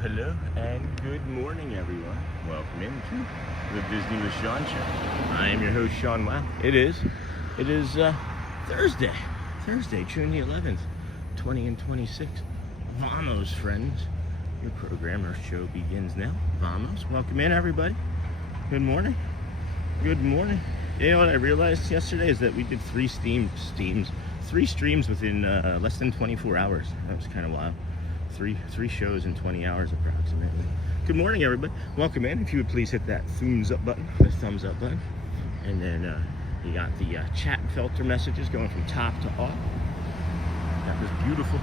Hello, and good morning, everyone. Welcome into the Disney with Sean show. I am your host, Sean. Wow, it is Thursday, June the 11th, 20 and 26. Vamos, friends. Your program, our show begins now. Vamos. Welcome in, everybody. Good morning. Good morning. You know what I realized yesterday is that we did three streams within less than 24 hours. That was kind of wild. Three shows in 20 hours approximately. Good morning, everybody. Welcome in. If you would please hit that thumbs up button, and then you got the chat filter messages going from top to all. Got this beautiful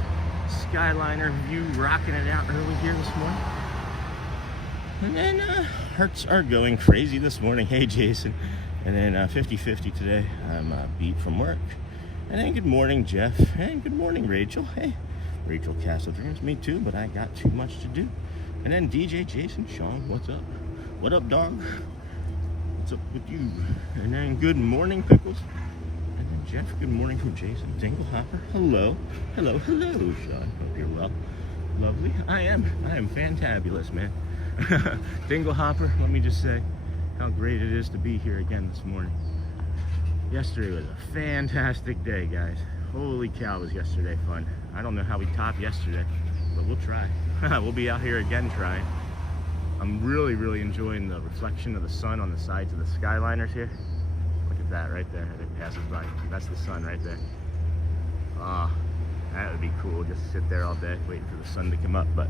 skyliner view rocking it out early here this morning. And then hearts are going crazy this morning. Hey, Jason. And then 50-50 today. I'm beat from work. And then good morning, Jeff. And good morning, Rachel. Hey. Rachel Castle Dreams, me too, but I got too much to do. And then DJ Jason, Sean, what's up? What up, dog? What's up with you? And then good morning, Pickles. And then Jeff, good morning from Jason. Dingle Hopper, hello. Hello, Sean. Hope you're well. Lovely. I am fantabulous, man. Dingle Hopper, let me just say how great it is to be here again this morning. Yesterday was a fantastic day, guys. Holy cow, was yesterday fun. I don't know how we topped yesterday, but we'll try. We'll be out here again trying. I'm really enjoying the reflection of the sun on the sides of the skyliners here. Look at that right there as it passes by. That's the sun right there. That would be cool. Just sit there all day waiting for the sun to come up. But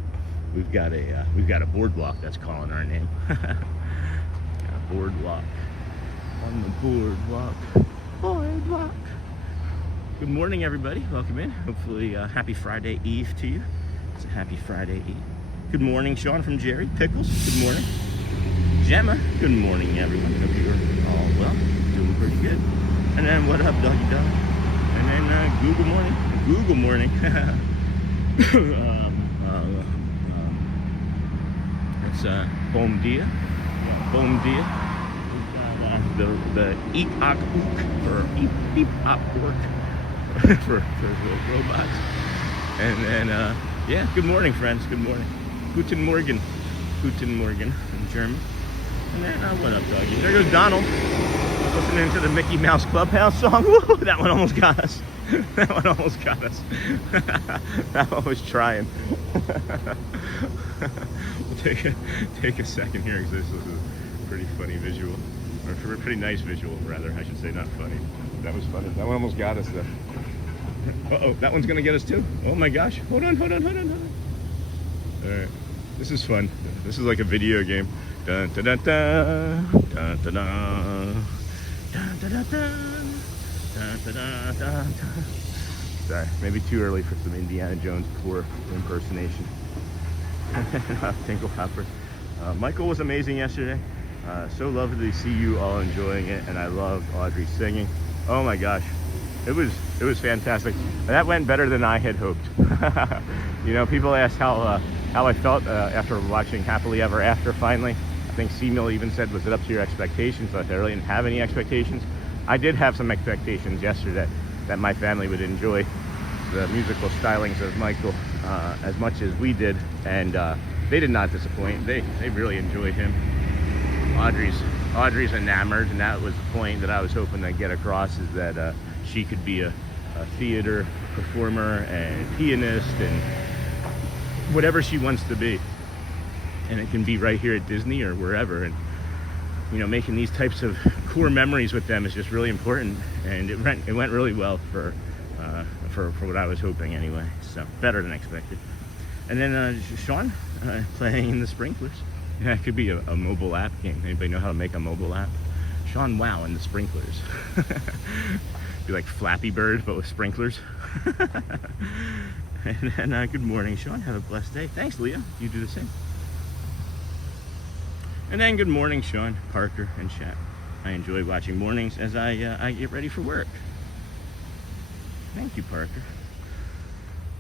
we've got a boardwalk that's calling our name. A boardwalk. On the boardwalk. Good morning, everybody. Welcome in. Hopefully, happy Friday Eve to you. It's a happy Friday Eve. Good morning, Sean from Jerry. Pickles, good morning. Gemma, good morning, everyone. Hope you're all well. Doing pretty good. And then, what up, doggy dog? And then, Google morning. It's Bom Dia. Bom Dia. The EPCOT or EPCOT for robots. And then yeah, good morning, friends. Good morning. Guten Morgen in German. And then what up, doggy? There goes Donald listening to the Mickey Mouse Clubhouse song. Woo, that one almost got us. That one was trying. We'll take a second here because this is a pretty funny visual. Or a pretty nice visual, rather, I should say, not funny. That was funny. That one almost got us, though. Uh-oh, that one's gonna get us, too. Oh my gosh. Hold on. Alright, this is fun. This is like a video game. Dun dun dun dun, dun dun dun, dun dun dun, dun dun dun, dun. Sorry, maybe too early for some Indiana Jones poor impersonation. Tinkle Hopper. Michael was amazing yesterday. So lovely to see you all enjoying it, and I loved Audrey singing. Oh my gosh, it was fantastic. That went better than I had hoped. You know, people asked how I felt after watching Happily Ever After finally. I think C-Mill even said, was it up to your expectations? I really didn't have any expectations. I did have some expectations yesterday that my family would enjoy the musical stylings of Michael as much as we did, and they did not disappoint. They really enjoyed him. Audrey's enamored, and that was the point that I was hoping to get across, is that she could be a theater performer and pianist and whatever she wants to be, and it can be right here at Disney or wherever. And you know, making these types of core memories with them is just really important, and it went really well for what I was hoping anyway. So better than expected. And then Sean playing in the sprinklers. Yeah, it could be a mobile app game. Anybody know how to make a mobile app? Sean Wow and the sprinklers. Be like Flappy Bird, but with sprinklers. And then good morning, Sean. Have a blessed day. Thanks, Leah. You do the same. And then good morning, Sean, Parker, and chat. I enjoy watching mornings as I get ready for work. Thank you, Parker.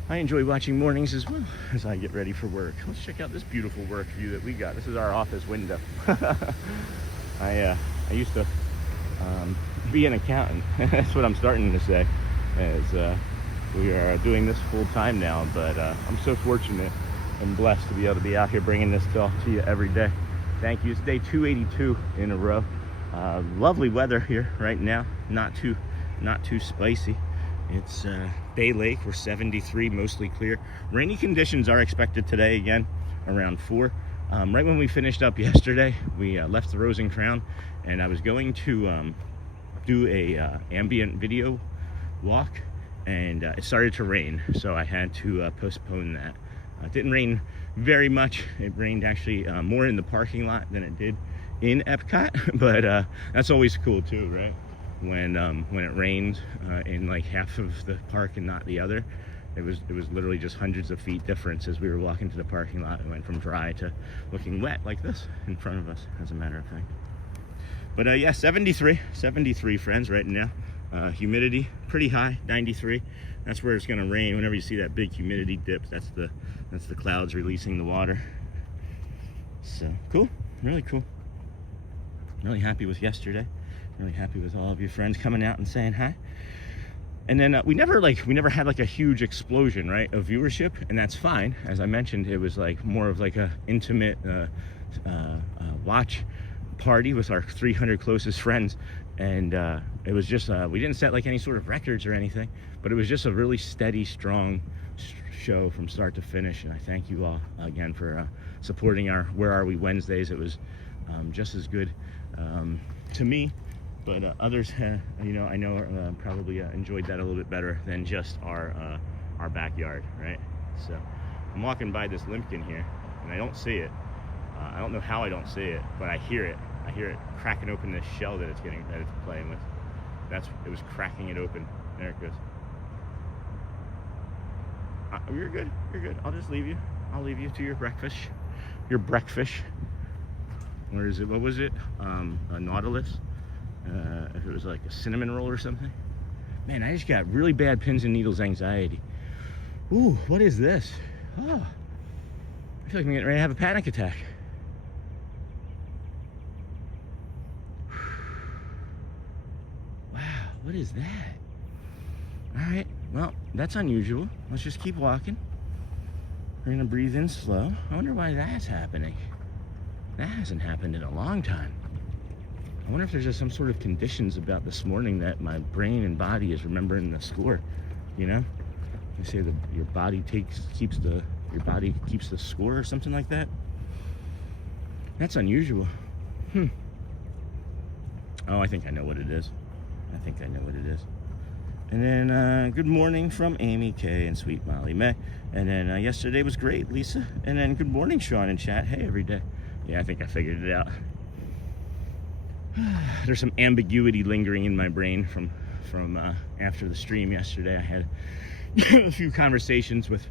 I enjoy watching mornings as well as I get ready for work. Let's check out this beautiful work view that we got. This is our office window. I used to be an accountant. That's what I'm starting to say. As we are doing this full time now, but I'm so fortunate and blessed to be able to be out here bringing this to you every day. Thank you. It's day 282 in a row. Lovely weather here right now. Not too spicy. It's Bay Lake. We're 73, mostly clear. Rainy conditions are expected today again around 4. Right when we finished up yesterday, we left the Rose and Crown, and I was going to do a ambient video walk, and it started to rain, so I had to postpone that. It didn't rain very much. It rained actually more in the parking lot than it did in EPCOT, but that's always cool too, right? When it rains in like half of the park and not the other. It was literally just hundreds of feet difference as we were walking to the parking lot. It went from dry to looking wet like this in front of us, as a matter of fact. But yeah, 73 friends right now. Humidity pretty high, 93. That's where it's gonna rain. Whenever you see that big humidity dip, that's the clouds releasing the water. So cool, really cool. Really happy with yesterday. Really happy with all of your friends coming out and saying hi. And then we never had like a huge explosion, right, of viewership, and that's fine. As I mentioned, it was like more of like a intimate watch party with our 300 closest friends, and it was just we didn't set like any sort of records or anything, but it was just a really steady, strong show from start to finish. And I thank you all again for supporting our Where Are We Wednesdays. It was just as good to me, but others, you know, I know probably enjoyed that a little bit better than just our backyard, right? So I'm walking by this limpkin here, and I don't see it. I don't know how I don't see it, but I hear it. I hear it cracking open this shell that it's playing with. It was cracking it open. There it goes. You're good. You're good. I'll just leave you. I'll leave you to your breakfast. Your breakfast. Where is it? What was it? A Nautilus. If it was like a cinnamon roll or something. Man, I just got really bad pins and needles anxiety. Ooh, what is this? Oh, I feel like I'm getting ready to have a panic attack. Wow, what is that? All right, well, that's unusual. Let's just keep walking. We're gonna breathe in slow. I wonder why that's happening. That hasn't happened in a long time. I wonder if there's just some sort of conditions about this morning that my brain and body is remembering the score. You know, they say that your body keeps the score or something like that. That's unusual. Oh, I think I know what it is. And then good morning from Amy K and Sweet Molly May. And then yesterday was great, Lisa. And then good morning, Sean in chat. Hey, every day. Yeah, I think I figured it out. There's some ambiguity lingering in my brain from after the stream yesterday. I had a few conversations with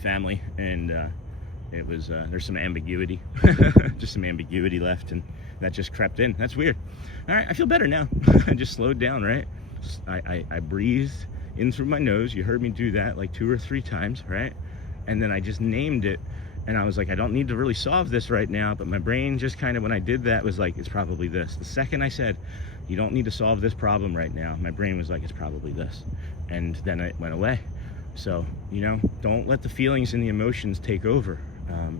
family, and it was there's some ambiguity, just some ambiguity left, and that just crept in. That's weird. All right, I feel better now. I just slowed down, right? I breathed in through my nose. You heard me do that like 2 or 3 times, right? And then I just named it. And I was like, I don't need to really solve this right now, but my brain just kind of, when I did that, was like, it's probably this. The second I said, you don't need to solve this problem right now, my brain was like, it's probably this. And then it went away. So, you know, don't let the feelings and the emotions take over,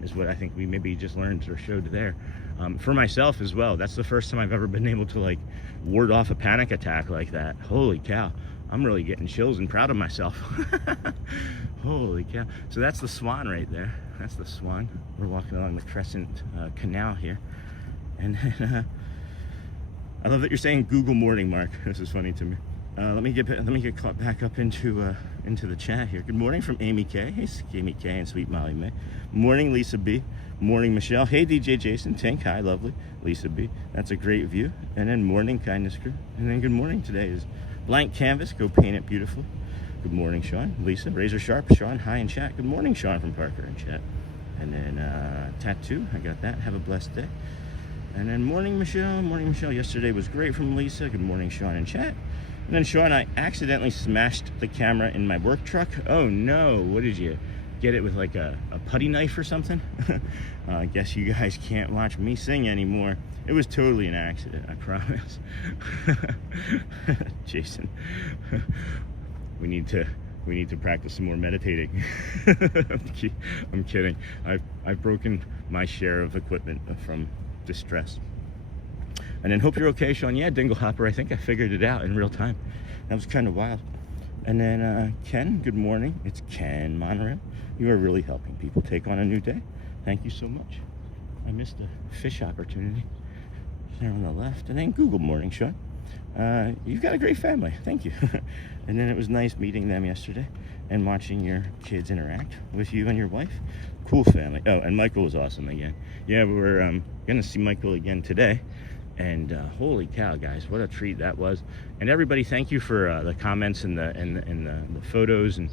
is what I think we maybe just learned or showed there. For myself as well, that's the first time I've ever been able to like ward off a panic attack like that. Holy cow. I'm really getting chills and proud of myself. Holy cow. So that's the Swan right there. That's the Swan. We're walking along the Crescent Canal here. And I love that you're saying Google morning, Mark. This is funny to me. Let me get caught back up into the chat here. Good morning from Amy K. Hey, Amy K and Sweet Molly May. Morning, Lisa B. Morning, Michelle. Hey, DJ Jason. Tank. Hi, lovely. Lisa B. That's a great view. And then morning, Kindness Crew. And then good morning today is Blank Canvas. Go paint it beautiful. Good morning, Sean. Lisa. Razor Sharp. Sean. Hi in chat. Good morning, Sean from Parker in chat. And then Tattoo. I got that. Have a blessed day. And then morning, Michelle. Morning, Michelle. Yesterday was great from Lisa. Good morning, Sean and chat. And then Sean, I accidentally smashed the camera in my work truck. Oh no, what did you get it with, like a putty knife or something? I guess you guys can't watch me sing anymore. It was totally an accident, I promise. Jason, we need to practice some more meditating. I'm kidding. I've broken my share of equipment from distress. And then hope you're okay, Sean. Yeah, Dingle Hopper, I think I figured it out in real time. That was kind of wild. And then Ken, good morning. It's Ken Monreal. You are really helping people take on a new day. Thank you so much. I missed a fish opportunity there on the left. And then Google morning, Sean. You've got a great family. Thank you. And then it was nice meeting them yesterday and watching your kids interact with you and your wife. Cool family. Oh, and Michael was awesome again. Yeah, we're gonna see Michael again today. And holy cow, guys, what a treat that was. And everybody, thank you for the comments and the photos and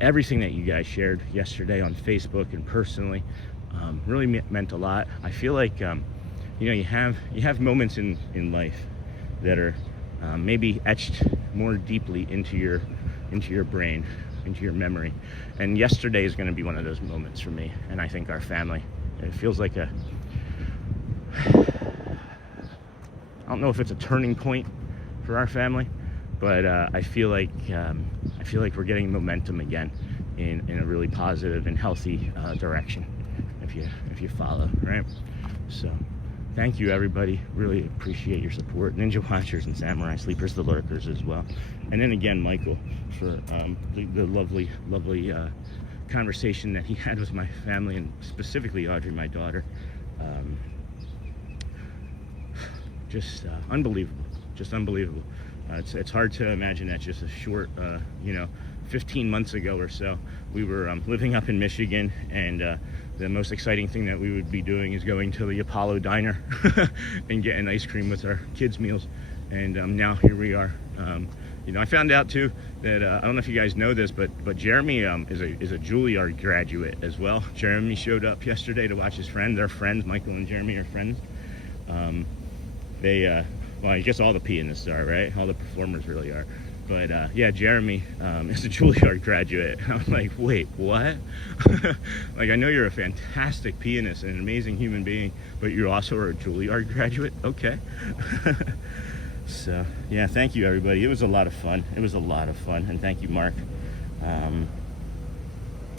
everything that you guys shared yesterday on Facebook and personally. Really meant a lot. I feel like you have moments in life that are maybe etched more deeply into your brain, into your memory. And yesterday is going to be one of those moments for me, and I think our family. It feels like I don't know if it's a turning point for our family, but I feel like we're getting momentum again in a really positive and healthy direction. If you follow, right? So thank you, everybody. Really appreciate your support. Ninja Watchers and Samurai Sleepers, the lurkers as well. And then again, Michael, for the lovely conversation that he had with my family, and specifically Audrey, my daughter. Just unbelievable. Just unbelievable. It's hard to imagine that just a short, 15 months ago or so, we were living up in Michigan, and the most exciting thing that we would be doing is going to the Apollo Diner and getting ice cream with our kids' meals. And now here we are. I found out too that I don't know if you guys know this, but Jeremy is a Juilliard graduate as well. Jeremy showed up yesterday to watch his friend. They're friends. Michael and Jeremy are friends. Well, I guess all the pianists are, right? All the performers really are. But yeah, Jeremy is a Juilliard graduate. And I'm like, wait, what? Like, I know you're a fantastic pianist and an amazing human being, but you also are a Juilliard graduate? Okay. So, yeah, thank you, everybody. It was a lot of fun. And thank you, Mark. And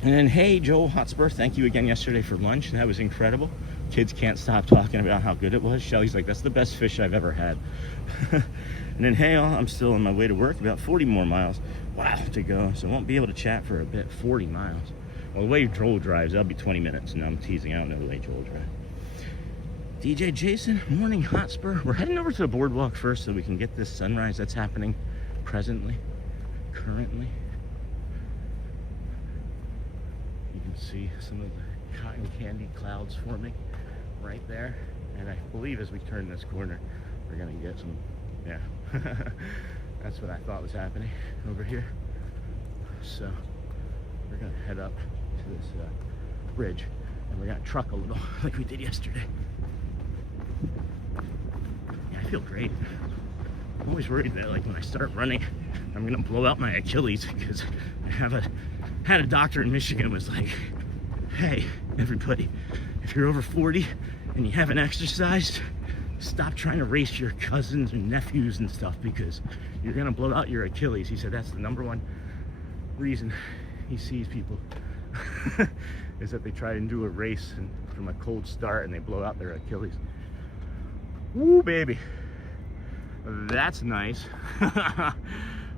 then, hey, Joel Hotspur, thank you again yesterday for lunch. That was incredible. Kids can't stop talking about how good it was. Shelly's like, that's the best fish I've ever had. And then, hey, I'm still on my way to work, about 40 more miles. Wow, to go. So I won't be able to chat for a bit. 40 miles. Well, the way Joel drives, that'll be 20 minutes. No, I'm teasing. I don't know the way Joel drives. DJ Jason, morning Hotspur. We're heading over to the boardwalk first so we can get this sunrise that's happening currently. You can see some of the cotton candy clouds forming right there. And I believe as we turn this corner, we're gonna get some, yeah. That's what I thought was happening over here. So we're gonna head up to this bridge, and we're gonna truck a little like we did yesterday. Yeah, I feel great. I'm always worried that, like, when I start running, I'm gonna blow out my Achilles, because I had a doctor in Michigan was like, hey, everybody, if you're over 40 and you haven't exercised, stop trying to race your cousins and nephews and stuff, because you're gonna blow out your Achilles. He said that's the #1 reason he sees people is that they try and do a race and from a cold start and they blow out their Achilles. Woo, baby, that's nice.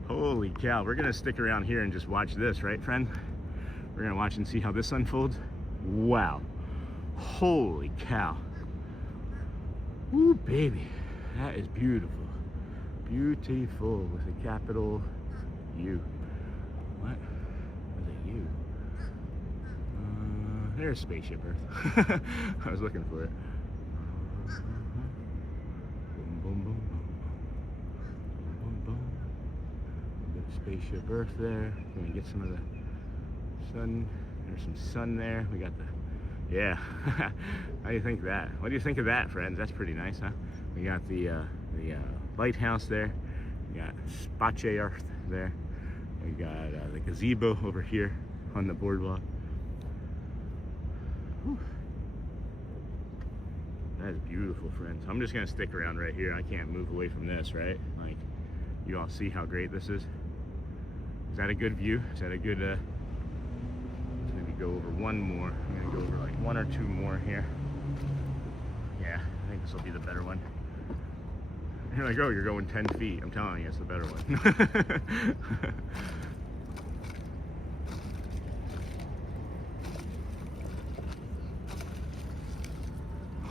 Holy cow, we're gonna stick around here and just watch this, right, friend? We're gonna watch and see how this unfolds. Wow, holy cow. Ooh, baby, that is beautiful. Beautiful with a capital U. What? Is it U? There's Spaceship Earth. I was looking for it. Boom, boom, boom, boom, boom, boom. Got Spaceship Earth there. Gonna get some of the sun. There's some sun there. We got the Yeah. How do you think of that? What do you think of that, friends? That's pretty nice, huh? We got the lighthouse there. We got Space Earth there. We got the gazebo over here on the boardwalk. Whew. That is beautiful, friends. I'm just gonna stick around right here. I can't move away from this, right? Like, you all see how great this is? Is that a good view? Is that a good, maybe go over one more. I'm gonna go over like one or two more here. Yeah, I think this will be the better one. You're like, oh, you're going 10 feet. I'm telling you, it's the better one.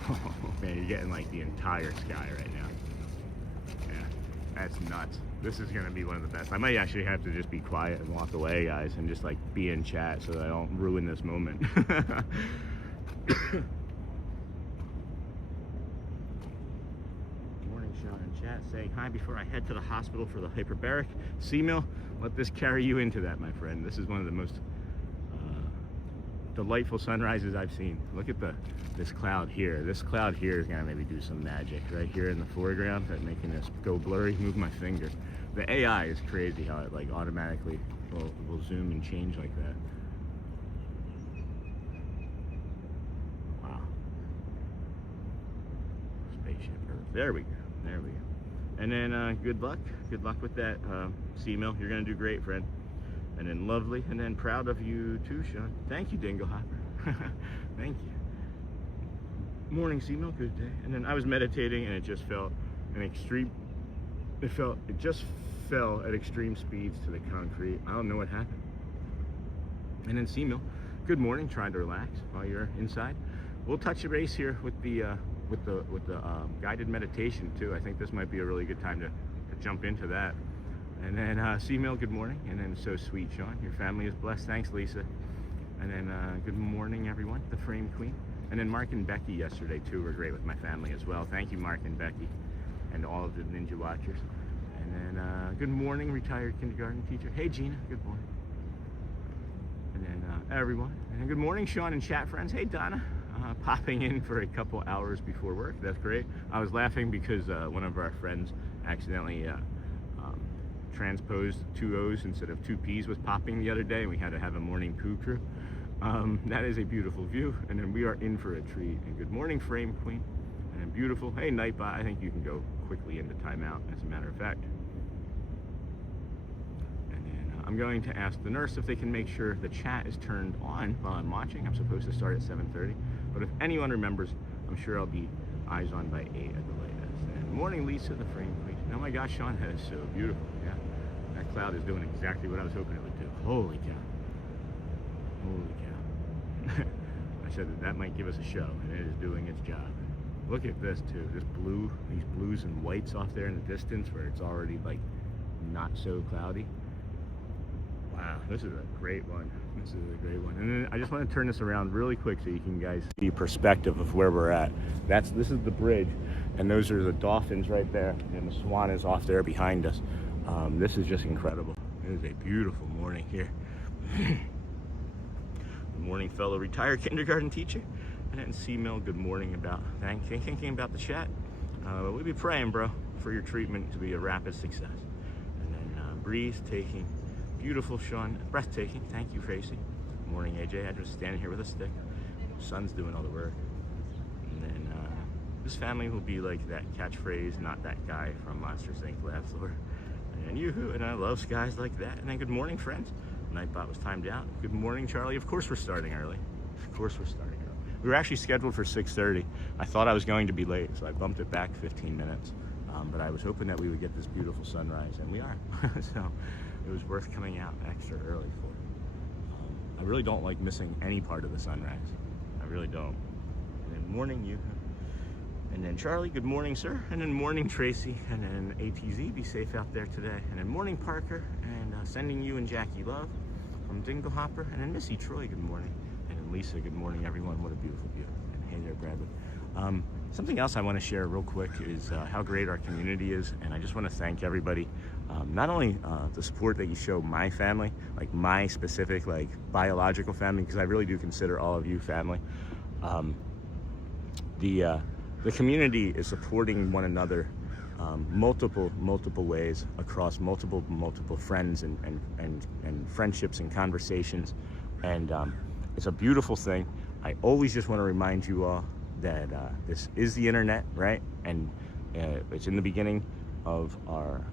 Oh man, you're getting like the entire sky right now. Yeah, that's nuts. This is gonna be one of the best. I might actually have to just be quiet and walk away, guys, and just like be in chat so that I don't ruin this moment. In chat saying hi before I head to the hospital for the hyperbaric. Seamill, let this carry you into that, my friend. This is one of the most delightful sunrises I've seen. Look at this cloud here. This cloud here is gonna maybe do some magic right here in the foreground, that's making this go blurry. Move my finger. The AI is crazy how it like automatically will zoom and change like that. Wow. Spaceship Earth. There we go. There we go. And then good luck with that, Seamill. You're gonna do great, friend. And then lovely, and then proud of you too, Sean. Thank you, Dingle Hopper. Thank you. Morning, Seamill. Good day. And then I was meditating, and it just felt it just fell at extreme speeds to the concrete. I don't know what happened. And then Seamill, good morning. Trying to relax while you're inside. We'll touch a base here with the guided meditation too. I think this might be a really good time to jump into that. And then Seamill, good morning. And then so sweet, Sean. Your family is blessed. Thanks, Lisa. And then good morning, everyone. The Frame Queen. And then Mark and Becky yesterday too were great with my family as well. Thank you, Mark and Becky, and all of the Ninja Watchers. And then good morning, retired kindergarten teacher. Hey, Gina. Good morning. And then everyone. And then good morning, Sean and chat friends. Hey, Donna. Popping in for a couple hours before work. That's great. I was laughing because one of our friends accidentally transposed 2 O's instead of 2 P's was popping the other day, and we had to have a morning poo crew. That is a beautiful view, and then we are in for a treat. And good morning, Frame Queen. And then beautiful. Hey, Nightbot. I think you can go quickly into timeout, as a matter of fact. And then I'm going to ask the nurse if they can make sure the chat is turned on while I'm watching. I'm supposed to start at 7:30. But if anyone remembers, I'm sure I'll be eyes on by 8 at the latest. And morning, Lisa, the Frame Queen. Oh my gosh, Sean, that is so beautiful. Yeah, that cloud is doing exactly what I was hoping it would do. Holy cow. Holy cow. I said that might give us a show, and it is doing its job. Look at this too. This blue, these blues and whites off there in the distance where it's already like not so cloudy. Wow, this is a great one. This is a great one. And then I just want to turn this around really quick so you can guys see perspective of where we're at. This is the bridge, and those are the dolphins right there, and the Swan is off there behind us. This is just incredible. It is a beautiful morning here. Good morning, fellow retired kindergarten teacher. And then Seamill, good morning. Thinking about the chat. We'll be praying, bro, for your treatment to be a rapid success. And then Breeze taking. Beautiful, Sean. Breathtaking. Thank you, Tracy. Morning, AJ. I'm just standing here with a stick. Son's doing all the work. And then this family will be like that catchphrase, not that guy from Monsters Inc. Last Floor. And yoo-hoo, and I love skies like that. And then good morning, friends. Nightbot was timed out. Good morning, Charlie. Of course we're starting early. Of course we're starting early. We were actually scheduled for 6:30. I thought I was going to be late, so I bumped it back 15 minutes. But I was hoping that we would get this beautiful sunrise, and we are. So it was worth coming out extra early for. I really don't like missing any part of the sunrise. I really don't. And then morning, you. And then Charlie, good morning, sir. And then morning, Tracy. And then ATZ, be safe out there today. And then morning, Parker. And sending you and Jackie love from Dingle Hopper. And then Missy Troy, good morning. And then Lisa, good morning, everyone. What a beautiful view. And hey there, Bradley. Something else I want to share real quick is how great our community is, and I just want to thank everybody. Not only the support that you show my family, like my specific, like biological family, because I really do consider all of you family, The community is supporting one another multiple ways across multiple friends and friendships and conversations, and it's a beautiful thing. I always just want to remind you all that this is the internet, right? And it's in the beginning of our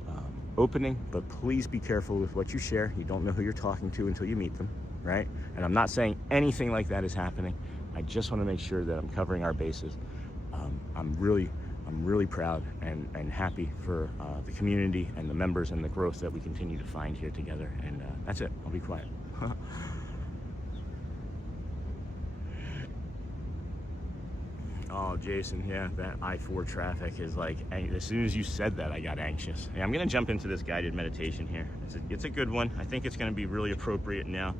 opening, but please be careful with what you share. You don't know who you're talking to until you meet them, right? And I'm not saying anything like that is happening. I just want to make sure that I'm covering our bases. I'm really proud and happy for the community and the members and the growth that we continue to find here together. And that's it. I'll be quiet. Oh, Jason, yeah, that I-4 traffic is like, as soon as you said that, I got anxious. Yeah, I'm gonna jump into this guided meditation here. It's a good one. I think it's gonna be really appropriate now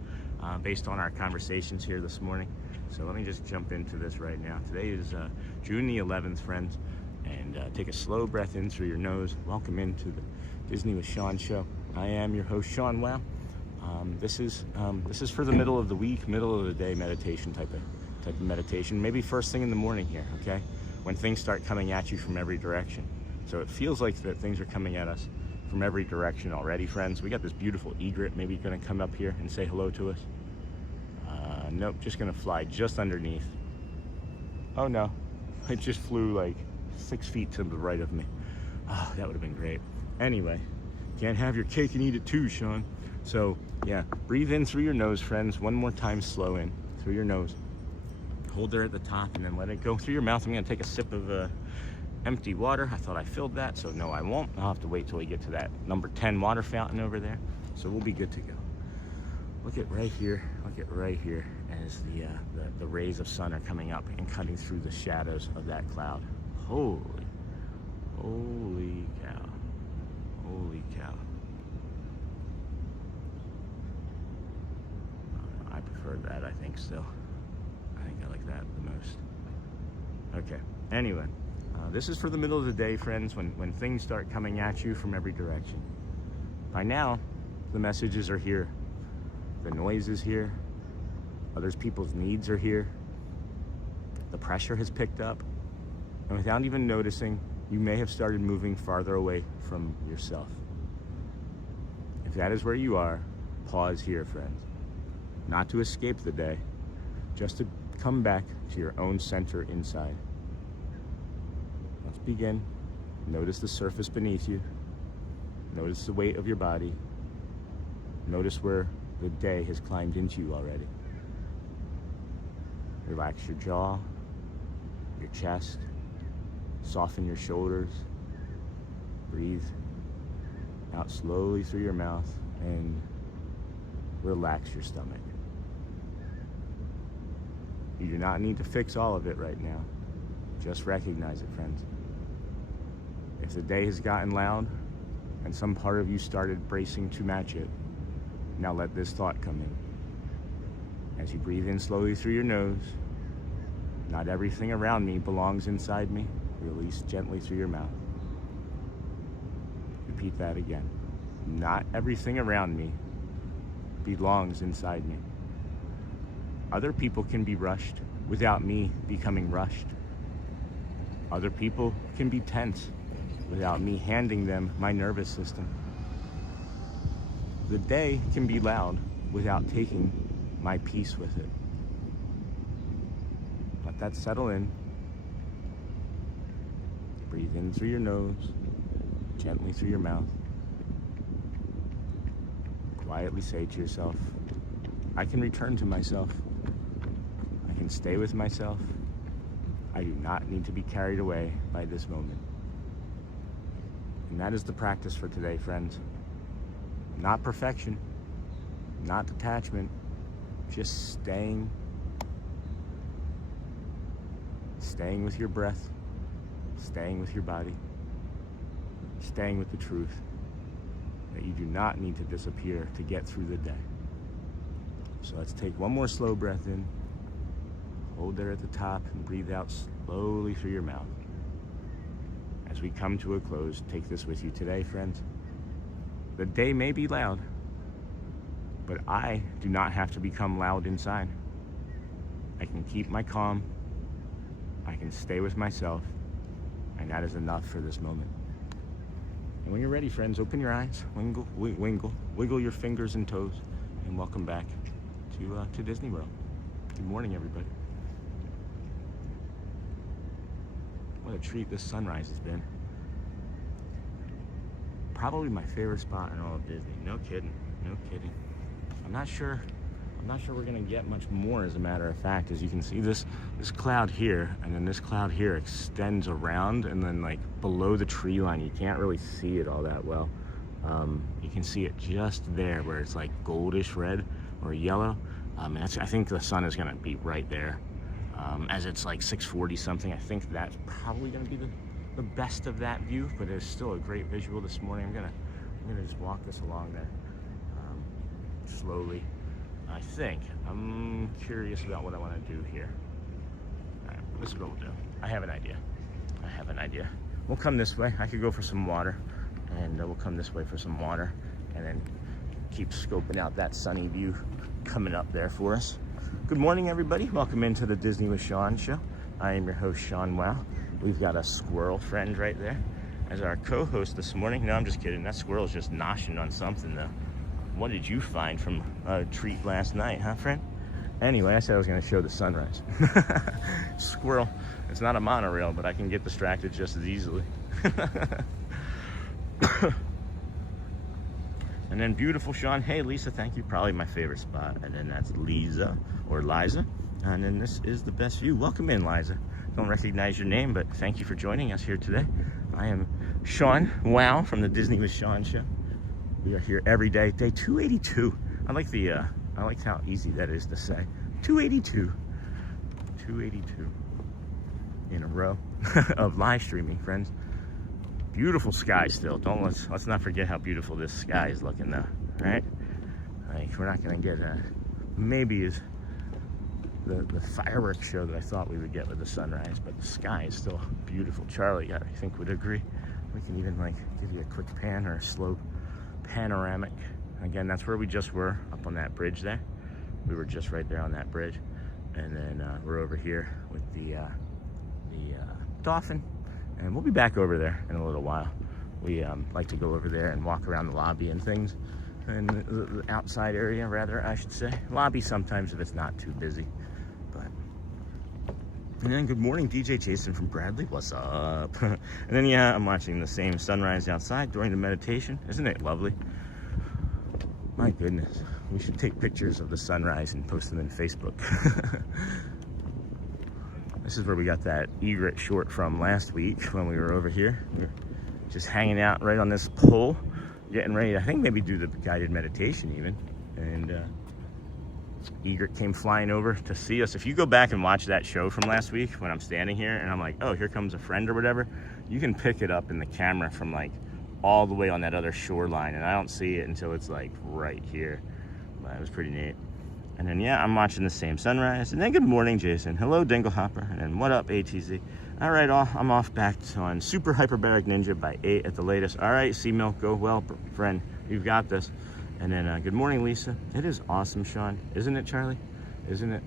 based on our conversations here this morning. So let me just jump into this right now. Today is June the 11th, friends, and take a slow breath in through your nose. Welcome into the Disney with Sean show. I am your host, Sean Wow. This is for the middle of the week, middle of the day meditation type of meditation, maybe first thing in the morning here, okay? When things start coming at you from every direction. So it feels like that things are coming at us from every direction already, friends. We got this beautiful egret, maybe gonna come up here and say hello to us. Nope, just gonna fly just underneath. Oh no, it just flew like 6 feet to the right of me. Oh, that would have been great. Anyway, can't have your cake and eat it too, Sean. So yeah, breathe in through your nose, friends. One more time, slow in through your nose. Hold there at the top and then let it go through your mouth. I'm gonna take a sip of empty water. I thought I filled that, so no, I won't. I'll have to wait till we get to that number 10 water fountain over there. So we'll be good to go. Look at right here as the rays of sun are coming up and cutting through the shadows of that cloud. Holy cow. Holy cow. I prefer that, I think, still. I think I like that the most. Okay, anyway, this is for the middle of the day, friends, when things start coming at you from every direction. By now, the messages are here. The noise is here. Others people's needs are here. The pressure has picked up. And without even noticing, you may have started moving farther away from yourself. If that is where you are, pause here, friends. Not to escape the day, just to come back to your own center inside. Let's begin. Notice the surface beneath you. Notice the weight of your body. Notice where the day has climbed into you already. Relax your jaw, your chest, soften your shoulders. Breathe out slowly through your mouth and relax your stomach. You do not need to fix all of it right now. Just recognize it, friends. If the day has gotten loud and some part of you started bracing to match it, now let this thought come in. As you breathe in slowly through your nose, not everything around me belongs inside me. Release gently through your mouth. Repeat that again. Not everything around me belongs inside me. Other people can be rushed without me becoming rushed. Other people can be tense without me handing them my nervous system. The day can be loud without taking my peace with it. Let that settle in. Breathe in through your nose, gently through your mouth. Quietly say to yourself, I can return to myself. I can stay with myself. I do not need to be carried away by this moment. And that is the practice for today, friends. Not perfection, not detachment, just staying with your breath, staying with your body, staying with the truth that you do not need to disappear to get through the day. So let's take one more slow breath in, hold there at the top, and breathe out slowly through your mouth. As we come to a close, take this with you today, friends. The day may be loud, but I do not have to become loud inside. I can keep my calm I can stay with myself, and that is enough for this moment. And when you're ready, friends, open your eyes, wiggle your fingers and toes, and welcome back to Disney World. Good morning, everybody. What a treat this sunrise has been. Probably my favorite spot in all of Disney. No kidding, no kidding. I'm not sure we're gonna get much more, as a matter of fact. As you can see, this cloud here, and then this cloud here extends around, and then like below the tree line, you can't really see it all that well. You can see it just there where it's like goldish red or yellow. And I think the sun is gonna be right there. As it's like 6:40 something, I think that's probably gonna be the best of that view, but it's still a great visual this morning. I'm gonna just walk this along there slowly. I think I'm curious about what I want to do here. All right, this is what we'll do. I have an idea. We'll come this way. I could go for some water, and we'll come this way for some water, and then keep scoping out that sunny view coming up there for us. Good morning, everybody. Welcome into the Disney with Sean show. I am your host, Sean Wow. We've got a squirrel friend right there as our co-host this morning. No, I'm just kidding. That squirrel's just noshing on something, though. What did you find from a treat last night, huh, friend? Anyway, I said I was going to show the sunrise. Squirrel. It's not a monorail, but I can get distracted just as easily. And then beautiful Sean. Hey, Lisa, thank you. Probably my favorite spot. And then that's Lisa or Liza. And then this is the best view. Welcome in, Liza. Don't recognize your name, but thank you for joining us here today. I am Sean Wow from the Disney with Sean show. We are here every day. Day 282. I like how easy that is to say. 282. 282 in a row of live streaming, friends. Beautiful sky still. Let's not forget how beautiful this sky is looking, though. Right? Like, we're not gonna get maybe as the fireworks show that I thought we would get with the sunrise, but the sky is still beautiful. Charlie, I think, would agree. We can even like give you a quick pan or a slow panoramic. Again, that's where we just were, up on that bridge there. We were just right there on that bridge, and then we're over here with the Dolphin, and we'll be back over there in a little while. We like to go over there and walk around the lobby and things, and the outside area, rather, I should say. Lobby sometimes if it's not too busy. And then good morning, DJ Jason from Bradley. What's up? And then, yeah, I'm watching the same sunrise outside during the meditation. Isn't it lovely? My goodness. We should take pictures of the sunrise and post them in Facebook. This is where we got that egret short from last week when we were over here. We were just hanging out right on this pole, getting ready to, I think, maybe do the guided meditation even. And egret came flying over to see us. If you go back and watch that show from last week when I'm standing here and I'm like, oh, here comes a friend or whatever, you can pick it up in the camera from like all the way on that other shoreline, and I don't see it until it's like right here. But it was pretty neat. And then, yeah, I'm watching the same sunrise. And then good morning, Jason. Hello, Dinglehopper. And then what up, ATZ? All right, I'm off back on Super Hyperbaric Ninja by 8 at the latest. All right, Sea Milk, go well, friend. You've got this. And then good morning, Lisa. It is awesome, Sean. Isn't it, Charlie? Isn't it?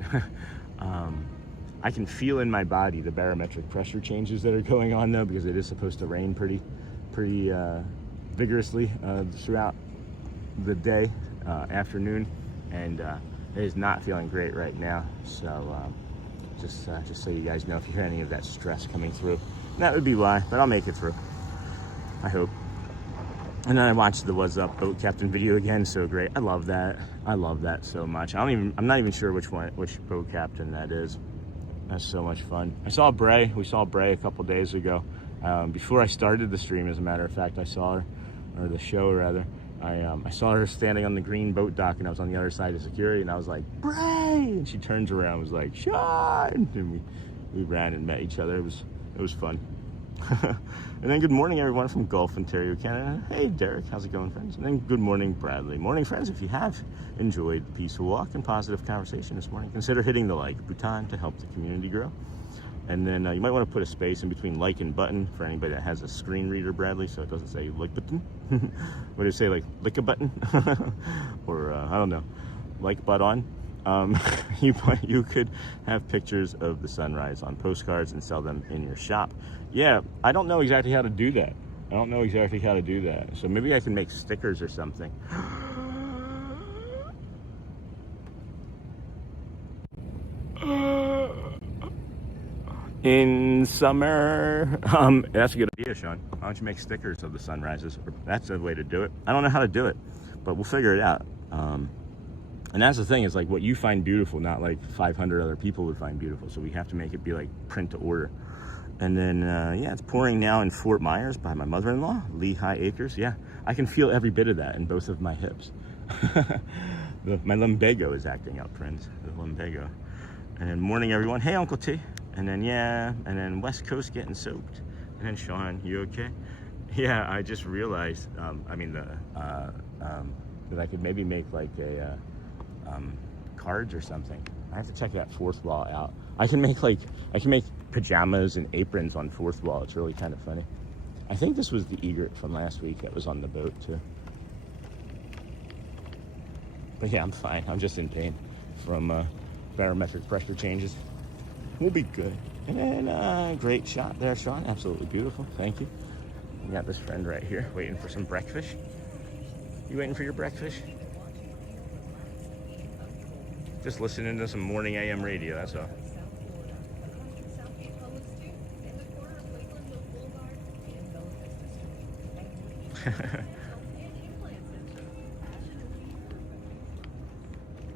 I can feel in my body the barometric pressure changes that are going on, though, because it is supposed to rain pretty vigorously throughout the day, afternoon, and it is not feeling great right now. So just so you guys know, if you hear any of that stress coming through, that would be why. But I'll make it through, I hope. And then I watched the What's Up Boat Captain video again. So great. I love that. I love that so much. I'm not even sure which boat captain that is. That's so much fun. We saw Bray a couple days ago. Before I started the stream, as a matter of fact, I saw her, or the show rather. I saw her standing on the green boat dock, and I was on the other side of security, and I was like, Bray! And she turns around and was like, Sean! And we ran and met each other. It was fun. And then good morning, everyone from Gulf, Ontario, Canada. Hey, Derek, how's it going, friends? And then good morning, Bradley. Morning, friends. If you have enjoyed Peaceful Walk and Positive Conversation this morning, consider hitting the like button to help the community grow. And then you might want to put a space in between like and button for anybody that has a screen reader, Bradley, so it doesn't say like button. What do you say, like lick a button? Or, I don't know, like butt on? You could have pictures of the sunrise on postcards and sell them in your shop. Yeah, I don't know exactly how to do that. So maybe I can make stickers or something. In summer, that's a good idea, Sean. Why don't you make stickers of the sunrises? That's a way to do it. I don't know how to do it, but we'll figure it out. And that's the thing, is like what you find beautiful, not like 500 other people would find beautiful. So we have to make it be like print to order. And then, yeah, it's pouring now in Fort Myers by my mother-in-law, Lehigh Acres. Yeah, I can feel every bit of that in both of my hips. My lumbago is acting up, friends. The lumbago. And then morning, everyone. Hey, Uncle T. And then, yeah, and then West Coast getting soaked. And then Sean, you okay? Yeah, I just realized, that I could maybe make like a cards or something. I have to check that fourth wall out. I can make pajamas and aprons on fourth wall. It's really kind of funny. I think this was the egret from last week that was on the boat too. But yeah, I'm fine. I'm just in pain from barometric pressure changes. We'll be good. And then great shot there, Sean. Absolutely beautiful. Thank you. We got this friend right here waiting for some breakfast. You waiting for your breakfast? Just listening to some morning AM radio, that's all.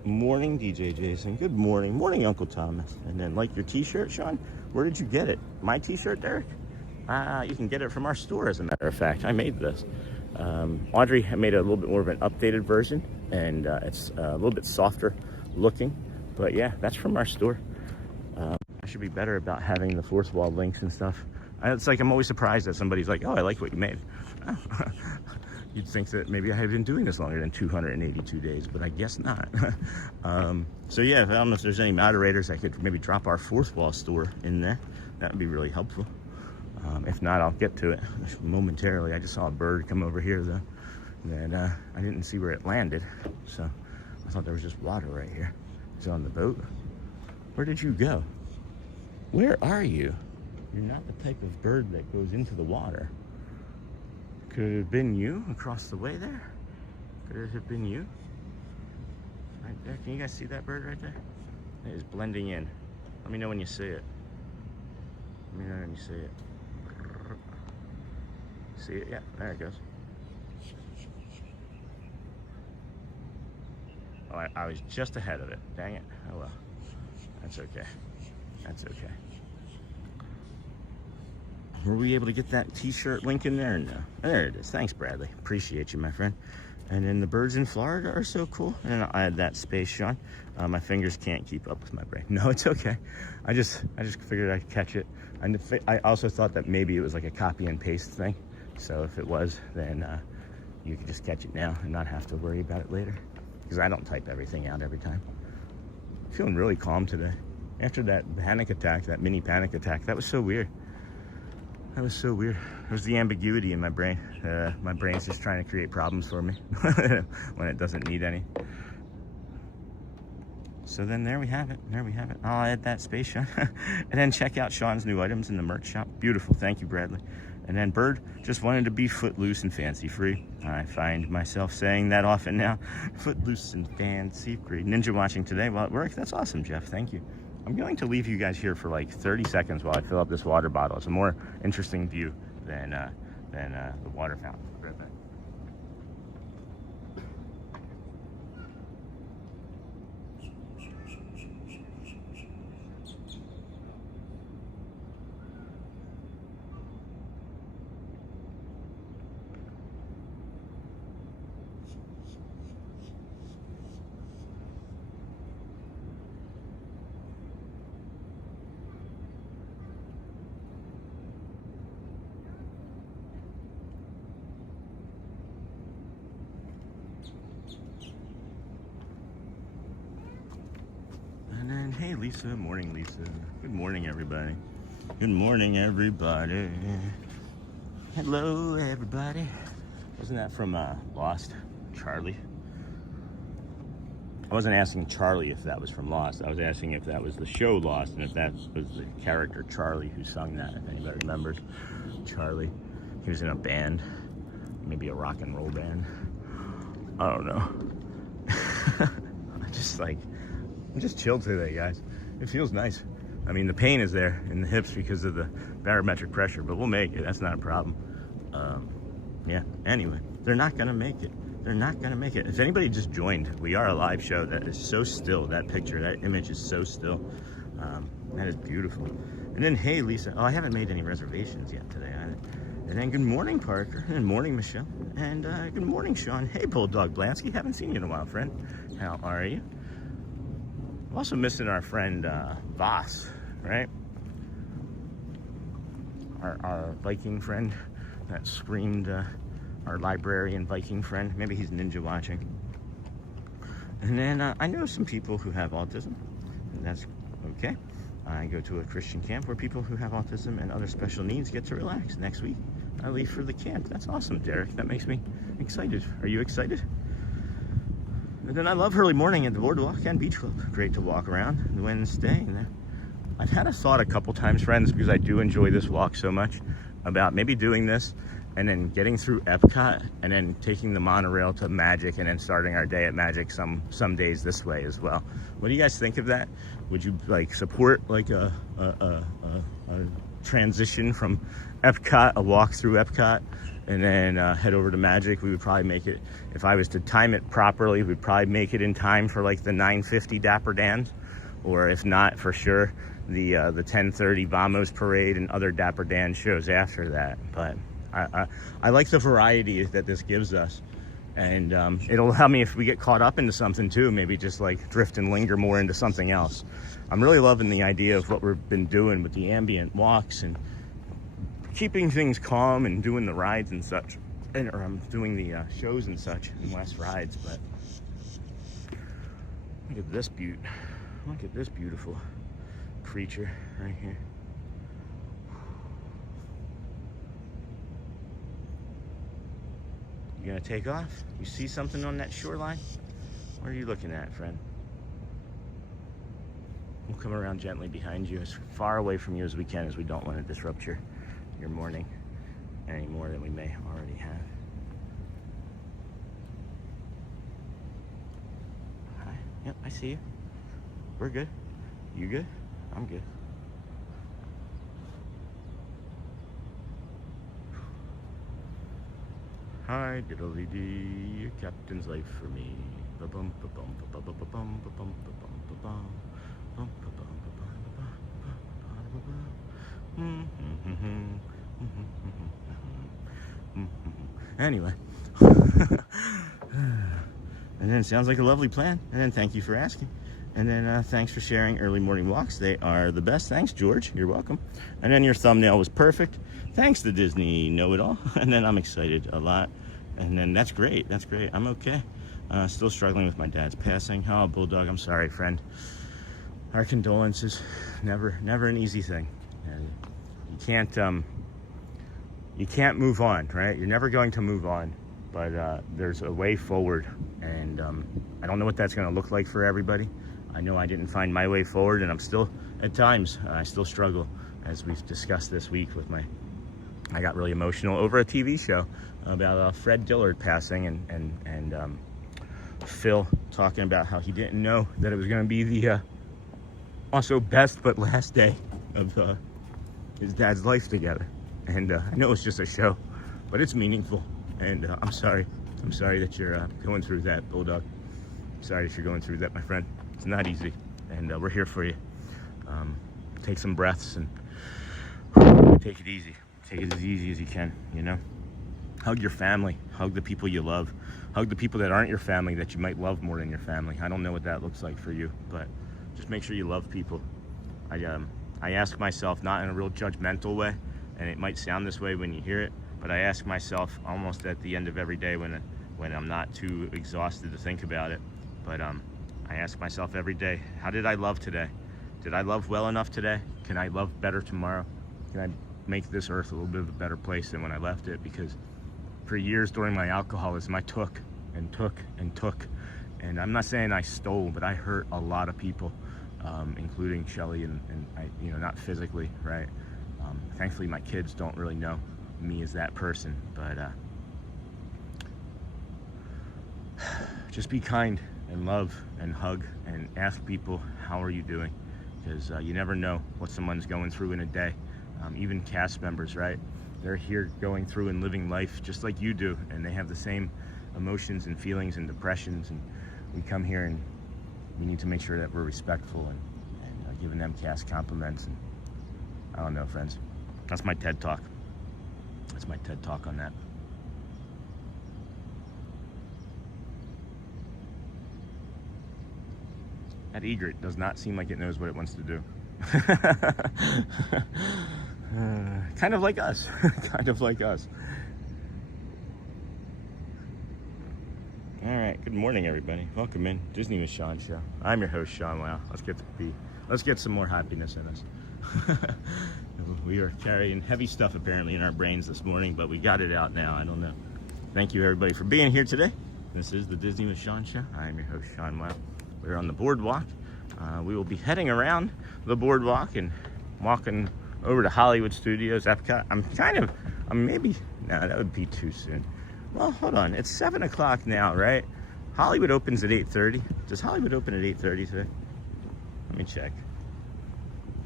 Morning, DJ Jason. Good morning. Morning, Uncle Thomas. And then, like your t-shirt, Sean? Where did you get it? My t-shirt, Derek? You can get it from our store, as a matter of fact. I made this. Audrey made a little bit more of an updated version, and it's a little bit softer looking. But yeah, that's from our store. I should be better about having the fourth wall links and stuff. It's like I'm always surprised that somebody's like, oh, I like what you made. You'd think that maybe I had been doing this longer than 282 days, but I guess not. So yeah, I don't know if there's any moderators that could maybe drop our fourth wall store in there. That would be really helpful. If not, I'll get to it momentarily. I just saw a bird come over here though, and I didn't see where it landed, so I thought there was just water right here. Is it on the boat? Where did you go? Where are you? You're not the type of bird that goes into the water. Could it have been you across the way there? Could it have been you? Right there. Can you guys see that bird right there? It is blending in. Let me know when you see it. Let me know when you see it. See it? Yeah, there it goes. Oh, I was just ahead of it. Dang it. Oh well. That's okay. That's okay. Were we able to get that t-shirt link in there? No. There it is. Thanks, Bradley. Appreciate you, my friend. And then the birds in Florida are so cool. And I had that space, Sean. My fingers can't keep up with my brain. No, it's okay. I just figured I'd catch it. I also thought that maybe it was like a copy and paste thing. So if it was, then you could just catch it now and not have to worry about it later. Because I don't type everything out every time. Feeling really calm today. After that panic attack, that mini panic attack, that was so weird. That was so weird. It was the ambiguity in my brain. My brain's just trying to create problems for me when it doesn't need any. So then there we have it. There we have it. I'll add that space shot. And then check out Sean's new items in the merch shop. Beautiful. Thank you, Bradley. And then Bird just wanted to be footloose and fancy free. I find myself saying that often now. Footloose and fancy free. Ninja watching today while at work. That's awesome, Jeff. Thank you. I'm going to leave you guys here for like 30 seconds while I fill up this water bottle. It's a more interesting view than the water fountain. Right back. And then, hey, Lisa. Morning, Lisa. Good morning, everybody. Good morning, everybody. Hello, everybody. Wasn't that from Lost? Charlie? I wasn't asking Charlie if that was from Lost. I was asking if that was the show Lost, and if that was the character Charlie who sung that. If anybody remembers Charlie, he was in a band, maybe a rock and roll band. I don't know. I'm just chilled today, guys. It feels nice. I mean, the pain is there in the hips because of the barometric pressure, but we'll make it. That's not a problem. Yeah, anyway, they're not gonna make it. They're not gonna make it. If anybody just joined, we are a live show. That is so still. That picture, that image is so still. That is beautiful. And then, hey, Lisa. Oh, I haven't made any reservations yet today either. And then good morning, Parker. And morning, Michelle. And good morning, Sean. Hey, Bulldog Blansky. Haven't seen you in a while, friend. How are you? Also missing our friend Voss, right? Our Viking friend that screamed, our librarian Viking friend. Maybe he's ninja watching. And then I know some people who have autism, and that's okay. I go to a Christian camp where people who have autism and other special needs get to relax. Next week, I leave for the camp. That's awesome, Derek. That makes me excited. Are you excited? And then I love early morning at the BoardWalk and Beach Club. Great to walk around Wednesday. And I've had a thought a couple times, friends, because I do enjoy this walk so much, about maybe doing this and then getting through EPCOT and then taking the monorail to Magic and then starting our day at Magic some days this way as well. What do you guys think of that? Would you like support like a transition from EPCOT, a walk through EPCOT, and then head over to Magic? We would probably make it, if I was to time it properly, we'd probably make it in time for like the 9:50 Dapper Dans, or if not, for sure, the 10:30 Vamos Parade and other Dapper Dan shows after that. But I like the variety that this gives us, and it'll help me if we get caught up into something too, maybe just like drift and linger more into something else. I'm really loving the idea of what we've been doing with the ambient walks and keeping things calm and doing the rides and such, and or I'm doing the shows and such and less rides. But look at this look at this beautiful creature right here. You gonna take off? You see something on that shoreline? What are you looking at, friend? We'll come around gently behind you, as far away from you as we can, as we don't want to disrupt your morning any more than we may already have. Hi. Yep, I see you. We're good. You good? I'm good. Hi, diddly-dee, your captain's life for me. Ba-bum, ba-bum, ba-bum, ba-bum, ba-bum, ba-bum, ba-bum. Anyway, and then it sounds like a lovely plan. And then thank you for asking. And then thanks for sharing early morning walks. They are the best. Thanks, George. You're welcome. And then your thumbnail was perfect. Thanks to Disney Know-It-All. And then I'm excited a lot. And then that's great. That's great. I'm okay. Still struggling with my dad's passing. Oh, Bulldog, I'm sorry, friend. Our condolences. Never an easy thing. And you can't move on, right? You're never going to move on, but there's a way forward, and I don't know what that's going to look like for everybody. I know I didn't find my way forward, and I'm still, at times, I still struggle, as we've discussed this week with I got really emotional over a TV show about Fred Dillard passing, and Phil talking about how he didn't know that it was going to be the also best but last day of his dad's life together. And I know it's just a show, but it's meaningful. And I'm sorry that you're going through that, Bulldog. I'm sorry that you're going through that, my friend. It's not easy, and we're here for you. Take some breaths and take it easy. Take it as easy as you can, you know? Hug your family. Hug the people you love. Hug the people that aren't your family that you might love more than your family. I don't know what that looks like for you, but just make sure you love people. I ask myself, not in a real judgmental way, and it might sound this way when you hear it, but I ask myself almost at the end of every day when I'm not too exhausted to think about it. But I ask myself every day, how did I love today? Did I love well enough today? Can I love better tomorrow? Can I make this earth a little bit of a better place than when I left it? Because for years during my alcoholism, I took and took and took, And I'm not saying I stole, but I hurt a lot of people, including Shelly, and I, you know, not physically, right? Thankfully, my kids don't really know me as that person, but just be kind and love and hug and ask people, how are you doing? Because you never know what someone's going through in a day. Even cast members, right? They're here going through and living life just like you do, and they have the same emotions and feelings and depressions, and we come here and we need to make sure that we're respectful and giving them cast compliments. And I don't know, friends. That's my TED Talk. That's my TED Talk on that. That egret does not seem like it knows what it wants to do. Kind of like us. Kind of like us. All right, good morning, everybody. Welcome in Disney with Sean show. I'm your host, Sean. Wow, let's get some more happiness in us. We are carrying heavy stuff apparently in our brains this morning, but we got it out now. I don't know. Thank you, everybody, for being here today. This is the Disney with Sean show. I'm your host, Sean. Wow. We're on the boardwalk. We will be heading around the boardwalk and walking over to Hollywood Studios, EPCOT. No, that would be too soon. Well, hold on. It's 7 o'clock now, right? Hollywood opens at 8:30. Does Hollywood open at 8:30 today? Let me check.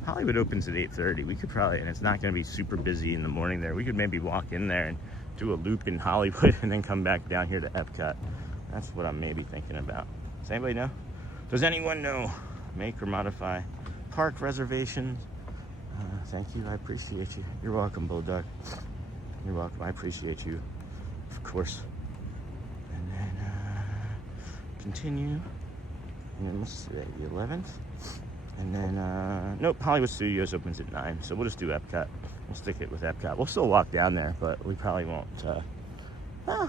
Hollywood opens at 8:30. We could probably, and it's not going to be super busy in the morning there. We could maybe walk in there and do a loop in Hollywood and then come back down here to EPCOT. That's what I'm maybe thinking about. Does anybody know? Does anyone know? Make or modify park reservations. Thank you. I appreciate you. You're welcome, Bulldog. You're welcome. I appreciate you, of course. And then continue. And then let's see, the 11th. And then, nope, Hollywood Studios opens at 9. So we'll just do EPCOT. We'll stick it with EPCOT. We'll still walk down there, but we probably won't. I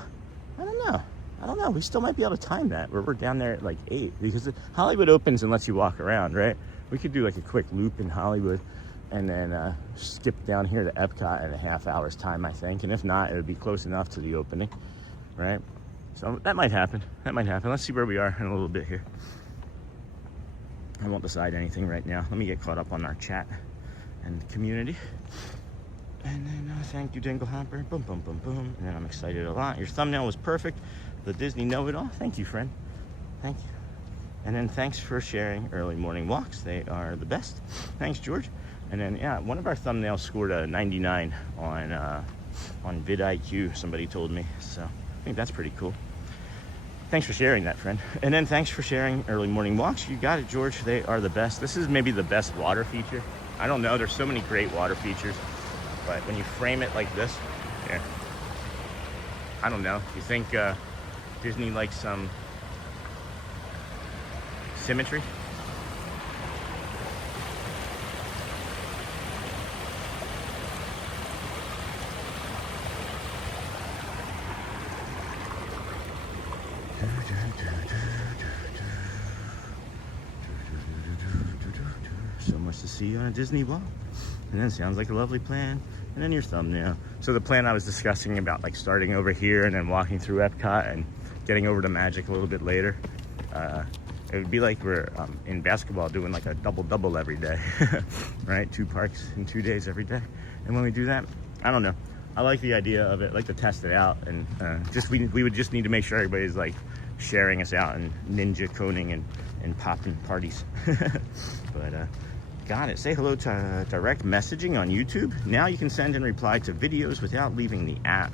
don't know. We still might be able to time that. We're down there at like 8 because Hollywood opens and lets you walk around, right? We could do like a quick loop in Hollywood and then skip down here to EPCOT in a half hour's time, I think. And if not, it would be close enough to the opening, right? So that might happen. Let's see where we are in a little bit here. I won't decide anything right now. Let me get caught up on our chat and community. And then thank you, Dingle Hopper. Boom, boom, boom, boom. And then I'm excited a lot. Your thumbnail was perfect. The Disney know-it-all. Thank you, friend. Thank you. And then thanks for sharing early morning walks. They are the best. Thanks, George. And then, yeah, one of our thumbnails scored a 99 on vidIQ, somebody told me. So I think that's pretty cool. Thanks for sharing that, friend. And then thanks for sharing early morning walks. You got it, George. They are the best. This is maybe the best water feature. I don't know. There's so many great water features. But when you frame it like this, yeah, I don't know. You think Disney likes some symmetry? So much to see on a Disney walk. And then sounds like a lovely plan. And then your thumbnail. So the plan I was discussing about like starting over here and then walking through EPCOT and getting over to Magic a little bit later. It would be like we're in basketball doing like a double-double every day, right? 2 parks in 2 days every day. And when we do that, I don't know. I like the idea of it, like to test it out. And we would just need to make sure everybody's like sharing us out and ninja coning and popping parties. But got it. Say hello to direct messaging on YouTube. Now you can send and reply to videos without leaving the app.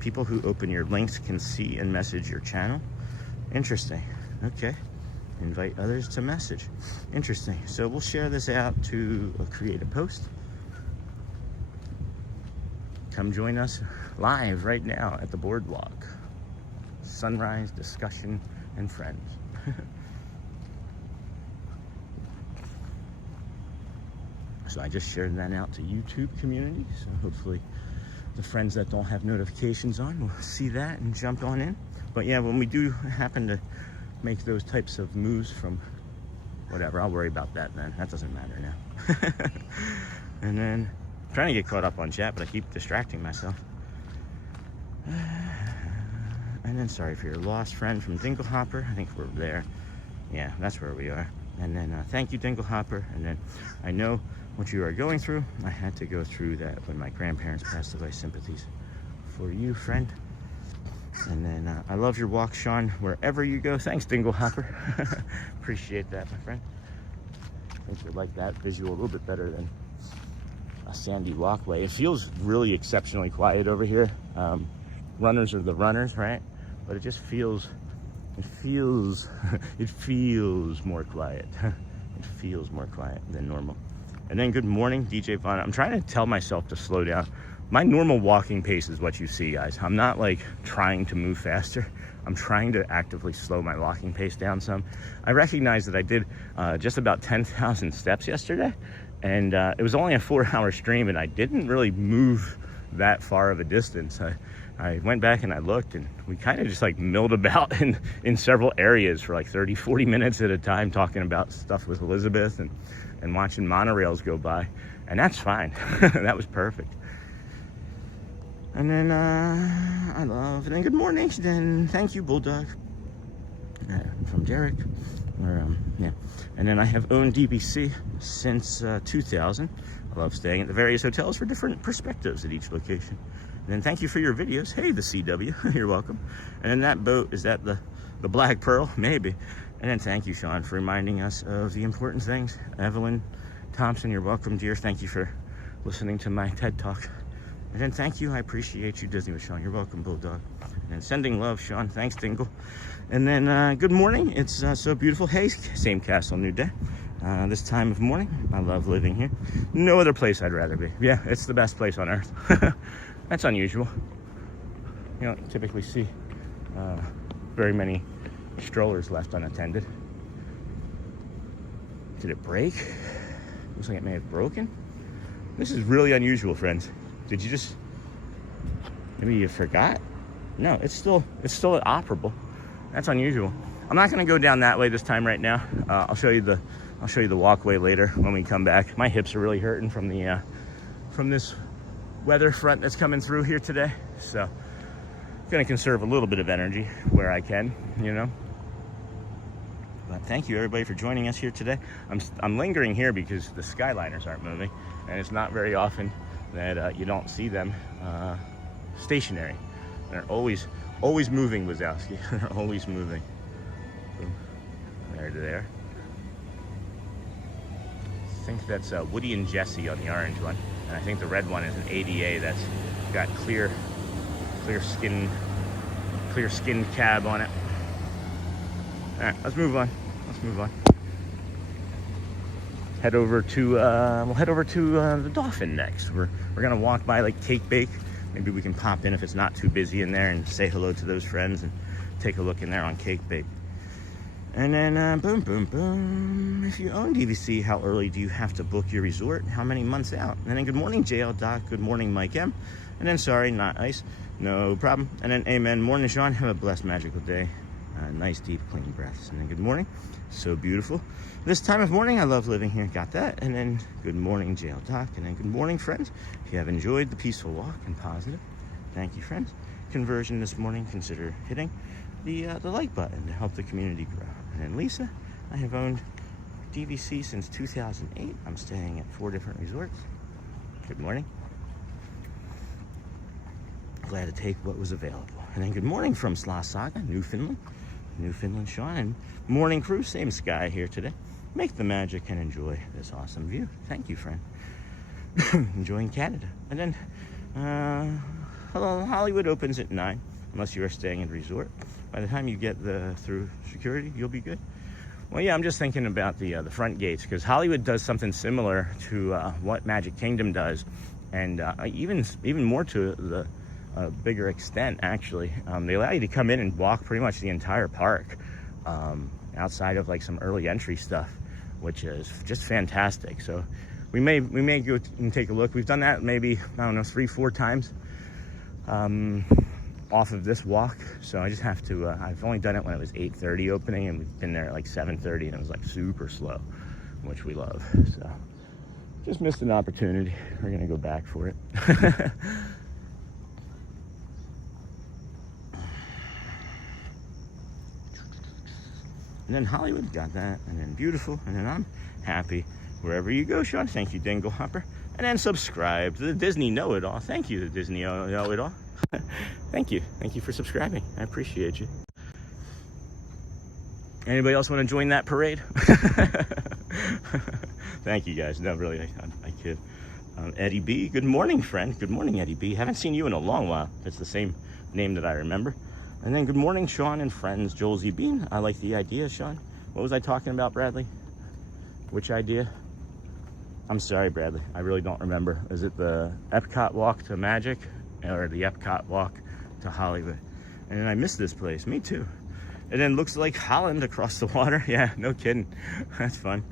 People who open your links can see and message your channel. Interesting. Okay. Invite others to message. Interesting. So we'll share this out to create a post. Come join us live right now at the boardwalk. Sunrise, discussion, and friends. So I just shared that out to YouTube community. So hopefully the friends that don't have notifications on will see that and jump on in. But yeah, when we do happen to make those types of moves from whatever, I'll worry about that then. That doesn't matter now. And then I'm trying to get caught up on chat, but I keep distracting myself. And then sorry for your lost friend from Dinglehopper. I think we're there. Yeah, that's where we are. And then thank you, Dinglehopper. And then I know what you are going through. I had to go through that when my grandparents passed away. Sympathies for you, friend. And then I love your walk, Sean, wherever you go. Thanks, Dinglehopper. Appreciate that, my friend. I think you'll like that visual a little bit better than a sandy walkway. It feels really exceptionally quiet over here. Runners are the runners, right? But it just feels, it feels more quiet. It feels more quiet than normal. And then good morning, DJ Vaughn. I'm trying to tell myself to slow down. My normal walking pace is what you see, guys. I'm not like trying to move faster. I'm trying to actively slow my walking pace down some. I recognize that I did just about 10,000 steps yesterday, and it was only a 4-hour stream, and I didn't really move that far of a distance. I went back and I looked, and we kind of just like milled about in several areas for like 30, 40 minutes at a time, talking about stuff with Elizabeth and watching monorails go by, and that's fine. That was perfect. And then and then good morning, then thank you, Bulldog, from Derek. Yeah. And then I have owned DBC since 2000. I love staying at the various hotels for different perspectives at each location. And then thank you for your videos. Hey, the CW, you're welcome. And then that boat, is that the Black Pearl? Maybe. And then thank you, Sean, for reminding us of the important things. Evelyn Thompson, you're welcome, dear. Thank you for listening to my TED Talk. And then thank you, I appreciate you, Disney with Sean. You're welcome, Bulldog. And sending love, Sean. Thanks, Dingle. And then good morning. It's so beautiful. Hey, same castle, new day. This time of morning, I love living here. No other place I'd rather be. Yeah, it's the best place on earth. That's unusual. You don't typically see very many strollers left unattended. Did it break? Looks like it may have broken. This is really unusual, friends. Did you just, maybe you forgot? No, it's still operable. That's unusual. I'm not gonna go down that way this time right now. I'll show you the walkway later when we come back. My hips are really hurting from the from this weather front that's coming through here today. So I'm gonna conserve a little bit of energy where I can, you know. But thank you everybody for joining us here today. I'm lingering here because the Skyliners aren't moving, and it's not very often that you don't see them stationary. They're always moving, Wazowski. They're always moving. There they are. I think that's Woody and Jesse on the orange one, and I think the red one is an ADA that's got clear skin cab on it. All right, let's move on. Head over to we'll head over to the Dolphin next. We're gonna walk by like Cake Bake. Maybe we can pop in if it's not too busy in there and say hello to those friends and take a look in there on Cake Bake. And then boom, boom, boom. If you own DVC, how early do you have to book your resort? How many months out? And then good morning, JL Doc. Good morning, Mike M. And then sorry, not ice. No problem. And then amen. Morning, Sean. Have a blessed, magical day. Nice, deep, clean breaths. And then good morning. So beautiful. This time of morning, I love living here. Got that. And then good morning, JL Doc. And then good morning, friends. If you have enjoyed the peaceful walk and positive, thank you, friends. Conversion this morning, consider hitting the like button to help the community grow. And then Lisa, I have owned DVC since 2008. I'm staying at 4 different resorts. Good morning. Glad to take what was available. And then good morning from Sloth Saga, Newfoundland, Sean. And morning crew, same sky here today. Make the magic and enjoy this awesome view. Thank you, friend. Enjoying Canada. And then hello, Hollywood opens at 9, unless you are staying at a resort. By the time you get through security, you'll be good. Well, yeah, I'm just thinking about the front gates, because Hollywood does something similar to what Magic Kingdom does, and even more to the bigger extent, actually. They allow you to come in and walk pretty much the entire park, outside of like some early entry stuff, which is just fantastic. So we may go and take a look. We've done that maybe, I don't know, 3-4 times off of this walk. So I just have to, I've only done it when it was 8:30 opening, and we've been there at like 7:30, and it was like super slow, which we love. So just missed an opportunity. We're gonna go back for it. And then Hollywood, got that. And then beautiful. And then I'm happy. Wherever you go, Sean. Thank you, Dingle Hopper. And then subscribe to the Disney Know-It-All. Thank you, the Disney Know-It-All. Thank you. Thank you for subscribing. I appreciate you. Anybody else want to join that parade? Thank you, guys. No, really, I kid. Eddie B, good morning, friend. Good morning, Eddie B. Haven't seen you in a long while. It's the same name that I remember. And then good morning, Sean and friends. Joel Z. Bean. I like the idea, Sean. What was I talking about, Bradley? Which idea? I'm sorry, Bradley. I really don't remember. Is it the EPCOT walk to Magic or the EPCOT walk to Hollywood? And then I missed this place. Me too. And then looks like Holland across the water. Yeah, no kidding. That's fun.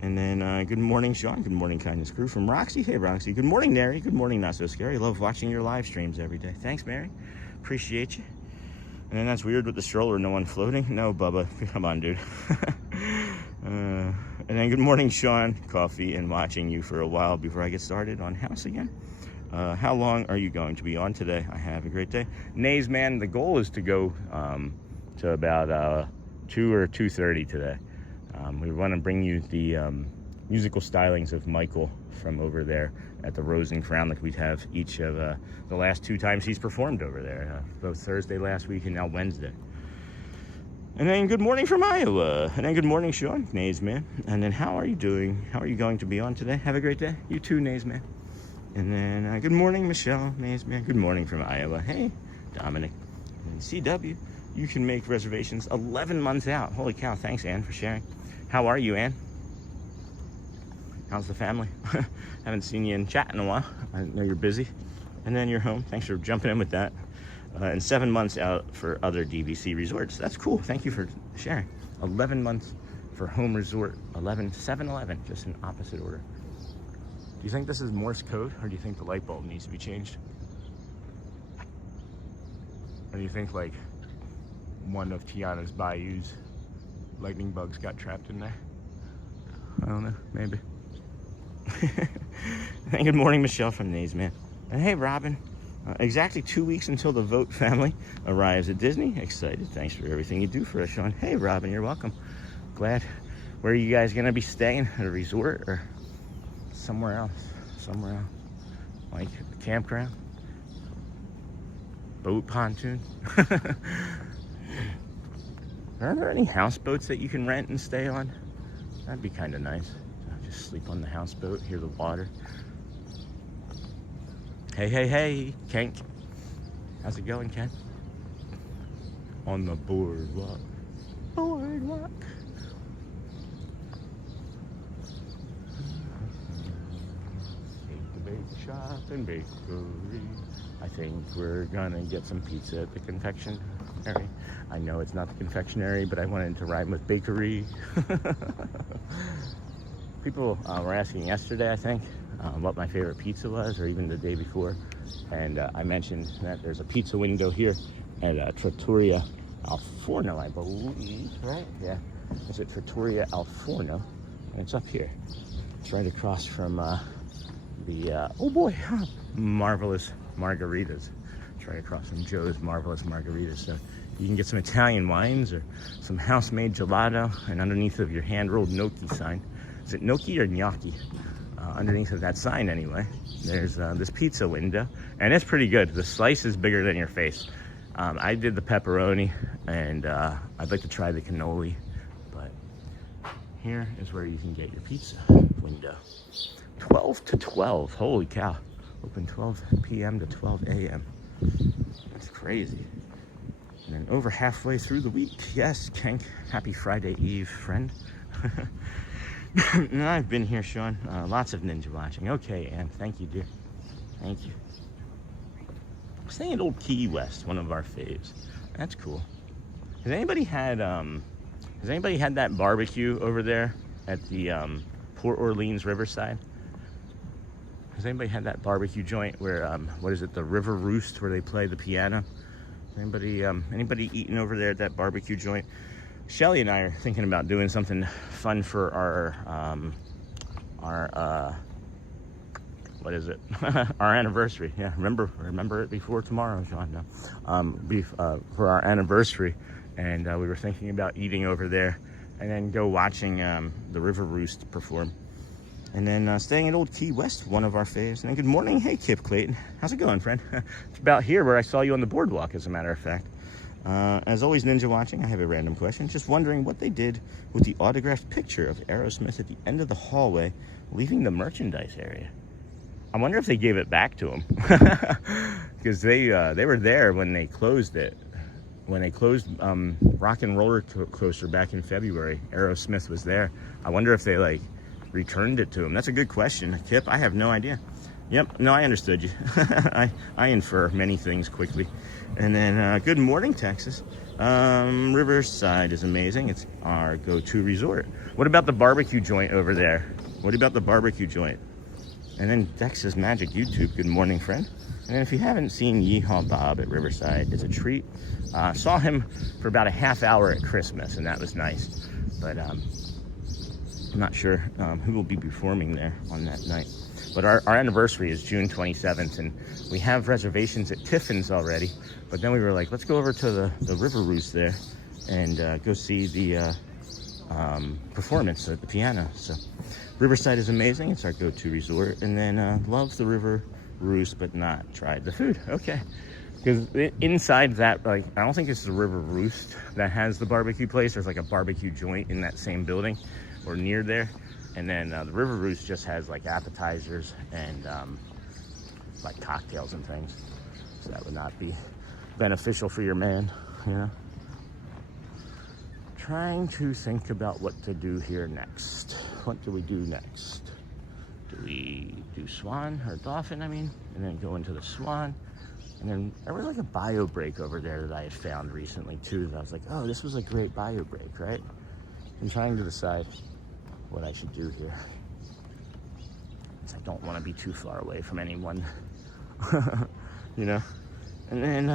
And then good morning, Sean. Good morning, Kindness Crew from Roxy. Hey, Roxy. Good morning, Nary. Good morning, Not So Scary. Love watching your live streams every day. Thanks, Mary. Appreciate you. And then that's weird with the stroller, no one floating. No, Bubba. Come on, dude. And then good morning, Sean. Coffee and watching you for a while before I get started on house again. How long are you going to be on today? I have a great day. Nays, man, the goal is to go to about 2 or 2:30 today. We want to bring you the musical stylings of Michael from over there at the Rose and Crown, like we'd have each of the last 2 times he's performed over there, both Thursday last week and now Wednesday. And then good morning from Iowa. And then good morning, Sean. Nays, man. And then how are you doing? How are you going to be on today? Have a great day. You too, Nays, man. And then good morning, Michelle. Nays, man. Good morning from Iowa. Hey, Dominic. And CW. You can make reservations 11 months out. Holy cow. Thanks, Ann, for sharing. How are you, Ann? How's the family? Haven't seen you in chat in a while. I know you're busy. And then you're home. Thanks for jumping in with that. And 7 months out for other DVC resorts. That's cool. Thank you for sharing. 11 months for home resort. 7-11, just in opposite order. Do you think this is Morse code, or do you think the light bulb needs to be changed? Or do you think, like, one of Tiana's bayous lightning bugs got trapped in there? I don't know, maybe. And good morning, Michelle from Nays, man. And hey, Robin. Exactly 2 weeks until the Vote family arrives at Disney. Excited. Thanks for everything you do for us, Sean. Hey, Robin, you're welcome. Glad. Where are you guys going to be staying? At a resort or somewhere else? Somewhere else. Like a campground? Boat pontoon? Are there any houseboats that you can rent and stay on? That'd be kind of nice. Just sleep on the houseboat, hear the water. Hey, hey, hey, Kenk. How's it going, Ken? On the boardwalk. Boardwalk. Take the bake shop and bakery. I think we're gonna get some pizza at the confectionery. I know it's not the confectionery, but I wanted to rhyme with bakery. People were asking yesterday, I think, what my favorite pizza was, or even the day before. And I mentioned that there's a pizza window here at Trattoria Al Forno, I believe, right? Yeah, it's at Trattoria Al Forno, and it's up here. It's right across from the, oh boy, Marvelous Margaritas. It's right across from Joe's Marvelous Margaritas. So you can get some Italian wines or some house-made gelato, and underneath of your hand-rolled gnocchi sign. Is it gnocchi or gnocchi? Underneath of that sign, anyway, there's this pizza window, and it's pretty good. The slice is bigger than your face. I did the pepperoni, and I'd like to try the cannoli, but here is where you can get your pizza window. 12 to 12, holy cow. Open 12 p.m. to 12 a.m. That's crazy. And then over halfway through the week, yes, Kenk, happy Friday Eve, friend. And I've been here, Sean. Lots of ninja watching. Okay, Ann. Thank you, dear. Thank you. Staying at Old Key West, one of our faves. That's cool. Has anybody had that barbecue over there at the Port Orleans Riverside? Has anybody had that barbecue joint where what is it, the River Roost, where they play the piano? Anybody eating over there at that barbecue joint? Shelly and I are thinking about doing something fun for our what is it? Our anniversary. Yeah, remember it before tomorrow, John. No. For our anniversary, and we were thinking about eating over there and then go watching the River Roost perform. And then staying at Old Key West, one of our faves. And then good morning. Hey, Kip Clayton. How's it going, friend? It's about here where I saw you on the boardwalk, as a matter of fact. As always, Ninja watching, I have a random question. Just wondering what they did with the autographed picture of Aerosmith at the end of the hallway, leaving the merchandise area. I wonder if they gave it back to him. Because they were there when they closed it. When they closed Rock and Roller Coaster back in February, Aerosmith was there. I wonder if they, like, returned it to him. That's a good question, Kip. I have no idea. Yep, no, I understood you. I infer many things quickly. And then good morning, Texas. Riverside is amazing. It's our go-to resort. What about the barbecue joint over there? What about the barbecue joint? And then Texas Magic YouTube, good morning, friend. And if you haven't seen Yeehaw Bob at Riverside, it's a treat. Saw him for about a half hour at Christmas, and that was nice. But I'm not sure who will be performing there on that night. But our anniversary is June 27th, and we have reservations at Tiffin's already. But then we were like, let's go over to the River Roost there and go see the performance at the piano. So Riverside is amazing. It's our go-to resort. And then love the River Roost, but not tried the food. Okay. Because inside that, like, I don't think it's the River Roost that has the barbecue place. There's like a barbecue joint in that same building or near there. And then the River Roost just has like appetizers and like cocktails and things. So that would not be beneficial for your man, you know. Trying to think about what to do here next. What do we do next? Do we do Swan or Dolphin, I mean? And then go into the Swan. And then there was like a bio break over there that I had found recently too. That I was like, oh, this was a great bio break, right? I'm trying to decide what I should do here. I don't want to be too far away from anyone, you know. And then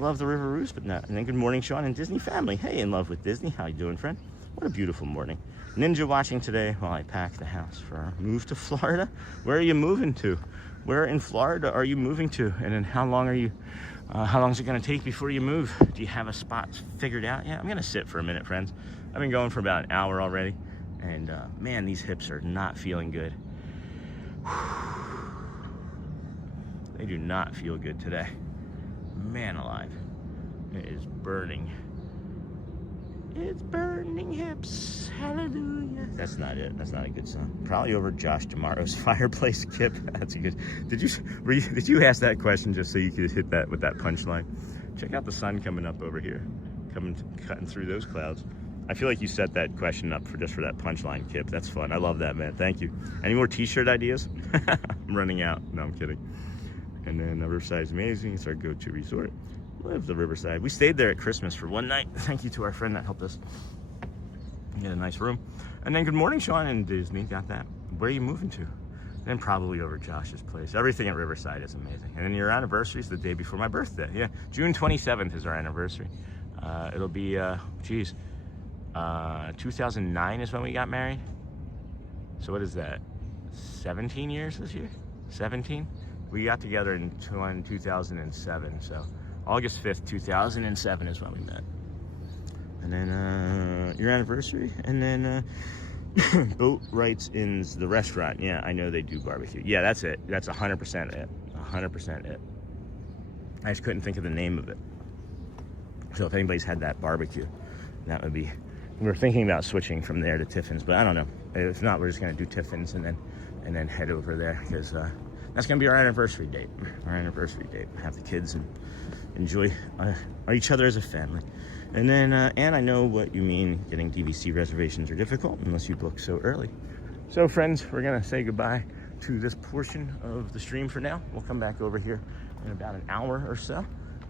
love the River Roost, but not. And then good morning, Sean and Disney family. Hey, in love with Disney. How you doing, friend? What a beautiful morning. Ninja watching today while I pack the house for our move to Florida. Where are you moving to? Where in Florida are you moving to? And then how long is it going to take before you move? Do you have a spot figured out? Yeah, I'm going to sit for a minute, friends. I've been going for about an hour already. And man, these hips are not feeling good. They do not feel good today. Man alive. It is burning. It's burning hips. Hallelujah. That's not it. That's not a good song. Probably over Josh D'Amaro's fireplace, Kip. That's a good. Did you ask that question just so you could hit that with that punchline? Check out the sun coming up over here, cutting through those clouds. I feel like you set that question up just for that punchline, Kip. That's fun. I love that, man. Thank you. Any more t-shirt ideas? I'm running out. No, I'm kidding. And then the Riverside is amazing. It's our go-to resort. Love the Riverside. We stayed there at Christmas for one night. Thank you to our friend that helped us get a nice room. And then good morning, Sean and Disney. Got that. Where are you moving to? Then probably over Josh's place. Everything at Riverside is amazing. And then your anniversary is the day before my birthday. Yeah, June 27th is our anniversary. It'll be, 2009 is when we got married. So what is that? 17 years this year? 17? We got together in 2007. So August 5th, 2007 is when we met. And then your anniversary. And then boat rights in the restaurant. Yeah, I know they do barbecue. Yeah, that's it. That's 100% it. 100% it. I just couldn't think of the name of it. So if anybody's had that barbecue, that would be... We were thinking about switching from there to Tiffin's, but I don't know. If not, we're just gonna do Tiffin's and then head over there, because that's gonna be our anniversary date. Our anniversary date. Have the kids and enjoy each other as a family. And then, and I know what you mean. Getting DVC reservations are difficult unless you book so early. So, friends, we're gonna say goodbye to this portion of the stream for now. We'll come back over here in about an hour or so,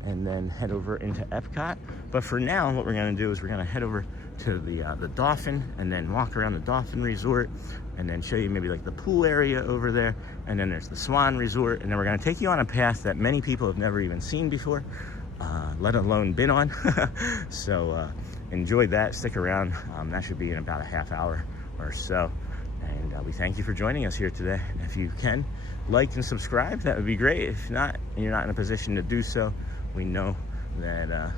and then head over into EPCOT. But for now, what we're gonna do is we're gonna head over to the Dolphin, and then walk around the Dolphin Resort, and then show you maybe like the pool area over there, and then there's the Swan Resort, and then we're gonna take you on a path that many people have never even seen before, let alone been on. So enjoy that, stick around. That should be in about a half hour or so. And we thank you for joining us here today. If you can, like and subscribe, that would be great. If not, and you're not in a position to do so, we know that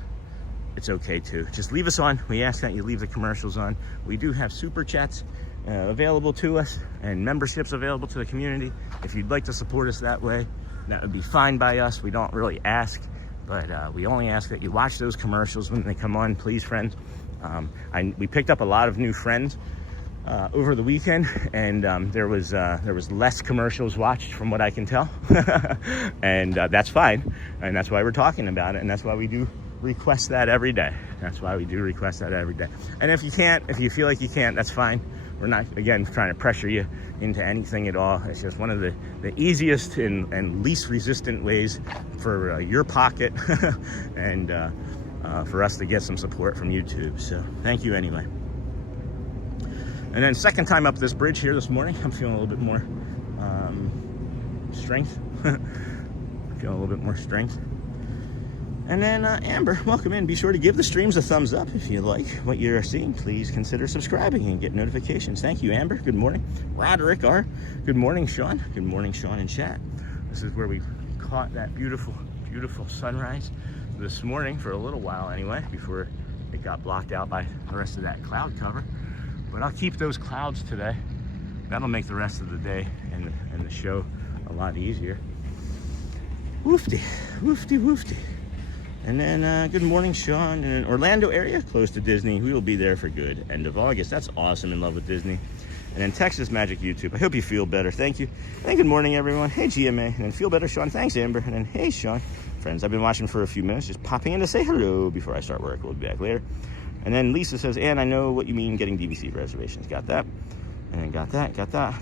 it's okay too. Just leave us on. We ask that you leave the commercials on. We do have super chats available to us and memberships available to the community. If you'd like to support us that way, that would be fine by us. We don't really ask, but we only ask that you watch those commercials when they come on, please, friends. We picked up a lot of new friends over the weekend, and there was less commercials watched from what I can tell. And that's fine, and that's why we're talking about it, and that's why we do request that every day. That's why we do request that every day. And if you feel like you can't, that's fine. We're not, again, trying to pressure you into anything at all. It's just one of the easiest and least resistant ways for your pocket and for us to get some support from YouTube. So thank you anyway. And then second time up this bridge here this morning, I'm feeling a little bit more strength. Feeling a little bit more strength. And then Amber, welcome in. Be sure to give the streams a thumbs up if you like what you're seeing. Please consider subscribing and get notifications. Thank you, Amber. Good morning. Roderick R. Good morning, Sean. Good morning, Sean and chat. This is where we caught that beautiful, beautiful sunrise this morning for a little while anyway, before it got blocked out by the rest of that cloud cover. But I'll keep those clouds today. That'll make the rest of the day and the show a lot easier. Woofty, woofty, woofty. And then good morning, Sean. In an Orlando area, close to Disney. We will be there for good. End of August. That's awesome. In love with Disney. And then Texas Magic YouTube. I hope you feel better. Thank you. And good morning, everyone. Hey, GMA. And then feel better, Sean. Thanks, Amber. And then hey, Sean. Friends, I've been watching for a few minutes, just popping in to say hello before I start work. We'll be back later. And then Lisa says, Ann, I know what you mean getting DVC reservations. Got that. And then got that.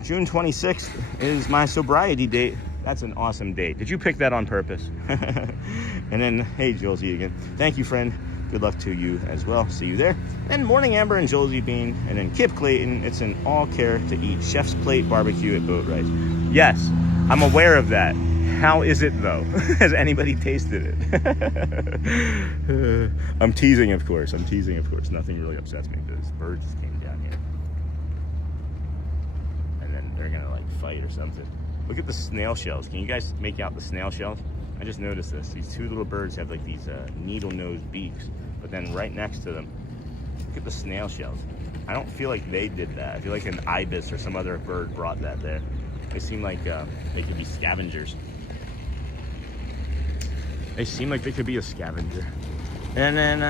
June 26th is my sobriety date. That's an awesome date. Did you pick that on purpose? And then, hey, Josie again. Thank you, friend. Good luck to you as well. See you there. And morning, Amber and Josie Bean. And then Kip Clayton. It's an all care to eat chef's plate barbecue at Boat Rice. Yes, I'm aware of that. How is it, though? Has anybody tasted it? I'm teasing, of course. Nothing really upsets me. This bird just came down here. And then they're going to, like, fight or something. Look at the snail shells. Can you guys make out the snail shells? I just noticed this. These two little birds have like these needle-nosed beaks, but then right next to them, look at the snail shells. I don't feel like they did that. I feel like an ibis or some other bird brought that there. They seem like they could be scavengers. They seem like they could be a scavenger. And then,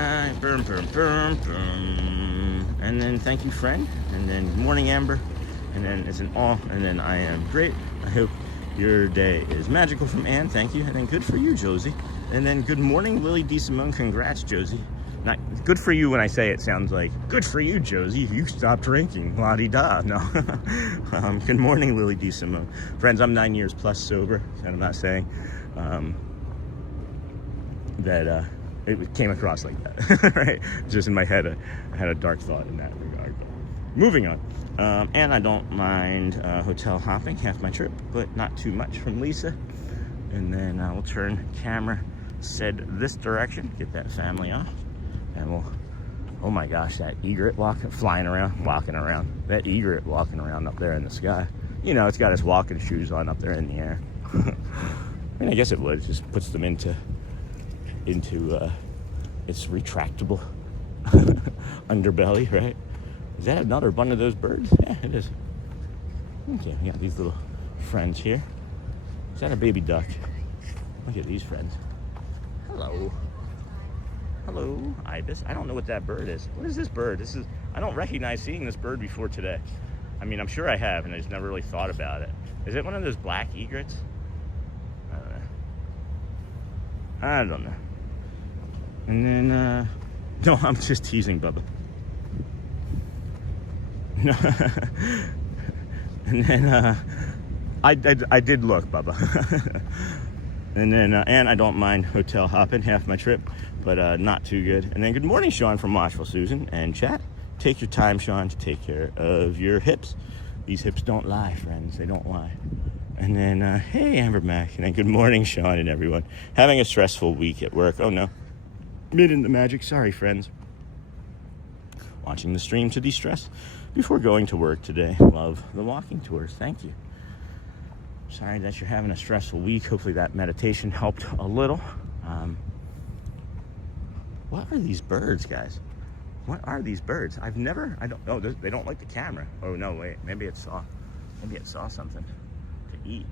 and then thank you, friend. And then good morning, Amber. And then it's an all, and then I am great. I hope your day is magical from Ann. Thank you. And then good for you, Josie. And then good morning, Lily D. Simone. Congrats, Josie. Not good for you when I say it sounds like good for you, Josie. You stopped drinking. La-di-da. No. Good morning, Lily D. Simone. Friends, I'm 9 years plus sober. And I'm not saying that it came across like that. Right? Just in my head, I had a dark thought in that regard. But moving on. And I don't mind hotel hopping, half my trip, but not too much from Lisa. And then we'll turn camera said this direction, get that family off. And we'll, oh my gosh, that egret walking around. That egret walking around up there in the sky. You know, it's got its walking shoes on up there in the air. I mean, I guess it would. It just puts them into its retractable underbelly, right? Is that another one of those birds? Yeah, it is. Okay, we got these little friends here. Is that a baby duck? Look at these friends. Hello. Hello, ibis. I don't know what that bird is. What is this bird? I don't recognize seeing this bird before today. I mean, I'm sure I have, and I just never really thought about it. Is it one of those black egrets? I don't know. And then, no, I'm just teasing Bubba. And then I did look, Bubba. And then and I don't mind hotel hopping, half my trip, but not too good. And then good morning, Sean from Watchful Susan and chat. Take your time, Sean, to take care of your hips. These hips don't lie, friends. They don't lie. And then hey, Amber Mac. And then good morning, Sean and everyone. Having a stressful week at work. Oh no, mid in the magic. Sorry, friends. Watching the stream to de-stress before going to work today. Love the walking tours. Thank you. Sorry that you're having a stressful week. Hopefully that meditation helped a little. What are these birds, guys? What are these birds? I don't know. They don't like the camera. Oh, no, wait. Maybe it saw something to eat.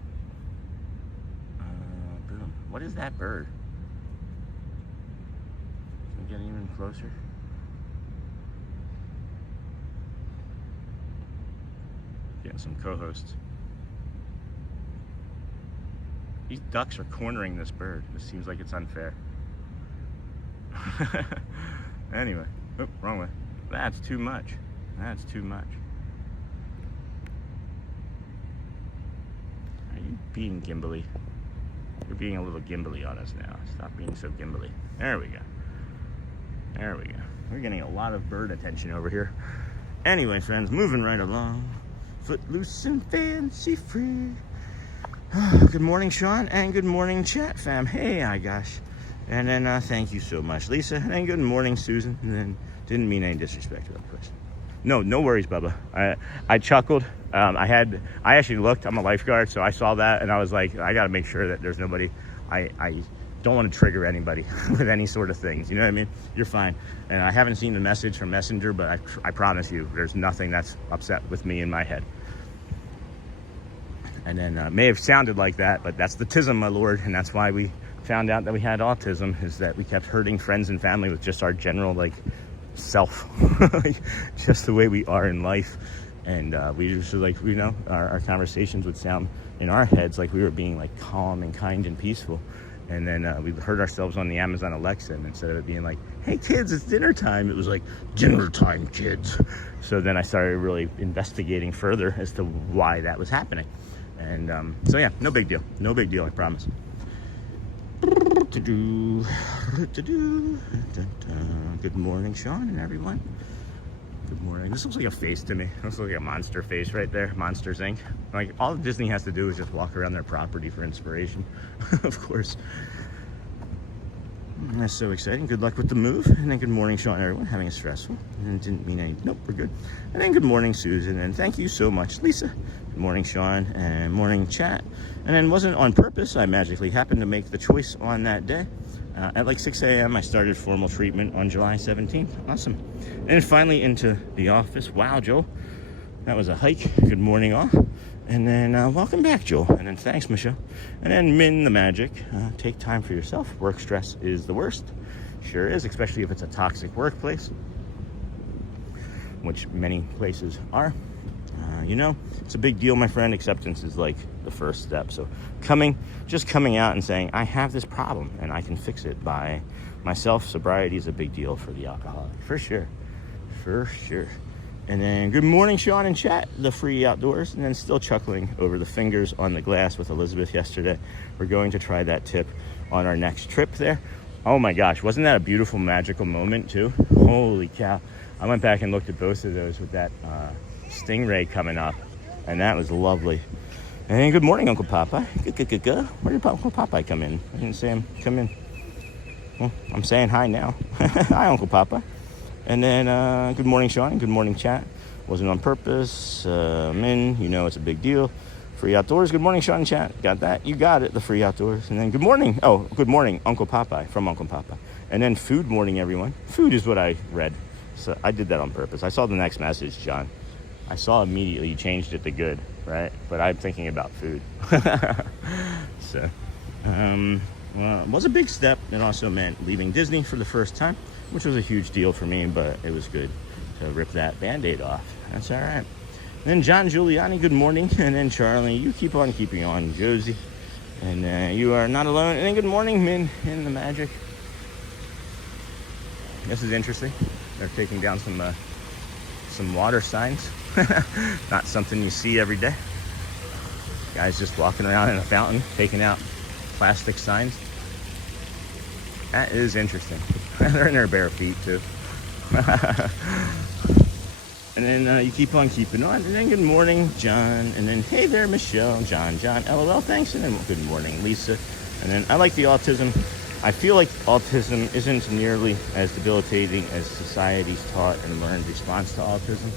Boom. What is that bird? Can we get even closer? Getting some co-hosts. These ducks are cornering this bird. This seems like it's unfair. Anyway. Oh, wrong way. That's too much. That's too much. Are you being gimbally? You're being a little gimbally on us now. Stop being so gimbally. There we go. There we go. We're getting a lot of bird attention over here. Anyway, friends, moving right along. Footloose and fancy free. Good morning, Sean, and good morning, chat fam. Hey, I gosh. And then thank you so much, Lisa. And then good morning, Susan. And then didn't mean any disrespect to that question. No worries, Bubba. I chuckled. I actually looked. I'm a lifeguard, so I saw that, and I was like, I got to make sure that there's nobody. I don't want to trigger anybody with any sort of things. You know what I mean? You're fine. And I haven't seen the message from Messenger, but I promise you, there's nothing that's upset with me in my head. And then may have sounded like that, but that's the tism, my lord, and that's why we found out that we had autism, is that we kept hurting friends and family with just our general self, just the way we are in life. And we usually our conversations would sound in our heads like we were being calm and kind and peaceful. And then we heard ourselves on the Amazon Alexa, and instead of it being like, hey kids, it's dinner time, it was like, dinner time, kids. So then I started really investigating further as to why that was happening. And so yeah, no big deal, I promise. Good morning, Sean and everyone. Good morning. This looks like a face to me. This looks like a monster face right there. Monsters Inc. All Disney has to do is just walk around their property for inspiration. Of course. That's so exciting. Good luck with the move. And then good morning, Sean, everyone. Having a stressful. And it didn't mean any. Nope, we're good. And then good morning, Susan. And thank you so much, Lisa. Good morning, Sean. And morning, chat. And then wasn't on purpose. I magically happened to make the choice on that day. At 6 a.m. I started formal treatment on July 17th. Awesome. And then finally into the office. Wow, Joel. That was a hike. Good morning, all. And then welcome back, Joel. And then thanks, Michelle. And then Min the magic. Take time for yourself. Work stress is the worst. Sure is, especially if it's a toxic workplace, which many places are. It's a big deal, my friend. Acceptance is the first step. So just coming out and saying, I have this problem and I can fix it by myself. Sobriety is a big deal for the alcoholic. For sure. And then good morning, Sean and chat, the free outdoors. And then still chuckling over the fingers on the glass with Elizabeth yesterday. We're going to try that tip on our next trip there. Oh my gosh, wasn't that a beautiful, magical moment too? Holy cow. I went back and looked at both of those with that stingray coming up, and that was lovely. And good morning, Uncle Popeye. Where did Uncle Popeye come in? I didn't see him come in. Well, I'm saying hi now. Hi, Uncle Popeye. And then good morning, Sean. Good morning, chat. Wasn't on purpose. Min, it's a big deal. Free outdoors. Good morning, Sean and chat. Got that? You got it. The free outdoors. And then good morning. Oh, good morning, Uncle Popeye, from Uncle Popeye. And then food morning, everyone. Food is what I read. So I did that on purpose. I saw the next message, John. I saw immediately you changed it to good, right? But I'm thinking about food. So, well, it was a big step. It also meant leaving Disney for the first time, which was a huge deal for me, but it was good to rip that Band-Aid off. That's all right. Then John Giuliani, good morning. And then Charlie, you keep on keeping on, Josie. And you are not alone. And then good morning, Min in the magic. This is interesting. They're taking down some water signs. Not something you see every day. Guys just walking around in a fountain, taking out plastic signs. That is interesting. They're in their bare feet too. And then you keep on keeping on. And then good morning, John. And then hey there, Michelle. John, LOL, thanks. And then good morning, Lisa. And then I like the autism. I feel like autism isn't nearly as debilitating as society's taught and learned response to autism.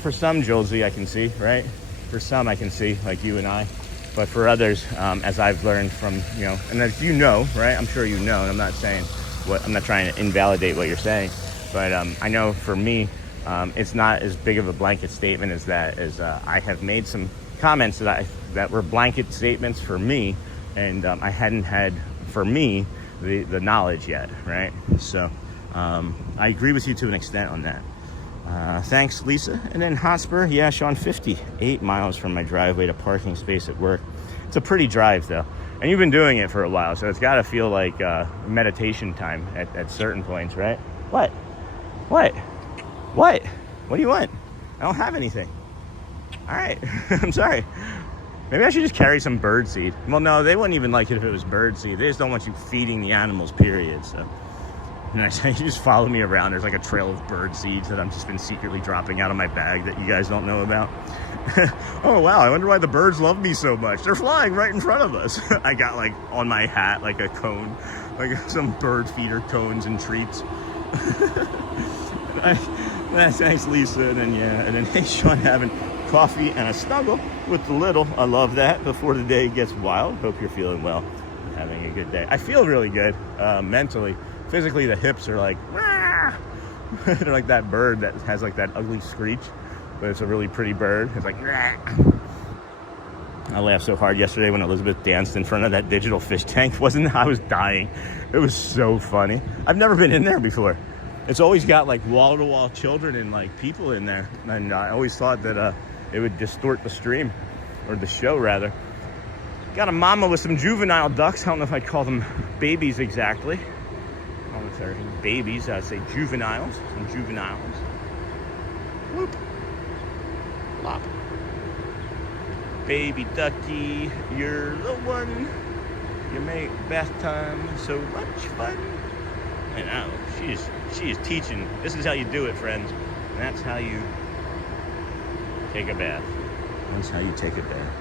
For some, Josie, I can see, right? For some, I can see, like you and I. But for others, as I've learned from, and as right? I'm sure and I'm not saying I'm not trying to invalidate what you're saying, but I know for me, it's not as big of a blanket statement as that. I have made some comments that were blanket statements for me, and I hadn't had for me the knowledge yet, right? So I agree with you to an extent on that. Thanks, Lisa. And then Hotspur, yeah, Sean, 58 miles from my driveway to parking space at work. It's a pretty drive, though. And you've been doing it for a while, so it's got to feel like meditation time at certain points, right? What? What? What? What do you want? I don't have anything. All right. I'm sorry. Maybe I should just carry some bird seed. Well, no, they wouldn't even like it if it was bird seed. They just don't want you feeding the animals, period, so... And I say, you just follow me around. There's like a trail of bird seeds that I've just been secretly dropping out of my bag that you guys don't know about. Oh, wow. I wonder why the birds love me so much. They're flying right in front of us. I got like on my hat, like a cone, like some bird feeder cones and treats. Thanks, Lisa. And then, yeah. And then, hey, Sean, having coffee and a snuggle with the little. I love that before the day gets wild. Hope you're feeling well. Having a good day. I feel really good mentally. Physically, the hips are like, they're like that bird that has like that ugly screech, but it's a really pretty bird. It's like, I laughed so hard yesterday when Elizabeth danced in front of that digital fish tank. I was dying. It was so funny. I've never been in there before. It's always got like wall-to-wall children and like people in there. And I always thought that it would distort the stream, or the show rather. Got a mama with some juvenile ducks. I don't know if I'd call them babies exactly. They're babies, I'd say juveniles, some juveniles. Whoop. Plop. Baby ducky, you're the one. You make bath time so much fun. I know, she is teaching. This is how you do it, friends. And that's how you take a bath. That's how you take a bath.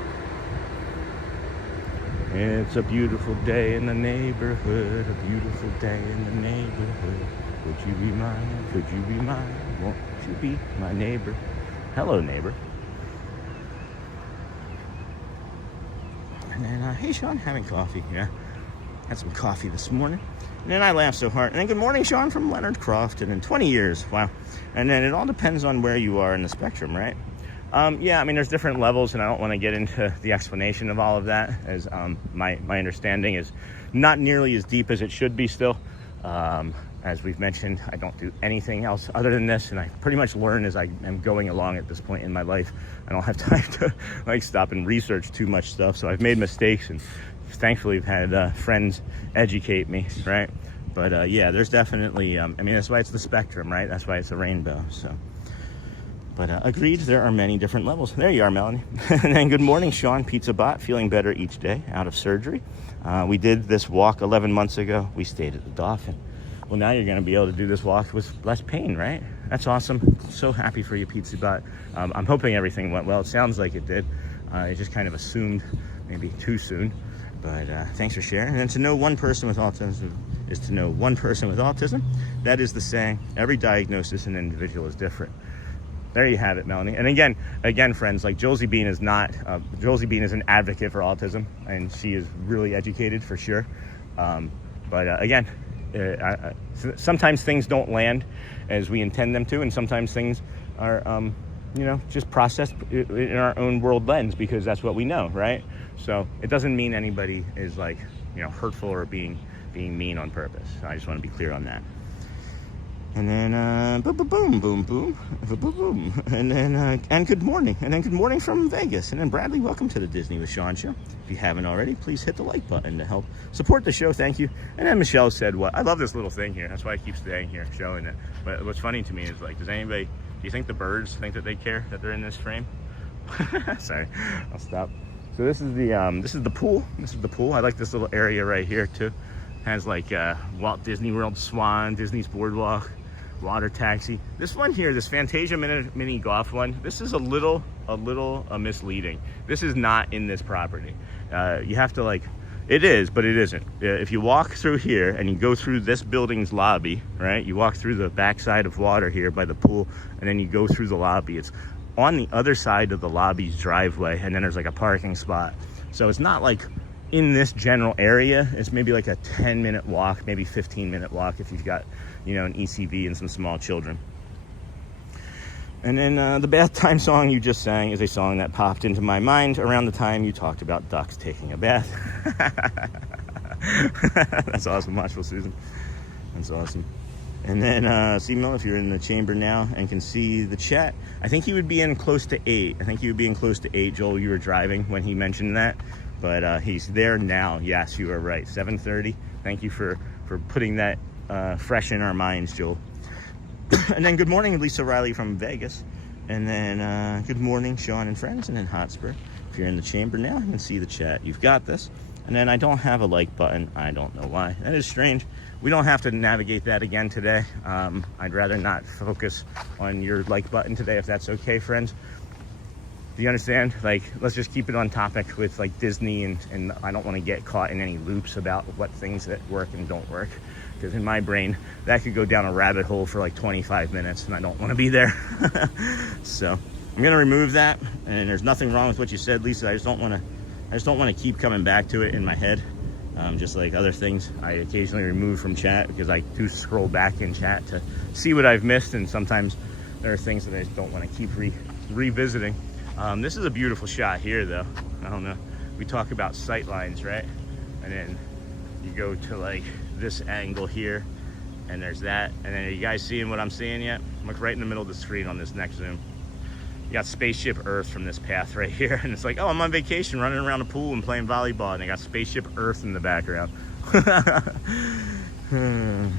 It's a beautiful day in the neighborhood, a beautiful day in the neighborhood. Would you be mine? Could you be mine? Won't you be my neighbor? Hello, neighbor. And then, hey, Sean, having coffee, yeah. Had some coffee this morning. And then I laughed so hard. And then good morning, Sean, from Leonard Croft. And in 20 years, wow. And then it all depends on where you are in the spectrum, right? Yeah, I mean, there's different levels, and I don't want to get into the explanation of all of that, as my understanding is not nearly as deep as it should be still. As we've mentioned, I don't do anything else other than this, and I pretty much learn as I am going along at this point in my life. I don't have time to like stop and research too much stuff, so I've made mistakes, and thankfully I've had friends educate me, right? But yeah, there's definitely, I mean, that's why it's the spectrum, right? That's why it's a rainbow, so. But agreed, there are many different levels. There you are, Melanie. And then good morning, Sean, Pizza Bot, feeling better each day, out of surgery. We did this walk 11 months ago. We stayed at the Dolphin. Well, now you're going to be able to do this walk with less pain, right? That's awesome. So happy for you, Pizza Bot. I'm hoping everything went well. It sounds like it did. I just kind of assumed maybe too soon. But thanks for sharing. And then to know one person with autism is to know one person with autism. That is the saying. Every diagnosis and individual is different. There you have it, Melanie. And again, friends, like Josie Bean is not, Josie Bean is an advocate for autism, and she is really educated for sure. But again, sometimes things don't land as we intend them to, and sometimes things are, you know, just processed in our own world lens because that's what we know, right? So it doesn't mean anybody is like, you know, hurtful or being mean on purpose. I just want to be clear on that. And then, boom, boom, boom, boom, boom, boom, boom. And then, and good morning. And then good morning from Vegas. And then Bradley, welcome to the Disney with Sean show. If you haven't already, please hit the like button to help support the show. Thank you. And then Michelle said, what? I love this little thing here. That's why I keep staying here, showing it. But what's funny to me is like, do you think the birds think that they care that they're in this frame? Sorry, I'll stop. So this is the pool. This is the pool. I like this little area right here too. Has like Walt Disney World, Swan, Disney's BoardWalk, water taxi. This one here, this Fantasia mini golf one, this is a little misleading. This is not in this property. You have to like, it is, but it isn't. If you walk through here and you go through this building's lobby, right? You walk through the backside of water here by the pool, and then you go through the lobby. It's on the other side of the lobby's driveway, and then there's like a parking spot. So it's not like in this general area. It's maybe like a 10-minute walk, maybe 15-minute walk if you've got, you know, an ECV and some small children. And then the bath time song you just sang is a song that popped into my mind around the time you talked about ducks taking a bath. That's awesome. Watchful Susan. That's awesome. And then C-Mill, if you're in the chamber now and can see the chat, I think he would be in close to 8. I think he would be in close to 8, Joel. You were driving when he mentioned that, but he's there now. Yes, you are right. 7:30. Thank you for putting that fresh in our minds, Joel. And then good morning, Lisa Riley from Vegas. And then good morning, Sean and friends. And then Hotspur. If you're in the chamber now, you can see the chat. You've got this. And then I don't have a like button. I don't know why. That is strange. We don't have to navigate that again today. I'd rather not focus on your like button today, if that's okay, friends. Do you understand? Like, let's just keep it on topic with like Disney, and I don't want to get caught in any loops about what things that work and don't work. Because in my brain, that could go down a rabbit hole for like 25 minutes, and I don't want to be there. So I'm gonna remove that. And there's nothing wrong with what you said, Lisa. I just don't want to keep coming back to it in my head. Just like other things I occasionally remove from chat, because I do scroll back in chat to see what I've missed, and sometimes there are things that I just don't want to keep revisiting. This is a beautiful shot here, though. I don't know. We talk about sight lines, right? And then you go to like this angle here, and there's that. And then are you guys seeing what I'm seeing yet? Look right in the middle of the screen on this next zoom. You got Spaceship Earth from this path right here, and it's like, oh, I'm on vacation running around a pool and playing volleyball, and they got Spaceship Earth in the background. And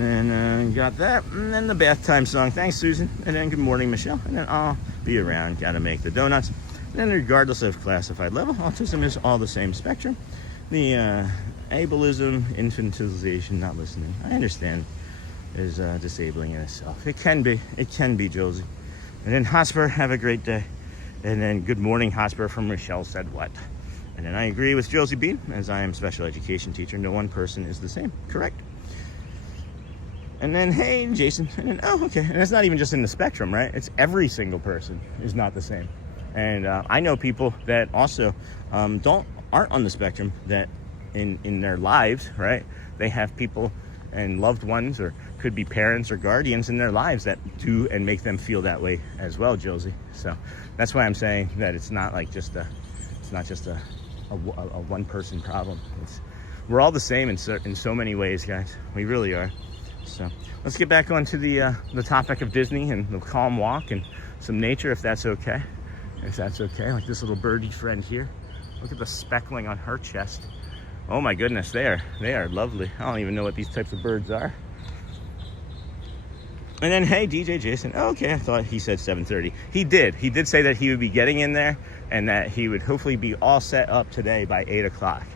then got that, and then the bath time song. Thanks, Susan. And then good morning, Michelle. And then I'll be around, gotta make the donuts. And then regardless of classified level, autism is all the same spectrum. The ableism, infantilization, not listening, I understand, is disabling in itself. It can be, Josie. And then Hotspur, have a great day. And then good morning, Hotspur, from Michelle said what? And then I agree with Josie Bean, as I am special education teacher. No one person is the same. Correct. And then, hey, Jason. And then, oh, okay. And it's not even just in the spectrum, right? It's every single person is not the same. And I know people that also aren't on the spectrum, that in their lives, right? They have people and loved ones, or could be parents or guardians in their lives, that do and make them feel that way as well, Josie. So that's why I'm saying that it's not like just a one person problem. We're all the same in so many ways, guys. We really are. So let's get back onto the topic of Disney and the calm walk and some nature, if that's okay. If that's okay, like this little birdie friend here. Look at the speckling on her chest. Oh my goodness, they are lovely. I don't even know what these types of birds are. And then, hey, DJ Jason. Oh, okay, I thought he said 7:30. He did say that he would be getting in there, and that he would hopefully be all set up today by 8 o'clock.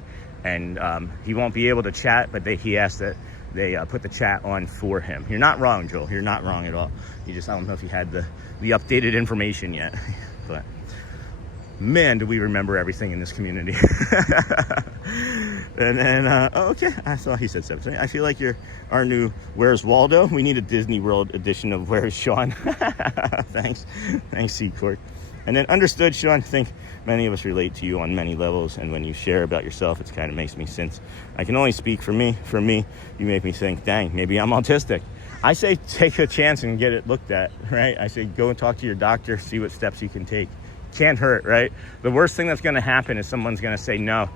And he won't be able to chat, but he asked that they put the chat on for him. You're not wrong, Joel. You're not wrong at all. I don't know if you had the updated information yet. But man, do we remember everything in this community. And then, oh, okay, I thought he said 7:30. I feel like you're our new Where's Waldo? We need a Disney World edition of Where's Sean? Thanks, Secord. And then understood, Sean. I think many of us relate to you on many levels, and when you share about yourself, it kind of makes me sense. I can only speak for me. For me, you make me think, dang, maybe I'm autistic. I say take a chance and get it looked at, right? I say go and talk to your doctor, see what steps you can take. Can't hurt, right? The worst thing that's going to happen is someone's going to say no.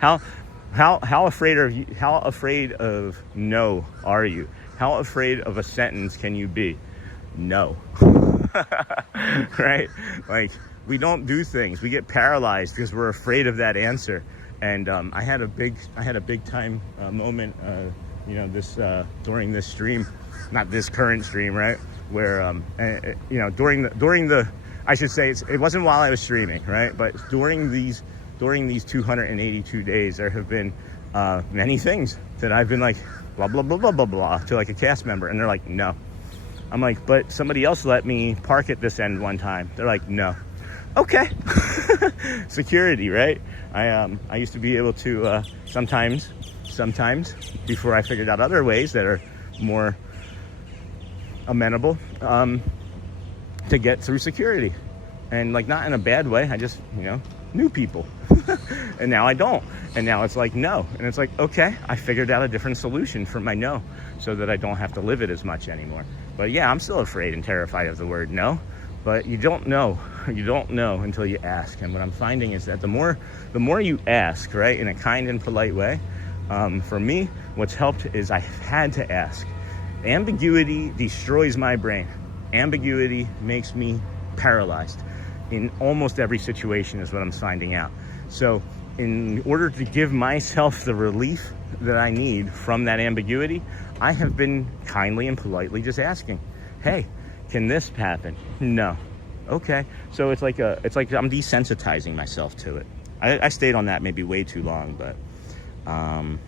How afraid of no are you? How afraid of a sentence can you be? No. Right? Like, we don't do things. We get paralyzed because we're afraid of that answer. And I had a big time moment, during this stream, not this current stream, right? Where during the I should say it wasn't while I was streaming, right? But during these 282 days, there have been many things that I've been like blah blah blah blah blah blah to like a cast member, and they're like, no. I'm like, but somebody else let me park at this end one time. They're like, no. Okay. Security, right? I used to be able to sometimes before I figured out other ways that are more amenable to get through security. And like, not in a bad way, I just, knew people. And now I don't. And now it's like, no. And it's like, okay, I figured out a different solution for my no, so that I don't have to live it as much anymore. But yeah, I'm still afraid and terrified of the word no. But you don't know. You don't know until you ask. And what I'm finding is that the more you ask, right, in a kind and polite way, for me, what's helped is I had to ask. Ambiguity destroys my brain. Ambiguity makes me paralyzed in almost every situation, is what I'm finding out. So in order to give myself the relief that I need from that ambiguity, I have been kindly and politely just asking, hey, can this happen? No. Okay. So it's like I'm desensitizing myself to it. I stayed on that maybe way too long, but and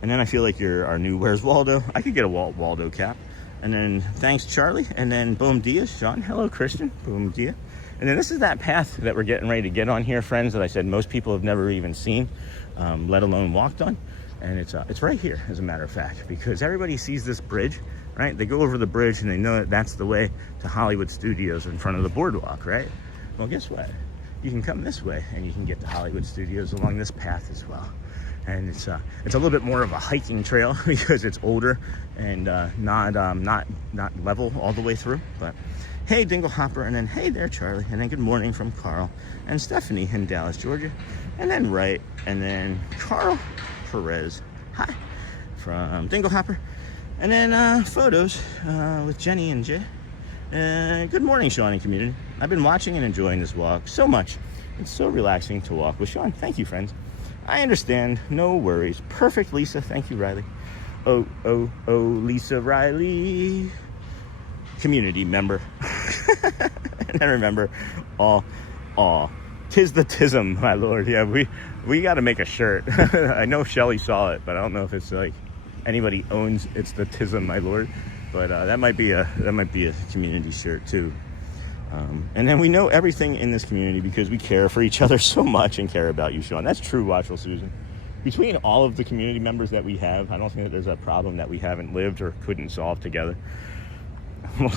then I feel like you're our new Where's Waldo? I could get a Waldo cap. And then thanks, Charlie. And then boom dia, Sean. Hello, Christian. Boom dia. And then this is that path that we're getting ready to get on here, friends, that I said most people have never even seen, let alone walked on. And it's right here, as a matter of fact, because everybody sees this bridge, right? They go over the bridge and they know that that's the way to Hollywood Studios in front of the boardwalk, right? Well, guess what? You can come this way and you can get to Hollywood Studios along this path as well. And it's a little bit more of a hiking trail because it's older and not level all the way through. But hey, Dingle Hopper, and then hey there, Charlie, and then good morning from Carl and Stephanie in Dallas, Georgia, and then Wright, and then Carl Perez, hi, from Dingle Hopper, and then photos with Jenny and Jay. Good morning, Sean and community. I've been watching and enjoying this walk so much. It's so relaxing to walk with Sean. Thank you, friends. I understand. No worries. Perfect, Lisa. Thank you, Riley. Oh, Lisa Riley. Community member. And I remember, tis the tism, my lord. Yeah, we got to make a shirt. I know Shelly saw it, but I don't know if it's like anybody owns it's the tism, my lord. But that might be a community shirt too. And then we know everything in this community because we care for each other so much and care about you, Sean. That's true, Watchful Susan. Between all of the community members that we have, I don't think that there's a problem that we haven't lived or couldn't solve together.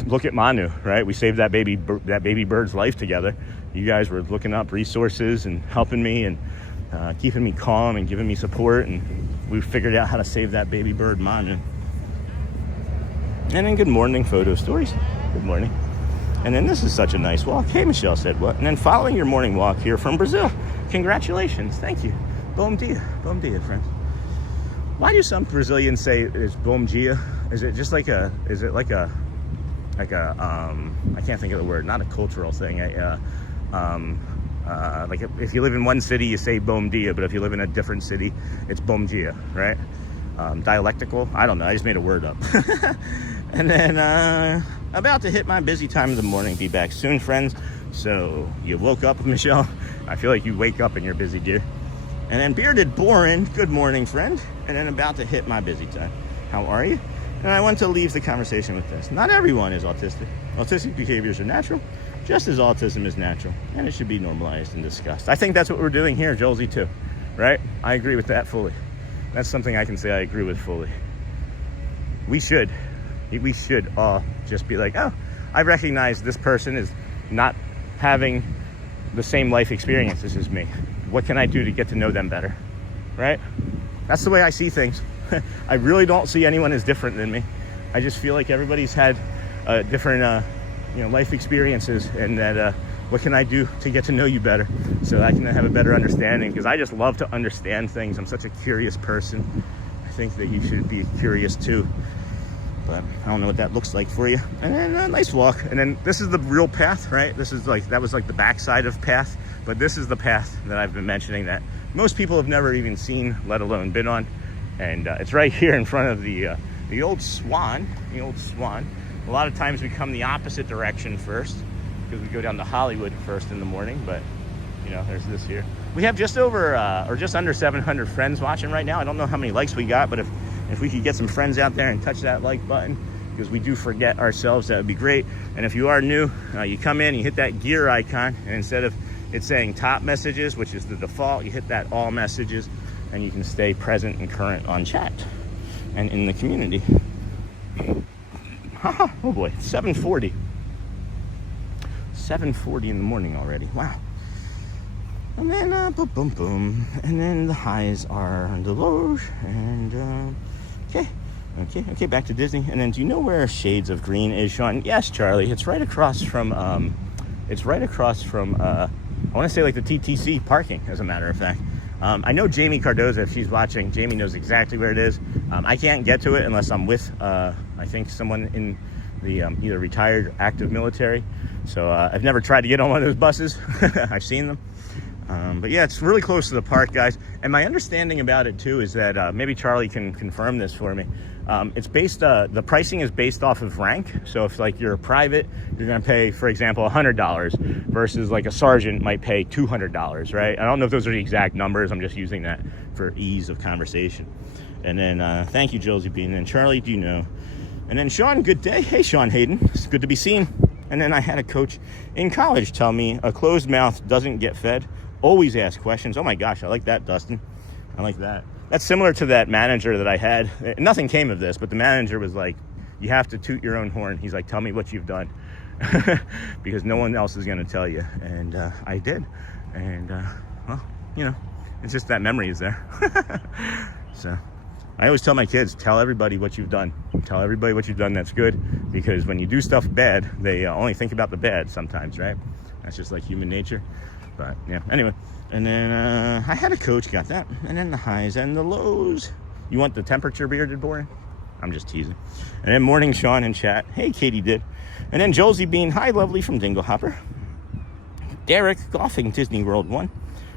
Look at Manu, right? We saved that baby bird's life together. You guys were looking up resources and helping me and keeping me calm and giving me support, and we figured out how to save that baby bird, Manu. And then good morning photo stories. Good morning. And then this is such a nice walk. Hey, Michelle said what? And then following your morning walk here from Brazil. Congratulations. Thank you. Bom dia. Bom dia, friends. Why do some Brazilians say it's bom dia? Is it just like a I can't think of the word, not a cultural thing. Like if you live in one city, you say bom dia, but if you live in a different city, it's bom dia, right? Dialectical? I don't know. I just made a word up. And then about to hit my busy time of the morning. Be back soon, friends. So you woke up, Michelle. I feel like you wake up and you're busy, dear. And then Bearded Boren, good morning, friend. And then about to hit my busy time. How are you? And I want to leave the conversation with this. Not everyone is autistic. Autistic behaviors are natural, just as autism is natural. And it should be normalized and discussed. I think that's what we're doing here, Josie, too. Right? I agree with that fully. That's something I can say I agree with fully. We should all just be like, oh, I recognize this person is not having the same life experiences as me. What can I do to get to know them better? Right? That's the way I see things. I really don't see anyone as different than me. I just feel like everybody's had different life experiences, and that what can I do to get to know you better so I can have a better understanding, because I just love to understand things. I'm such a curious person. I think that you should be curious too, but I don't know what that looks like for you. And then a nice walk. And then this is the real path, right? This is like, that was like the backside of path, but this is the path that I've been mentioning that most people have never even seen, let alone been on. And it's right here in front of the old Swan. The old Swan. A lot of times we come the opposite direction first, because we go down to Hollywood first in the morning. But there's this here. We have just over or just under 700 friends watching right now. I don't know how many likes we got, but if we could get some friends out there and touch that like button, because we do forget ourselves, that would be great. And if you are new, you come in, you hit that gear icon, and instead of it saying top messages, which is the default, you hit that all messages, and you can stay present and current on chat and in the community. Oh boy, 7:40. 7:40 in the morning already. Wow. And then boom, boom, boom. And then the highs are the lows. And okay, back to Disney. And then do you know where Shades of Green is, Sean? Yes, Charlie. It's right across from I want to say like the TTC parking, as a matter of fact. I know Jamie Cardoza, if she's watching, Jamie knows exactly where it is. I can't get to it unless I'm with, I think, someone in the either retired or active military. So I've never tried to get on one of those buses. I've seen them. But yeah, it's really close to the park, guys. And my understanding about it too is that maybe Charlie can confirm this for me. It's based, the pricing is based off of rank. So if like you're a private, you're gonna pay, for example, $100 versus like a sergeant might pay $200, right? I don't know if those are the exact numbers. I'm just using that for ease of conversation. And then thank you, Josie Bean. And Charlie, do you know? And then Sean, good day. Hey, Sean Hayden, it's good to be seen. And then I had a coach in college tell me a closed mouth doesn't get fed. Always ask questions. Oh my gosh, I like that, Dustin. I like that. That's similar to that manager that I had. Nothing came of this, but the manager was like, you have to toot your own horn. He's like, tell me what you've done. Because no one else is going to tell you. And I did. And, well, you know, it's just that memory is there. So I always tell my kids, tell everybody what you've done. Tell everybody what you've done that's good. Because when you do stuff bad, they only think about the bad sometimes, right? That's just like human nature. But yeah, anyway. And then I had a coach, got that. And then the highs and the lows. You want the temperature, bearded boy? I'm just teasing. And then morning Sean in chat. Hey, Katie did. And then Josie Bean, hi, lovely from Dingle Hopper. Derek, golfing Disney World 1.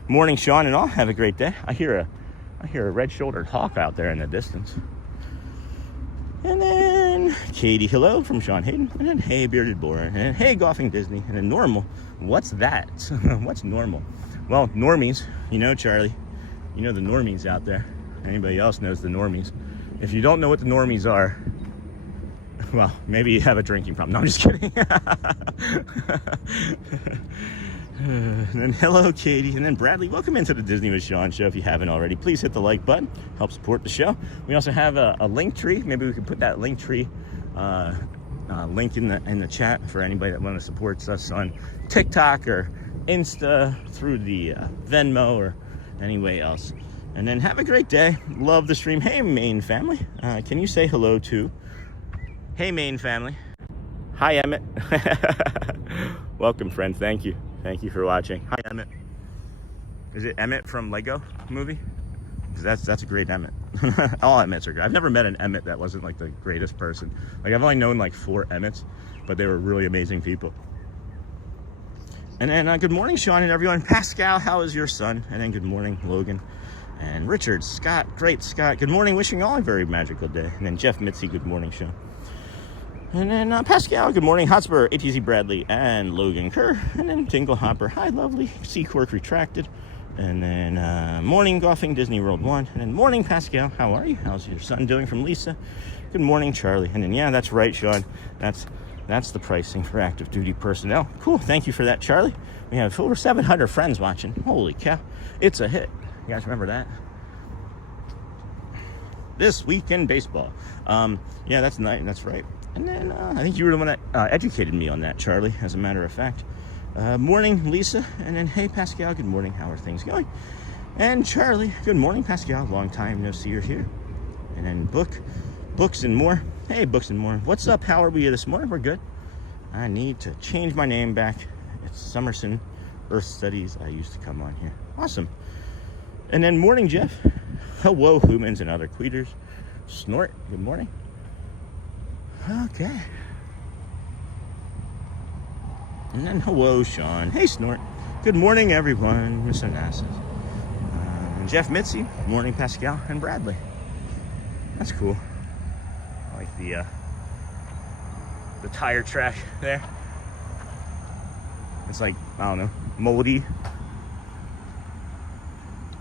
Morning Sean and all, have a great day. I hear a red-shouldered hawk out there in the distance. And then Katie, hello from Sean Hayden. And then hey, bearded boy. And then hey, golfing Disney. And then normal. What's that? What's normal? Well, normies, you know, Charlie, you know the normies out there. Anybody else knows the normies. If you don't know what the normies are, well, maybe you have a drinking problem. No, I'm just kidding. And then hello, Katie. And then Bradley, welcome into the Disney with Sean show. If you haven't already, please hit the like button. Help support the show. We also have a link tree. Maybe we could put that link tree link in the chat for anybody that want to support us on TikTok or Insta, through the Venmo, or any way else. And then have a great day. Love the stream. Hey, Maine family. Can you say hello to? Hey, Maine family. Hi, Emmett. Welcome, friend. Thank you. Thank you for watching. Hi, Emmett. Is it Emmett from Lego movie? Because that's a great Emmett. All Emmets are good. I've never met an Emmett that wasn't like the greatest person. Like I've only known like 4 Emmets, but they were really amazing people. And then good morning, Sean and everyone. Pascal, how is your son? And then good morning, Logan. And Richard, Scott, great Scott. Good morning, wishing all a very magical day. And then Jeff Mitzi, good morning, Sean. And then Pascal, good morning, Hotspur, ATZ Bradley, and Logan Kerr. And then Tingle Hopper, hi, lovely. Seacork retracted. And then morning, golfing Disney World 1. And then morning, Pascal, how are you? How's your son doing, from Lisa? Good morning, Charlie. And then, yeah, that's right, Sean. That's the pricing for active duty personnel. Cool, thank you for that, Charlie. We have over 700 friends watching. Holy cow, it's a hit. You guys remember that? This week in baseball. Yeah, that's nice, that's right. And then I think you were the one that educated me on that, Charlie, as a matter of fact. Morning, Lisa. And then, hey, Pascal, good morning. How are things going? And Charlie, good morning, Pascal. Long time no see her here. And then Books and More. Hey, Books and More. What's up? How are we this morning? We're good. I need to change my name back. It's Summerson Earth Studies. I used to come on here. Awesome. And then morning, Jeff. Hello, humans and other queeters. Snort, good morning. Okay. And then hello, Sean. Hey, Snort. Good morning, everyone. Mr. Onassis. Jeff Mitzi. Morning, Pascal and Bradley. That's cool. I like the tire track there. It's like, I don't know, moldy.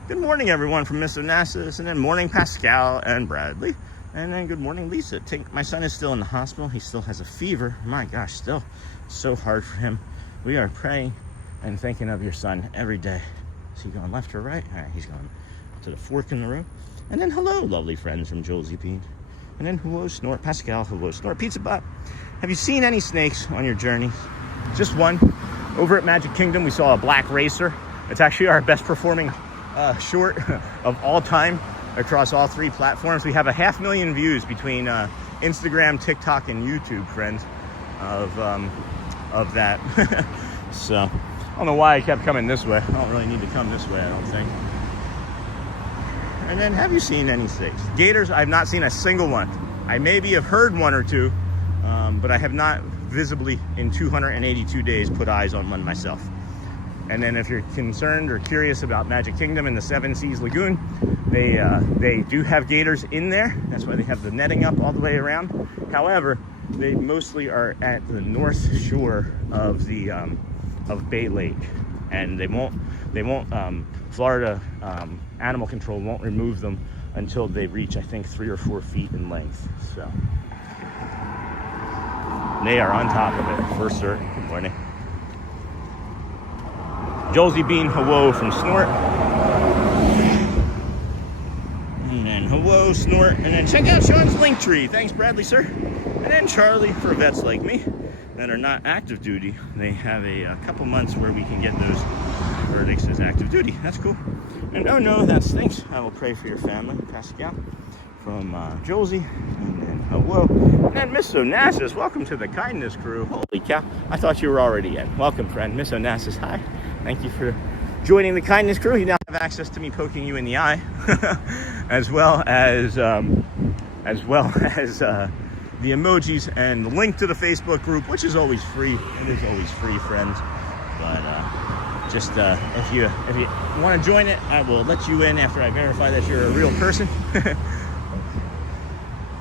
Good morning, everyone, from Mr. Onassis. And then morning, Pascal and Bradley. And then good morning, Lisa. My son is still in the hospital. He still has a fever. My gosh, still so hard for him. We are praying and thinking of your son every day. Is he going left or right? All right, he's going to the fork in the road. And then hello, lovely friends from Josie Bean. And then hello, Snort. Pascal, hello, Snort. Pizza Bot. Have you seen any snakes on your journey? Just one? Over at Magic Kingdom, we saw a black racer. It's actually our best performing short of all time across all 3 platforms. We have 500,000 views between Instagram, TikTok, and YouTube, friends, of that. So I don't know why I kept coming this way. I don't really need to come this way, I don't think. And then, have you seen any snakes? Gators, I've not seen a single one. I maybe have heard 1 or 2, but I have not visibly in 282 days put eyes on one myself. And then if you're concerned or curious about Magic Kingdom and the Seven Seas Lagoon, they do have gators in there. That's why they have the netting up all the way around. However, they mostly are at the north shore of the of Bay Lake, and they won't Florida Animal Control won't remove them until they reach, I think, 3 or 4 feet in length. So they are on top of it for certain. Good morning. Josie Bean Hello from Snort. And then hello, Snort. And then check out Sean's link tree. Thanks, Bradley, sir. And then Charlie, for vets like me that are not active duty. They have a couple months where we can get those verdicts as active duty. That's cool. And oh no, that stinks. I will pray for your family, Pascal, from Josie. And then hello. And then Miss Onassis, welcome to the kindness crew. Holy cow, I thought you were already in. Welcome, friend. Miss Onassis, hi. Thank you for joining the kindness crew. You now have access to me poking you in the eye, as well as the emojis and the link to the Facebook group, which is always free. It is always free, friends. But just if you want to join it, I will let you in after I verify that you're a real person.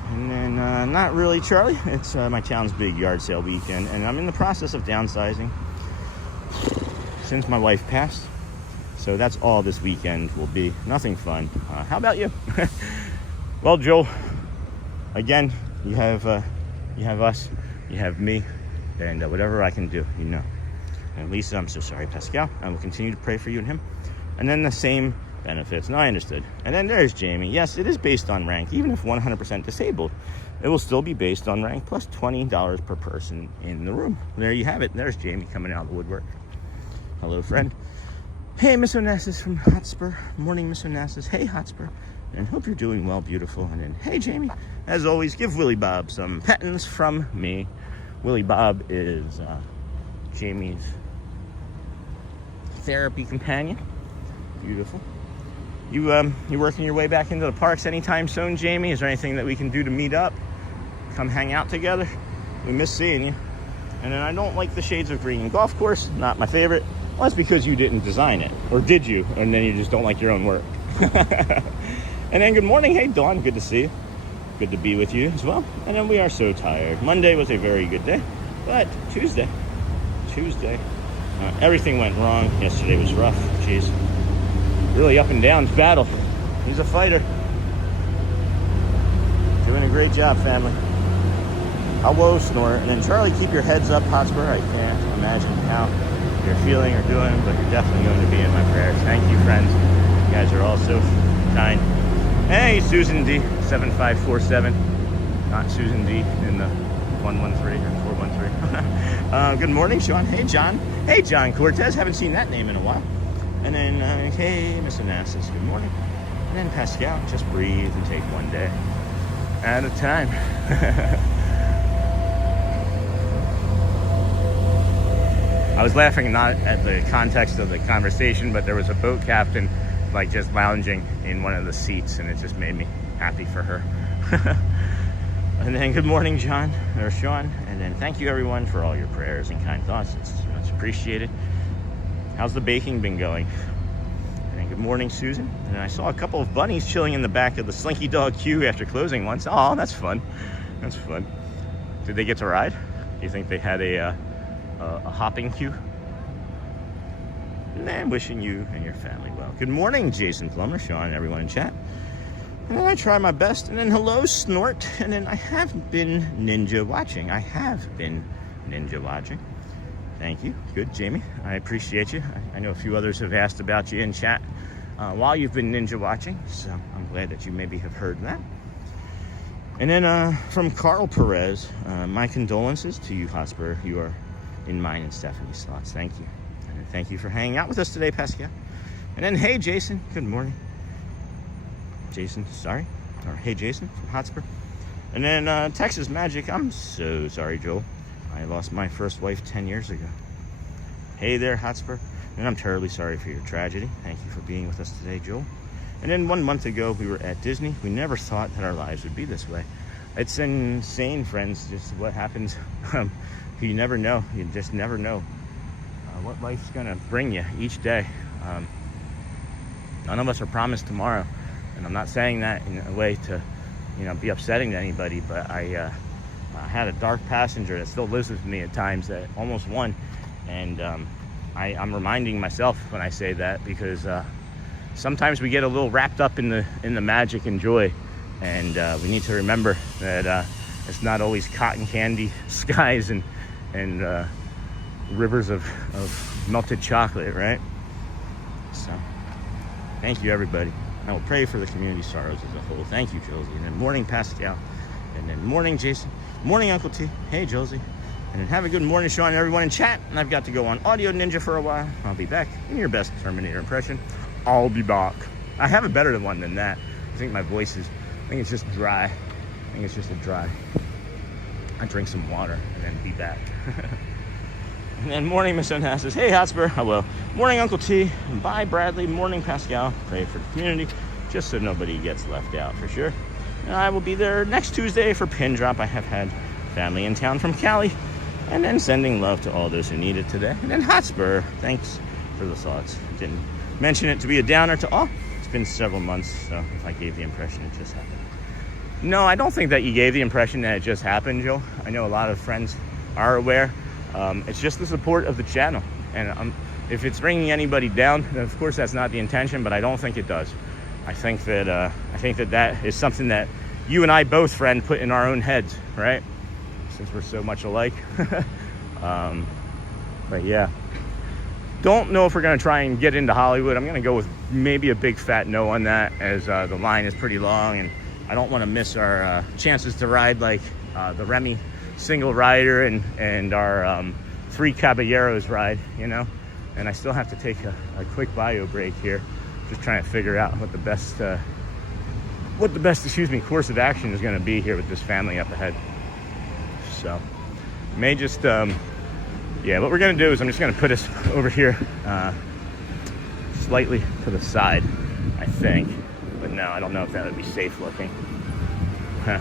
And then not really, Charlie. It's my town's big yard sale weekend, and I'm in the process of downsizing since my wife passed. So that's all this weekend will be. Nothing fun. How about you? Well, Joel, again, you have us, you have me, and whatever I can do, you know. And Lisa, I'm so sorry, Pascal. I will continue to pray for you and him. And then the same benefits. No, I understood. And then there's Jamie. Yes, it is based on rank. Even if 100% disabled, it will still be based on rank plus $20 per person in the room. There you have it. There's Jamie coming out of the woodwork. Hello, friend. Hey, Miss Onassis from Hotspur. Morning, Miss Onassis. Hey, Hotspur. And hope you're doing well, beautiful. And then, hey, Jamie. As always, give Willie Bob some petins from me. Willie Bob is Jamie's therapy companion. Beautiful. You working your way back into the parks anytime soon, Jamie? Is there anything that we can do to meet up? Come hang out together? We miss seeing you. And then I don't like the shades of green. Golf course, not my favorite. Well, that's because you didn't design it. Or did you? And then you just don't like your own work. And then good morning. Hey, Dawn. Good to see you. Good to be with you as well. And then we are so tired. Monday was a very good day. But Tuesday. Everything went wrong. Yesterday was rough. Jeez. Really up and down battle. He's a fighter. Doing a great job, family. Hello, Snort. And then Charlie, keep your heads up, Hotspur. I can't imagine how you're feeling or doing, but you're definitely going to be in my prayers. Thank you, friends. You guys are all so kind. Hey, Susan D, 7547. Not Susan D in the 113 or 413. Good morning, Sean. Hey, John. Hey, John Cortez. Haven't seen that name in a while. And then, hey, Miss Onassis. Good morning. And then Pascal, just breathe and take one day at a time. I was laughing not at the context of the conversation, but there was a boat captain like just lounging in one of the seats, and it just made me happy for her. And then good morning, John, or Sean. And then thank you everyone for all your prayers and kind thoughts. It's much appreciated. How's the baking been going? And good morning, Susan. And I saw a couple of bunnies chilling in the back of the Slinky Dog queue after closing once. Oh, that's fun. That's fun. Did they get to ride? Do you think they had a hopping queue? And I'm wishing you and your family well. Good morning, Jason Plummer, Sean, everyone in chat. And then I try my best. And then hello, Snort. And then I have been ninja watching. Thank you. Good, Jamie. I appreciate you. I know a few others have asked about you in chat while you've been ninja watching. So I'm glad that you maybe have heard that. And then from Carl Perez, my condolences to you, Hotspur. You are in mine and Stephanie's slots. Thank you. And thank you for hanging out with us today, Pascal. And then, hey, Jason. Good morning. Jason, sorry. Or, hey, Jason from Hotspur. And then Texas Magic. I'm so sorry, Joel. I lost my first wife 10 years ago. Hey there, Hotspur. And I'm terribly sorry for your tragedy. Thank you for being with us today, Joel. And then 1 month ago, we were at Disney. We never thought that our lives would be this way. It's insane, friends, just what happens. You never know. You just never know what life's going to bring you each day. None of us are promised tomorrow. And I'm not saying that in a way to, be upsetting to anybody, but I had a dark passenger that still lives with me at times that almost won. And I'm reminding myself when I say that, because sometimes we get a little wrapped up in the magic and joy, and we need to remember that it's not always cotton candy skies and rivers of melted chocolate, right? So thank you, everybody. I will pray for the community sorrows as a whole. Thank you, Josie. And then morning, Pascal. And then morning, Jason. Morning, Uncle T. Hey, Josie. And then have a good morning, Sean, and everyone in chat. And I've got to go on Audio Ninja for a while. I'll be back in your best Terminator impression. I'll be back. I have a better one than that. I think my voice is, I think it's just dry. I think it's just a dry. I drink some water and then be back. And then morning, Miss Sunhouse says, hey, Hotspur. Hello. Morning, Uncle T. Bye, Bradley. Morning, Pascal. Pray for the community, just so nobody gets left out for sure. And I will be there next Tuesday for Pin Drop. I have had family in town from Cali. And then sending love to all those who need it today. And then Hotspur, thanks for the thoughts. Didn't mention it to be a downer to all. It's been several months, so if I gave the impression it just happened. No, I don't think that you gave the impression that it just happened, Joe. I know a lot of friends are aware. It's just the support of the channel. And if it's bringing anybody down, then of course that's not the intention, but I don't think it does. I think that that is something that you and I both, friend, put in our own heads, right? Since we're so much alike. But yeah, don't know if we're going to try and get into Hollywood. I'm going to go with maybe a big fat no on that, as the line is pretty long, and I don't want to miss our chances to ride like the Remy single rider and our 3 Caballeros ride, and I still have to take a quick bio break here, just trying to figure out what the best course of action is going to be here with this family up ahead. So may just what we're going to do is I'm just going to put us over here slightly to the side, I think, but no, I don't know if that would be safe looking. Huh.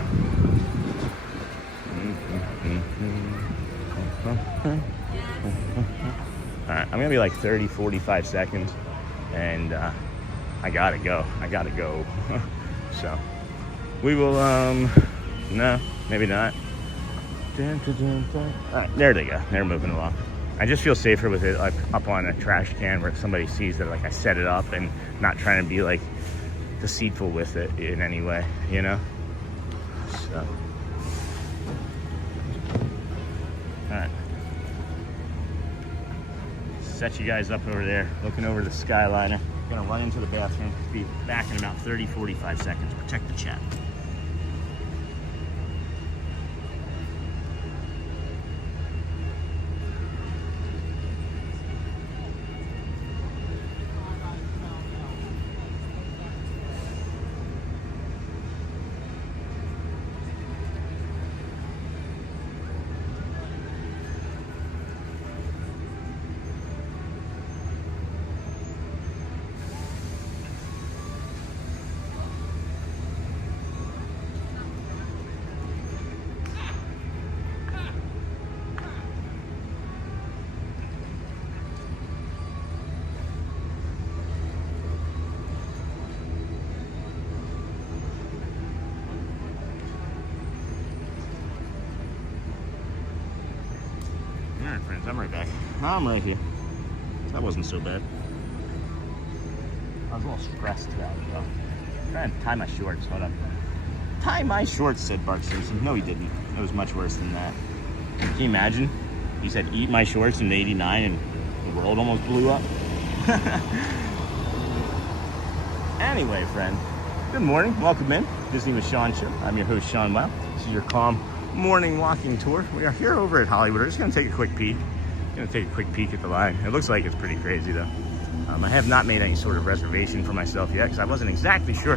All right, I'm gonna be like 30-45 seconds, and I gotta go. So we will no, maybe not. All right, there they go. They're moving along. I just feel safer with it like up on a trash can where somebody sees that like I set it up, and not trying to be like deceitful with it in any way, So all right, set you guys up over there, looking over the Skyliner. Gonna run into the bathroom, be back in about 30-45 seconds. Protect the chat. Alright, friends, I'm right back. I'm right here. That wasn't so bad. I was a little stressed about it, though. I'm trying to tie my shorts. Hold up. Tie my shorts, said Bart Simpson. No, he didn't. It was much worse than that. Can you imagine? He said, eat my shorts in '89, and the world almost blew up. Anyway, friend, good morning. Welcome in. Disney with Sean Show. I'm your host, Sean Wow. This is your calm morning walking tour. We are here over at Hollywood. We're just going to take a quick peek gonna take a quick peek at the line. It looks like it's pretty crazy though. I have not made any sort of reservation for myself yet because I wasn't exactly sure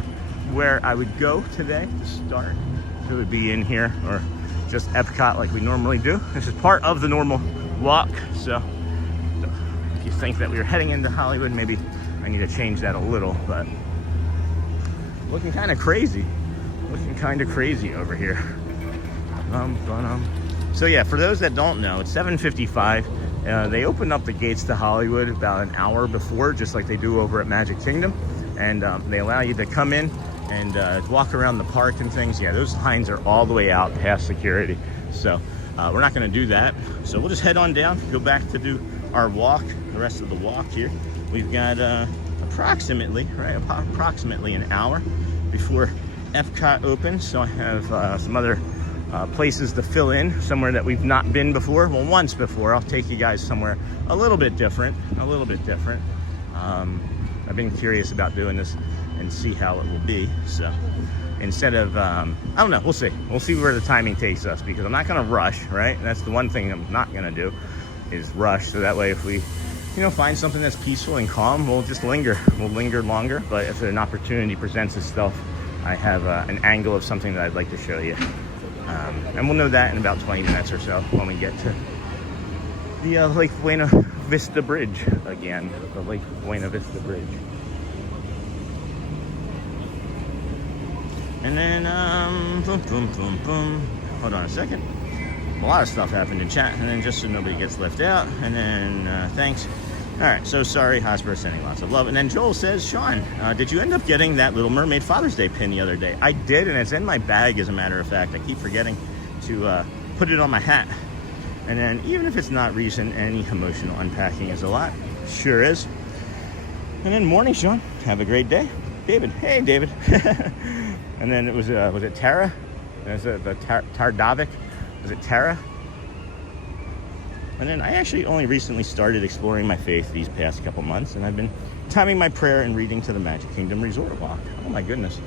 where I would go today to start. If it would be in here or just EPCOT like we normally do. This is part of the normal walk, so if you think that we were heading into Hollywood, maybe I need to change that a little, but looking kind of crazy. Looking kind of crazy over here. So yeah, for those that don't know, it's 7:55. They opened up the gates to Hollywood about an hour before, just like they do over at Magic Kingdom. And they allow you to come in and walk around the park and things. Yeah, those lines are all the way out past security. So we're not gonna do that. So we'll just head on down, go back to do our walk, the rest of the walk here. We've got approximately an hour before EPCOT opens. So I have some other places to fill in, somewhere that we've not been before. Well, once before. I'll take you guys somewhere a little bit different. I've been curious about doing this and see how it will be. So instead of, I don't know, we'll see. We'll see where the timing takes us, because I'm not gonna rush, right? That's the one thing I'm not gonna do, is rush. So that way, if we, find something that's peaceful and calm, we'll just linger. We'll linger longer. But if an opportunity presents itself, I have an angle of something that I'd like to show you. And we'll know that in about 20 minutes or so when we get to the Lake Buena Vista Bridge again. The Lake Buena Vista Bridge. And then, hold on a second. A lot of stuff happened in chat, and then just so nobody gets left out. And then, thanks. All right, so sorry, Hosper sending lots of love. And then Joel says, Sean, did you end up getting that Little Mermaid Father's Day pin the other day? I did, and it's in my bag, as a matter of fact. I keep forgetting to put it on my hat. And then, even if it's not recent, any emotional unpacking is a lot. Sure is. And then, morning, Sean. Have a great day. David. Hey, David. And then it was it Tara? Was it the Tardavic? Was it Tara? And then I actually only recently started exploring my faith these past couple months, and I've been timing my prayer and reading to the Magic Kingdom Resort Walk. Oh my goodness.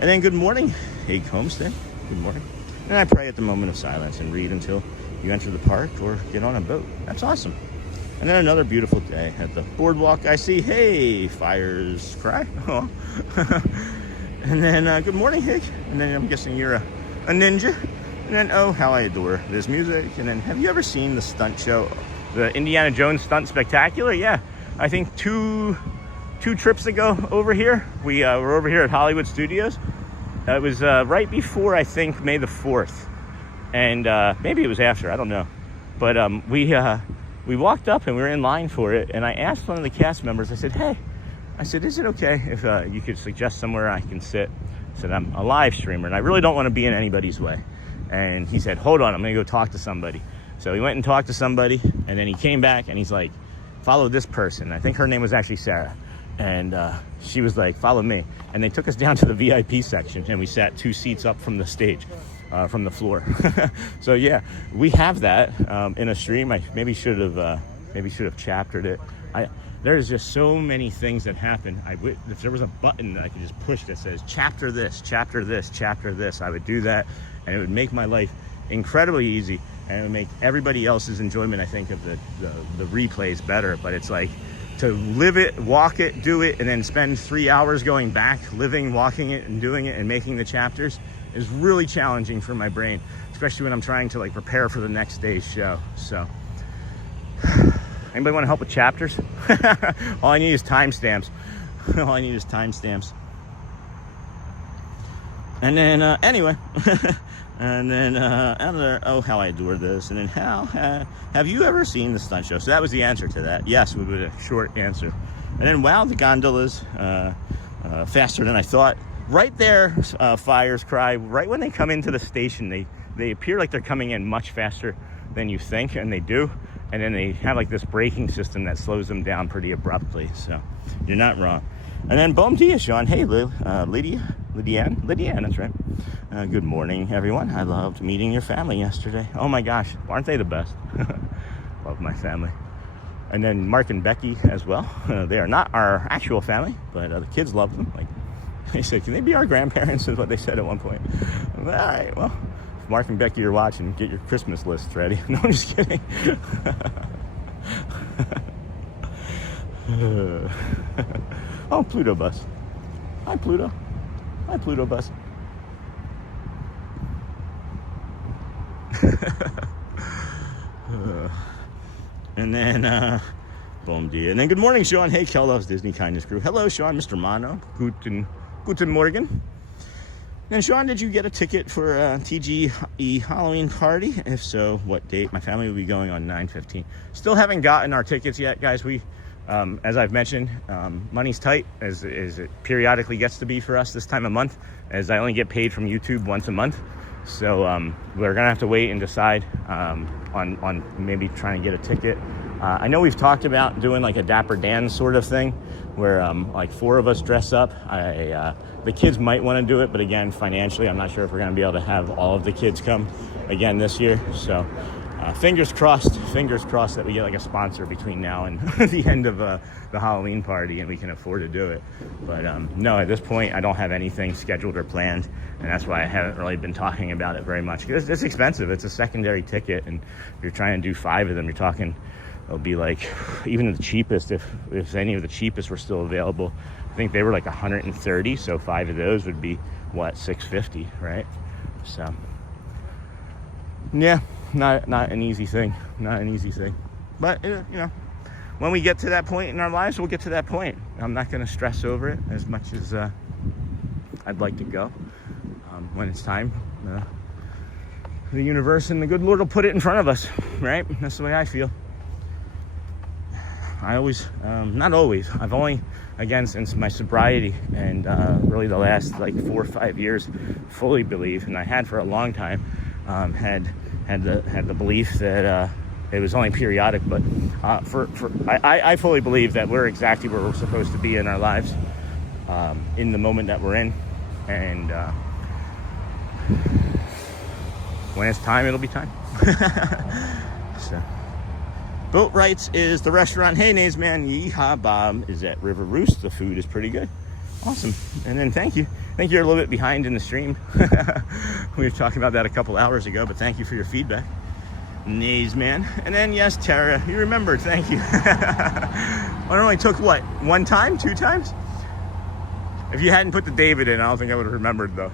And then good morning, Hague Homestead. Good morning. And I pray at the moment of silence and read until you enter the park or get on a boat. That's awesome. And then another beautiful day at the BoardWalk. I see, hey, fires cry. Oh. And then good morning, Hig. And then I'm guessing you're a ninja. And then, oh, how I adore this music. And then, have you ever seen the stunt show, the Indiana Jones Stunt Spectacular? Yeah, I think two trips ago over here, we were over here at Hollywood Studios. It was right before, I think, May the 4th. And maybe it was after, I don't know. But we walked up and we were in line for it. And I asked one of the cast members, I said, hey, is it okay if you could suggest somewhere I can sit? I said, I'm a live streamer and I really don't want to be in anybody's way. And he said, hold on, I'm going to go talk to somebody. So he went and talked to somebody, and then he came back and he's like, follow this person. I think her name was actually Sarah. And she was like, follow me. And they took us down to the VIP section, and we sat 2 seats up from the stage, from the floor. So yeah, we have that in a stream. I maybe should have chaptered it. There's just so many things that happen. If there was a button that I could just push that says chapter this, chapter this, chapter this, I would do that, and it would make my life incredibly easy, and it would make everybody else's enjoyment, I think, of the replays better. But it's like, to live it, walk it, do it, and then spend 3 hours going back, living, walking it, and doing it, and making the chapters is really challenging for my brain, especially when I'm trying to prepare for the next day's show. So anybody want to help with chapters? All I need is timestamps. All I need is timestamps. And then, anyway, and then, oh, how I adore this. And then, have you ever seen the stunt show? So that was the answer to that. Yes, would be a short answer. And then, wow, the gondolas, faster than I thought. Right there, fires cry. Right when they come into the station, they appear like they're coming in much faster than you think, and they do. And then they have this braking system that slows them down pretty abruptly. So you're not wrong. And then boom to you, Sean. Hey, Lydianne, that's right. Good morning, everyone. I loved meeting your family yesterday. Oh my gosh, aren't they the best? Love my family. And then Mark and Becky as well. They are not our actual family, but the kids love them. They said, can they be our grandparents, is what they said at one point. All right, well, if Mark and Becky are watching, get your Christmas lists ready. No, I'm just kidding. Oh, Pluto bus. Hi, Pluto. Hi, Pluto bus. And then, boom, dear. And then good morning, Sean. Hey, Kel loves Disney Kindness Crew. Hello, Sean, Mr. Mono. Guten Morgen. And Sean, did you get a ticket for TGE Halloween party? If so, what date? My family will be going on 9/15. Still haven't gotten our tickets yet, guys. We, as I've mentioned, money's tight, as it periodically gets to be for us this time of month, as I only get paid from YouTube once a month. So we're gonna have to wait and decide on maybe trying to get a ticket. I know we've talked about doing like a Dapper Dan sort of thing, where like 4 of us dress up. The kids might want to do it, but again, financially, I'm not sure if we're going to be able to have all of the kids come again this year. So fingers crossed that we get like a sponsor between now and the end of the Halloween party, and we can afford to do it. But no, at this point, I don't have anything scheduled or planned, and that's why I haven't really been talking about it very much, because it's expensive. It's a secondary ticket, and if you're trying to do 5 of them, you're talking, it'll be like, even the cheapest, if any of the cheapest were still available, I think they were like 130, so 5 of those would be what, $650, right? So yeah, not an easy thing, but you know, when we get to that point in our lives, we'll get to that point. I'm not going to stress over it as much as I'd like to go. When it's time, the universe and the good Lord will put it in front of us, right? That's the way I feel. I always, not always, I've only, again, since my sobriety and really the last like 4 or 5 years, fully believe, and I had for a long time, had the belief that it was only periodic, but I fully believe that we're exactly where we're supposed to be in our lives, in the moment that we're in, and when it's time, it'll be time. So. Boat Rights is the restaurant. Hey, Nays Man, Yeehaw Bob is at River Roost. The food is pretty good. Awesome. And then thank you. I think you're a little bit behind in the stream. We were talking about that a couple hours ago, but thank you for your feedback. Nays Man. And then, yes, Tara, you remembered. Thank you. I only took, what, 1 time? 2 times? If you hadn't put the David in, I don't think I would have remembered, though.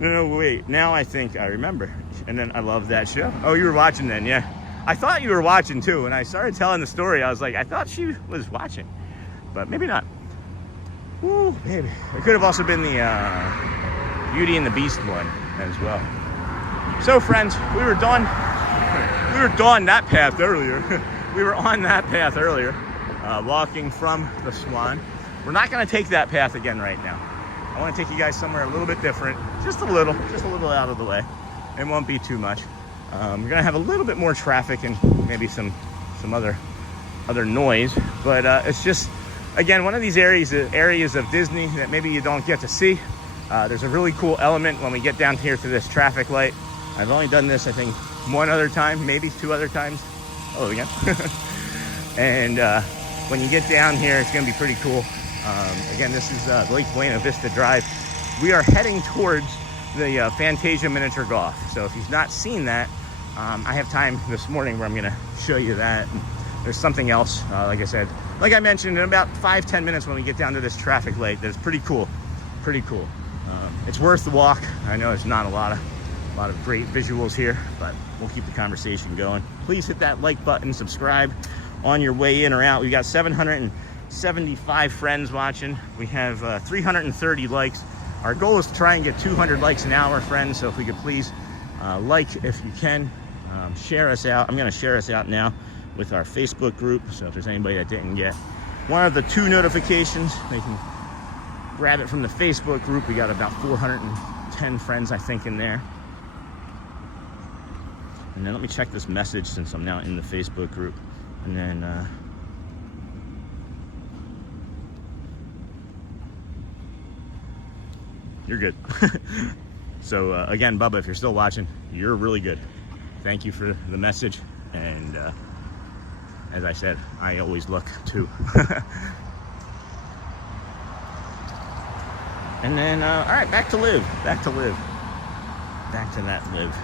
No, wait. Now I think I remember. And then I love that show. Oh, you were watching then, yeah. I thought you were watching too. When I started telling the story, I was like, I thought she was watching, but maybe not. Woo, maybe. It could have also been the Beauty and the Beast one as well. So, friends, we were on that path earlier. We were on that path earlier, walking from the Swan. We're not going to take that path again right now. I want to take you guys somewhere a little bit different, just a little out of the way. It won't be too much. We're gonna have a little bit more traffic and maybe some other noise, but it's just, again, one of these areas of Disney that maybe you don't get to see. There's a really cool element when we get down here to this traffic light. I've only done this, I think, 1 other time, maybe 2 other times. Oh, again. And when you get down here, it's gonna be pretty cool. Again, this is Lake Buena Vista Drive. We are heading towards the Fantasia Miniature Golf. So if you've not seen that, I have time this morning where I'm going to show you that. And there's something else, like I said, like I mentioned, in about 5-10 minutes when we get down to this traffic light, that's pretty cool. It's worth the walk. I know it's not a lot of great visuals here, but we'll keep the conversation going. Please hit that like button, subscribe on your way in or out. We got 775 friends watching. We have 330 likes. Our goal is to try and get 200 likes an hour, friends. So if we could please like if you can, share us out. I'm going to share us out now with our Facebook group. So if there's anybody that didn't get one of the 2 notifications, they can grab it from the Facebook group. We got about 410 friends, I think, in there. And then let me check this message since I'm now in the Facebook group. And then you're good. So again, Bubba, if you're still watching, you're really good. Thank you for the message. And as I said, I always look too. And then, all right, back to live. back to that live.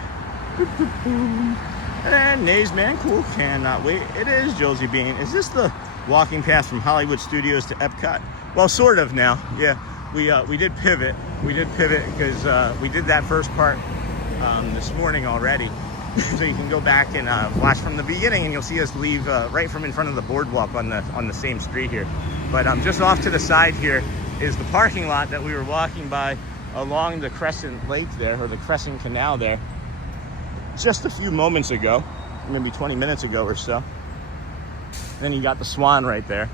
And Nays Man, cool, cannot wait. It is Josie Bean. Is this the walking path from Hollywood Studios to EPCOT? Well, sort of now. Yeah, we did pivot. We did pivot because we did that first part this morning already. So you can go back and watch from the beginning, and you'll see us leave right from in front of the boardwalk on the same street here. But just off to the side here is the parking lot that we were walking by along the Crescent Lake there, or the Crescent Canal there, just a few moments ago, maybe 20 minutes ago or so. Then you got the Swan right there.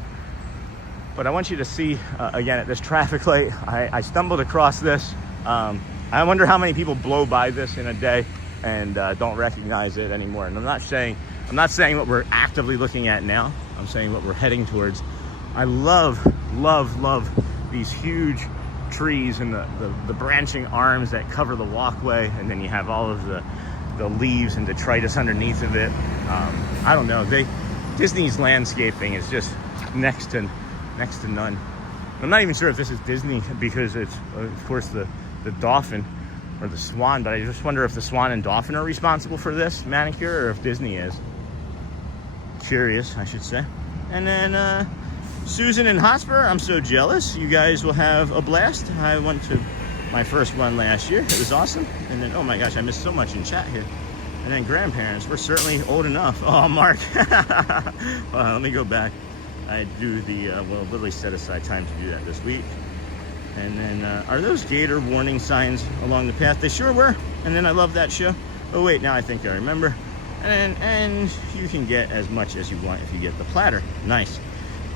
But I want you to see, again, at this traffic light, I stumbled across this. I wonder how many people blow by this in a day and don't recognize it anymore. And I'm not saying what we're actively looking at now. I'm saying what we're heading towards. I love these huge trees and the branching arms that cover the walkway, and then you have all of the leaves and detritus underneath of it. I don't know. Disney's landscaping is just next to none. I'm not even sure if this is Disney because it's, of course, the dolphin or the swan, but I just wonder if the swan and dolphin are responsible for this manicure or if Disney is. Curious, I should say. And then Susan and Hotspur, I'm so jealous. You guys will have a blast. I went to my first one last year. It was awesome. And then, oh my gosh, I missed so much in chat here. And then grandparents, we're certainly old enough. Oh, Mark. Let me go back. I do well, literally set aside time to do that this week. And then, are those gator warning signs along the path? They sure were. And then I love that show. Oh wait, now I think I remember. And you can get as much as you want if you get the platter. Nice.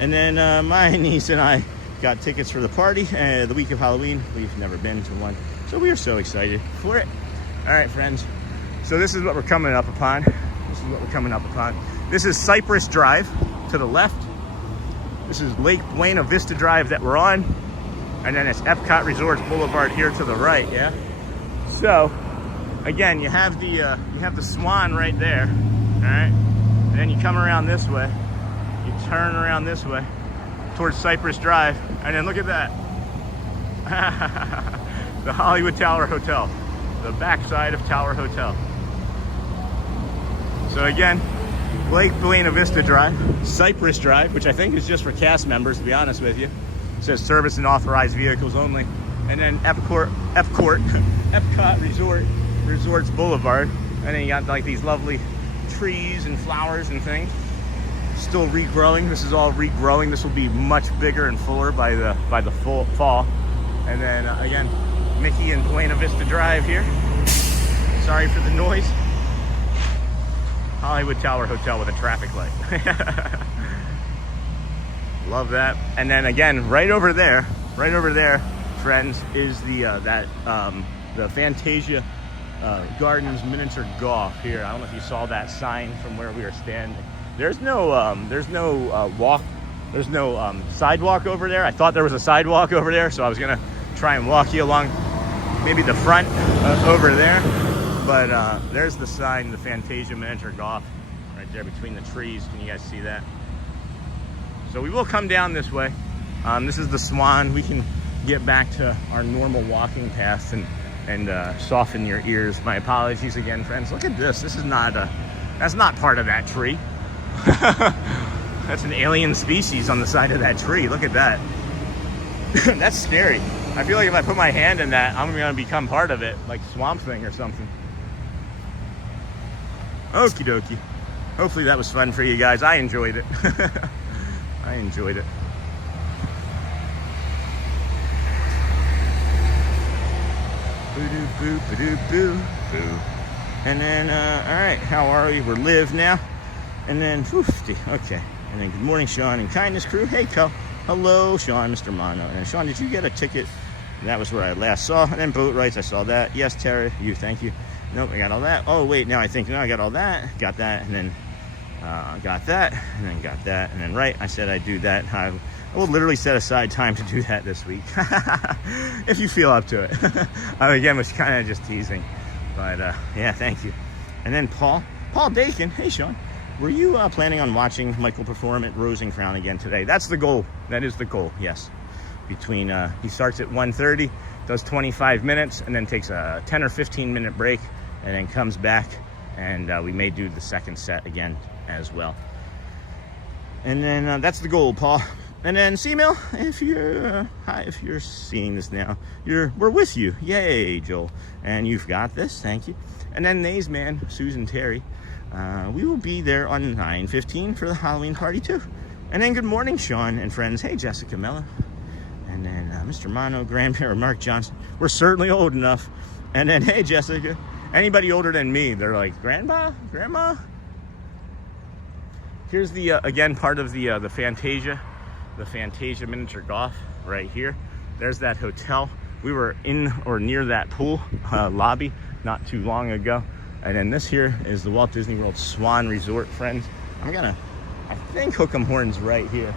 And then my niece and I got tickets for the party the week of Halloween. We've never been to one, so we are so excited for it. All right, friends. So this is what we're coming up upon. This is Cypress Drive to the left. This is Lake Buena Vista Drive that we're on. And then it's EPCOT Resorts Boulevard here to the right, yeah? So, again, you have the Swan right there, all right? And then you come around this way. You turn around this way towards Cypress Drive, and then look at that. The Hollywood Tower Hotel, the backside of Tower Hotel. So again, Lake Buena Vista Drive, Cypress Drive, which I think is just for cast members, to be honest with you. It says service and authorized vehicles only. And then EPCOT Resorts Boulevard. And then you got like these lovely trees and flowers and things. Still regrowing. This is all regrowing. This will be much bigger and fuller by the fall. And then again, Mickey and Buena Vista Drive here. Sorry for the noise. Hollywood Tower Hotel with a traffic light. Love that. And then again, right over there, friends, is the Fantasia Gardens miniature golf here. I don't know if you saw that sign from where we were standing. There's no sidewalk over there. I thought there was a sidewalk over there, so I was gonna try and walk you along maybe the front over there. But there's the sign, the Fantasia miniature golf, right there between the trees. Can you guys see that? So we will come down this way. This is the Swan. We can get back to our normal walking path and soften your ears. My apologies again, friends. Look at this. This is not that's not part of that tree. That's an alien species on the side of that tree. Look at that. That's scary. I feel like if I put my hand in that, I'm gonna become part of it, like Swamp Thing or something. Okie dokie. Hopefully that was fun for you guys. I enjoyed it. I enjoyed it. Boo-doo, boo-doo, boo. And then, all right, how are we? We're live now. And then, okay. And then good morning, Sean and Kindness Crew. Hey, Co. Hello, Sean, Mr. Mono. And Sean, did you get a ticket? That was where I last saw. And then boat rights, I saw that. Yes, Tara, you, thank you. Nope, I got all that. Oh, wait, now I think, no, I got all that. Got that, and then got that, and then got that. And then right, I said I'd do that. I will literally set aside time to do that this week. If you feel up to it. Again, was kind of just teasing. But, yeah, thank you. And then Paul Dakin. Hey, Sean. Were you planning on watching Michael perform at Rose and Crown again today? That's the goal. That is the goal, yes. Between, he starts at 1:30 does 25 minutes, and then takes a 10 or 15 minute break, and then comes back, and we may do the second set again as well. And then that's the goal, Paul. And then C-Mail, if you're seeing this now, we're with you. Yay, Joel. And you've got this, thank you. And then Nays Man, Susan Terry, we will be there on 9/15 for the Halloween party too. And then good morning, Sean and friends. Hey, Jessica Mello. And then Mr. Mono, grandparent Mark Johnson. We're certainly old enough. And then, hey, Jessica, anybody older than me, they're like, Grandma? Here's the, again, part of the Fantasia miniature golf right here. There's that hotel. We were in or near that pool lobby not too long ago. And then this here is the Walt Disney World Swan Resort, friends. I'm gonna, I think, hook 'em horns right here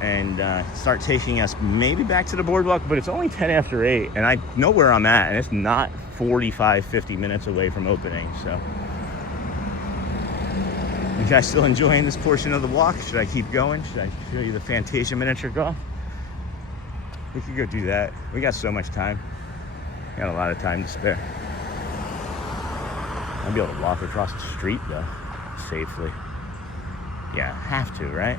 and start taking us maybe back to the boardwalk, but it's only 10 after 8 and I know where I'm at, and it's not 45-50 minutes away from opening. So you guys still enjoying this portion of the walk? Should I keep going? Should I show you the Fantasia miniature golf? We could go do that. We got so much time. Got a lot of time to spare. I'll be able to walk across the street though, safely. Yeah, have to, right?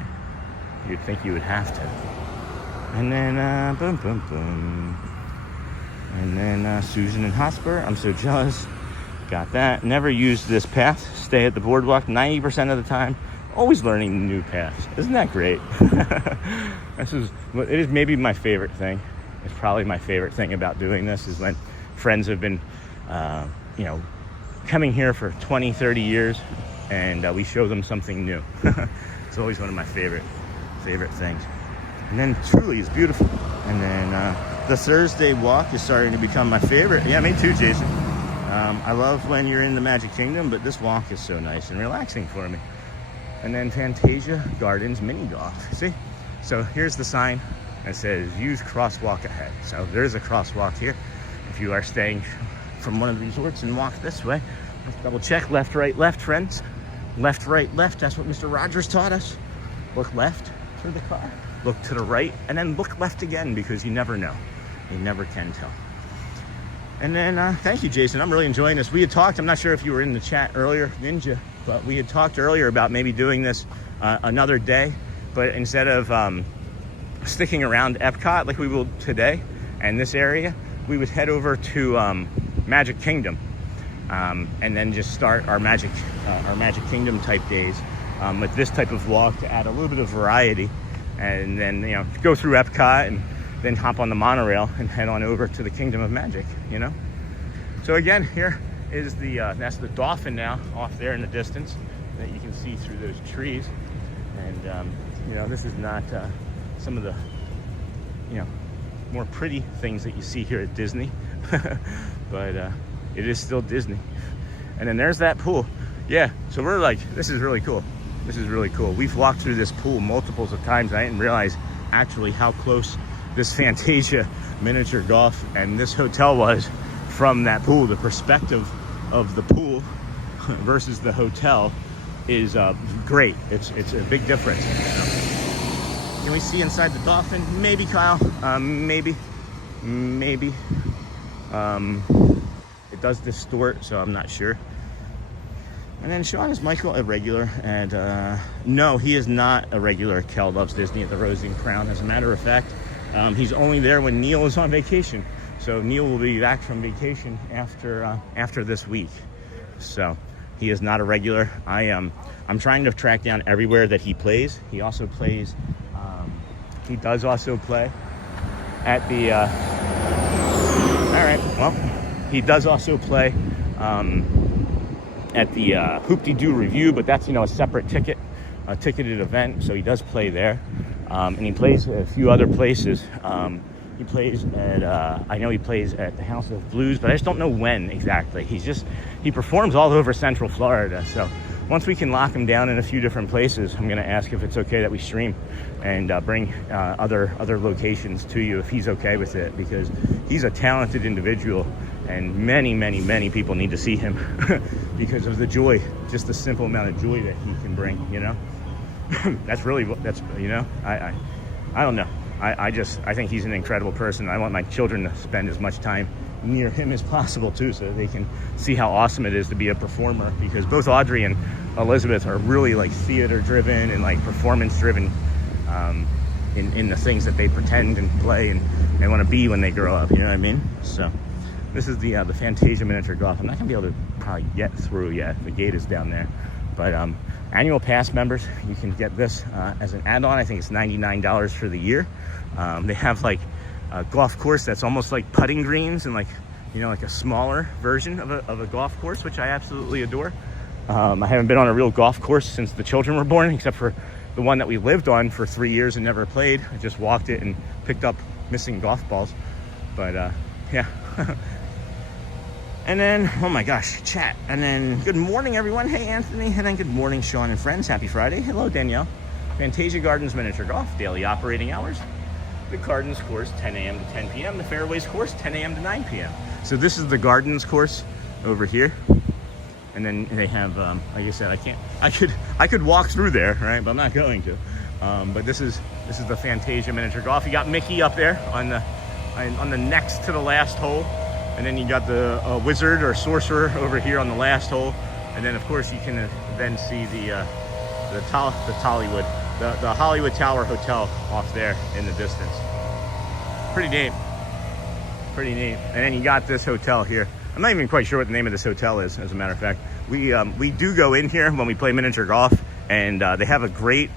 You'd think you would have to. And then, boom, boom, boom. And then Susan and Hotspur, I'm so jealous. Got that. Never used this path. Stay at the boardwalk 90% of the time. Always learning new paths. Isn't that great? It is maybe my favorite thing. It's probably my favorite thing about doing this is when friends have been, coming here for 20, 30 years, and we show them something new. It's always one of my favorite things. And then truly is beautiful. And then the Thursday walk is starting to become my favorite. Yeah, me too, Jason. I love when you're in the Magic Kingdom, but this walk is so nice and relaxing for me. And then Fantasia Gardens mini golf. See? So here's the sign that says use crosswalk ahead. So there's a crosswalk here. If you are staying from one of the resorts and walk this way, let's double check. Left, right, left, friends. Left, right, left. That's what Mr. Rogers taught us. Look left for the car. Look to the right, and then look left again, because you never know. You never can tell. And then, thank you, Jason. I'm really enjoying this. We had talked, I'm not sure if you were in the chat earlier, Ninja, but we had talked earlier about maybe doing this another day, but instead of sticking around Epcot like we will today and this area, we would head over to Magic Kingdom and then just start our Magic Kingdom type days with this type of walk to add a little bit of variety, and then go through Epcot and then hop on the monorail and head on over to the Kingdom of Magic. So again, here is that's the Dolphin now off there in the distance that you can see through those trees. And this is not some of the more pretty things that you see here at Disney, but it is still Disney. And then there's that pool. Yeah, so we're like, this is really cool. This is really cool. We've walked through this pool multiples of times. I didn't realize actually how close this Fantasia miniature golf and this hotel was from that pool. The perspective of the pool versus the hotel is great. It's a big difference. Can we see inside the Dolphin? Maybe, Kyle. Maybe. It does distort, so I'm not sure. And then Sean, is Michael a regular? And no, he is not a regular at Kel Loves Disney at the Rose and Crown. As a matter of fact, he's only there when Neil is on vacation. So Neil will be back from vacation after this week. So he is not a regular. I'm trying to track down everywhere that he plays. He also plays. He does also play at the. All right. Well, he does also play at the Hoop-de-Doo Review, but that's a separate a ticketed event. So he does play there, and he plays a few other places. He plays at I know he plays at the House of Blues, but I just don't know when exactly. He performs all over Central Florida. So once we can lock him down in a few different places, I'm going to ask if it's okay that we stream and bring other locations to you if he's okay with it, because he's a talented individual and many people need to see him because of the joy, just the simple amount of joy that he can bring. That's I don't know. I think he's an incredible person. I want my children to spend as much time near him as possible too, so they can see how awesome it is to be a performer, because both Audrey and Elizabeth are really like theater driven and like performance driven in the things that they pretend and play and they want to be when they grow up, you know what I mean? So this is the Fantasia miniature golf. I'm not gonna be able to probably get through yet, the gate is down there, but annual pass members, you can get this as an add-on. I think it's $99 for the year. They have like a golf course that's almost like putting greens and like, you know, like a smaller version of a golf course, which I absolutely adore. I haven't been on a real golf course since the children were born, except for the one that we lived on for 3 years and never played. I just walked it and picked up missing golf balls. But yeah. And then, oh my gosh, chat. And then, good morning, everyone. Hey, Anthony. And then, good morning, Sean and friends. Happy Friday. Hello, Danielle. Fantasia Gardens Miniature Golf, daily operating hours. The Gardens course, 10 a.m. to 10 p.m. The Fairways course, 10 a.m. to 9 p.m. So this is the Gardens course over here. And then they have, like I said, I could walk through there, right? But I'm not going to. But this is the Fantasia Miniature Golf. You got Mickey up there on the next to the last hole. And then you got the wizard or sorcerer over here on the last hole. And then of course you can then see the Hollywood, the Hollywood Tower Hotel off there in the distance. Pretty neat. Pretty neat. And then you got this hotel here. I'm not even quite sure what the name of this hotel is, as a matter of fact. We do go in here when we play miniature golf, and they have a great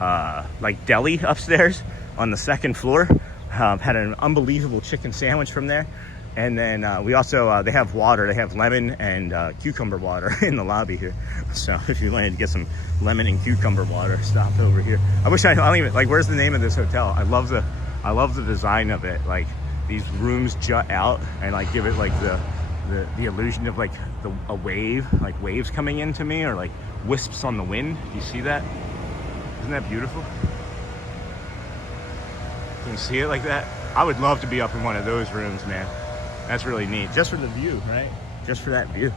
like deli upstairs on the second floor. Had an unbelievable chicken sandwich from there. And then we also, they have water. They have lemon and cucumber water in the lobby here. So if you wanted to get some lemon and cucumber water, stop over here. I don't even, like, where's the name of this hotel? I love the design of it. Like, these rooms jut out and like give it like the illusion of like a wave, like waves coming into me, or like wisps on the wind. Do you see that? Isn't that beautiful? Can you see it like that? I would love to be up in one of those rooms, man. That's really neat. Just for the view, right? Just for that view.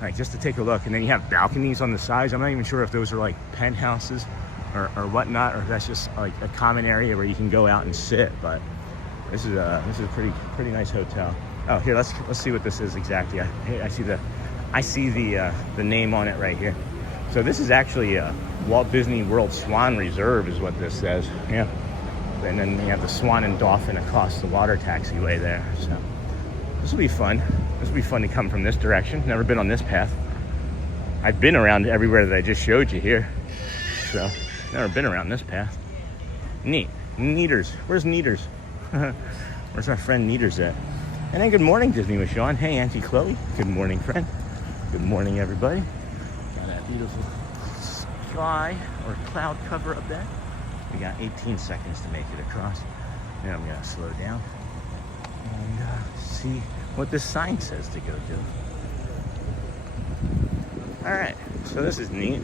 Like, just to take a look. And then you have balconies on the sides. I'm not even sure if those are like penthouses or whatnot, or if that's just like a common area where you can go out and sit. But this is a pretty nice hotel. Oh, here, let's see what this is exactly. I see the name on it right here. So this is actually Walt Disney World Swan Reserve is what this says. Yeah. And then you have the Swan and Dolphin across the water taxiway there. So this will be fun. This will be fun to come from this direction. Never been on this path. I've been around everywhere that I just showed you here. So never been around this path. Neat. Neaters. Where's Neaters? Where's my friend Neaters at? And then good morning, Disney with Sean. Hey, Auntie Chloe. Good morning, friend. Good morning, everybody. Got that beautiful sky or cloud cover up there. We got 18 seconds to make it across. Then I'm gonna slow down and see what this sign says to go do. All right, so this is neat.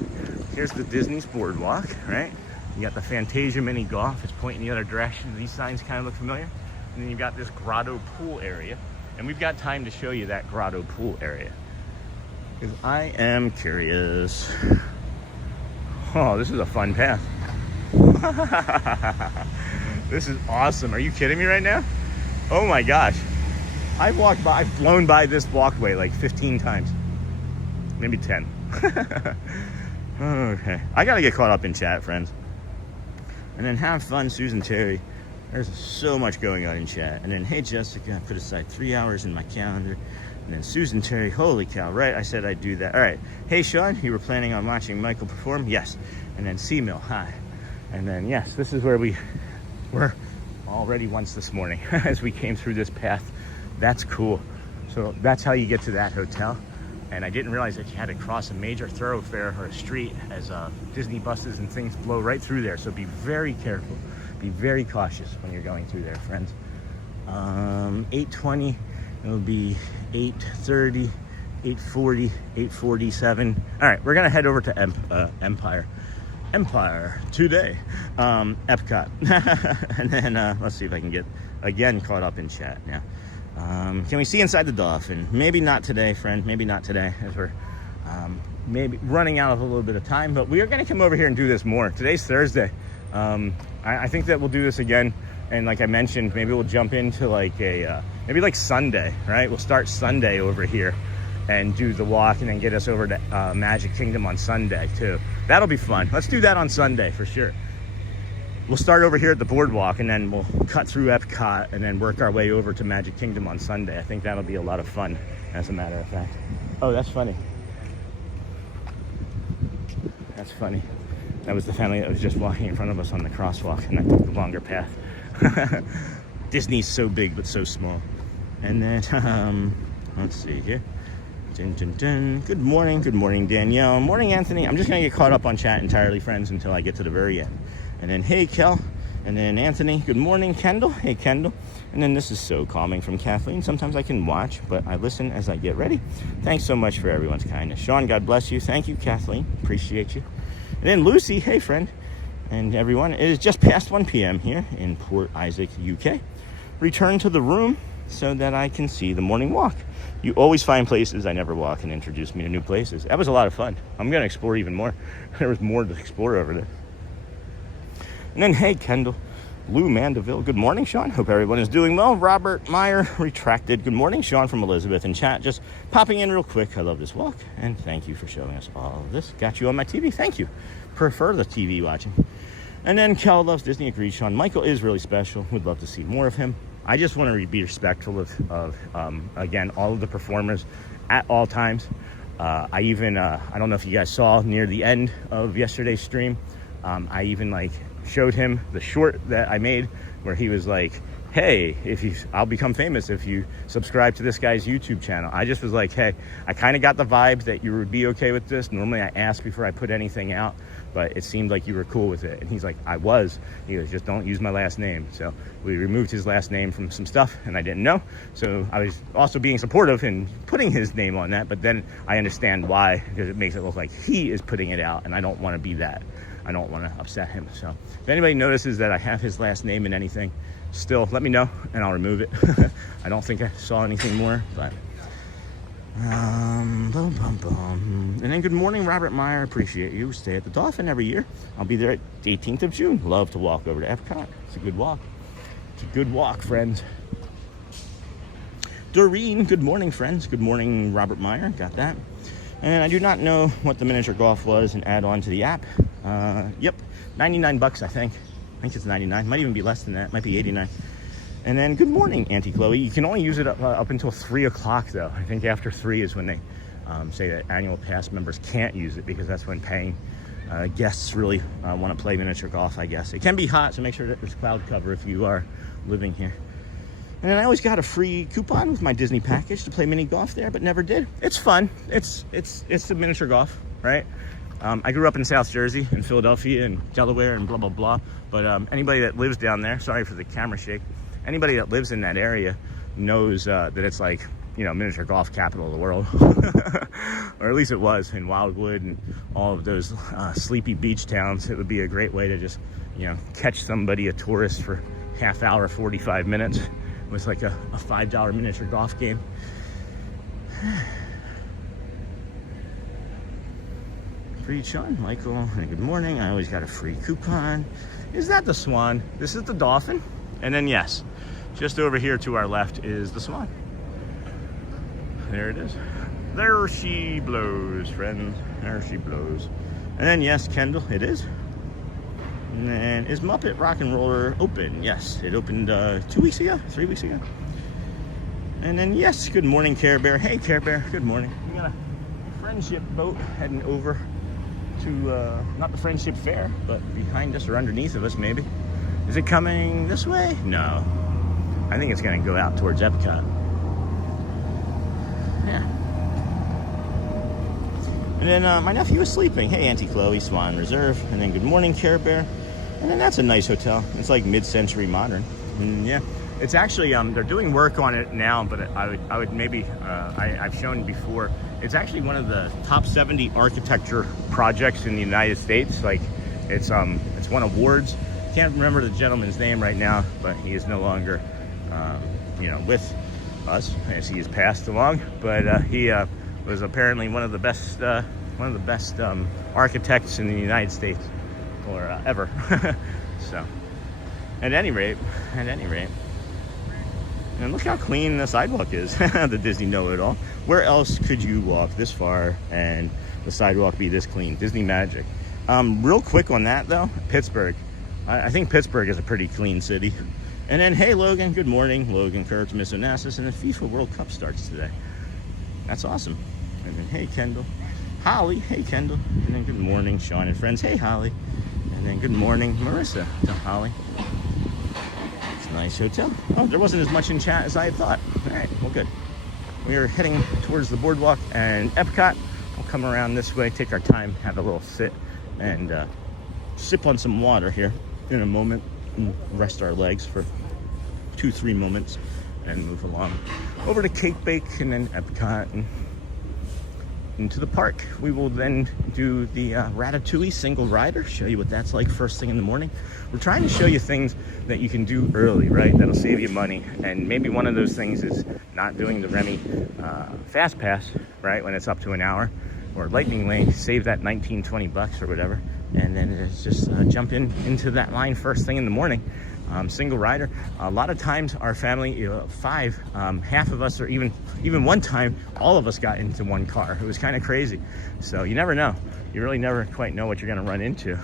Here's the Disney's BoardWalk, right? You got the Fantasia Mini Golf. It's pointing the other direction. These signs kind of look familiar. And then you've got this grotto pool area. And we've got time to show you that grotto pool area, because I am curious. Oh, this is a fun path. This is awesome. Are you kidding me right now? Oh my gosh. I've flown by this walkway like 15 times. Maybe 10. Okay. I gotta get caught up in chat, friends. And then have fun, Susan Terry. There's so much going on in chat. And then, hey Jessica, I put aside 3 hours in my calendar. And then Susan Terry, holy cow, right? I said I'd do that. All right. Hey Sean, you were planning on watching Michael perform? Yes. And then C-Mill, hi. And then, yes, this is where we were already once this morning as we came through this path. That's cool. So that's how you get to that hotel. And I didn't realize that you had to cross a major thoroughfare or a street, as Disney buses and things blow right through there. So be very careful. Be very cautious when you're going through there, friends. 8:20, it'll be 8:30, 8:40, 8:47. All right, we're gonna head over to Empire today, EPCOT. And then let's see if I can get again caught up in chat now. Can we see inside the Dolphin? Maybe not today, friend. Maybe not today, as we're maybe running out of a little bit of time. But we are going to come over here and do this more. Today's Thursday. I think that we'll do this again. And like I mentioned, maybe we'll jump into like maybe like Sunday, right? We'll start Sunday over here and do the walk, and then get us over to Magic Kingdom on Sunday too. That'll be fun. Let's do that on Sunday for sure. We'll start over here at the BoardWalk, and then we'll cut through EPCOT and then work our way over to Magic Kingdom on Sunday. I think that'll be a lot of fun, as a matter of fact. Oh, that's funny. That's funny. That was the family that was just walking in front of us on the crosswalk, and I took the longer path. Disney's so big but so small. And then let's see here. Dun, dun, dun. Good morning Danielle. Morning Anthony. I'm just gonna get caught up on chat entirely, friends, until I get to the very end. And then hey Kel, and then Anthony. Good morning Kendall. Hey Kendall. And then this is so calming from Kathleen. Sometimes I can watch, but I listen as I get ready. Thanks so much for everyone's kindness. Sean, God bless you. Thank you Kathleen, appreciate you. And then Lucy, hey friend. And everyone, it is just past 1 p.m. here in Port Isaac, UK. Return to the room so that I can see the morning walk. You always find places I never walk and introduce me to new places. That was a lot of fun. I'm gonna explore even more. There was more to explore over there. And then, hey, Kendall, Lou Mandeville. Good morning, Sean. Hope everyone is doing well. Robert Meyer, retracted. Good morning, Sean from Elizabeth in chat. Just popping in real quick. I love this walk, and thank you for showing us all of this. Got you on my TV. Thank you. Prefer the TV watching. And then Kel loves Disney. Agreed, Sean. Michael is really special. Would love to see more of him. I just want to be respectful of again, all of the performers at all times. I even, I don't know if you guys saw near the end of yesterday's stream, I even like showed him the short that I made where he was like, hey, I'll become famous if you subscribe to this guy's YouTube channel. I just was like, hey, I kind of got the vibes that you would be okay with this. Normally I ask before I put anything out, but it seemed like you were cool with it. And he's like, I was. He goes, just don't use my last name. So we removed his last name from some stuff, and I didn't know. So I was also being supportive and putting his name on that, but then I understand why, because it makes it look like he is putting it out, and I don't want to be that. I don't want to upset him. So if anybody notices that I have his last name in anything, still let me know and I'll remove it. I don't think I saw anything more, but and then good morning Robert Meyer, appreciate you. Stay at the Dolphin every year. I'll be there at the 18th of June. Love to walk over to EPCOT. It's a good walk. It's a good walk, friends. Doreen, good morning, friends. Good morning, Robert Meyer. Got that. And I do not know what the miniature golf was and add on to the app. Yep, 99 bucks, I think. I think it's 99. Might even be less than that. Might be 89. And then good morning, Auntie Chloe. You can only use it up until 3 o'clock, though. I think after 3 is when they say that annual pass members can't use it, because that's when paying guests really want to play miniature golf, I guess. It can be hot, so make sure that there's cloud cover if you are living here. And then I always got a free coupon with my Disney package to play mini golf there, but never did. It's fun. It's the miniature golf, right? I grew up in South Jersey, in Philadelphia, and Delaware, and blah, blah, blah. But anybody that lives down there, sorry for the camera shake, anybody that lives in that area knows that it's like, you know, miniature golf capital of the world. Or at least it was in Wildwood and all of those sleepy beach towns. It would be a great way to just, you know, catch somebody, a tourist, for half hour, 45 minutes with like a $5 miniature golf game. Free Sean, Michael, and good morning. I always got a free coupon. Is that the Swan? This is the Dolphin. And then yes, just over here to our left is the Swan. There it is. There she blows, friends. There she blows. And then yes, Kendall, it is. And then is Muppet Rock and Roller open? Yes, it opened 2 weeks ago, 3 weeks ago. And then yes, good morning, Care Bear. Hey, Care Bear, good morning. We got a friendship boat heading over to, not the Friendship Fair, but behind us or underneath of us, maybe. Is it coming this way? No. I think it's gonna go out towards EPCOT. Yeah. And then my nephew is sleeping. Hey, Auntie Chloe, Swan Reserve. And then good morning, Care Bear. And then that's a nice hotel. It's like mid-century modern. And yeah, it's actually, they're doing work on it now, but I would maybe, I've shown before, it's actually one of the top 70 architecture projects in the United States. Like, it's won awards. Can't remember the gentleman's name right now, but he is no longer, you know, with us as he has passed along. But he was apparently one of the best architects in the United States, or ever. So At any rate, and look how clean the sidewalk is. The Disney know-it-all. Where else could you walk this far and the sidewalk be this clean? Disney magic. Real quick on that though, Pittsburgh. I think Pittsburgh is a pretty clean city. And then, hey Logan, good morning. Logan Kurtz, Miss Onassis, and the FIFA World Cup starts today. That's awesome. And then, hey Kendall. Holly, hey Kendall. And then good morning, Sean and friends. Hey Holly. And then good morning, Marissa to Holly. It's a nice hotel. Oh, there wasn't as much in chat as I had thought. All right, well good. We are heading towards the boardwalk and EPCOT. We'll come around this way, take our time, have a little sit, and sip on some water here in a moment, and rest our legs for 2-3 moments, and move along over to Cake Bake and then Epcot and into the park. We will then do the Ratatouille single rider, show you what that's like first thing in the morning. We're trying to show you things that you can do early, right? That'll save you money. And maybe one of those things is not doing the Remy Fast Pass, right? When it's up to an hour, or Lightning Lane, save that 19-20 bucks or whatever. And then it's just jump into that line first thing in the morning. Single rider. A lot of times our family, 5, half of us, or even one time, all of us got into one car. It was kind of crazy. So you never know. You really never quite know what you're going to run into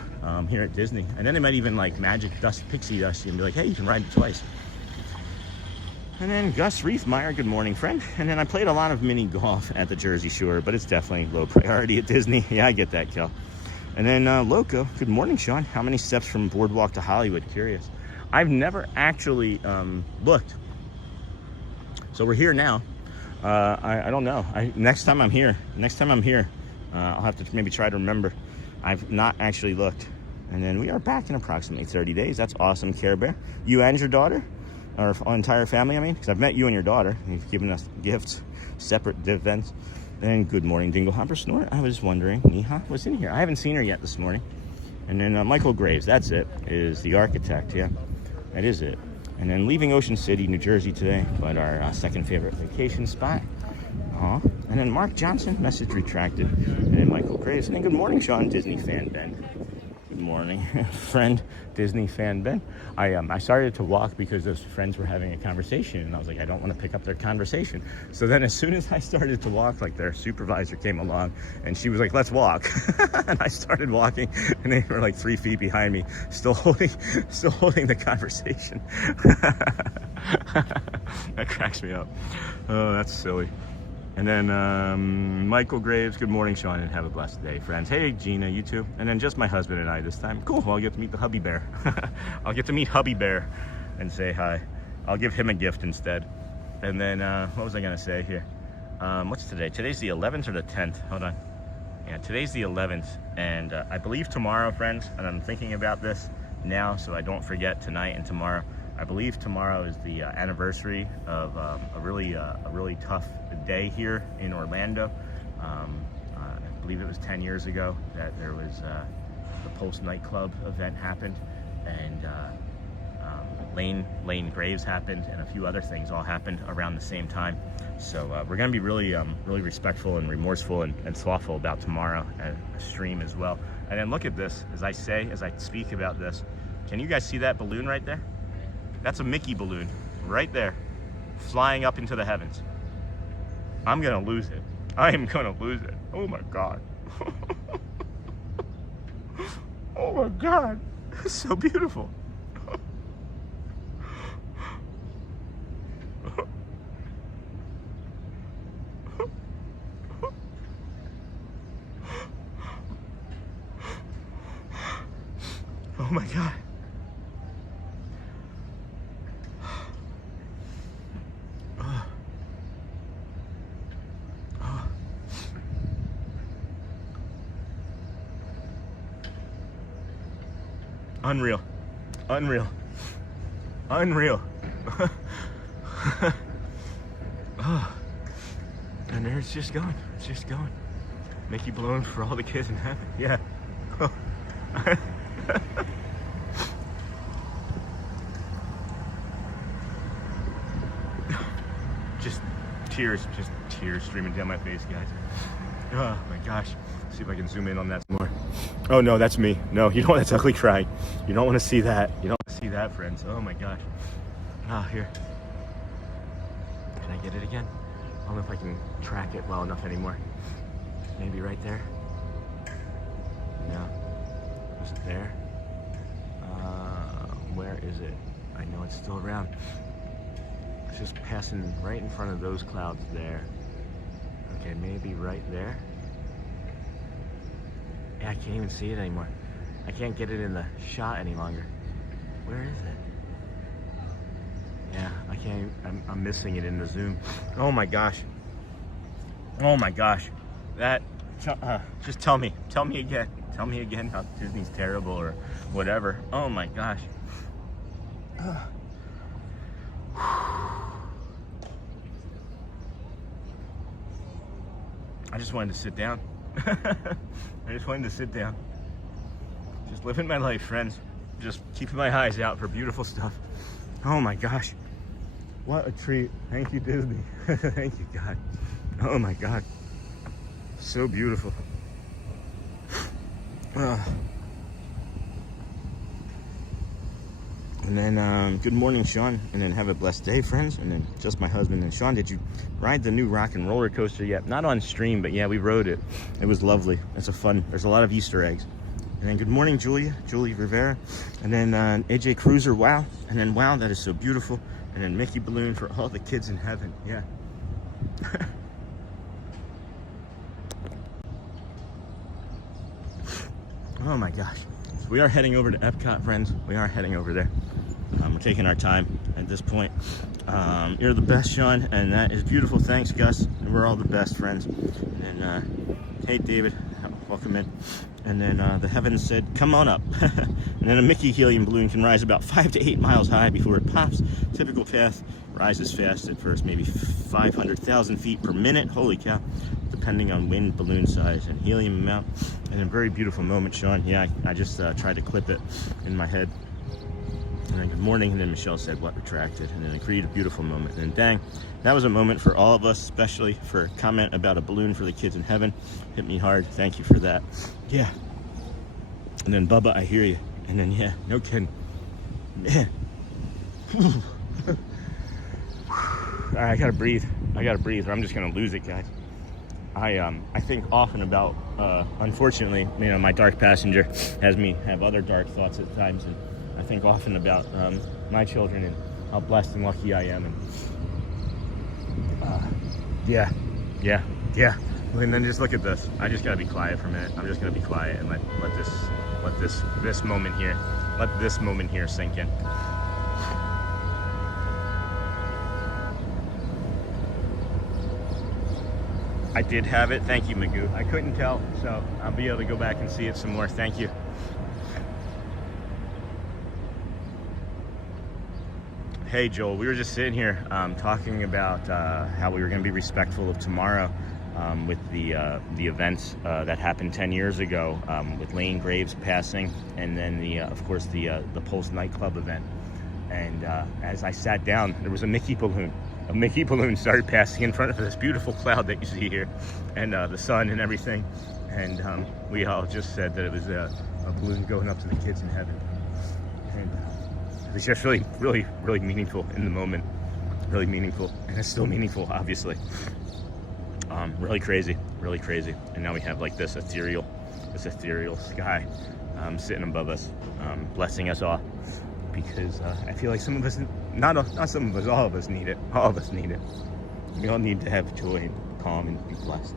here at Disney. And then they might even like magic dust, pixie dust, and be like, hey, you can ride it twice. And then Gus Reefmeyer, good morning, friend. And then I played a lot of mini golf at the Jersey Shore, but it's definitely low priority at Disney. Yeah, I get that, Kel. And then Loco, good morning, Sean. How many steps from Boardwalk to Hollywood? Curious. I've never actually looked. So we're here now. I don't know. Next time I'm here, I'll have to maybe try to remember. I've not actually looked. And then we are back in approximately 30 days. That's awesome, Care Bear. You and your daughter, or entire family, I mean, because I've met you and your daughter. You've given us gifts, separate events. And good morning, Dinglehopper Snort. I was wondering, Neha was in here. I haven't seen her yet this morning. And then Michael Graves, that's it, is the architect, yeah. That is it. And then leaving Ocean City, New Jersey today, but our second favorite vacation spot. And then Mark Johnson, message retracted. And then Michael Graves. And then good morning, Sean, Disney fan Ben. Good morning, friend, Disney fan Ben. I started to walk because those friends were having a conversation, and I was like, I don't want to pick up their conversation. So then as soon as I started to walk, like their supervisor came along, and she was like, let's walk. And I started walking, and they were like 3 feet behind me, still holding the conversation. That cracks me up. Oh, that's silly. And then Michael Graves, good morning, Sean, and have a blessed day, friends. Hey, Gina, you too. And then just my husband and I this time. Cool, well, I'll get to meet the hubby bear. I'll get to meet hubby bear and say hi. I'll give him a gift instead. And then, what was I gonna say here? What's today? Today's the 11th or the 10th? Hold on. Yeah, today's the 11th. And I believe tomorrow, friends, and I'm thinking about this now so I don't forget tonight and tomorrow. I believe tomorrow is the anniversary of a really tough day here in Orlando. I believe it was 10 years ago that there was the Pulse nightclub event happened, and Lane Graves happened, and a few other things all happened around the same time. So we're going to be really respectful and remorseful and thoughtful about tomorrow and a stream as well. And then look at this, as I speak about this. Can you guys see that balloon right there? That's a Mickey balloon right there, flying up into the heavens. I'm gonna lose it. I am gonna lose it. Oh my God. Oh my God, it's so beautiful. Oh my God. Unreal. Unreal. Unreal. Oh. And there it's just going. It's just going. Mickey balloon for all the kids in heaven. Yeah. Just tears streaming down my face, guys. Oh my gosh. Let's see if I can zoom in on that some more. Oh no, that's me. No, you don't want that's ugly crying. You don't want to see that. You don't want to see see that, friends. Oh my gosh. Oh, here. Can I get it again? I don't know if I can track it well enough anymore. Maybe right there. No. Is it there? Where is it? I know it's still around. It's just passing right in front of those clouds there. Okay, maybe right there. Yeah, I can't even see it anymore. I can't get it in the shot any longer. Where is it? Yeah, I can't, I'm missing it in the zoom. Oh my gosh. Oh my gosh. That, just tell me again. Tell me again how Disney's terrible or whatever. Oh my gosh. I just wanted to sit down. I just wanted to sit down. Just living my life, friends. Just keeping my eyes out for beautiful stuff. Oh my gosh. What a treat. Thank you, Disney. Thank you, God. Oh my God. So beautiful. And then, good morning, Sean. And then have a blessed day, friends. And then just my husband. And Sean, did you ride the new rock and roller coaster yet? Not on stream, but yeah, we rode it. It was lovely. It's a fun, there's a lot of Easter eggs. And then good morning, Julie Rivera. And then AJ Cruiser, wow. And then wow, that is so beautiful. And then Mickey Balloon for all the kids in heaven, yeah. Oh my gosh. So we are heading over to EPCOT, friends. We are heading over there. We're taking our time at this point. You're the best, Sean, and that is beautiful. Thanks, Gus. And we're all the best, friends. And hey, David, welcome in. And then the heavens said, come on up. And then a Mickey helium balloon can rise about 5 to 8 miles high before it pops. Typical path, rises fast at first, maybe 500,000 feet per minute. Holy cow. Depending on wind, balloon size, and helium amount. And a very beautiful moment, Sean. Yeah, I just tried to clip it in my head. And then good morning, and then Michelle said, what, retracted? And then agreed, a beautiful moment. And dang, that was a moment for all of us, especially for a comment about a balloon for the kids in heaven. Hit me hard. Thank you for that. Yeah. And then Bubba, I hear you. And then, yeah, no kidding. Man. All right, I gotta breathe, or I'm just gonna lose it, guys. I think often about, unfortunately, you know, my dark passenger has me have other dark thoughts at times, and I think often about my children and how blessed and lucky I am, and yeah. And then just look at this. I just gotta be quiet for a minute. I'm just gonna be quiet and let this moment here sink in. I did have it. Thank you, Magoo. I couldn't tell, so I'll be able to go back and see it some more. Thank you. Hey, Joel, we were just sitting here talking about how we were going to be respectful of tomorrow with the events that happened 10 years ago with Lane Graves passing, and then of course the Pulse nightclub event. And as I sat down, there was a Mickey balloon. A Mickey balloon started passing in front of this beautiful cloud that you see here, and the sun and everything. And we all just said that it was a balloon going up to the kids in heaven. And it was just really, really, really meaningful in the moment. Really meaningful, and it's still meaningful, obviously. Really crazy, really crazy. And now we have like this ethereal sky sitting above us, blessing us all. Because I feel like some of us, not some of us, all of us need it. All of us need it. We all need to have joy and calm and be blessed.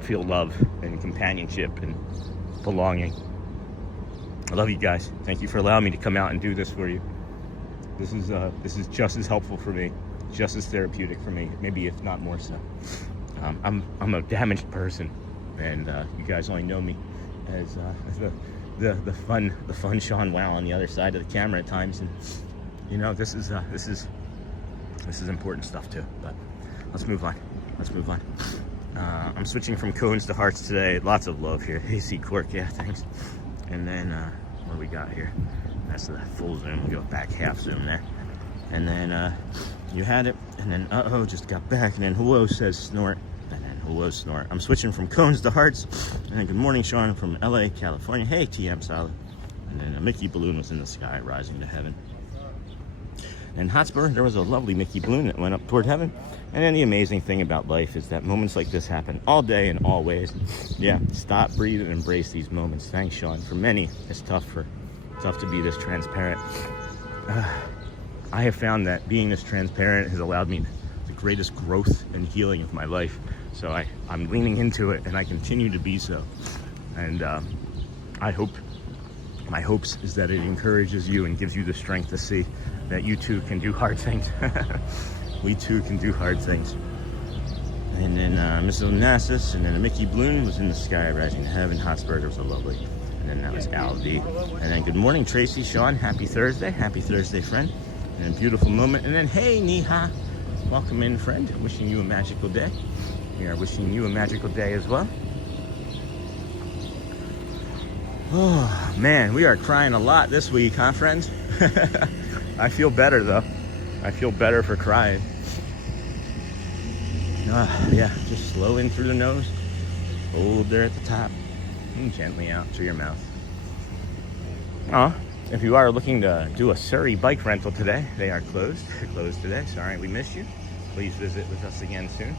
Feel love and companionship and belonging. I love you guys. Thank you for allowing me to come out and do this for you. This is just as helpful for me, just as therapeutic for me, maybe if not more so. I'm a damaged person, and you guys only know me as the fun Sean Wow on the other side of the camera at times, and you know, this is important stuff too. But let's move on. I'm switching from cones to hearts today. Lots of love here. Hey, C Cork, yeah, thanks. And then what do we got here? That's the full zoom. We'll go back half zoom there. And then you had it, and then just got back, and then hello says snort. Hello, snort. I'm switching from cones to hearts. And then good morning, Sean, from LA, California. Hey, TM Solid. And then a Mickey balloon was in the sky, rising to heaven. In Hotspur, there was a lovely Mickey balloon that went up toward heaven. And then the amazing thing about life is that moments like this happen all day in all ways. Yeah, stop, breathe, and embrace these moments. Thanks, Sean. For many, it's tough to be this transparent. I have found that being this transparent has allowed me the greatest growth and healing of my life. So I'm leaning into it, and I continue to be so. And my hopes is that it encourages you and gives you the strength to see that you too can do hard things. We too can do hard things. And then Miss Onassis, and then a Mickey balloon was in the sky, rising to heaven. Hotspur, there was a lovely. And then that was Aldi. And then good morning, Tracy, Sean. Happy Thursday, friend. And then beautiful moment. And then hey, Niha, welcome in, friend. Wishing you a magical day. We are wishing you a magical day as well. Oh man, we are crying a lot this week, huh, friends? I feel better though. I feel better for crying. Yeah, just slow in through the nose, hold there at the top, and gently out through your mouth. If you are looking to do a Surrey bike rental today, they are closed. They're closed today. Sorry, we missed you. Please visit with us again soon.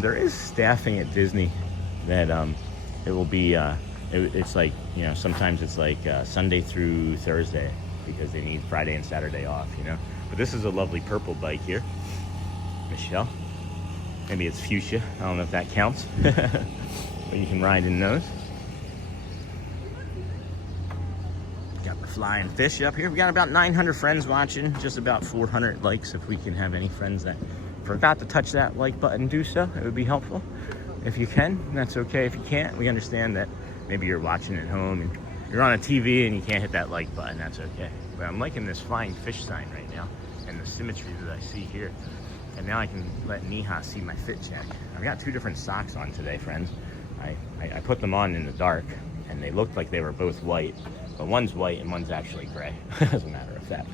There is staffing at Disney that it will be. It's like, you know, sometimes it's like Sunday through Thursday because they need Friday and Saturday off, you know. But this is a lovely purple bike here, Michelle. Maybe it's fuchsia. I don't know if that counts. But you can ride in those. Got the flying fish up here. We got about 900 friends watching. Just about 400 likes. If we can have any friends that forgot to touch that like button, do so. It would be helpful. If you can, that's okay. If you can't, we understand that maybe you're watching at home and you're on a TV and you can't hit that like button. That's okay. But I'm liking this flying fish sign right now and the symmetry that I see here. And now I can let Niha see my fit check. I've got two different socks on today, friends. I put them on in the dark and they looked like they were both white, but one's white and one's actually gray, as a matter of fact.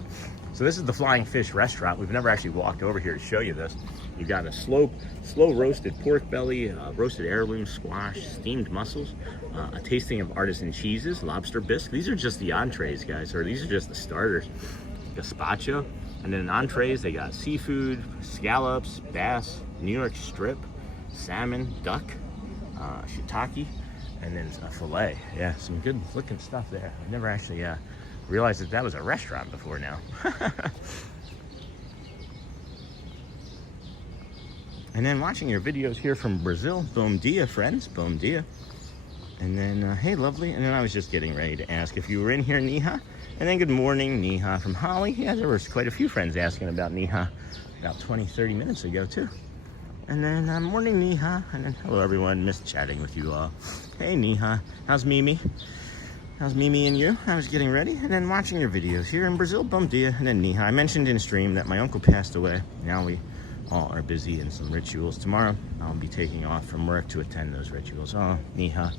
So this is the Flying Fish restaurant. We've never actually walked over here to show you this. You got a slow roasted pork belly, roasted heirloom squash, steamed mussels, a tasting of artisan cheeses, lobster bisque. These are just the entrees, guys, or these are just the starters. Gazpacho, and then in entrees they got seafood, scallops, bass, New York strip, salmon, duck, shiitake, and then a fillet. Yeah, some good looking stuff there. I never actually realized that was a restaurant before now. And then watching your videos here from Brazil. Bom dia, friends. Bom dia. And then, hey, lovely. And then I was just getting ready to ask if you were in here, Niha. And then good morning, Niha from Holly. Yeah, there was quite a few friends asking about Niha about 20-30 minutes ago, too. And then, morning, Niha. And then, hello, everyone. Missed chatting with you all. Hey, Niha. How's Mimi? How's Mimi and you? I was getting ready and then watching your videos here in Brazil. Bom dia. And then Niha. I mentioned in stream that my uncle passed away. Now we all are busy in some rituals. Tomorrow, I'll be taking off from work to attend those rituals. Oh, Niha.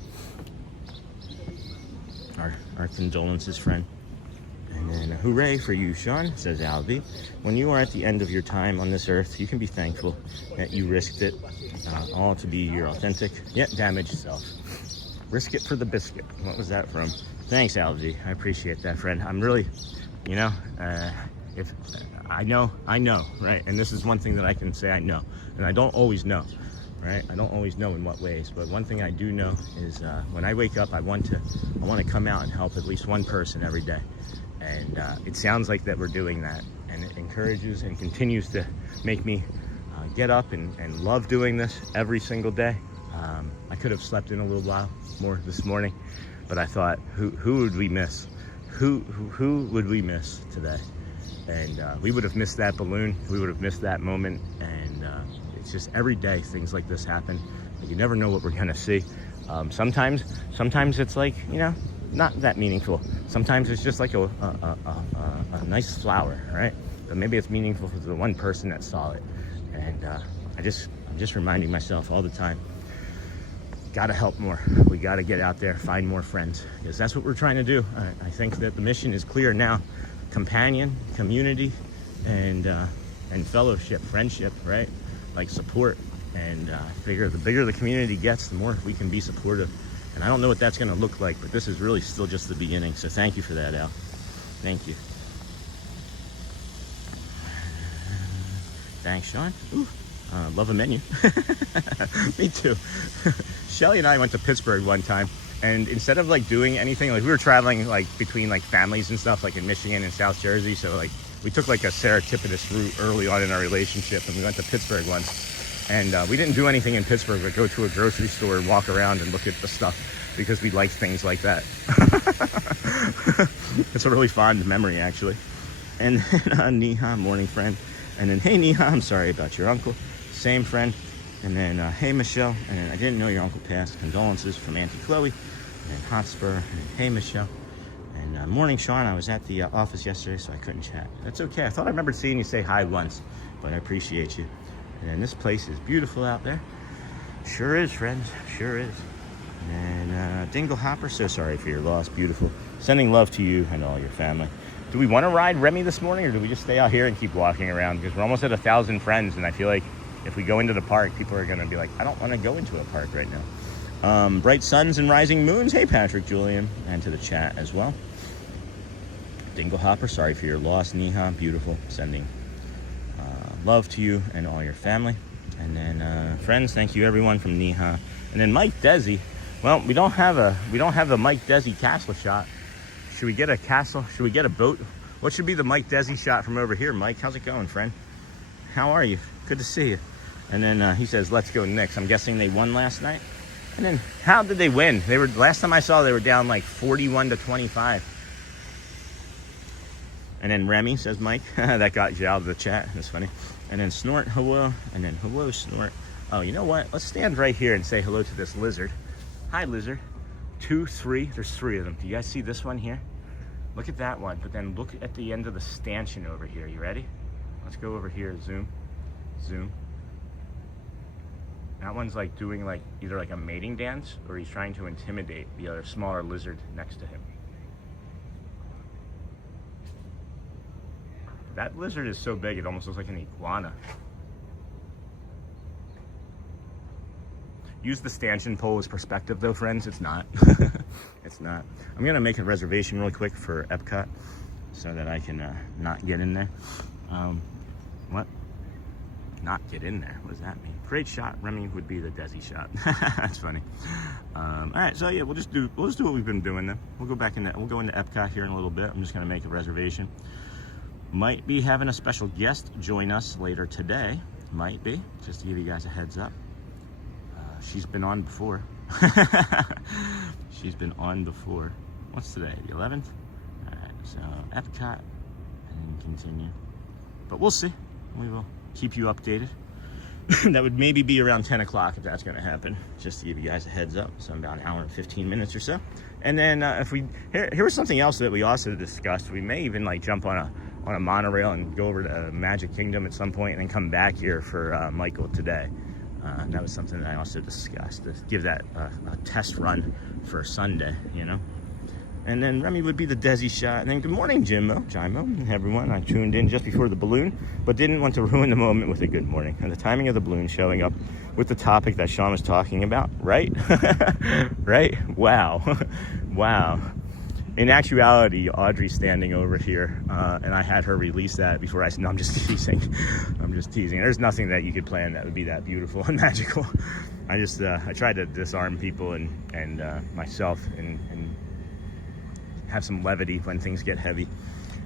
Our condolences, friend. And then, hooray for you, Sean, says Alvi. When you are at the end of your time on this earth, you can be thankful that you risked it all to be your authentic, yet damaged self. Risk it for the biscuit. What was that from? Thanks, Alvi. I appreciate that, friend. I'm really, you know, if I know, right? And this is one thing that I can say I know. And I don't always know, right? I don't always know in what ways. But one thing I do know is when I wake up, I want to come out and help at least one person every day. And it sounds like that we're doing that. And it encourages and continues to make me get up and love doing this every single day. I could have slept in a little while more this morning, but I thought, who would we miss? Who would we miss today? And we would have missed that balloon. We would have missed that moment. And it's just every day things like this happen. You never know what we're gonna see. Sometimes it's like, you know, not that meaningful. Sometimes it's just like a nice flower, right? But maybe it's meaningful for the one person that saw it. And I'm just reminding myself all the time, gotta help more. We gotta get out there, find more friends, because that's what we're trying to do. I think that the mission is clear now. Companion, community, and fellowship, friendship, right? Like support. And I figure the bigger the community gets, the more we can be supportive And I don't know what that's going to look like, but this is really still just the beginning. So thank you for that, Al. Thank you. Thanks, Sean. Ooh, love a menu. Me too. Shelly and I went to Pittsburgh one time, and instead of like doing anything, like we were traveling like between like families and stuff, like in Michigan and South Jersey. So like we took like a serendipitous route early on in our relationship, and we went to Pittsburgh once. And we didn't do anything in Pittsburgh but go to a grocery store and walk around and look at the stuff because we like things like that. It's a really fond memory, actually. And then Neha, morning friend. And then, hey Neha, I'm sorry about your uncle. Same friend. And then, hey Michelle. And then, I didn't know your uncle passed. Condolences from Auntie Chloe. And then Hotspur. And hey Michelle. And morning Sean, I was at the office yesterday, so I couldn't chat. That's okay. I thought I remembered seeing you say hi once, but I appreciate you. And this place is beautiful out there. Sure is, friends. Sure is. And Dingle Hopper, so sorry for your loss. Beautiful. Sending love to you and all your family. Do we want to ride Remy this morning, or do we just stay out here and keep walking around? Because we're almost at 1,000 friends, and I feel like if we go into the park, people are going to be like, I don't want to go into a park right now. Bright suns and rising moons. Hey, Patrick, Julian, and to the chat as well. Dingle Hopper, sorry for your loss. Neha, beautiful. Sending love to you and all your family. And then friends, thank you everyone from Neha. And then Mike Desi. Well, we don't have the Mike Desi castle shot. Should we get a castle? Should we get a boat? What should be the Mike Desi shot from over here? Mike, how's it going, friend? How are you? Good to see you. And then he says, let's go Knicks. I'm guessing they won last night. And then how did they win? They were, last time I saw, they were down like 41-25. And then Remy, says Mike. That got you out of the chat. That's funny. And then Snort, hello. And then hello, Snort. Oh, you know what? Let's stand right here and say hello to this lizard. Hi, lizard. 2, 3. There's 3 of them. Do you guys see this one here? Look at that one. But then look at the end of the stanchion over here. You ready? Let's go over here. Zoom. Zoom. That one's like doing like either like a mating dance, or he's trying to intimidate the other smaller lizard next to him. That lizard is so big, it almost looks like an iguana. Use the stanchion pole as perspective though, friends. It's not. It's not. I'm gonna make a reservation really quick for EPCOT so that I can not get in there. What? Not get in there? What does that mean? Great shot. Remy would be the Desi shot. That's funny. All right, so yeah, we'll just do what we've been doing then. We'll go into EPCOT here in a little bit. I'm just gonna make a reservation. Might be having a special guest join us later today. Might be, just to give you guys a heads up. She's been on before. She's been on before. What's today, the 11th? All right, so EPCOT and continue. But we'll see. We will keep you updated. That would maybe be around 10 o'clock if that's gonna happen, just to give you guys a heads up. So about an hour and 15 minutes or so. And then here was something else that we also discussed. We may even like jump on a monorail and go over to Magic Kingdom at some point and then come back here for Michael today. And that was something that I also discussed, to give that a test run for Sunday, you know. And then Remy would be the Desi shot. And then good morning, Jimmo, everyone. I tuned in just before the balloon, but didn't want to ruin the moment with a good morning. And the timing of the balloon showing up with the topic that Sean was talking about, right? Right? Wow. Wow. In actuality, Audrey's standing over here, and I had her release that before I said, no, I'm just teasing. I'm just teasing. There's nothing that you could plan that would be that beautiful and magical. I just, I tried to disarm people and myself and have some levity when things get heavy.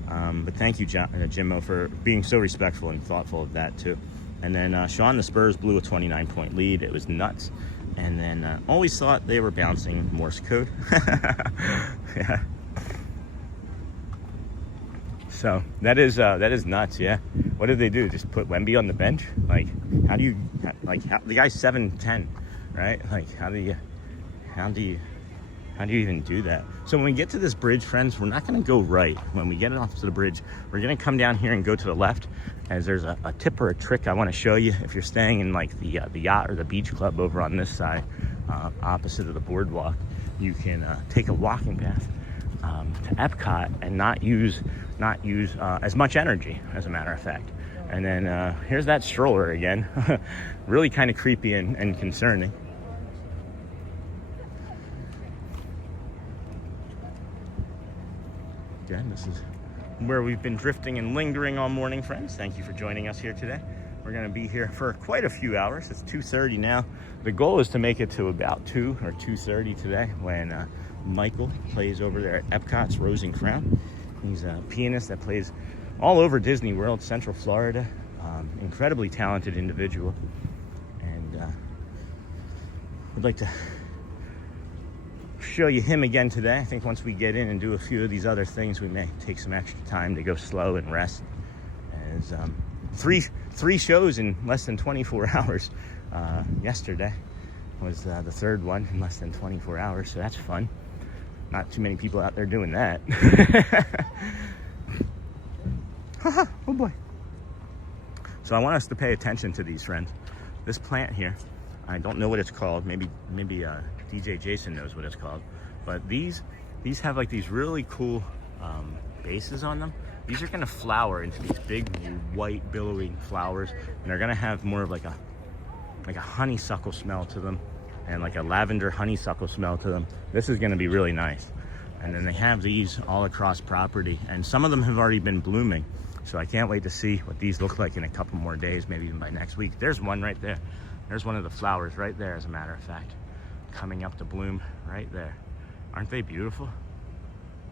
But thank you, Jimmo, for being so respectful and thoughtful of that too. And then Sean, the Spurs blew a 29-point lead. It was nuts. And then always thought they were bouncing Morse code. Yeah. So that is nuts, yeah. What did they do? Just put Wemby on the bench? Like, how do you, like, the guy's 7'10", right? Like, how do you even do that? So when we get to this bridge, friends, we're not gonna go right. When we get off to the bridge, we're gonna come down here and go to the left, as there's a tip or a trick I wanna show you. If you're staying in like the Yacht or the Beach Club over on this side, opposite of the BoardWalk, you can take a walking path to EPCOT and not use as much energy, as a matter of fact. And then here's that stroller again. Really kind of creepy and concerning. This is where we've been drifting and lingering all morning, friends. Thank you for joining us here today. We're going to be here for quite a few hours. It's 2:30 now. The goal is to make it to about 2 or 2:30 today when Michael plays over there at EPCOT's Rose and Crown. He's a pianist that plays all over Disney World, Central Florida. Incredibly talented individual. And I'd like to show you him again today. I think once we get in and do a few of these other things, we may take some extra time to go slow and rest. As three shows in less than 24 hours. Yesterday was the third one in less than 24 hours, so that's fun. Not too many people out there doing that. Haha, oh boy. So I want us to pay attention to these, friends. This plant here, I don't know what it's called. Maybe DJ Jason knows what it's called. But these have like these really cool bases on them. These are gonna flower into these big white billowing flowers, and they're gonna have more of like a honeysuckle smell to them, and like a lavender honeysuckle smell to them. This is gonna be really nice. And then they have these all across property, and some of them have already been blooming. So I can't wait to see what these look like in a couple more days, maybe even by next week. There's one right there. There's one of the flowers right there, as a matter of fact, coming up to bloom right there. Aren't they beautiful?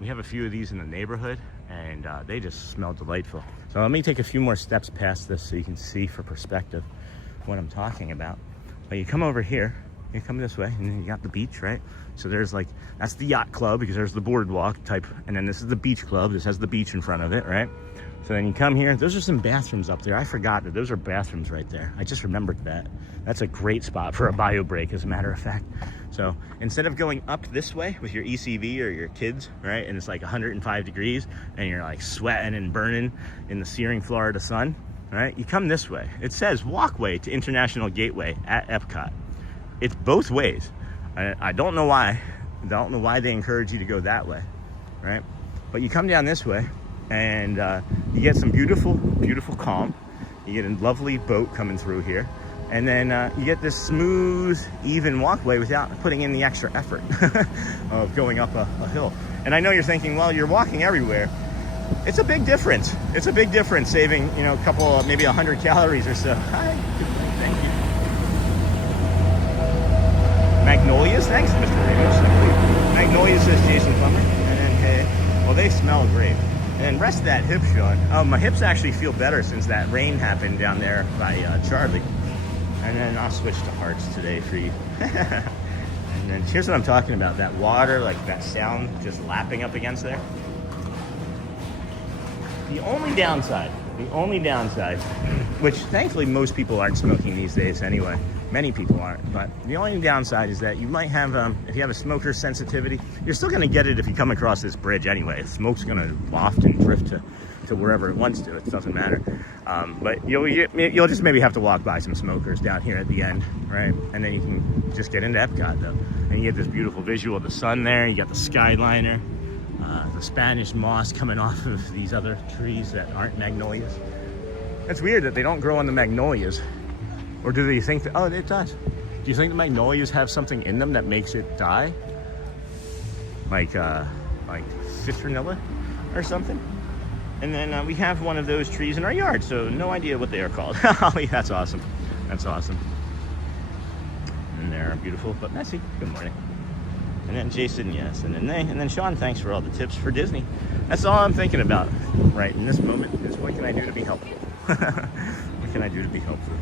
We have a few of these in the neighborhood, and they just smell delightful. So let me take a few more steps past this so you can see for perspective what I'm talking about. But you come over here, you come this way, and then you got the beach, right? So there's like, that's the yacht club, because there's the boardwalk type, and then this is the beach club. This has the beach in front of it, right? So then you come here, those are some bathrooms up there. I forgot that those are bathrooms right there. I just remembered that. That's a great spot for a bio break, as a matter of fact. So instead of going up this way with your ECV or your kids, right, and it's like 105 degrees and you're like sweating and burning in the searing Florida sun, right, you come this way. It says walkway to International Gateway at EPCOT. It's both ways. I don't know why. I don't know why they encourage you to go that way, right? But you come down this way, and you get some beautiful, beautiful calm. You get a lovely boat coming through here. And then you get this smooth, even walkway without putting in the extra effort of going up a hill. And I know you're thinking, well, you're walking everywhere. It's a big difference. It's a big difference, saving, you know, a couple, maybe 100 calories or so. Hi, thank you. Magnolias, thanks, Mr. Ramos. Magnolias, says Jason Plummer. And then, hey, well, they smell great. And rest that hip, Sean. Oh, my hips actually feel better since that rain happened down there by Charlie. And then I'll switch to hearts today for you. And then here's what I'm talking about. That water, like that sound just lapping up against there. The only downside, which thankfully most people aren't smoking these days anyway. Many people aren't, but the only downside is that you might have, if you have a smoker sensitivity, you're still gonna get it if you come across this bridge anyway. Smoke's gonna waft and drift to wherever it wants to. It doesn't matter. But you'll just maybe have to walk by some smokers down here at the end, right? And then you can just get into EPCOT though. And you get this beautiful visual of the sun there. You got the skyliner, the Spanish moss coming off of these other trees that aren't magnolias. It's weird that they don't grow on the magnolias. Or do they think that, oh, it does. Do you think the magnolias have something in them that makes it die? Like citronella or something? And then we have one of those trees in our yard, so no idea what they are called. That's awesome. That's awesome. And they're beautiful but messy. Good morning. And then Jason, yes. And then Sean, thanks for all the tips for Disney. That's all I'm thinking about right in this moment is what can I do to be helpful? What can I do to be helpful?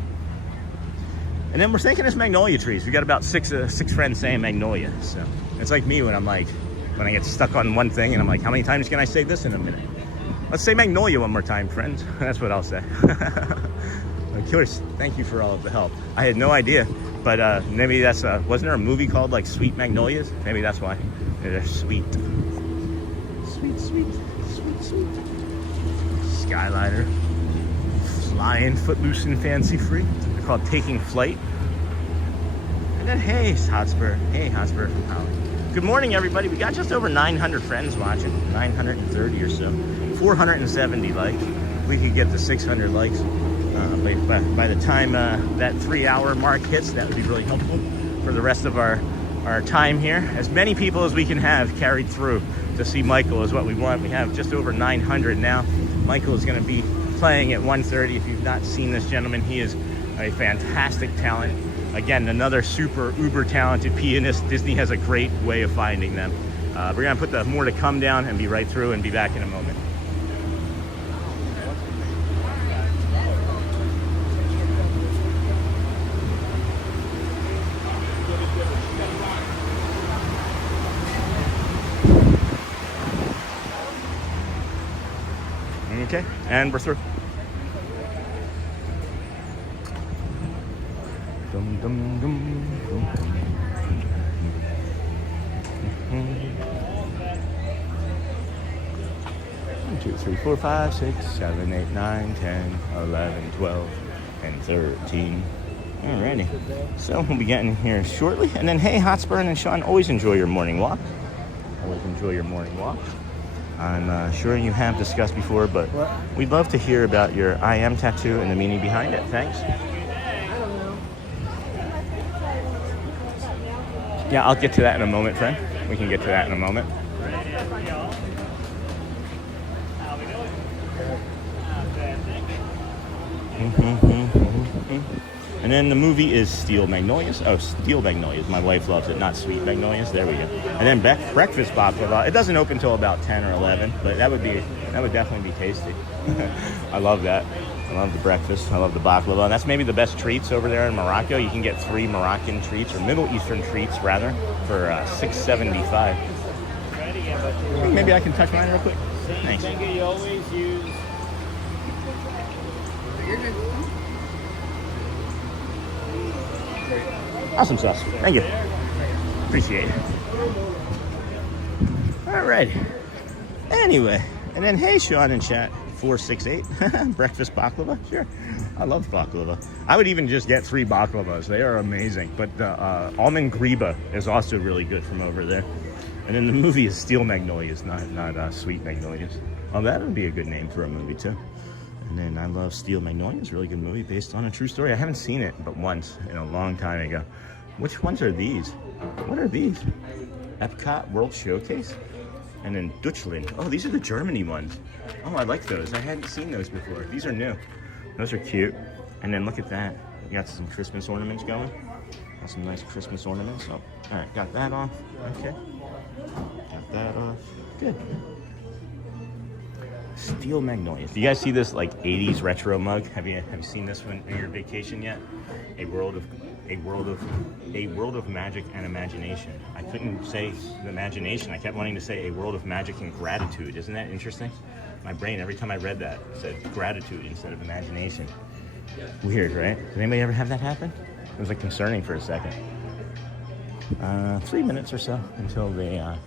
And then we're thinking it's magnolia trees. We got about six friends saying magnolia. So it's like me when I get stuck on one thing and I'm like, how many times can I say this in a minute? Let's say magnolia one more time, friends. That's what I'll say. Of course, thank you for all of the help. I had no idea, but maybe that's, wasn't there a movie called like Sweet Magnolias? Maybe that's why. They're sweet. Sweet, sweet, sweet, sweet. Skyliner. Flying, footloose and fancy free. They're called Taking Flight. And then, hey, Hotspur. Hey, Hotspur from Holland. Good morning, everybody. We got just over 900 friends watching. 930 or so. 470 likes. We could get to 600 likes. By the time that 3-hour mark hits, that would be really helpful for the rest of our time here. As many people as we can have carried through to see Michael is what we want. We have just over 900 now. Michael is going to be playing at 1:30. If you've not seen this gentleman, he is a fantastic talent. Again, another super uber talented pianist. Disney has a great way of finding them. We're going to put the more to come down and be right through and be back in a moment. Okay, and we're through. Dum, dum, dum, dum. 1, 2, 3, 4, 5, 6, 7, 8, 9, 10, 11, 12, and 13. Alrighty, so we'll be getting here shortly. And then, hey, Hotspur and Sean, always enjoy your morning walk. Always enjoy your morning walk. I'm sure you have discussed before, but we'd love to hear about your I am tattoo and the meaning behind it. Thanks. Yeah, I'll get to that in a moment, friend. We can get to that in a moment. And then the movie is Steel Magnolias. Oh, Steel Magnolias. My wife loves it, not Sweet Magnolias. There we go. And then breakfast baklava. It doesn't open until about 10 or 11, but that would definitely be tasty. I love that. I love the breakfast. I love the baklava. And that's maybe the best treats over there in Morocco. You can get 3 Moroccan treats, or Middle Eastern treats rather, for $6.75. Maybe I can touch mine real quick. Thanks. You always use. Awesome sauce. Thank you. Appreciate it. All right. Anyway, and then hey, Sean in chat, 468. Breakfast baklava. Sure. I love baklava. I would even just get 3 baklavas. They are amazing. But almond griba is also really good from over there. And then the movie is Steel Magnolias, not Sweet Magnolias. Oh, that would be a good name for a movie too. And then I love Steel Magnolias, really good movie based on a true story. I haven't seen it but once in a long time ago. Which ones are these? What are these? EPCOT World Showcase? And then Deutschland. Oh, these are the Germany ones. Oh, I like those. I hadn't seen those before. These are new. Those are cute. And then look at that. We got some Christmas ornaments going. Got some nice Christmas ornaments. Oh, all right, got that off. Okay. Got that off. Good. Steel Magnolias. Do you guys see this like 80s retro mug? Have you seen this one in your vacation yet? A world of magic and imagination. I couldn't say the imagination. I kept wanting to say a world of magic and gratitude. Isn't that interesting? My brain, every time I read that, said gratitude instead of imagination. Weird, right? Did anybody ever have that happen? It was like concerning for a second. 3 minutes or so until they are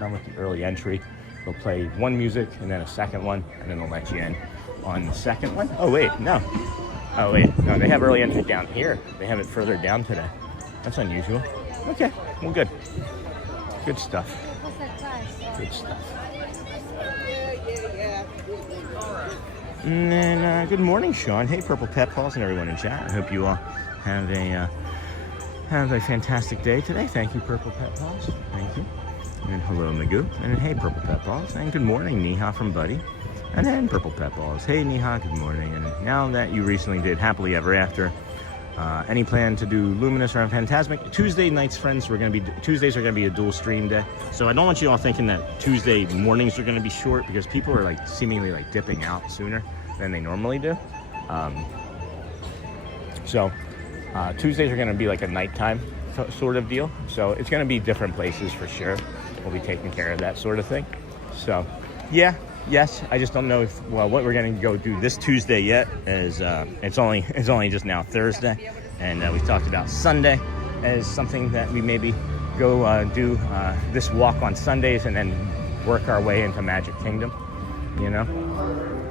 done with the early entry. They'll play one music and then a second one, and then they'll let you in on the second one. Oh wait, no. Oh wait, no, they have early entry down here. They have it further down today. That's unusual. Okay, well good. Good stuff. Good stuff. And then, good morning, Sean. Hey, Purple Pet Paws and everyone in chat. I hope you all have a fantastic day today. Thank you, Purple Pet Paws. Thank you. And hello, Magoo. And then, hey, Purple Pet Balls. And good morning, Neha from Buddy. And then Purple Pet Balls. Hey, Neha, good morning. And now that you recently did Happily Ever After, any plan to do Luminous or Phantasmic? Tuesday nights, friends, Tuesdays are going to be a dual stream day. So I don't want you all thinking that Tuesday mornings are going to be short, because people are like seemingly like dipping out sooner than they normally do. Tuesdays are going to be like a nighttime sort of deal. So it's going to be different places for sure. We'll be taking care of that sort of thing. So, yeah, yes. I just don't know what we're going to go do this Tuesday yet. As it's only just now Thursday, and we talked about Sunday as something that we maybe go do this walk on Sundays and then work our way into Magic Kingdom. You know.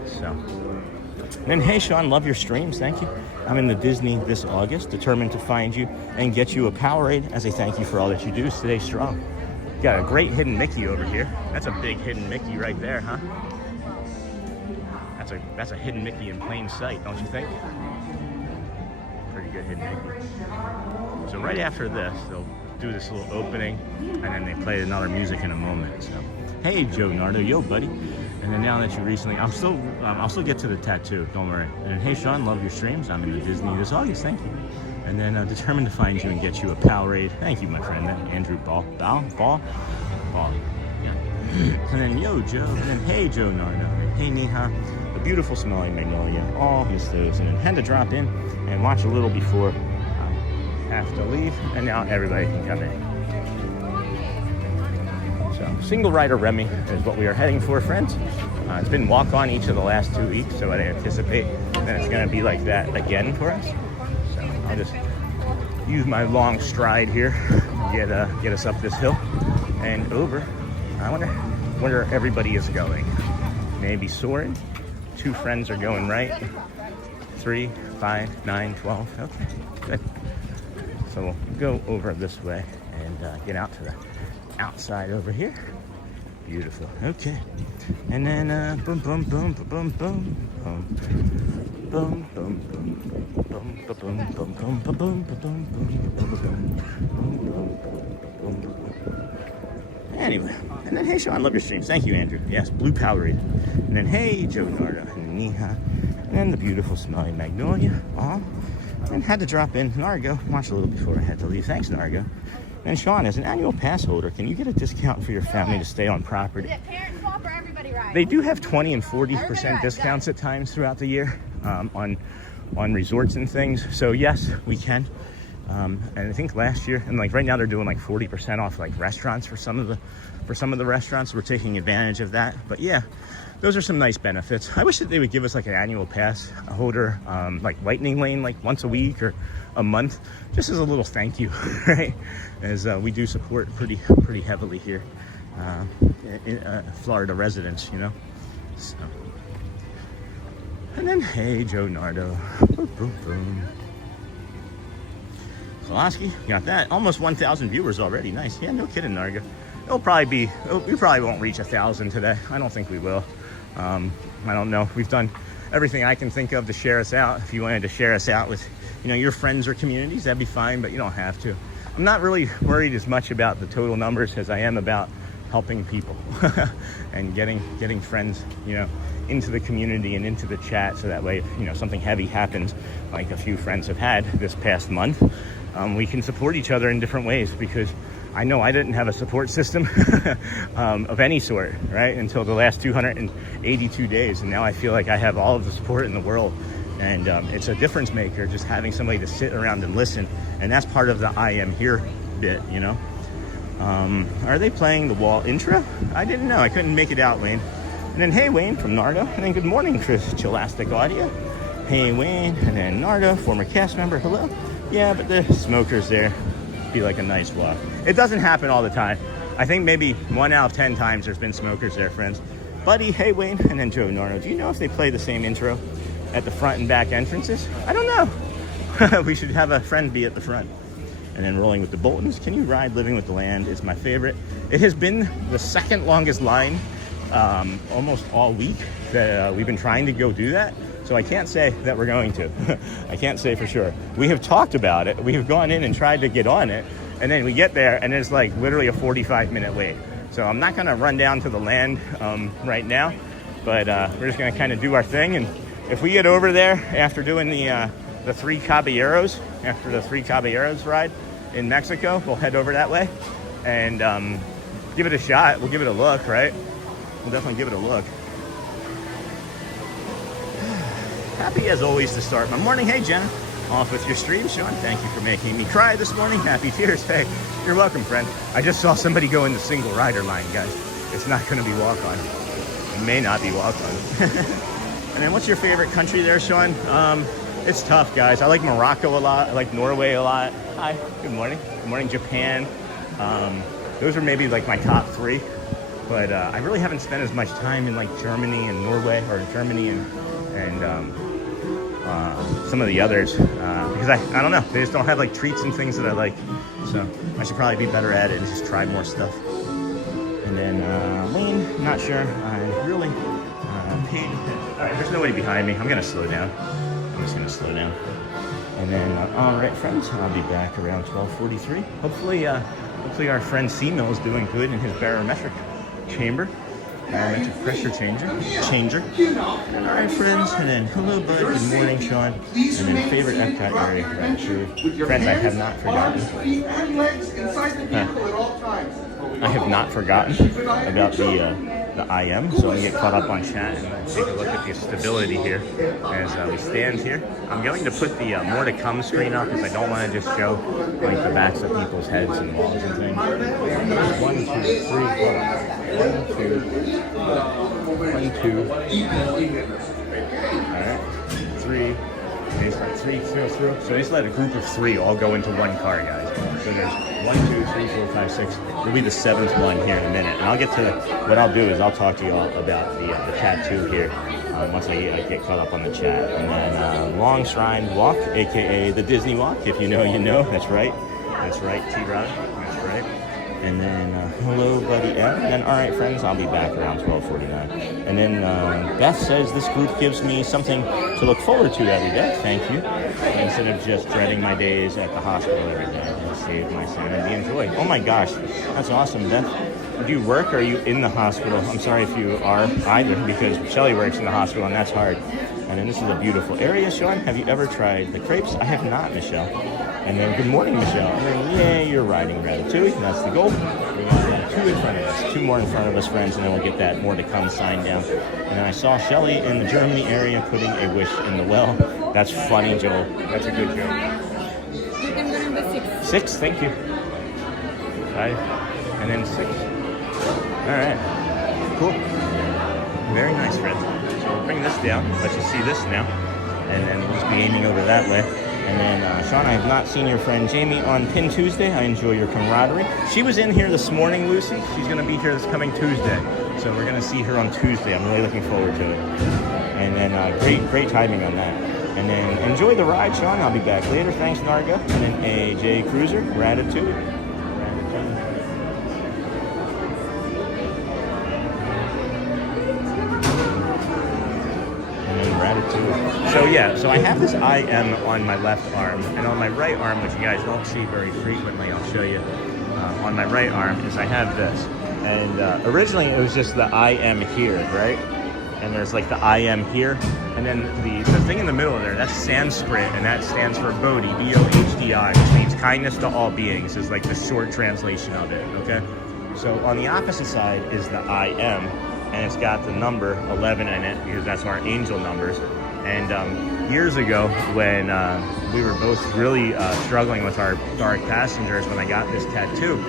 So, and then hey, Sean, love your streams. Thank you. I'm in the Disney this August, determined to find you and get you a Powerade as a thank you for all that you do. Stay strong. Got a great hidden Mickey over here. That's a big hidden Mickey right there, huh? That's a hidden Mickey in plain sight, don't you think? Pretty good hidden Mickey. So right after this, do this little opening, and then they play another music in a moment. So, hey, Joe Nardo, yo, buddy. And then now that you recently, I'll still get to the tattoo, don't worry. And then, hey, Sean, love your streams. I'm in the Disney this August, thank you. And then determined to find you and get you a Powerade. Thank you, my friend, Andrew Ball. Yeah. And then, yo, Joe. And then, hey, Joe Nardo. And hey, Neha. The beautiful smelling magnolia. All missed those. And then had to drop in and watch a little before I have to leave. And now everybody can come in. So, single rider Remy is what we are heading for, friends. It's been walk on each of the last 2 weeks, so I anticipate that it's going to be like that again for us. So I'll just use my long stride here, get us up this hill and over. I wonder where everybody is going. Maybe soaring. 2 friends are going right. 3, 5, 9, 12. Okay, good. So we'll go over this way and get out to the outside over here. Beautiful. Okay. And then boom, boom, boom, boom, boom, boom, boom, boom, boom, boom, boom, boom, boom, boom, boom, boom, boom. Anyway, and then hey, Sean, love your streams. Thank you, Andrew. Yes, blue Powerade. And then hey, Joe Nardo, and Neha, and the beautiful smelling magnolia. Aw. And had to drop in Nargo. Watch a little before I had to leave. Thanks, Nargo. And Sean, as an annual pass holder, can you get a discount for your family to stay on property? Is it parent swap or everybody ride? They do have 20 and 40% discounts at times throughout the year on resorts and things. So yes, we can. And I think last year, and like right now, they're doing like 40% off like restaurants for some of the restaurants. We're taking advantage of that. But yeah, those are some nice benefits. I wish that they would give us like an annual pass holder, like lightning lane, like once a week or a month, just as a little thank you, right? As we do support pretty heavily here, Florida residents, you know. So. And then hey, Joe Nardo, boom, boom, boom. Koloski, got that. Almost 1,000 viewers already. Nice. Yeah, no kidding, Narga. We probably won't reach 1,000 today. I don't think we will. I don't know. We've done everything I can think of to share us out. If you wanted to share us out with, you know, your friends or communities, that'd be fine, but you don't have to. I'm not really worried as much about the total numbers as I am about helping people and getting friends, you know, into the community and into the chat, so that way, you know, something heavy happens, like a few friends have had this past month, we can support each other in different ways, because I know I didn't have a support system of any sort, right, until the last 282 days, and now I feel like I have all of the support in the world, and it's a difference maker just having somebody to sit around and listen, and that's part of the I am here bit, you know. Are they playing the wall intro? I didn't know. I couldn't make it out, Wayne. And then hey, Wayne from Nardo. And then good morning, Chris Chilastic Audio. Hey, Wayne. And then Nardo, former cast member. Hello. Yeah, but the smokers there be like a nice walk. It doesn't happen all the time. I think maybe 1 out of 10 times there's been smokers there, friends. Buddy, hey, Wayne. And then Joe Nardo. Do you know if they play the same intro at the front and back entrances? I don't know. We should have a friend be at the front. And then rolling with the Boltons. Can you ride Living with the Land is my favorite. It has been the second longest line almost all week that we've been trying to go do that. So I can't say that we're going to. I can't say for sure. We have talked about it. We have gone in and tried to get on it. And then we get there and it's like literally a 45-minute wait. So I'm not going to run down to the land right now. But we're just going to kind of do our thing. And if we get over there after doing the Three Caballeros, after the Three Caballeros ride in Mexico, we'll head over that way and give it a shot. We'll give it a look, right? We'll definitely give it a look. Happy as always to start my morning. Hey, Jenna, off with your stream. Sean, thank you for making me cry this morning. Happy tears. Hey, you're welcome, friend. I just saw somebody go in the single rider line, guys. It's not going to be walk on. It may not be walk on. And then what's your favorite country there, Sean? It's tough, guys. I like Morocco a lot. I like Norway a lot. Hi, good morning. Good morning, Japan. Those are maybe like my top 3. But I really haven't spent as much time in like Germany and Norway, or Germany and some of the others, because I don't know. They just don't have like treats and things that I like. So I should probably be better at it and just try more stuff. And then Wayne, not sure. I really paid. All right, there's nobody behind me. I'm gonna slow down. I'm just gonna slow down. And then, all right, friends, I'll be back around 12:43. Hopefully our friend C-Mill is doing good in his barometric chamber. Barometric pressure changer. All right, friends, and then hello, bud. Good morning, Sean. And then favorite EPCOT area. Right, sure. Friends, I have not forgotten. I have not forgotten about the IM, so I'm gonna get caught up on chat and take a look at the stability here as we stand here. I'm going to put the more to come screen up because I don't want to just show like the backs of people's heads and walls and things. 1, 2, 3, hold on. 1, 2. All right, 3. They just let 3 through. So they just let a group of 3 all go into one car, guys. So there's 1, 2, 3, 4, 5, 6. There'll be the 7th one here in a minute. And I'll get to, what I'll do is I'll talk to you all about the tattoo here once I get caught up on the chat. And then Long Shrine Walk, aka the Disney Walk. If you know, you know. That's right. That's right, T-Rod. That's right. And then, hello, buddy M. And then, all right, friends, I'll be back around 12:49. And then Beth says this group gives me something to look forward to every day. Thank you. Instead of just dreading my days at the hospital every day. And save my sanity and joy. Oh my gosh, that's awesome, Beth. Do you work or are you in the hospital? I'm sorry if you are either, because Shelly works in the hospital and that's hard. And then this is a beautiful area, Sean. Have you ever tried the crepes? I have not, Michelle. And then, good morning, Michelle. And then, yay, you're riding Ratatouille. That's the goal. We got 2 in front of us. 2 more in front of us, friends, and then we'll get that more to come sign down. And then I saw Shelly in the Germany area putting a wish in the well. That's funny, Joel. That's a good joke. You can go number 6. 6, thank you. 5, and then 6. All right, cool. Very nice, friends. So we'll bring this down, let you see this now, and then we'll just be aiming over that way. And then, Sean, I have not seen your friend Jamie on Pin Tuesday. I enjoy your camaraderie. She was in here this morning, Lucy. She's going to be here this coming Tuesday. So we're going to see her on Tuesday. I'm really looking forward to it. And then great timing on that. And then enjoy the ride, Sean. I'll be back later. Thanks, Narga. And then AJ Cruiser, Ratatouille. So yeah, so I have this IM on my left arm, and on my right arm, which you guys don't see very frequently, I'll show you. On my right arm is I have this, and originally it was just the IM here, right? And there's like the IM here, and then the thing in the middle there, that's Sanskrit, and that stands for Bodhi, B-O-H-D-I, which means kindness to all beings, is like the short translation of it, okay? So on the opposite side is the IM, and it's got the number 11 in it because that's our angel numbers. And years ago, when we were both really struggling with our dark passengers, when I got this tattoo,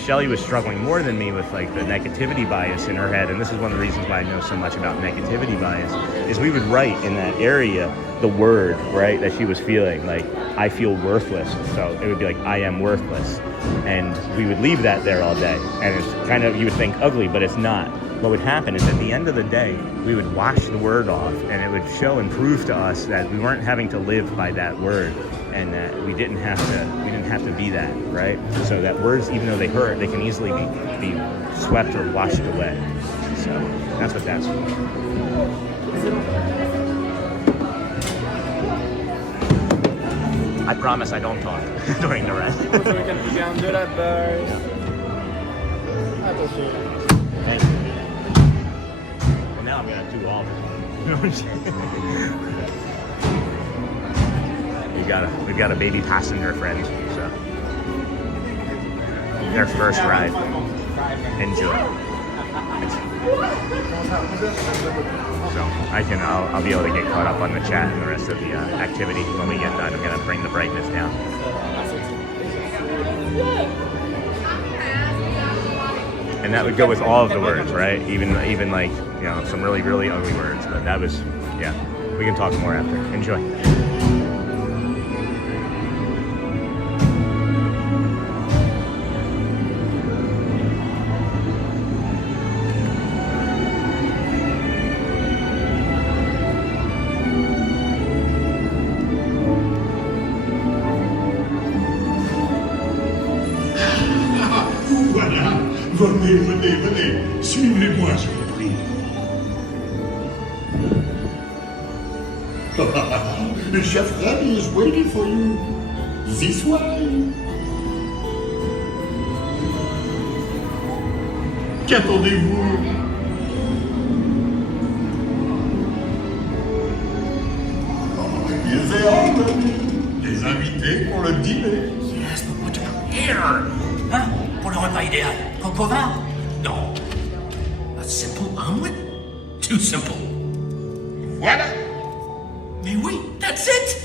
Shelly was struggling more than me with like the negativity bias in her head. And this is one of the reasons why I know so much about negativity bias, is we would write in that area the word, right, that she was feeling, like, I feel worthless. So it would be like, I am worthless. And we would leave that there all day. And it's kind of, you would think ugly, but it's not. What would happen is at the end of the day, we would wash the word off, and it would show and prove to us that we weren't having to live by that word, and that we didn't have to be that, right? So that words, even though they hurt, they can easily be swept or washed away. So that's what that's for. I promise I don't talk during the rest. So we can do that there. Thank you. Now I'm gonna do all of it. We've got a baby passenger friend, so their first ride. Enjoy. So I'll be able to get caught up on the chat and the rest of the activity when we get done. I'm gonna bring the brightness down. And that would go with all of the words, right? Even like, you know, some really, really ugly words. But that was, yeah. We can talk more after. Enjoy. Venez, suivez-moi, je vous prie. Chef Randy is waiting for you. This way. Qu'attendez-vous? Ils et des invités pour le dîner. Yes, but what to prepare? Hein? Pour le repas idéal. Coco vin? Non. A simple omelet? Too simple. Voilà. Mais oui, that's it!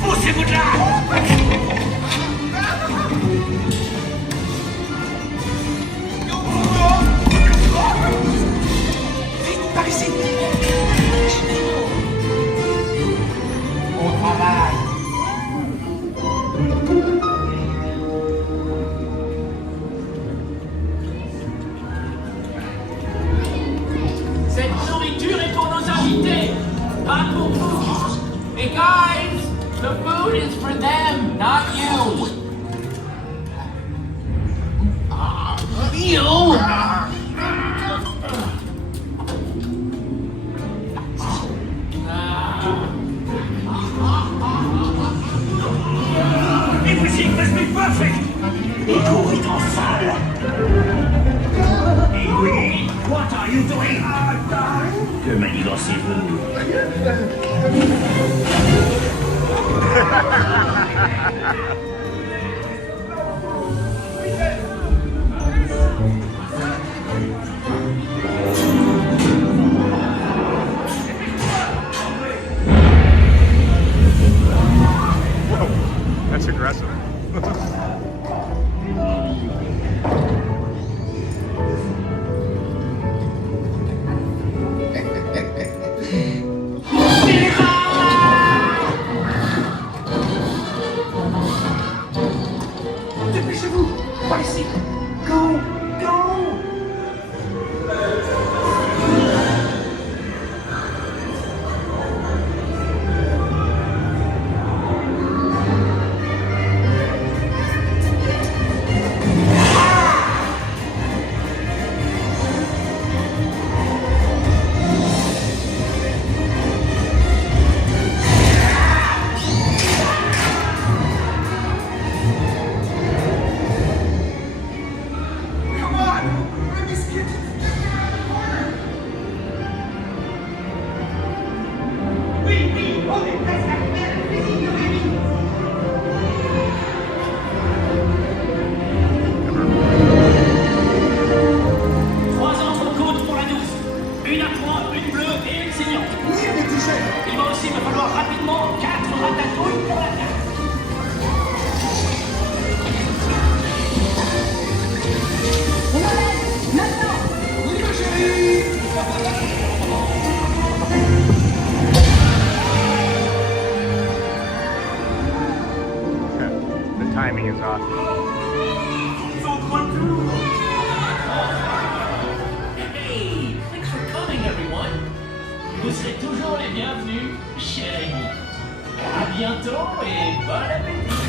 Poussez-vous de là! Vite, par ici! Au travail! Cette nourriture est pour nos invités, pas pour vous. Hey guys, the food is for them, not you. You? Everything must be perfect! Ego est en salle! Et oui, what are you doing? Que manigancez-vous? That's aggressive. Dépêchez-vous! Par ici! Go! Go! Trois entrecôtes pour la douce. Une à trois, une bleue et une saignante. Il va aussi me falloir rapidement 4 ratatouilles pour la carte. The timing is off. Hey, thanks for coming everyone. Vous serez toujours les bienvenus chez Rémi. À bientôt et bon appétit.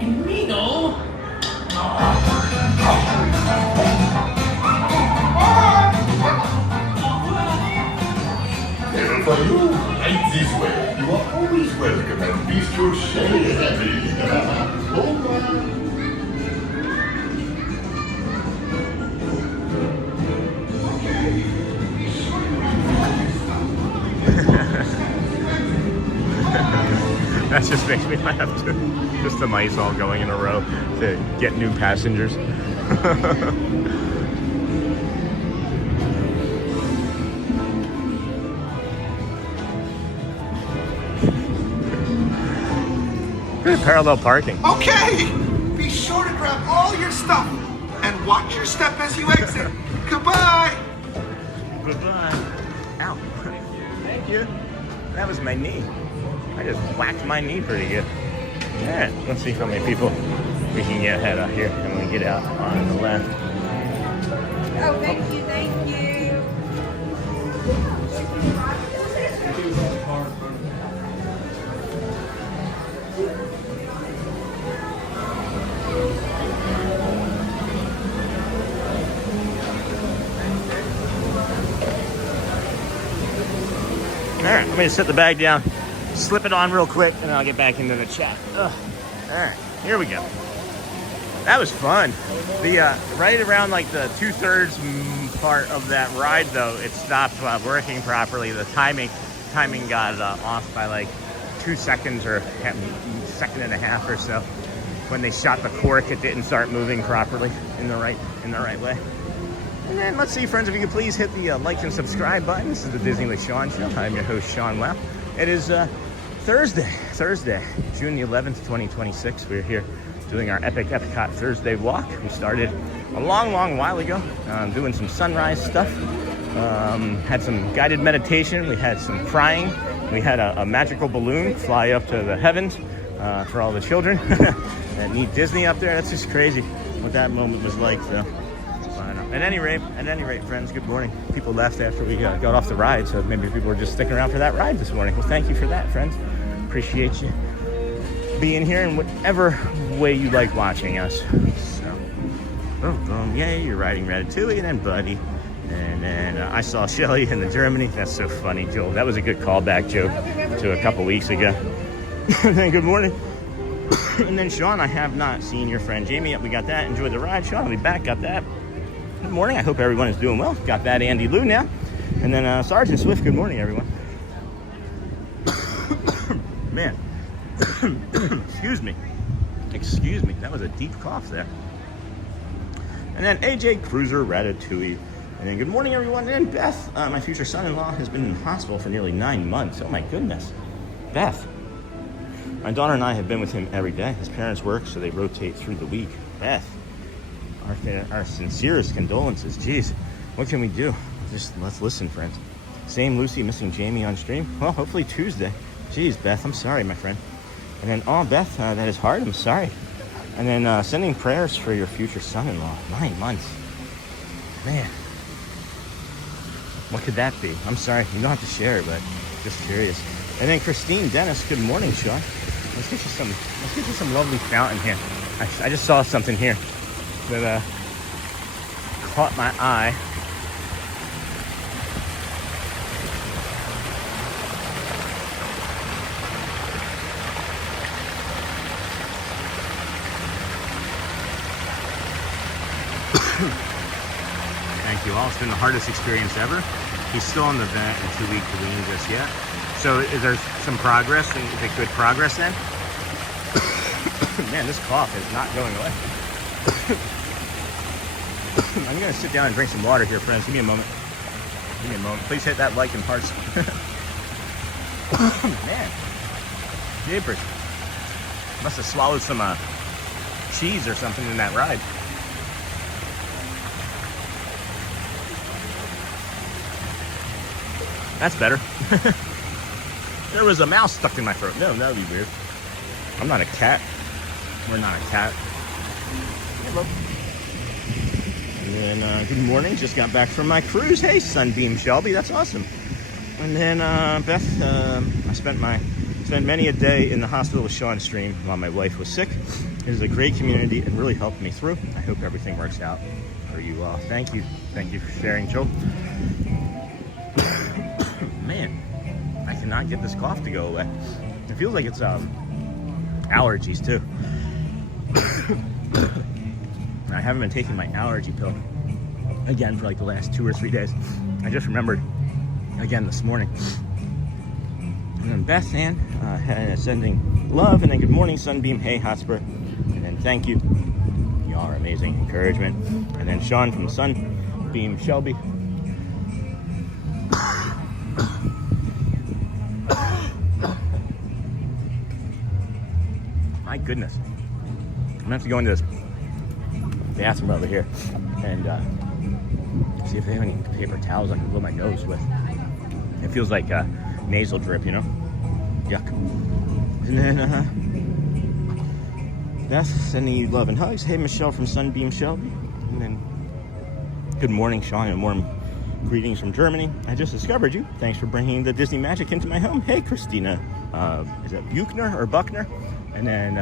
Et Mino. For you, right this way. You are always welcome at Bistro Chez Randy. Au revoir. That just makes me laugh too. Just the mice all going in a row to get new passengers. Good parallel parking. Okay! Be sure to grab all your stuff and watch your step as you exit. Goodbye! Goodbye. Ow. Thank you. That was my knee. I just whacked my knee pretty good. Alright, let's see how many people we can get ahead of here and we get out on the left. Oh, thank you, thank you. Let me just set the bag down, slip it on real quick, and then I'll get back into the chat. Ugh. All right, here we go. That was fun. The right around like the 2/3 part of that ride, though, it stopped working properly. The timing got off by like 2 seconds or a second and a half or so. When they shot the cork, it didn't start moving properly in the right way. And then let's see, friends, if you could please hit the like and subscribe button. This is the Disney with Sean show. I'm your host, Sean Wow. It is Thursday, June the 11th, 2026. We're here doing our epic EPCOT Thursday walk. We started a long while ago, doing some sunrise stuff. Had some guided meditation. We had some crying. We had a magical balloon fly up to the heavens for all the children that need Disney up there. That's just crazy what that moment was like. So, at any rate, friends, good morning. People left after we got off the ride, so maybe people were just sticking around for that ride this morning. Well, thank you for that, friends. Appreciate you being here in whatever way you like watching us. So, boom, yay, you're riding Ratatouille, and then Buddy. And then I saw Shelly in the Germany. That's so funny, Joel. That was a good callback joke to a couple weeks ago. And then good morning. And then Sean, I have not seen your friend Jamie yet. We got that. Enjoy the ride, Sean. I'll be back. Got that. Good morning. I hope everyone is doing well. Got that Andy Lou now. And then Sergeant Swift. Good morning, everyone. Man. Excuse me. That was a deep cough there. And then AJ Cruiser Ratatouille. And then good morning, everyone. And then Beth, my future son-in-law, has been in the hospital for nearly 9 months. Oh my goodness. Beth. My daughter and I have been with him every day. His parents work, so they rotate through the week. Beth, our sincerest condolences. Jeez, what can we do? Just let's listen, friends. Same Lucy missing Jamie on stream. Well, hopefully Tuesday. Jeez, Beth, I'm sorry, my friend. And then, oh, Beth, that is hard. I'm sorry. And then sending prayers for your future son-in-law. 9 months. Man. What could that be? I'm sorry. You don't have to share it, but just curious. And then Christine Dennis, good morning, Sean. Let's get you some lovely fountain here. I just saw something here that caught my eye. Thank you all. It's been the hardest experience ever. He's still on the vent and 2 week to wean just yet. So is there some progress? Is it good progress then? Man, this cough is not going away. I'm going to sit down and drink some water here, friends. Give me a moment. Please hit that like and hearts. Man. Jeepers. Must have swallowed some cheese or something in that ride. That's better. There was a mouse stuck in my throat. No, that would be weird. I'm not a cat. We're not a cat. Hello. And then, good morning. Just got back from my cruise. Hey, Sunbeam Shelby. That's awesome. And then, Beth, I spent many a day in the hospital with Sean Stream while my wife was sick. It is a great community and really helped me through. I hope everything works out for you all. Thank you. Thank you for sharing, Joel. Man, I cannot get this cough to go away. It feels like it's allergies too. I haven't been taking my allergy pill again for like the last 2 or 3 days. I just remembered again this morning. And then Beth Ann sending love, and then good morning Sunbeam. Hey Hotspur, and then thank you. You all are amazing. Encouragement. And then Sean from Sunbeam Shelby. My goodness. I'm gonna have to go into this bathroom over here and see if they have any paper towels I can blow my nose with. It feels like a nasal drip, you know? Yuck. And then Beth sending you love and hugs. Hey Michelle from Sunbeam Shelby. And then good morning Sean, and warm greetings from Germany. I just discovered you. Thanks for bringing the Disney magic into my home. Hey Christina. Is it Buchner or Buckner? And then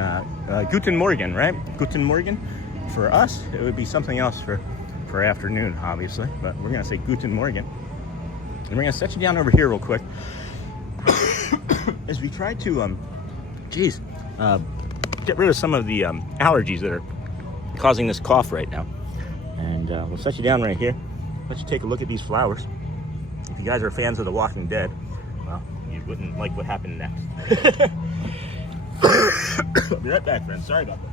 Guten Morgen, right? Guten Morgen. For us, it would be something else for afternoon, obviously. But we're going to say Guten Morgen. And we're going to set you down over here real quick. as we try to, get rid of some of the allergies that are causing this cough right now. And we'll set you down right here. Let you take a look at these flowers. If you guys are fans of The Walking Dead, well, you wouldn't like what happened next. I'll be right back, friends. Sorry about that.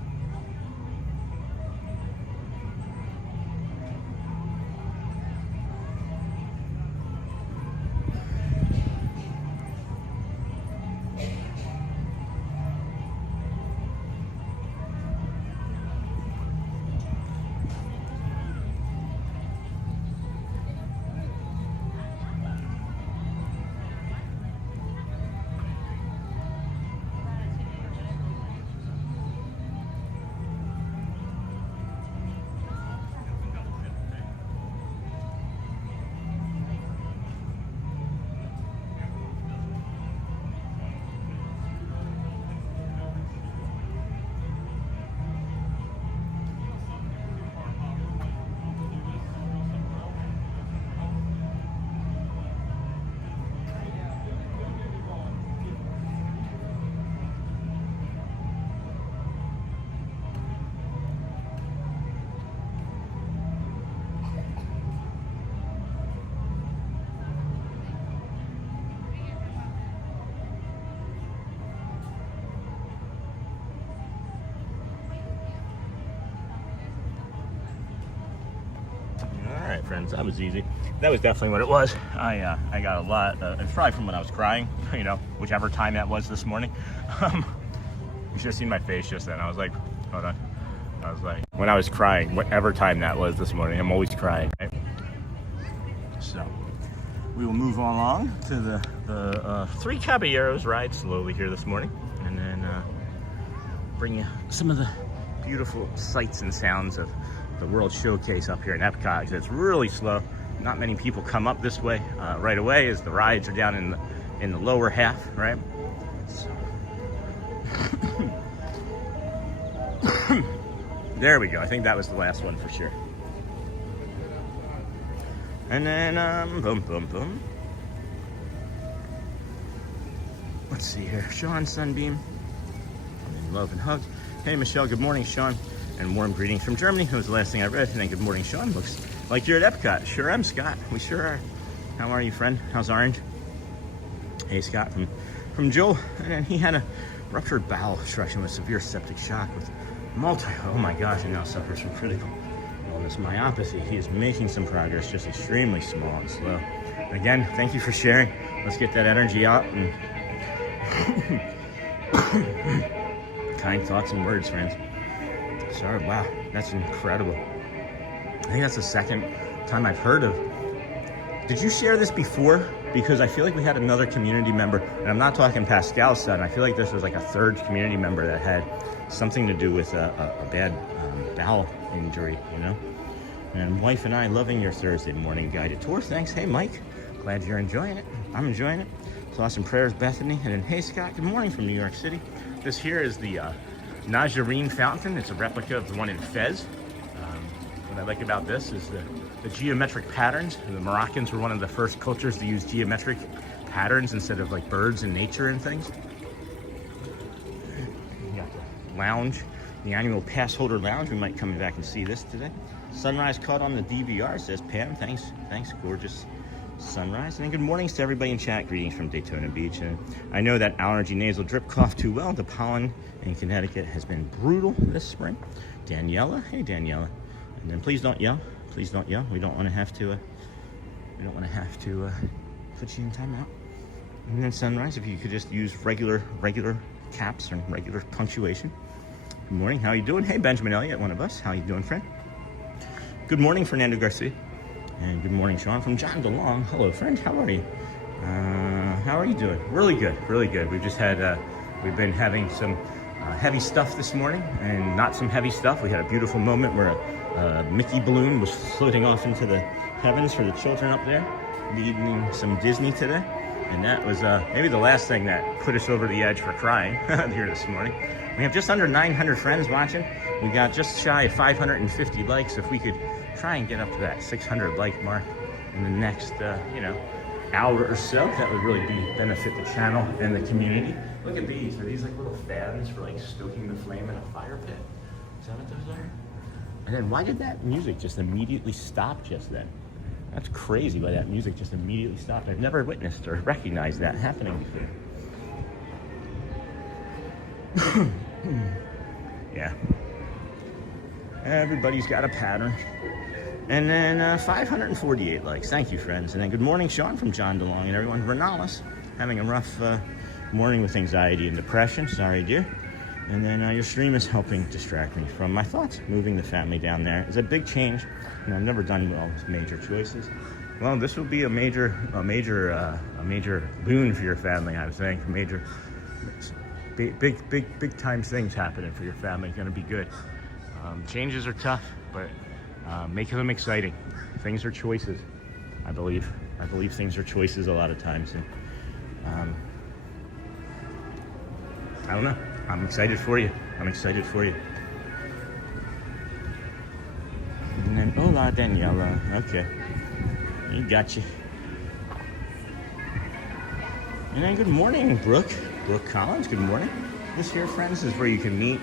Friends, that was easy. That was definitely what it was. I got a lot. It's probably from when I was crying, you know, whichever time that was this morning. You should have seen my face just then. I was like, hold on. I was like, when I was crying, whatever time that was this morning, I'm always crying, right? So we will move along to the Three Caballeros ride slowly here this morning, and then bring you some of the beautiful sights and sounds of the World Showcase up here in EPCOT, because it's really slow. Not many people come up this way right away, as the rides are down in the lower half, right? So. There we go. I think that was the last one for sure. And then boom, boom, boom. Let's see here. Sean Sunbeam. And love and hugs. Hey Michelle. Good morning, Sean. And warm greetings from Germany. That was the last thing I read. And then good morning, Sean. Looks like you're at EPCOT. Sure am, Scott. We sure are. How are you, friend? How's Orange? Hey, Scott from Joel. And then he had a ruptured bowel obstruction with severe septic shock with oh my gosh, and now suffers from critical illness myopathy. He is making some progress, just extremely small and slow. Again, thank you for sharing. Let's get that energy out. And kind thoughts and words, friends. Sorry, wow, that's incredible. I think that's the second time I've heard of. Did you share this before? Because I feel like we had another community member, and I'm not talking Pascal's son. I feel like this was like a third community member that had something to do with a bad bowel injury, you know? And wife and I loving your Thursday morning guided tour. Thanks. Hey, Mike. Glad you're enjoying it. I'm enjoying it. Thoughts and prayers, Bethany. And then, hey, Scott. Good morning from New York City. This here is the Nazarene Fountain. It's a replica of the one in Fez. What I like about this is the geometric patterns. The Moroccans were one of the first cultures to use geometric patterns instead of like birds and nature and things. You got the lounge, the annual pass holder lounge. We might come back and see this today. Sunrise caught on the DVR, says Pam. Thanks, gorgeous sunrise. And then good mornings to everybody in chat. Greetings from Daytona Beach. And I know that allergy, nasal drip cough too well. The pollen in Connecticut has been brutal this spring. Daniela, hey Daniela. And then please don't yell. Please don't yell. We don't want to have to. Put you in timeout. And then sunrise. If you could just use regular caps and regular punctuation. Good morning. How are you doing? Hey Benjamin Elliott, one of us. How you doing, friend? Good morning, Fernando Garcia. And good morning, Sean from John DeLong. Hello, friend. How are you? How are you doing? Really good. Really good. We've just had. We've been having some heavy stuff this morning, and not some heavy stuff. We had a beautiful moment where a Mickey balloon was floating off into the heavens for the children up there, leading some Disney today. And that was maybe the last thing that put us over the edge for crying here this morning. We have just under 900 friends watching. We got just shy of 550 likes. If we could try and get up to that 600 like mark in the next, hour or so. That would really benefit the channel and the community. Look at these. Are these like little fans for like stoking the flame in a fire pit? Is that what those are? And then why did that music just immediately stop just then? That's crazy why that music just immediately stopped. I've never witnessed or recognized that happening before. Yeah. Everybody's got a pattern. And then 548 likes. Thank you, friends. And then good morning, Sean from John DeLong and everyone. Renalis, having a rough morning with anxiety and depression. Sorry, dear. And then your stream is helping distract me from my thoughts. Moving the family down there is a big change. And I've never done well with major choices. Well, this will be a major boon for your family. I was saying, major, big time things happening for your family. It's going to be good. Changes are tough, but make them exciting. Things are choices, I believe. I believe things are choices a lot of times. And I don't know. I'm excited for you. I'm excited for you. And then, hola, Daniela. Okay. You got you. And then good morning, Brooke. Brooke Collins, good morning. This here, friends, is where you can meet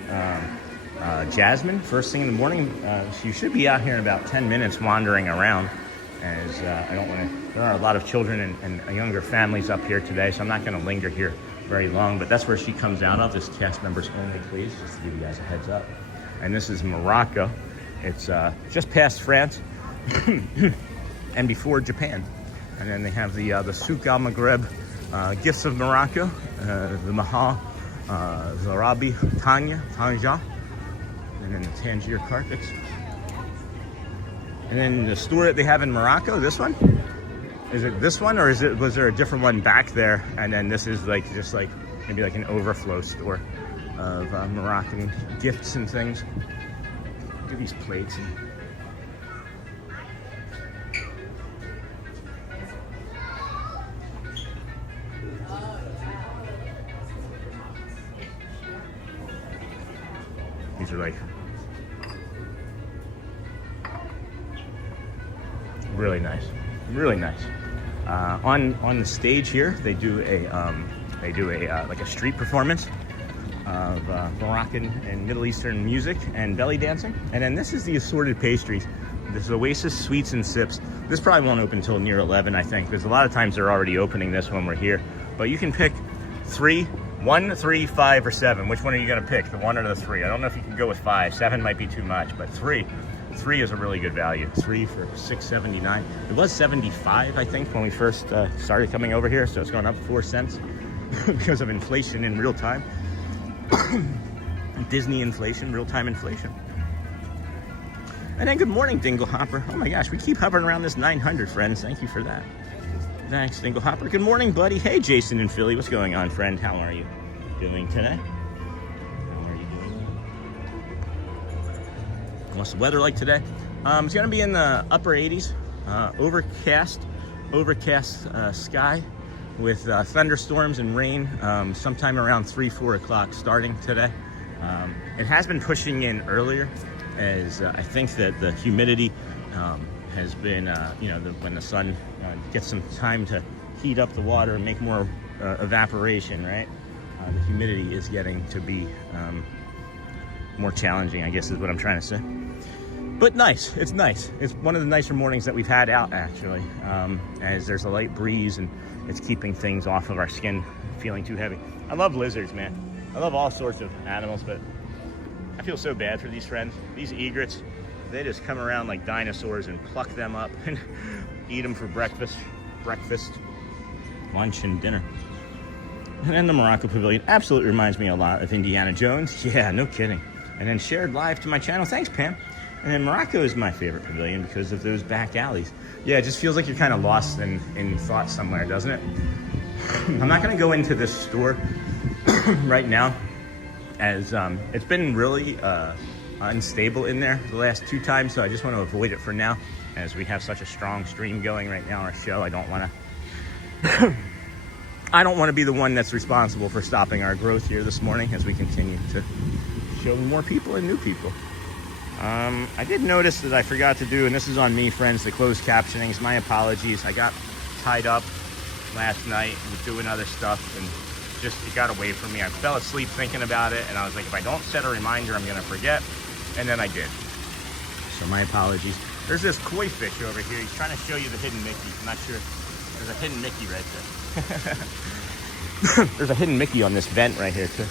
Jasmine first thing in the morning. You should be out here in about 10 minutes wandering around, as I don't want to, there are a lot of children and younger families up here today, so I'm not going to linger here very long, but that's where she comes out of. This cast members only, please, just to give you guys a heads up. And this is Morocco. It's just past France and before Japan. And then they have the Souk Al Maghreb gifts of Morocco, the Mahal, Zarabi, Tanja, and then the Tangier carpets. And then the store that they have in Morocco, this one? Is it this one, or was there a different one back there? And then this is like just like maybe like an overflow store of Moroccan gifts and things. Look at these plates. These are like really nice, really nice. On the stage here, they do a like a street performance of Moroccan and Middle Eastern music and belly dancing. And then this is the assorted pastries. This is Oasis Sweets and Sips. This probably won't open until near 11, I think, because a lot of times they're already opening this when we're here. But you can pick 1, 3, 5, or 7. Which one are you gonna pick? The 1 or the 3? I don't know if you can go with 5. 7 might be too much, but 3 is a really good value. 3 for $6.79. It was $75, I think, when we first started coming over here, so it's going up 4 cents because of inflation in real time. Disney inflation, real-time inflation. And then good morning, Dingle Hopper. Oh my gosh, we keep hovering around this 900, friends. Thank you for that. Thanks, Dingle Hopper. Good morning, buddy. Hey, Jason in Philly. What's going on, friend? How are you doing today? How are you doing? What's the weather like today? It's going to be in the upper 80s. Overcast sky with thunderstorms and rain sometime around 3, 4 o'clock starting today. It has been pushing in earlier, as I think that the humidity has been, when the sun gets some time to heat up the water and make more evaporation, right? The humidity is getting to be more challenging, I guess is what I'm trying to say. But nice, it's nice. It's one of the nicer mornings that we've had out, actually, as there's a light breeze and it's keeping things off of our skin feeling too heavy. I love lizards, man. I love all sorts of animals, but I feel so bad for these friends. These egrets, they just come around like dinosaurs and pluck them up and eat them for breakfast, lunch, and dinner. And then the Morocco Pavilion absolutely reminds me a lot of Indiana Jones. Yeah, no kidding. And then shared live to my channel. Thanks, Pam. And then Morocco is my favorite pavilion because of those back alleys. Yeah, it just feels like you're kind of lost in thought somewhere, doesn't it? I'm not going to go into this store right now, as it's been really unstable in there the last 2 times, so I just want to avoid it for now, as we have such a strong stream going right now, our show. I don't want to be the one that's responsible for stopping our growth here this morning as we continue to show more people and new people. I did notice that I forgot to do, and this is on me, friends, the closed captionings. My apologies. I got tied up last night with doing other stuff, and just it got away from me. I fell asleep thinking about it, and I was like, if I don't set a reminder, I'm gonna forget. And then I did. So my apologies. There's this koi fish over here. He's trying to show you the hidden Mickey. I'm not sure. There's a hidden Mickey right there. There's a hidden Mickey on this vent right here too.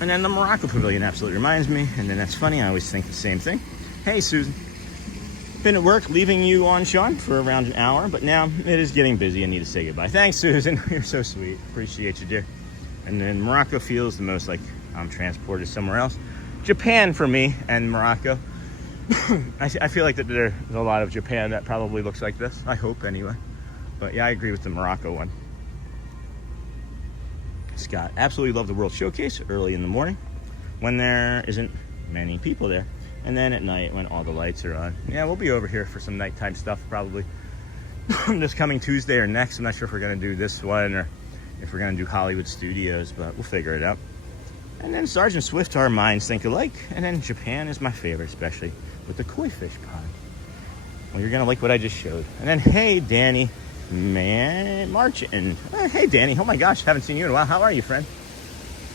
And then the Morocco Pavilion absolutely reminds me. And then that's funny, I always think the same thing. Hey, Susan. Been at work, leaving you on, Sean, for around an hour, but now it is getting busy. I need to say goodbye. Thanks, Susan. You're so sweet. Appreciate you, dear. And then Morocco feels the most like I'm transported somewhere else. Japan for me and Morocco. I feel like that there's a lot of Japan that probably looks like this. I hope, anyway. But yeah, I agree with the Morocco one. Scott, absolutely love the World Showcase early in the morning when there isn't many people there. And then at night when all the lights are on. Yeah, we'll be over here for some nighttime stuff probably this coming Tuesday or next. I'm not sure if we're going to do this one or if we're going to do Hollywood Studios, but we'll figure it out. And then Sergeant Swift, our minds think alike. And then Japan is my favorite, especially with the koi fish pond. Well, you're going to like what I just showed. And then, hey, Danny. Man, Marching. Hey, Danny. Oh my gosh, haven't seen you in a while. How are you, friend?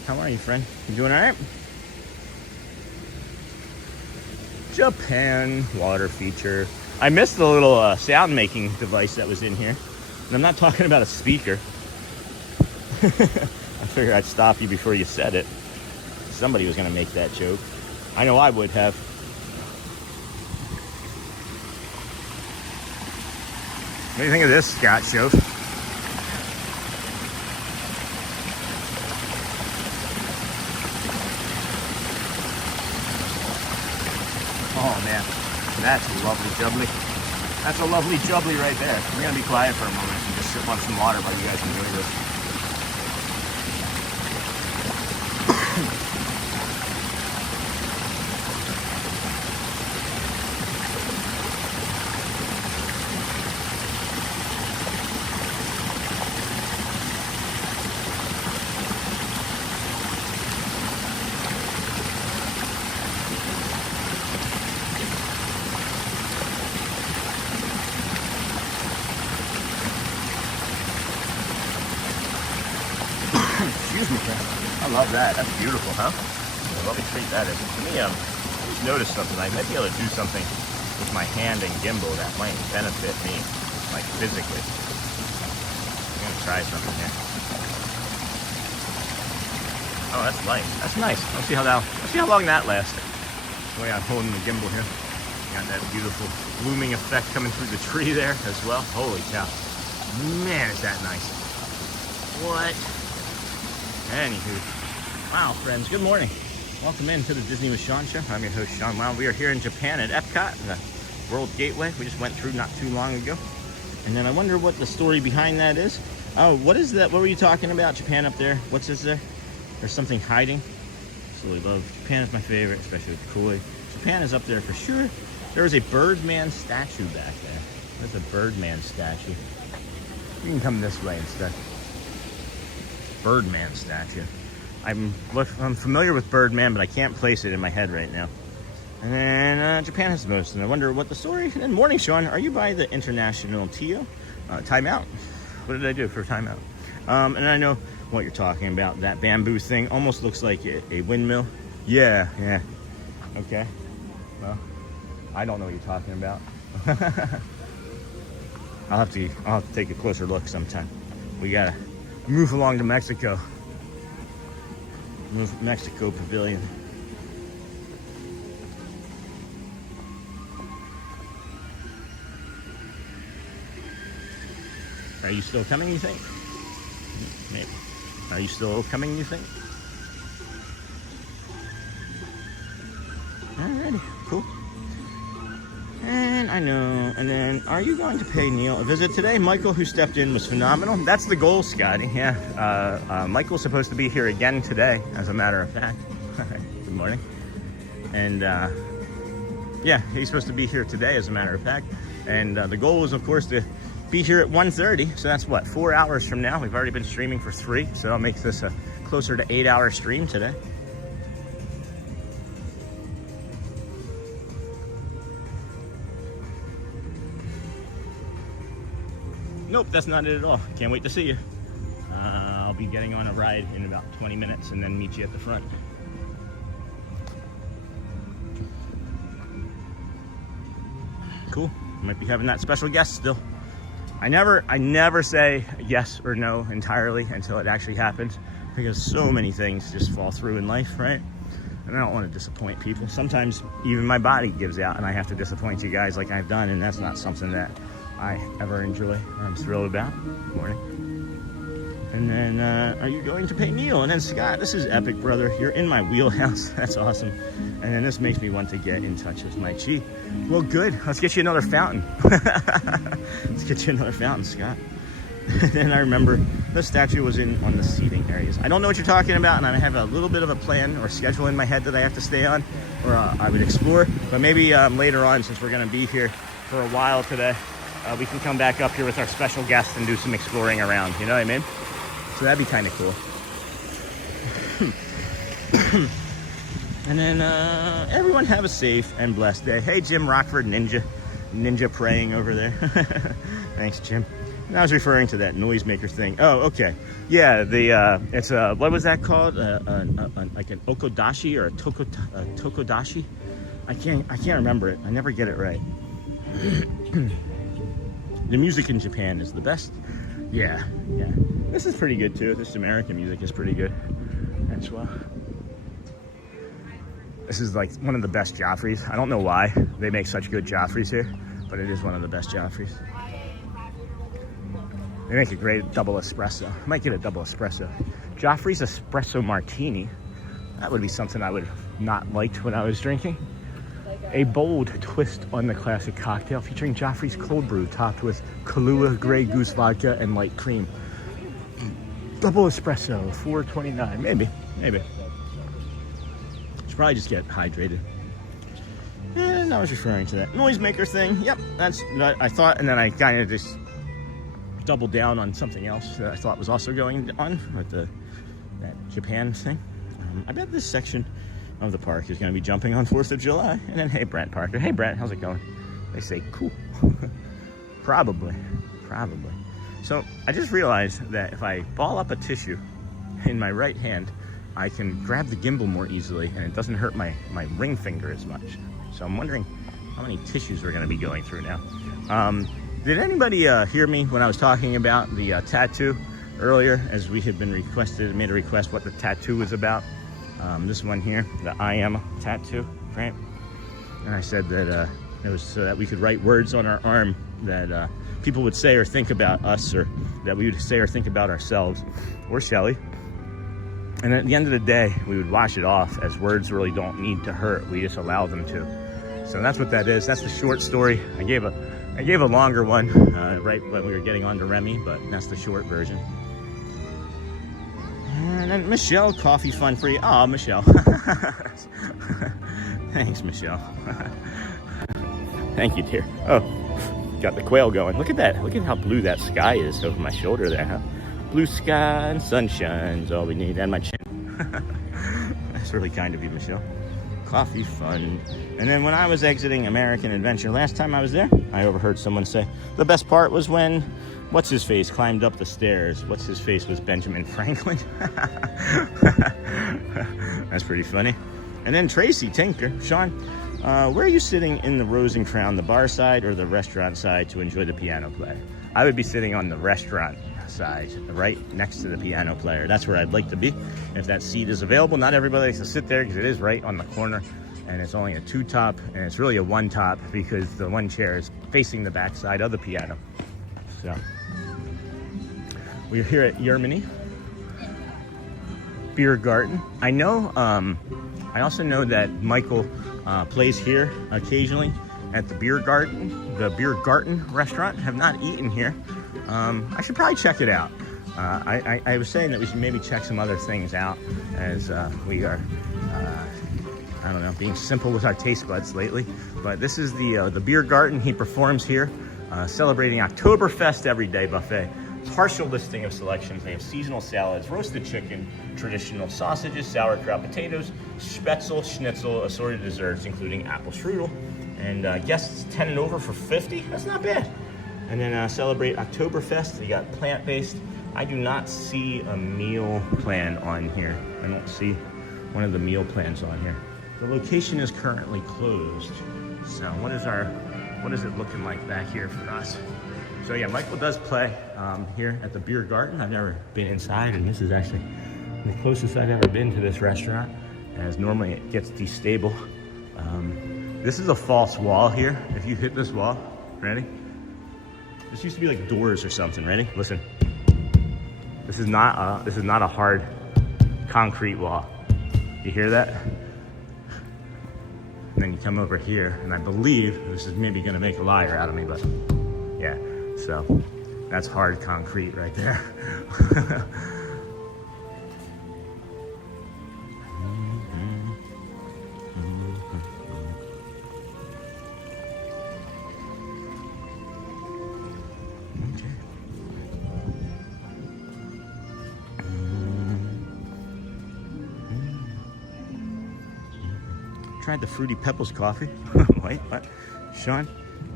How are you, friend? You doing all right? Japan water feature. I missed the little sound making device that was in here. And I'm not talking about a speaker. I figured I'd stop you before you said it. Somebody was going to make that joke. I know I would have. What do you think of this, Scott Show? Oh man, that's a lovely jubbly. That's a lovely jubbly right there. We're gonna be quiet for a moment and just sip on some water while you guys enjoy this. Excuse me, friend. I love that. That's beautiful, huh? Let me treat that in. To me, I just noticed something. I might be able to do something with my hand and gimbal that might benefit me, like physically. I'm gonna try something here. Oh, that's light. That's nice. Let's see how long that lasts. The way I'm holding the gimbal here. Got that beautiful blooming effect coming through the tree there as well. Holy cow. Man, is that nice. What? Anywho, wow, friends, good morning. Welcome into the Disney with Sean show. I'm your host, Sean. Wow, we are here in Japan at EPCOT, the World Gateway. We just went through not too long ago. And then I wonder what the story behind that is. Oh, what is that? What were you talking about? Japan up there? What's this there? There's something hiding. Absolutely love. Japan is my favorite, especially with koi. Japan is up there for sure. There is a Birdman statue back there. There's a Birdman statue. You can come this way instead. Birdman statue. I'm familiar with Birdman, but I can't place it in my head right now. And then Japan has the most, and I wonder what the story. And then morning, Sean, are you by the International timeout? What did I do for timeout? And I know what you're talking about. That bamboo thing almost looks like a windmill. Yeah. Okay. Well, I don't know what you're talking about. I'll have to take a closer look sometime. We gotta move along to Mexico. Mexico Pavilion. Are you still coming, you think? Maybe. Are you still coming, you think? Alrighty, cool. And I know. And then, are you going to pay Neil a visit today? Michael, who stepped in, was phenomenal. That's the goal, Scotty. Yeah. Michael's supposed to be here again today, as a matter of fact. Good morning. And yeah, he's supposed to be here today, as a matter of fact. And the goal was, of course, to be here at 1:30. So that's what, 4 hours from now. We've already been streaming for 3, so that'll make this a closer to 8-hour stream today. Nope, that's not it at all. Can't wait to see you. I'll be getting on a ride in about 20 minutes and then meet you at the front. Cool. Might be having that special guest still. I never say yes or no entirely until it actually happens, because so many things just fall through in life, right? And I don't want to disappoint people. Sometimes even my body gives out and I have to disappoint you guys like I've done, and that's not something that I ever enjoy or I'm thrilled about. Good morning. And then, are you going to pay Neil? And then Scott, this is epic, brother. You're in my wheelhouse. That's awesome. And then this makes me want to get in touch with my chi. Well, good. Let's get you another fountain. Let's get you another fountain, Scott. And I remember the statue was on the seating areas. I don't know what you're talking about, and I have a little bit of a plan or schedule in my head that I have to stay on, or I would explore. But maybe later on, since we're going to be here for a while today, we can come back up here with our special guest and do some exploring around. You know what I mean? So that'd be kind of cool. And then everyone have a safe and blessed day. Hey, Jim Rockford, ninja praying over there. Thanks, Jim. And I was referring to that noisemaker thing. Oh, okay. Yeah, it's what was that called? Like an okodashi or a tokodashi? I can't remember it. I never get it right. The music in Japan is the best. Yeah. This is pretty good too. This American music is pretty good as well. This is like one of the best Joffreys. I don't know why they make such good Joffreys here, but it is one of the best Joffreys. They make a great double espresso. I might get a double espresso. Joffrey's espresso martini. That would be something I would not liked when I was drinking. A bold twist on the classic cocktail featuring Joffrey's cold brew topped with Kahlua, Grey Goose vodka, and light cream. Double espresso, $4.29. Maybe. Should probably just get hydrated. And I was referring to that noisemaker thing. Yep, that's what I thought, and then I kind of just doubled down on something else that I thought was also going on with that Japan thing. I bet this section of the park is going to be jumping on 4th of July. And then, hey, Brent Parker. Hey, Brent, how's it going? They say, cool. Probably. So I just realized that if I ball up a tissue in my right hand, I can grab the gimbal more easily, and it doesn't hurt my ring finger as much. So I'm wondering how many tissues we're going to be going through now. Did anybody hear me when I was talking about the tattoo earlier, as we had been made a request what the tattoo was about? This one here, the I am tattoo, right? And I said that it was so that we could write words on our arm that people would say or think about us, or that we would say or think about ourselves, or Shelly. And at the end of the day, we would wash it off, as words really don't need to hurt. We just allow them to. So that's what that is. That's the short story. I gave a longer one right when we were getting on to Remy, but that's the short version. And then Michelle, coffee fun free. Oh, Michelle. Thanks, Michelle. Thank you, dear. Oh, got the quail going. Look at that. Look at how blue that sky is over my shoulder there, huh? Blue sky and sunshine is all we need. And my chin. That's really kind of you, Michelle. Coffee fun. And then when I was exiting American Adventure last time I was there, I overheard someone say, the best part was when what's-his-face climbed up the stairs. What's-his-face was Benjamin Franklin. That's pretty funny. And then Tracy Tinker, Sean, where are you sitting in the Rose and Crown, the bar side or the restaurant side to enjoy the piano player? I would be sitting on the restaurant side, right next to the piano player. That's where I'd like to be, if that seat is available. Not everybody likes to sit there because it is right on the corner, and it's only a 2-top, and it's really a 1-top because the one chair is facing the back side of the piano. So we're here at Yermany Beer Garden. I know, I also know that Michael plays here occasionally at the Beer Garden, restaurant. Have not eaten here. I should probably check it out. I was saying that we should maybe check some other things out, as we are, I don't know, being simple with our taste buds lately. But this is the Beer Garden. He performs here, celebrating Oktoberfest Everyday Buffet. Partial listing of selections. They have seasonal salads, roasted chicken, traditional sausages, sauerkraut, potatoes, spätzle, schnitzel, assorted desserts, including apple strudel. And guests 10 and over for $50. That's not bad. And then celebrate Oktoberfest. You got plant-based. I do not see a meal plan on here. I don't see one of the meal plans on here. The location is currently closed. So what is it looking like back here for us? So yeah, Michael does play here at the beer garden. I've never been inside, and this is actually the closest I've ever been to this restaurant, as normally it gets destable. This is a false wall here. If you hit this wall, ready? This used to be like doors or something, ready? Listen. This is not a hard concrete wall. You hear that? And then you come over here, and I believe this is maybe gonna make a liar out of me, but yeah, so that's hard concrete right there. Tried the Fruity Pebbles coffee. Wait, what? Sean,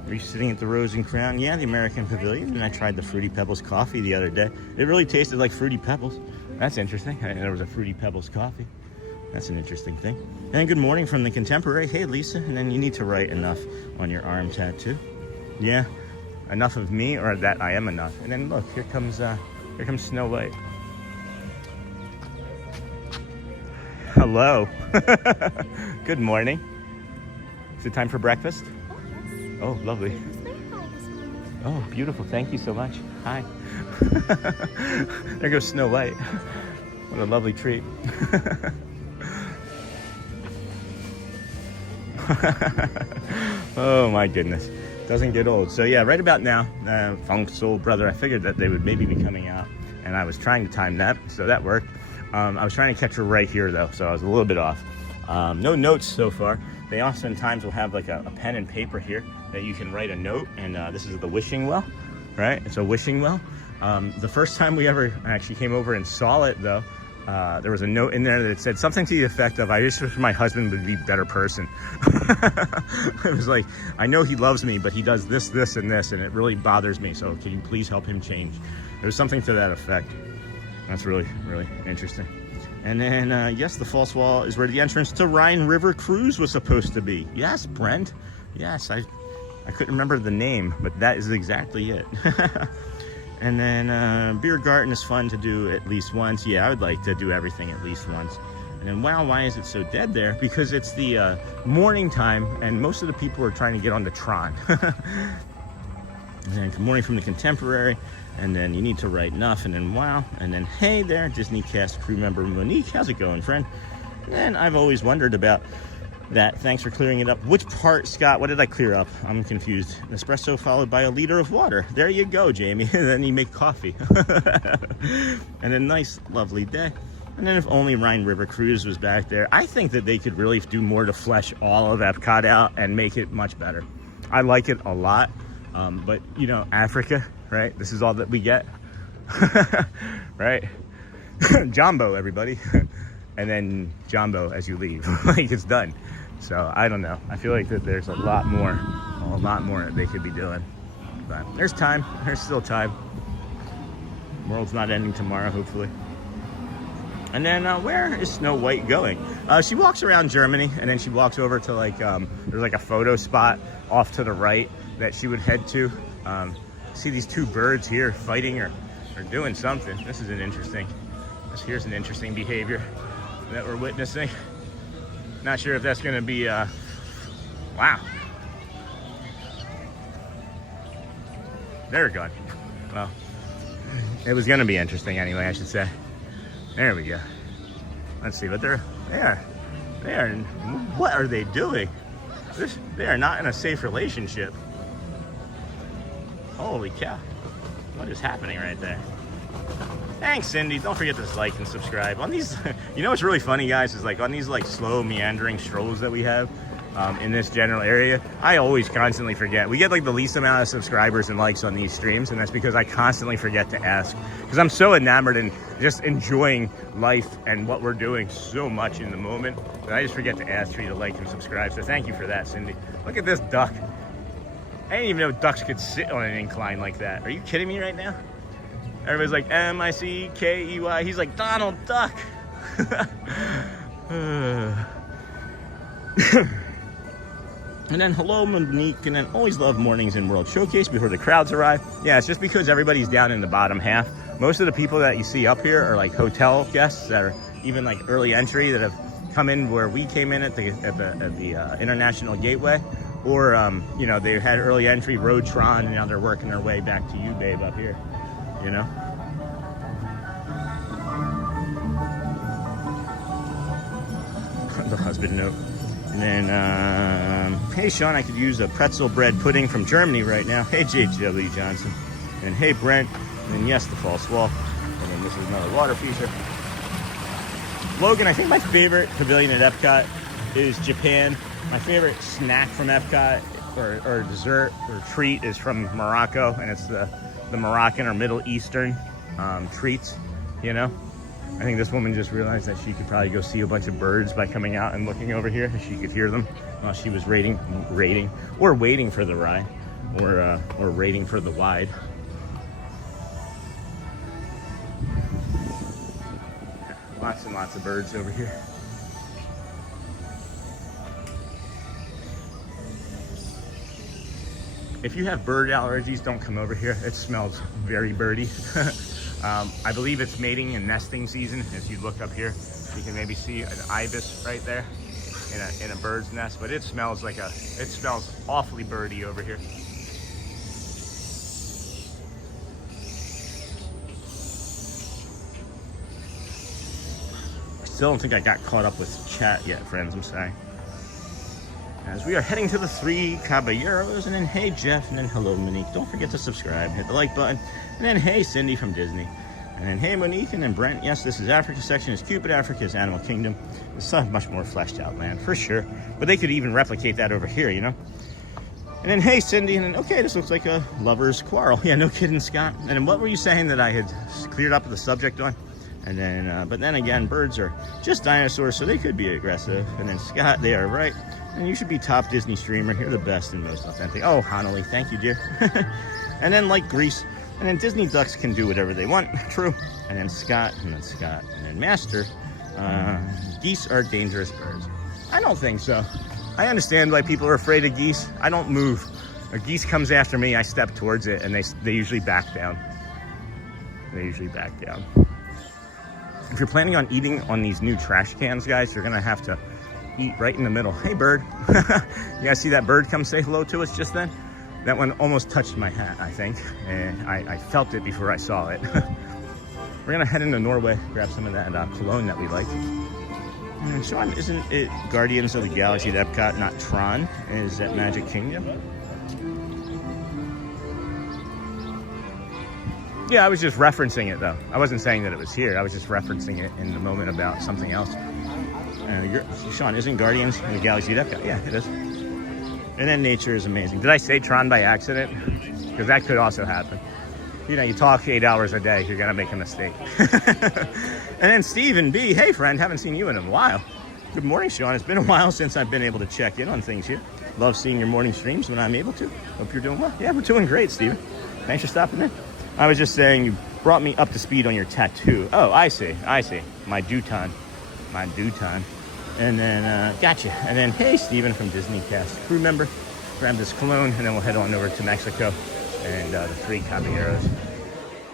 were you sitting at the Rose and Crown? Yeah, the American Pavilion. And I tried the Fruity Pebbles coffee the other day. It really tasted like Fruity Pebbles. That's interesting. There was a Fruity Pebbles coffee. That's an interesting thing. And good morning from the Contemporary. Hey, Lisa. And then you need to write enough on your arm tattoo. Yeah, enough of me, or that I am enough. And then look, here comes Snow White. Hello. Good morning. Is it time for breakfast? Oh, lovely. Oh, beautiful. Thank you so much. Hi. There goes Snow White. What a lovely treat. Oh my goodness. Doesn't get old. So yeah, right about now, Funk Soul Brother, I figured that they would maybe be coming out, and I was trying to time that, so that worked. I was trying to catch her right here though, so I was a little bit off. No notes so far. They oftentimes will have like a pen and paper here that you can write a note, and this is the wishing well, right? It's a wishing well. The first time we ever actually came over and saw it though, there was a note in there that said something to the effect of, I just wish my husband would be a better person. It was like, I know he loves me, but he does this, this, and this, and it really bothers me, so can you please help him change? There was something to that effect. That's really, really interesting. And then, yes, the false wall is where the entrance to Rhine River Cruise was supposed to be. Yes, Brent. Yes, I couldn't remember the name, but that is exactly it. And then beer garden is fun to do at least once. Yeah, I would like to do everything at least once. And then, wow, why is it so dead there? Because it's the morning time, and most of the people are trying to get on the Tron. And then good morning from the Contemporary. And then you need to write enough, and then wow, and then hey there, Disney cast crew member Monique. How's it going, friend? And I've always wondered about that. Thanks for clearing it up. Which part, Scott? What did I clear up? I'm confused. Espresso followed by a liter of water. There you go, Jamie. And then you make coffee. And a nice, lovely day. And then if only Rhine River Cruise was back there. I think that they could really do more to flesh all of Epcot out and make it much better. I like it a lot, but you know, Africa, right? This is all that we get, right? Jumbo, everybody. And then Jumbo as you leave, like it's done. So I don't know. I feel like that there's a lot more that they could be doing. But there's time. There's still time. World's not ending tomorrow, hopefully. And then where is Snow White going? She walks around Germany, and then she walks over to like, there's like a photo spot off to the right that she would head to. See these two birds here fighting or doing something. This is an interesting, here's an interesting behavior that we're witnessing. Not sure if that's gonna be, wow. They're gone. Well, it was gonna be interesting anyway, I should say. There we go. Let's see what they are, what are they doing? They are not in a safe relationship. Holy cow. What is happening right there? Thanks, Cindy. Don't forget to like and subscribe. On these, you know what's really funny, guys, is like on these like slow meandering strolls that we have in this general area, I always constantly forget. We get like the least amount of subscribers and likes on these streams, and that's because I constantly forget to ask. Because I'm so enamored and just enjoying life and what we're doing so much in the moment that I just forget to ask for you to like and subscribe. So thank you for that, Cindy. Look at this duck. I didn't even know ducks could sit on an incline like that. Are you kidding me right now? Everybody's like, M-I-C-K-E-Y. He's like, Donald Duck. And then hello Monique, and then always love mornings in World Showcase before the crowds arrive. Yeah, it's just because everybody's down in the bottom half. Most of the people that you see up here are like hotel guests that are even like early entry that have come in where we came in at the International Gateway, or you know, they had early entry Roadtron, and now they're working their way back to you, babe, up here. You know. The husband note. And then, hey Sean, I could use a pretzel bread pudding from Germany right now. Hey JW Johnson. And hey Brent. And then yes, the false wall. And then this is another water feature. Logan, I think my favorite pavilion at EPCOT is Japan. My favorite snack from EPCOT or dessert or treat is from Morocco, and it's the Moroccan or Middle Eastern treats, you know? I think this woman just realized that she could probably go see a bunch of birds by coming out and looking over here. She could hear them while she was waiting for the ride, or waiting for the wide. Lots and lots of birds over here. If you have bird allergies, don't come over here. It smells very birdy. I believe it's mating and nesting season. As you look up here, you can maybe see an ibis right there in a bird's nest, but it smells awfully birdy over here. I still don't think I got caught up with chat yet, friends, I'm sorry. As we are heading to the Three Caballeros, and then hey Jeff, and then hello Monique. Don't forget to subscribe, hit the like button, and then hey Cindy from Disney, and then hey Monique, and then Brent. Yes, this is Africa section. It's Cupid Africa's Animal Kingdom. It's a much more fleshed out land for sure, but they could even replicate that over here, you know. And then hey Cindy, and then okay, this looks like a lover's quarrel. Yeah, no kidding, Scott. And then what were you saying that I had cleared up the subject on? And then, but then again, birds are just dinosaurs, so they could be aggressive. And then Scott, they are right. And you should be top Disney streamer. You're the best and most authentic. Oh, Hanali, thank you, dear. And then like Greece. And then Disney ducks can do whatever they want. True. And then Scott, and then Scott, and then Master. Geese are dangerous birds. I don't think so. I understand why people are afraid of geese. I don't move. A geese comes after me, I step towards it, and they usually back down. They usually back down. If you're planning on eating on these new trash cans, guys, you're gonna have to eat right in the middle. Hey, bird. You guys see that bird come say hello to us just then? That one almost touched my hat, I think. And I felt it before I saw it. We're gonna head into Norway, grab some of that cologne that we like. And Sean, isn't it Guardians of the Galaxy at Epcot, not Tron? Is at Magic Kingdom? Yeah, I was just referencing it though. I wasn't saying that it was here. I was just referencing it in the moment about something else. Sean, isn't Guardians of the Galaxy at Epcot? Yeah, it is. And then nature is amazing. Did I say Tron by accident? Because that could also happen. You know, you talk 8 hours a day, you're gonna make a mistake. And then Stephen B, hey friend, haven't seen you in a while. Good morning, Sean. It's been a while since I've been able to check in on things here. Love seeing your morning streams when I'm able to. Hope you're doing well. Yeah, we're doing great, Stephen. Thanks for stopping in. I was just saying you brought me up to speed on your tattoo. Oh, I see. My Duton. And then, gotcha. And then, hey, Steven from Disney Cast, crew member. Grab this cologne, and then we'll head on over to Mexico and the Three Caballeros.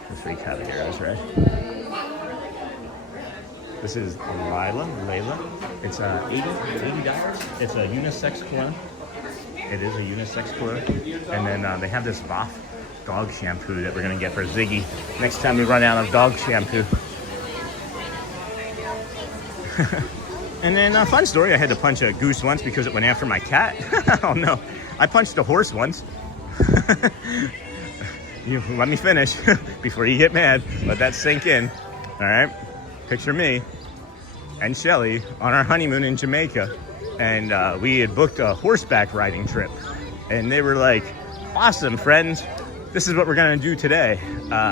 The Three Caballeros, right? This is Layla. It's $80. It's a unisex cologne. It is a unisex cologne. And then they have this Voff dog shampoo that we're gonna get for Ziggy next time we run out of dog shampoo. And then a fun story, I had to punch a goose once because it went after my cat. Oh no, I punched a horse once. You let me finish before you get mad. Let that sink in. All right, picture me and Shelly on our honeymoon in Jamaica, and we had booked a horseback riding trip, and they were like, awesome friends, this is what we're gonna do today.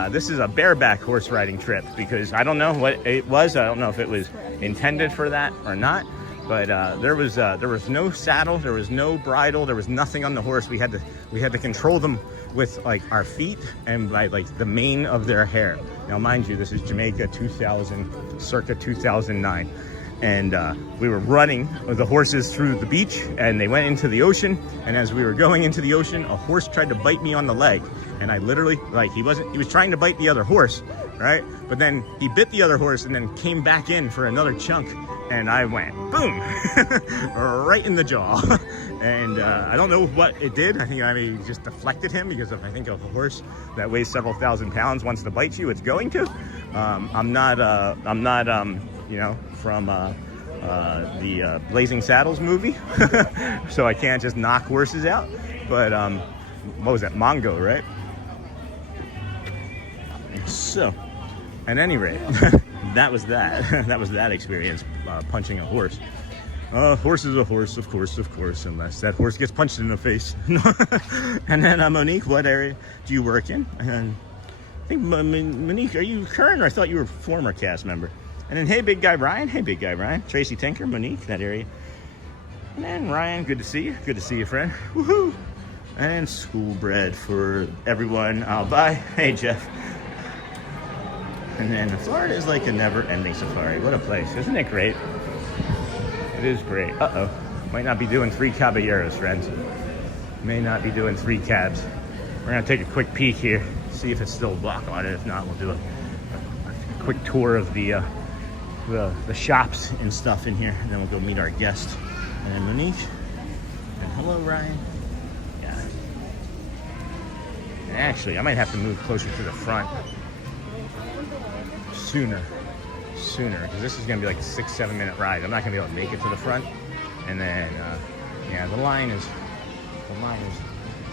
This is a bareback horse riding trip, because I don't know what it was. I don't know if it was intended for that or not, But there was no saddle, there was no bridle, there was nothing on the horse. We had to control them with like our feet and by like the mane of their hair. Now, mind you, this is Jamaica, circa 2009. And we were running the horses through the beach, and they went into the ocean. And as we were going into the ocean, a horse tried to bite me on the leg. And I literally, like, he was trying to bite the other horse, right? But then he bit the other horse and then came back in for another chunk. And I went, boom, right in the jaw. And I don't know what it did. I think I just deflected him, because if I think of a horse that weighs several thousand pounds wants to bite you, it's going to. I'm not, you know, from the Blazing Saddles movie, so I can't just knock horses out. But what was that, Mongo, right? So, at any rate, that was that experience, punching a horse. Horse is a horse, of course, unless that horse gets punched in the face. And then Monique, what area do you work in? And I think Monique, are you current, or I thought you were a former cast member? And then, hey, big guy Brian. Tracy Tinker, Monique, that area. And then Ryan, good to see you, friend. Woohoo! And school bread for everyone. I'll buy. Hey, Jeff. And then Florida is like a never-ending safari. What a place. Isn't it great? It is great. Uh-oh. Might not be doing 3 caballeros, friends. May not be doing 3 cabs. We're going to take a quick peek here, see if it's still a block on it. If not, we'll do a quick tour of the shops and stuff in here, and then we'll go meet our guest. And then Monique. And hello, Ryan. Yeah. And actually, I might have to move closer to the front sooner, because this is going to be like a 6-7 minute ride. I'm not going to be able to make it to the front. And then, yeah, the line is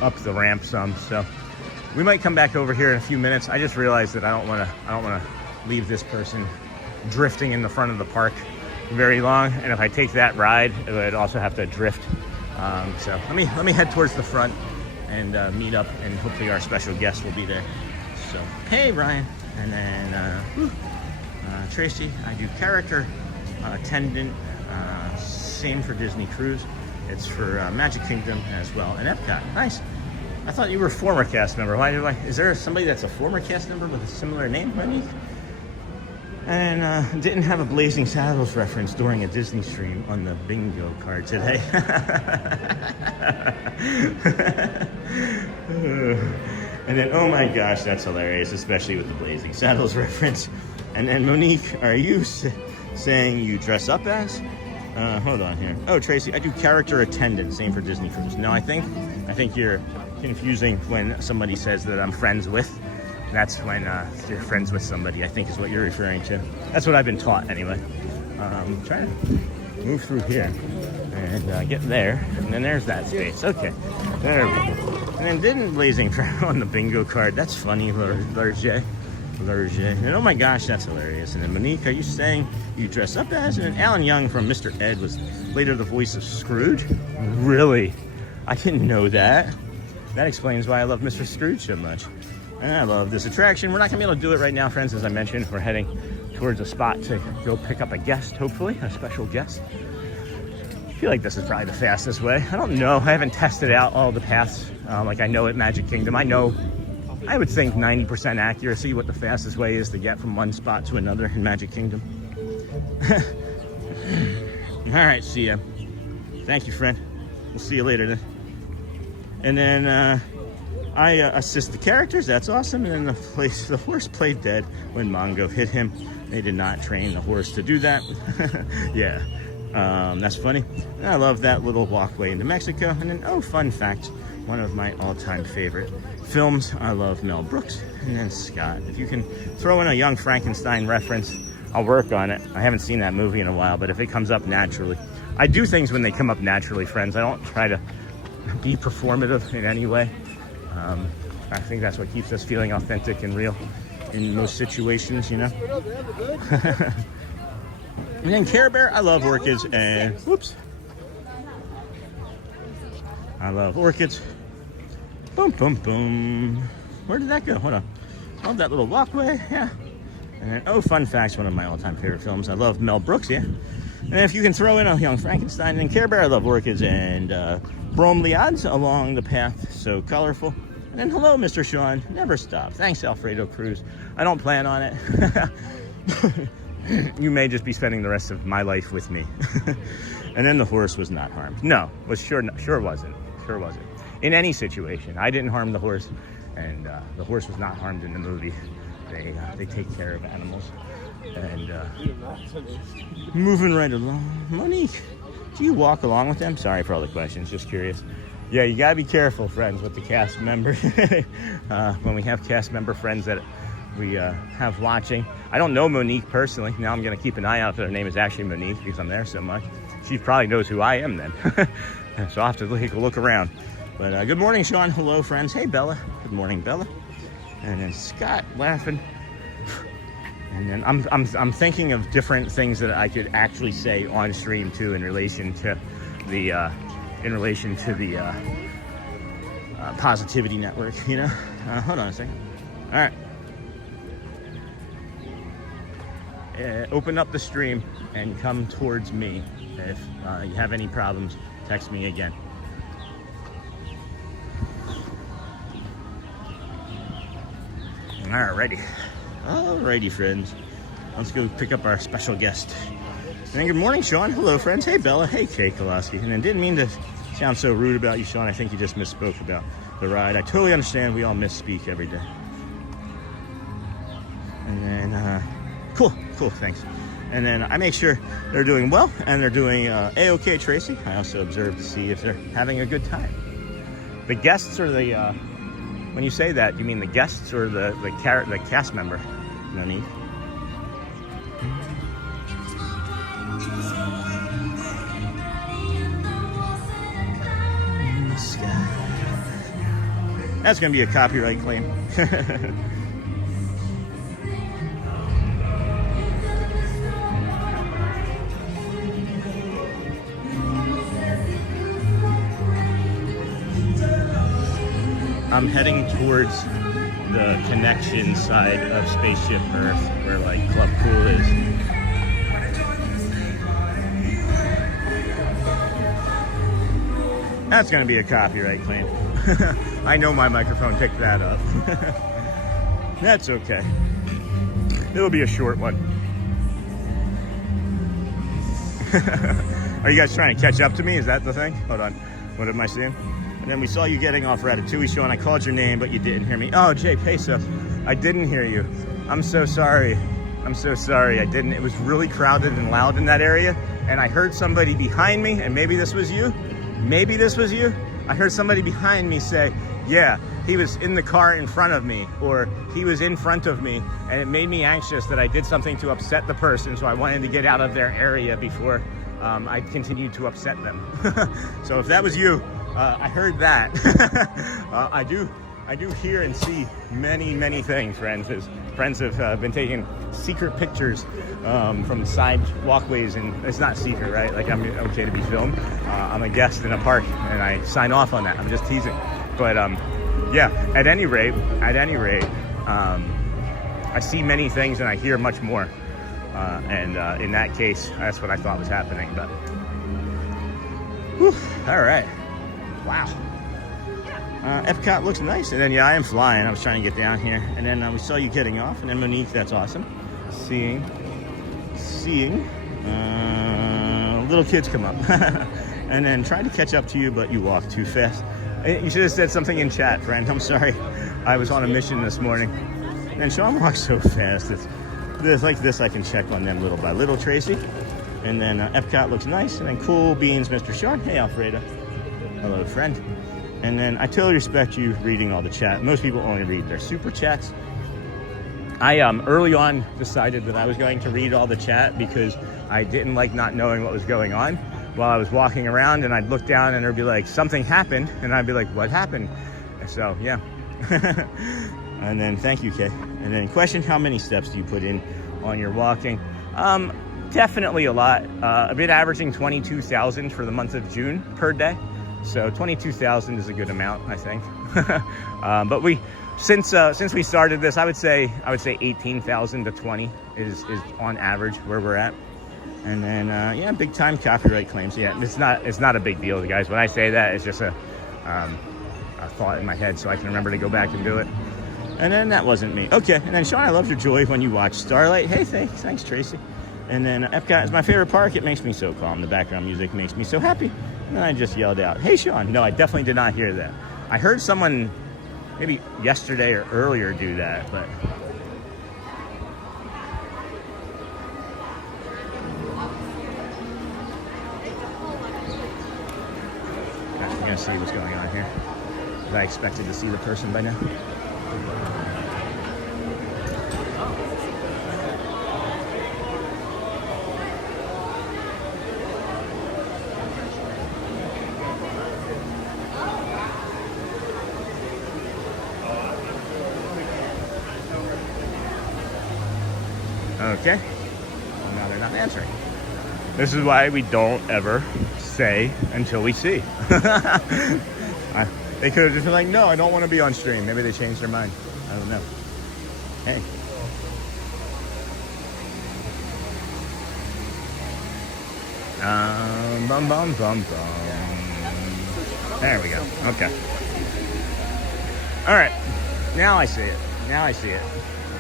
up the ramp some, so we might come back over here in a few minutes. I just realized that I don't want to leave this person drifting in the front of the park very long, and if I take that ride, it would also have to drift. So let me head towards the front and meet up, and hopefully our special guest will be there. So hey, Ryan. And then Tracy, I do character attendant, same for Disney Cruise. It's for Magic Kingdom as well, and EPCOT. Nice. I thought you were a former cast member. Is there somebody that's a former cast member with a similar name, Monique? And didn't have a Blazing Saddles reference during a Disney stream on the bingo card today. And then, oh my gosh, that's hilarious, especially with the Blazing Saddles reference. And then, Monique, are you saying you dress up as? Hold on here. Oh, Tracy, I do character attendant, same for Disney Cruise. No, I think you're confusing when somebody says that I'm friends with. That's when you're friends with somebody, I think is what you're referring to. That's what I've been taught anyway. I'm trying to move through here and get there. And then there's that space. Okay, there we go. And then didn't Blazing Travel on the bingo card. That's funny, Lurge. And oh my gosh, that's hilarious. And then Monique, are you saying you dress up as? And then Alan Young from Mr. Ed was later the voice of Scrooge. Really? I didn't know that. That explains why I love Mr. Scrooge so much. And I love this attraction. We're not gonna be able to do it right now, friends. As I mentioned, we're heading towards a spot to go pick up a guest, hopefully, a special guest. I feel like this is probably the fastest way. I don't know, I haven't tested out all the paths like I know at Magic Kingdom. I would think 90% accuracy what the fastest way is to get from one spot to another in Magic Kingdom. All right, see ya. Thank you, friend. We'll see you later then. And then I assist the characters. That's awesome. And then the horse played dead when Mongo hit him. They did not train the horse to do that. Yeah, that's funny. And I love that little walkway into Mexico. And then, oh, fun fact, one of my all-time favorite films. I love Mel Brooks. And then Scott. If you can throw in a Young Frankenstein reference, I'll work on it. I haven't seen that movie in a while, but if it comes up naturally. I do things when they come up naturally, friends. I don't try to be performative in any way. I think that's what keeps us feeling authentic and real in most situations, you know. And then Care Bear, I love orchids, and whoops, I love orchids. Boom, boom, boom. Where did that go? Hold on. Love that little walkway, yeah. And then, oh, fun facts, one of my all-time favorite films. I love Mel Brooks, yeah. And if you can throw in a young Frankenstein and Care Bear, I love orchids and bromeliads along the path, so colorful. And then hello, Mr. Sean, never stop. Thanks, Alfredo Cruz. I don't plan on it. You may just be spending the rest of my life with me. And then the horse was not harmed. No, sure wasn't. In any situation, I didn't harm the horse, and the horse was not harmed in the movie. They take care of animals. And moving right along. Monique, do you walk along with them? Sorry for all the questions, just curious. Yeah, you gotta be careful, friends, with the cast member. When we have cast member friends that we have watching. I don't know Monique personally. Now I'm gonna keep an eye out if her name is actually Monique because I'm there so much. She probably knows who I am then. So I'll have to take a look around. But good morning, Sean. Hello, friends. Hey, Bella. Good morning, Bella. And then Scott laughing. And then I'm thinking of different things that I could actually say on stream too in relation to the positivity network. You know. Hold on a second. All right. Open up the stream and come towards me. If you have any problems, text me again. Alrighty, friends. Let's go pick up our special guest. And good morning, Sean. Hello, friends. Hey, Bella. Hey, Kay Kolaski. And I didn't mean to sound so rude about you, Sean. I think you just misspoke about the ride. I totally understand. We all misspeak every day. And then, cool, thanks. And then I make sure they're doing well and they're doing A-OK, Tracy. I also observe to see if they're having a good time. The guests or the, when you say that, you mean the guests or the cast member, Monique? That's going to be a copyright claim. I'm heading towards the connection side of Spaceship Earth, where like Club Cool is. That's gonna be a copyright claim. I know my microphone picked that up. That's okay. It'll be a short one. Are you guys trying to catch up to me? Is that the thing? Hold on. What am I seeing? And then we saw you getting off Ratatouille, Sean. I called your name, but you didn't hear me. Oh, Jay Peso, I didn't hear you. I'm so sorry. I didn't. It was really crowded and loud in that area, and I heard somebody behind me, and maybe this was you. I heard somebody behind me say, yeah, he was in the car in front of me, or he was in front of me, and it made me anxious that I did something to upset the person, so I wanted to get out of their area before I continued to upset them. So if that was you, I heard that. I do hear and see many things, friends. As friends have been taking secret pictures from side walkways, and it's not secret, right? Like I'm okay to be filmed. I'm a guest in a park, and I sign off on that. I'm just teasing. But yeah. At any rate, I see many things, and I hear much more. And in that case, that's what I thought was happening. But whew, all right. Wow. EPCOT looks nice. And then, yeah, I am flying. I was trying to get down here. And then we saw you getting off. And then Monique, that's awesome. Seeing little kids come up. And then tried to catch up to you, but you walked too fast. You should have said something in chat, friend. I'm sorry. I was on a mission this morning. And Sean walks so fast. It's like this. I can check on them little by little, Tracy. And then EPCOT looks nice. And then cool beans, Mr. Sean. Hey, Alfredo. Hello, friend. And then I totally respect you reading all the chat. Most people only read their super chats. I early on decided that I was going to read all the chat because I didn't like not knowing what was going on while I was walking around, and I'd look down and there'd be like, something happened, and I'd be like, what happened? So yeah. And then thank you, Kay. And then question, how many steps do you put in on your walking? Definitely a lot. I've been averaging 22,000 for the month of June per day. So 22,000 is a good amount, I think. But since we started this, I would say 18,000 to 20 is on average where we're at. And then, yeah, big time copyright claims. Yeah, it's not a big deal, guys. When I say that, it's just a thought in my head so I can remember to go back and do it. And then that wasn't me. Okay, and then Sean, I love your joy when you watch Starlight. Hey, thanks, Tracy. And then EPCOT is my favorite park. It makes me so calm. The background music makes me so happy. And then I just yelled out, hey, Sean. No, I definitely did not hear that. I heard someone maybe yesterday or earlier do that, but... I'm gonna see what's going on here. I expected to see the person by now. Okay. Well, now they're not answering. This is why we don't ever say until we see. They could have just been like, no, I don't want to be on stream. Maybe they changed their mind. I don't know. Hey. Bum, bum, bum, bum. There we go. Okay. All right. Now I see it. Now I see it.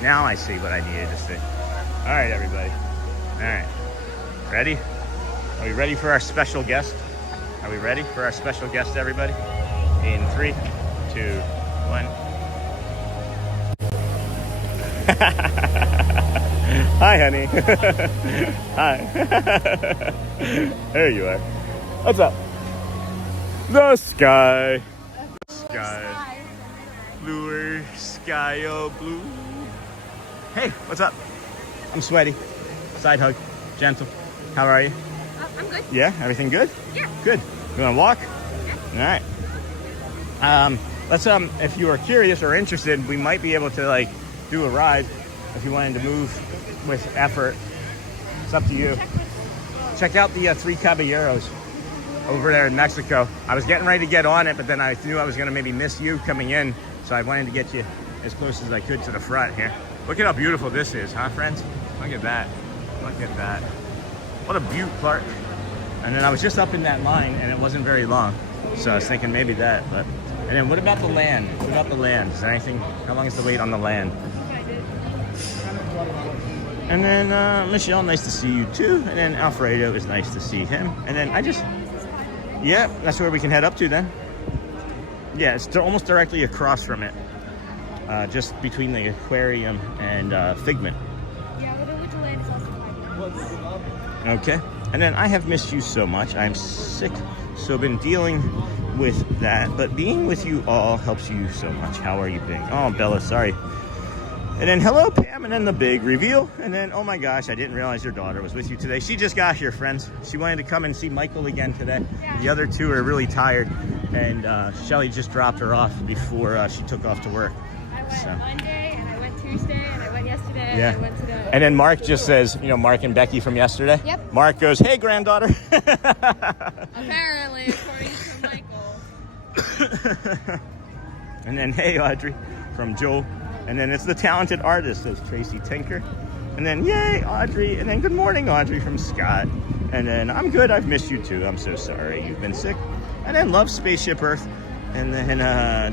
Now I see what I needed to see. All right, everybody. All right. Ready? Are we ready for our special guest? Are we ready for our special guest, everybody? In 3, 2, 1. Hi, honey. Hi. There you are. What's up? The sky. The sky. Bluer sky, oh blue. Hey, what's up? I'm sweaty. Side hug. Gentle. How are you? I'm good. Yeah, everything good? Yeah. Good. You want to walk? Yeah. All right. Let's if you are curious or interested, we might be able to like do a ride if you wanted to move with effort. It's up to you. Check out the Three Caballeros over there in Mexico. I was getting ready to get on it, but then I knew I was going to maybe miss you coming in, so I wanted to get you as close as I could to the front here. Look at how beautiful this is, huh, friends? Look at that. Look at that. What a beaut park. And then I was just up in that line, and it wasn't very long, so I was thinking maybe that, but... And then what about the land? What about the land? Is there anything? How long is the wait on the land? And then Michelle, nice to see you too. And then Alfredo, is nice to see him. And then yeah, that's where we can head up to then. Yeah, it's almost directly across from it. Just between the aquarium and Figment. Yeah, the village land is also fine. Okay. And then I have missed you so much. I'm sick, so been dealing with that. But being with you all helps you so much. How are you being? Oh, Bella, sorry. And then hello, Pam, and then the big reveal. And then, oh my gosh, I didn't realize your daughter was with you today. She just got here, friends. She wanted to come and see Michael again today. Yeah. The other two are really tired. And Shelly just dropped her off before she took off to work. I went Monday, and I went Tuesday, and I went yesterday, yeah. and I went today. And then Mark just says, you know, Mark and Becky from yesterday. Yep. Mark goes, hey, granddaughter. Apparently, according to Michael. And then, hey, Audrey from Joel. And then it's the talented artist, says Tracy Tinker. And then, yay, Audrey. And then, good morning, Audrey from Scott. And then, I'm good. I've missed you too. I'm so sorry. You've been sick. And then, love Spaceship Earth. And then,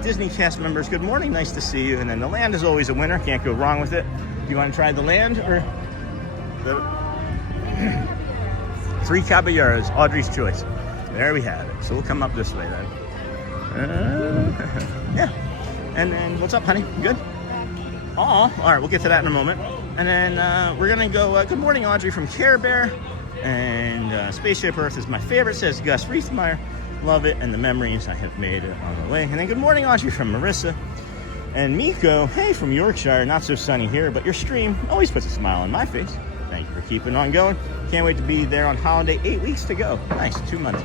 Disney cast members, good morning. Nice to see you. And then, the land is always a winner. Can't go wrong with it. Do you want to try the land or the Three Caballeros? Audrey's choice. There we have it. So we'll come up this way then. Yeah. And then, what's up, honey? Good? All right, we'll get to that in a moment. And then we're going to go, good morning, Audrey from Care Bear. And Spaceship Earth is my favorite, says Gus Riesmeyer. Love it, and the memories I have made on the way. And then good morning, Audrey from Marissa. And Miko, hey, from Yorkshire. Not so sunny here, but your stream always puts a smile on my face. Thank you for keeping on going. Can't wait to be there on holiday. 8 weeks to go. Nice, 2 months.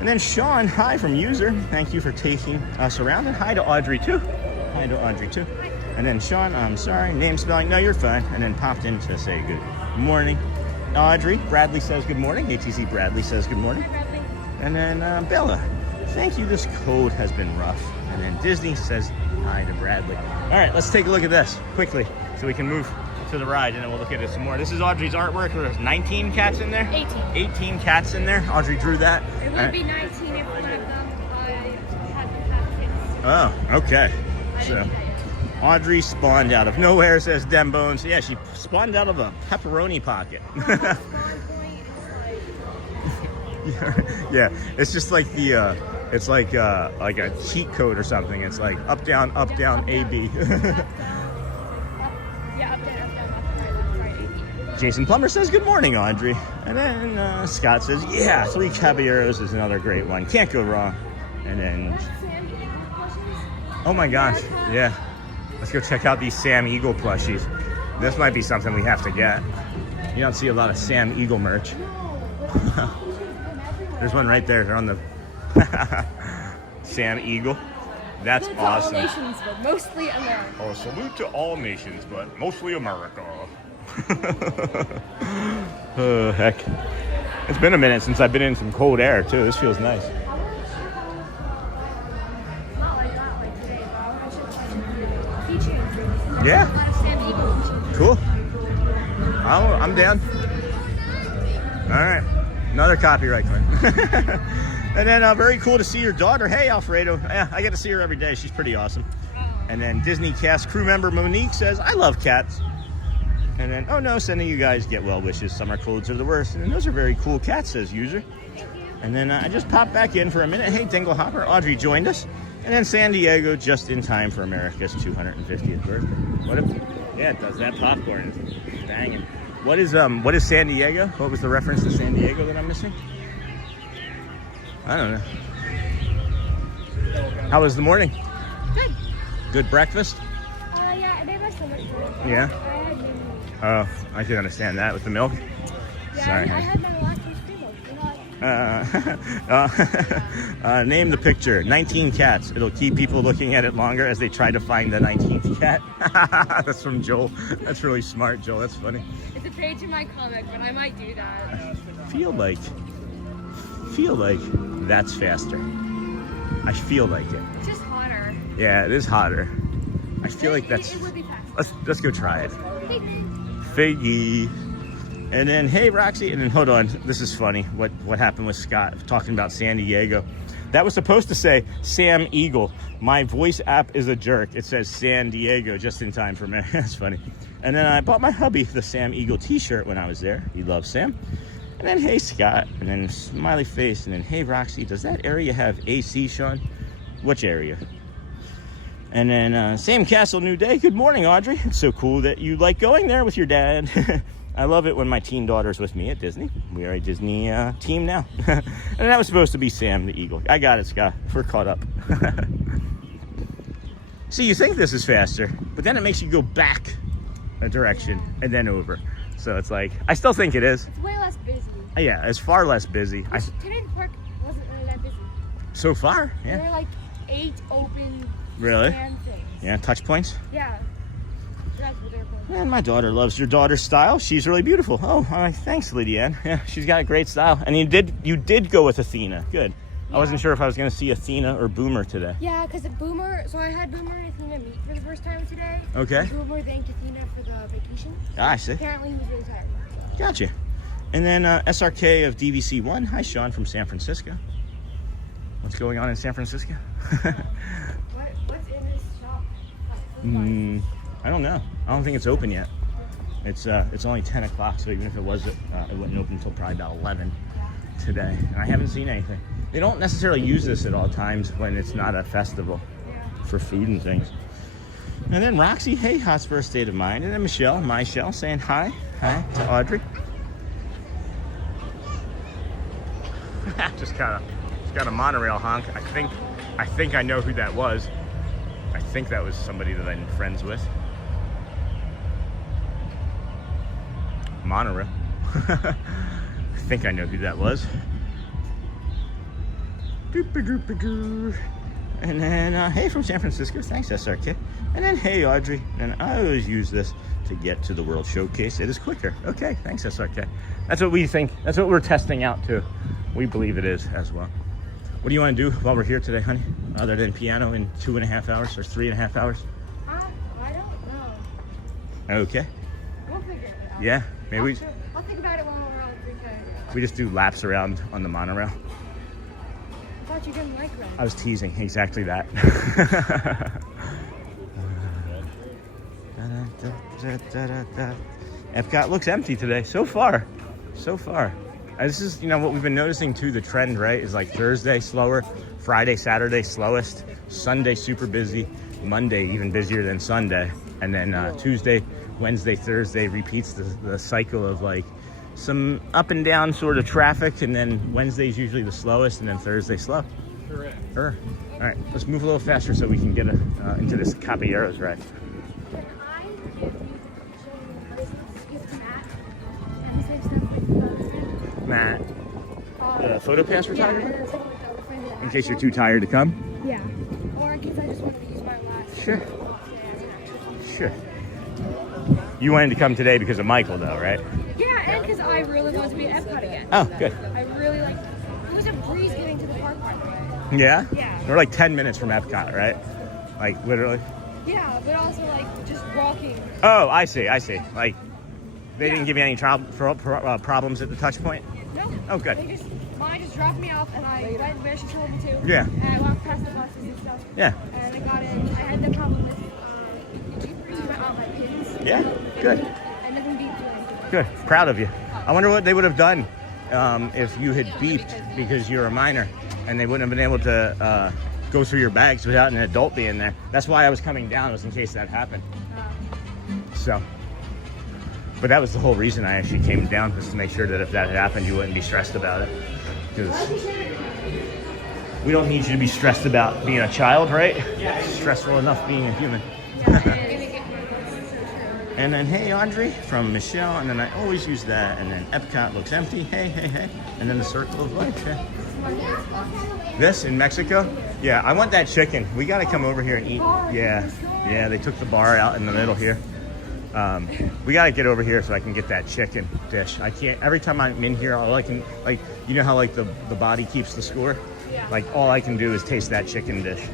And then Sean, hi from User. Thank you for taking us around. And hi to Audrey, too. Hi to Audrey, too. And then Sean, I'm sorry, name spelling, no, you're fine. And then popped in to say good morning. Audrey, Bradley says good morning. ATC Bradley says good morning. Hi, Bradley. And then Bella, thank you, this cold has been rough. And then Disney says hi to Bradley. All right, let's take a look at this quickly so we can move to the ride, and then we'll look at it some more. This is Audrey's artwork. There's 19 cats in there? 18. 18 cats in there. Audrey drew that. It would be 19 if one of them had kids. Oh, okay. I So, didn't do that yet. Audrey spawned out of nowhere, says Dem Bones. Yeah, she spawned out of a pepperoni pocket. Spawn point is Yeah, it's just like the, it's like a cheat code or something. It's like up, down, A, B. Yeah, up, down, left, right. Jason Plummer says, good morning, Audrey. And then Scott says, yeah, 3 Caballeros is another great one. Can't go wrong. And then, Sam Eagle plushies. oh my gosh, yeah. Let's go check out these Sam Eagle plushies. This might be something we have to get. You don't see a lot of Sam Eagle merch. There's one right there. They're on the Sam Eagle. That's Salute to all awesome. nations, but mostly America. Oh, salute to all nations, but mostly America. Oh, heck. It's been a minute since I've been in some cold air, too. This feels nice. Not like that, like today, but I should try to featuring. Yeah. A lot of Sam Eagle. Cool. I'm down. All right. Another copyright claim. And then very cool to see your daughter. Hey, Alfredo. Yeah, I get to see her every day. She's pretty awesome. And then Disney cast crew member Monique says, I love cats. And then, oh no, sending you guys get well wishes. Summer colds are the worst. And then those are very cool cats, says user. And then I just popped back in for a minute. Hey, Dingle Hopper. Audrey joined us. And then San Diego just in time for America's 250th birthday. What if, yeah, it does that popcorn. It's banging. What is San Diego? What was the reference to San Diego that I'm missing? I don't know. How was the morning? Good. Good breakfast? Yeah, they have so much food. Yeah? I had no. Oh, I can understand that with the milk. Yeah, Sorry. I had no lactose free milk. Name the picture. 19 cats. It'll keep people looking at it longer as they try to find the 19th cat. That's from Joel. That's really smart, Joel. That's funny. It's a page in my comic, but I might do that. Feel like that's faster. I feel like it. It's just hotter. Yeah, it is hotter. I feel like that's. It would be faster. Let's go try it. Figgy. And then, hey, Roxy. And then, hold on. This is funny. What happened with Scott talking about San Diego? That was supposed to say Sam Eagle. My voice app is a jerk. It says San Diego just in time for me. That's funny. And then I bought my hubby the Sam Eagle t-shirt when I was there. He loves Sam. And then, hey, Scott. And then smiley face. And then, hey, Roxy. Does that area have AC, Sean? Which area? And then, Sam Castle, new day. Good morning, Audrey. It's so cool that you like going there with your dad. I love it when my teen daughter's with me at Disney. We are a Disney team now. And that was supposed to be Sam the Eagle. I got it, Scott. We're caught up. See, you think this is faster, but then it makes you go back a direction and then over. So it's like, I still think it is. It's way less busy. Yeah, it's far less busy. Today the park wasn't really that busy. So far, There yeah. were like 8 open Really? stand things. Yeah, touch points. Yeah. That's what they're called. And my daughter loves your daughter's style. She's really beautiful. Oh, thanks, Lydia. Yeah, she's got a great style. And you did go with Athena. Good. Yeah. I wasn't sure if I was going to see Athena or Boomer today. Yeah, because Boomer, so I had Boomer and Athena meet for the first time today. Okay. Boomer thanked Athena for the vacation. Ah, I see. Apparently he was really tired. Gotcha. And then SRK of DVC1. Hi, Sean from San Francisco. What's going on in San Francisco? What's in this shop? I don't know. I don't think it's open yet. It's only 10 o'clock, so even if it was, it wouldn't open until probably about 11 today. And I haven't seen anything. They don't necessarily use this at all times when it's not a festival for food and things. And then Roxy, hey, Hotspur State of Mind. And then Michelle saying hi to Audrey. Just got a monorail honk. I think I know who that was. I think that was somebody that I'm friends with. Monorail. I think I know who that was. And then, hey, from San Francisco. Thanks, SRK. And then, hey, Audrey. And I always use this to get to the World Showcase. It is quicker. Okay, thanks, SRK. That's what we think. That's what we're testing out, too. We believe it is as well. What do you want to do while we're here today, honey? Other than piano in 2.5 hours or 3.5 hours? I don't know. Okay. figure it out. Yeah, maybe I'll think about it when we're on 3K. we just do laps around on the monorail. I thought you didn't like red. I was teasing exactly that. EPCOT looks empty today so far. This is, you know, what we've been noticing too, the trend, right, is like Thursday slower, Friday, Saturday slowest, Sunday super busy, Monday even busier than Sunday, and then Tuesday, Wednesday, Thursday repeats the cycle of like some up and down sort of traffic, and then Wednesday's usually the slowest, and then Thursday slow. Correct. Sure. All right, let's move a little faster so we can get into this Caballeros ride. Can I give you the gift to Matt? And the same stuff with Matt, the photo pass we're yeah, talking and about? it's like with the friend that In case you're too tired to come? Yeah. Or in case I just wanted to use my last. Sure. Yeah, as an extra. Sure. You wanted to come today because of Michael though, right? Yeah, and because I really want to be at Epcot again. Oh, good. I really like. It was a breeze getting to the park, by the way. Yeah? Yeah. We're like 10 minutes from Epcot, right? Like literally? Yeah, but also like just walking. Oh, I see. Like, they didn't give you any problems at the touch point? No. Oh, good. Mine just dropped me off, and I went where she told me to. Yeah. And I walked past the buses and stuff. Yeah. And I got in. I had no problem with Jeepers. Went all my pins. Yeah, good. And nothing beat doing anything. Good. Proud of you. I wonder what they would have done if you had beeped because you're a minor and they wouldn't have been able to go through your bags without an adult being there. That's why I was coming down, was in case that happened. So, but that was the whole reason I actually came down, was to make sure that if that had happened, you wouldn't be stressed about it. Because we don't need you to be stressed about being a child, right? Yeah. It's stressful enough being a human. And then, hey, Audrey, from Michelle, and then I always use that, and then Epcot looks empty, hey, hey, hey, and then the circle of life, yeah. This in Mexico? Yeah, I want that chicken. We gotta come over here and eat. Yeah, they took the bar out in the middle here. We gotta get over here so I can get that chicken dish. I can't, every time I'm in here, all I can, like, you know how like the body keeps the score? Like, all I can do is taste that chicken dish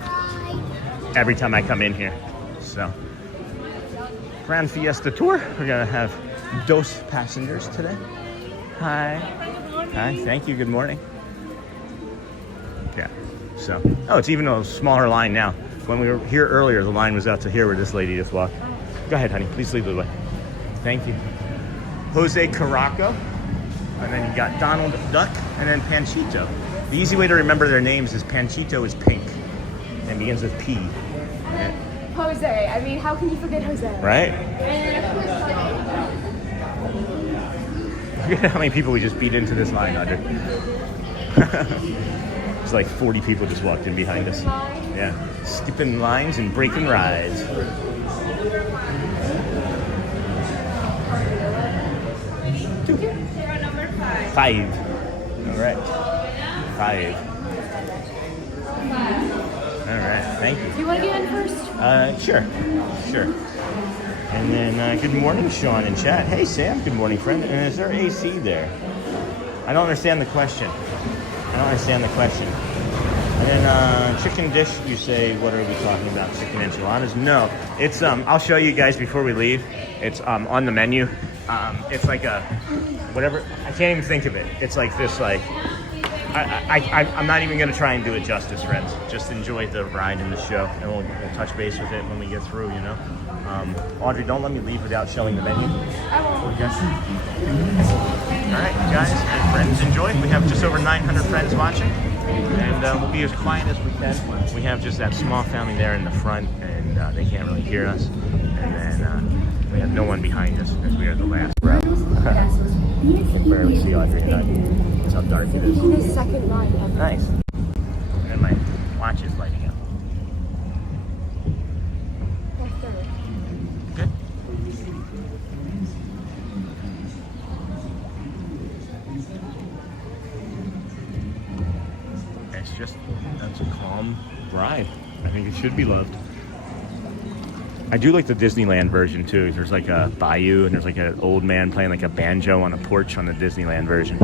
every time I come in here, so. Grand Fiesta Tour. We're gonna have dos passengers today. Hi. Hi, thank you, good morning. Yeah, so, oh, it's even a smaller line now. When we were here earlier, the line was out to here where this lady just walked. Go ahead, honey, please lead the way. Thank you. Jose Caraco, and then you got Donald Duck, and then Panchito. The easy way to remember their names is Panchito is pink, and begins with P. Yeah. Jose. I mean, how can you forget Jose? Right? And of course, Look at how many people we just beat into this line, Audrey. It's like 40 people just walked in behind us. Yeah. Skipping lines and breaking rides. number 5. 5. All right. 5. All right. Thank you. Do you want to get in first? Sure. And then, good morning, Sean in chat. Hey, Sam. Good morning, friend. And is there AC there? I don't understand the question. And then, chicken dish, you say, what are we talking about? Chicken enchiladas? No. It's, I'll show you guys before we leave. It's, on the menu. It's like a, whatever, I can't even think of it. It's like this, like, I'm not even going to try and do it justice, friends. Just enjoy the ride and the show, and we'll touch base with it when we get through, you know. Audrey, don't let me leave without showing the menu. I won't. All right, guys and friends, enjoy. We have just over 900 friends watching, and we'll be as quiet as we can. We have just that small family there in the front, and they can't really hear us. And then we have no one behind us, as we are the last row. You can barely see Audrey and I. That's how dark it is. The second line ever. Nice. And my watch is lighting up. Good. It's just, that's a calm ride. I think it should be loved. I do like the Disneyland version too. There's like a bayou and there's like an old man playing like a banjo on a porch on the Disneyland version.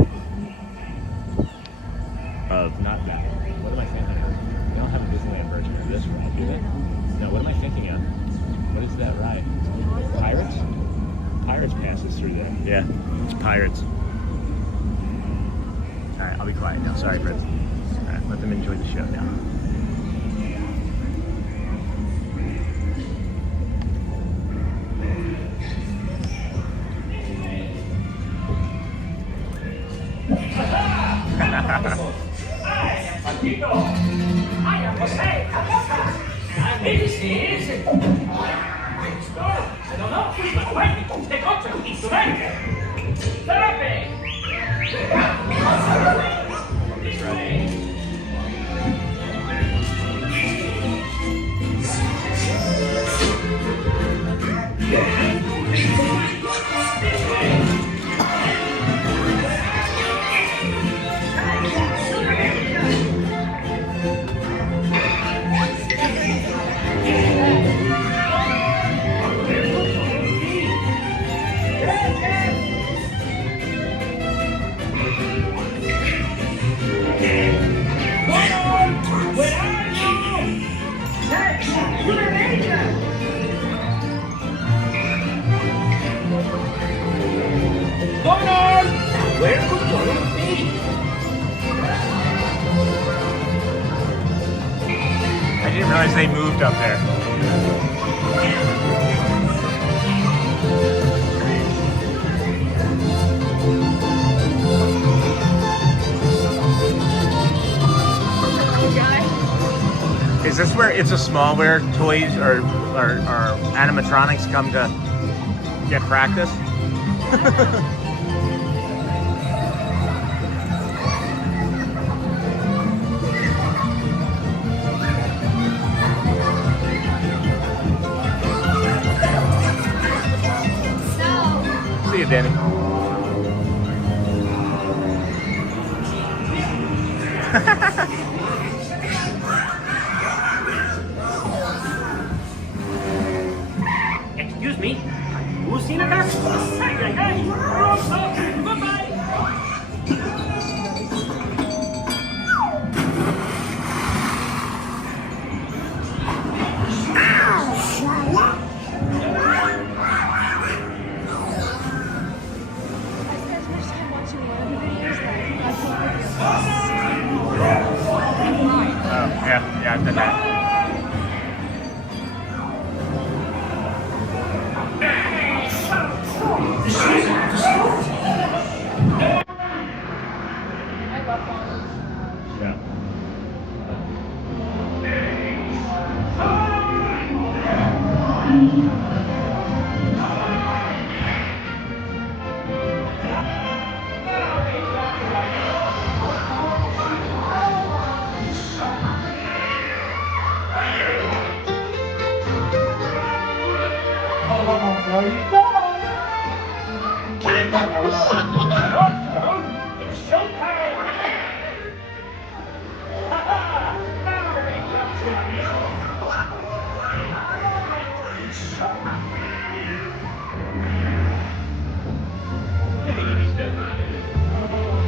Of not that. What am I thinking of? They don't have a Disneyland version of this ride, do they? No, what am I thinking of? What is that ride? Pirates? Pirates passes through there. Yeah, it's Pirates. All right, I'll be quiet now. Sorry, friends. All right, let them enjoy the show now. I am Jose. And this is... I don't know. The culture is tonight. Therapy. This way. I didn't realize they moved up there. Is this where It's a Small where toys or animatronics come to get practice? See you, Danny. Excuse me. Who's seen a car? Goodbye. Yeah, I've done that. Yeah.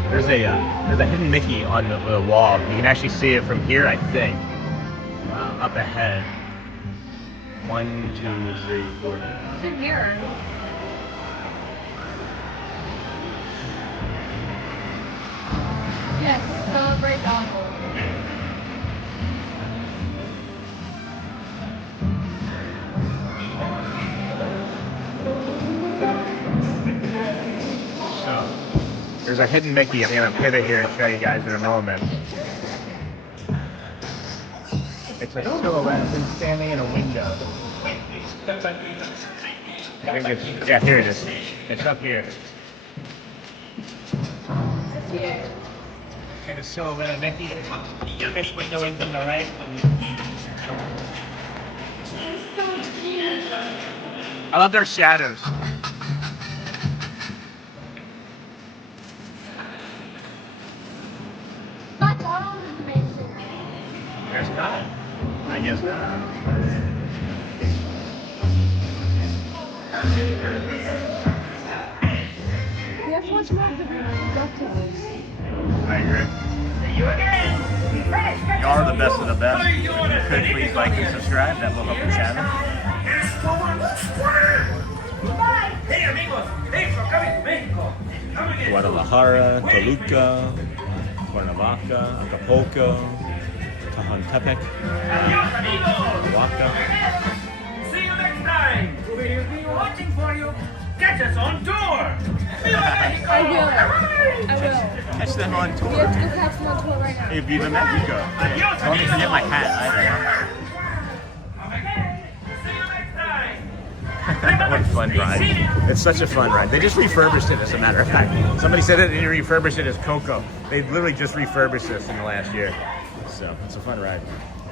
There's a hidden Mickey on the wall. You can actually see it from here, I think. Up ahead. 1, 2, 3, 4. It's in here. Yes, celebrate Donald. So, there's a hidden Mickey. I'm going to pivot here and show you guys in a moment. It's a silhouette standing in a window. I think it's, yeah, here it is. It's up here. It's here. And a silhouette of Mickey. This window is on the right. I love their shadows. But Donald is amazing. There's not. I guess not. We have to watch more of the DuckTales. I agree. You again. You are the best of the best. If you could, please like and subscribe. That will help the channel. Bye. Hey amigos, thanks for coming to Mexico. Come again. Guadalajara, Toluca, Cuernavaca, Acapulco, Tehuantepec, Adios amigos. Oaxaca. See you next time. We'll be watching for you. Catch us on tour. Viva Mexico. I will. Catch them on We tour. have to go catch them on tour right now. Hey, Viva Mexico. Adios Don't amigos. forget my hat either. Come again. See you next time. What a fun ride. It's such a fun ride. They just refurbished it, as a matter of fact. Somebody said that they refurbished it as Coco. They literally just refurbished this in the last year. So it's a fun ride.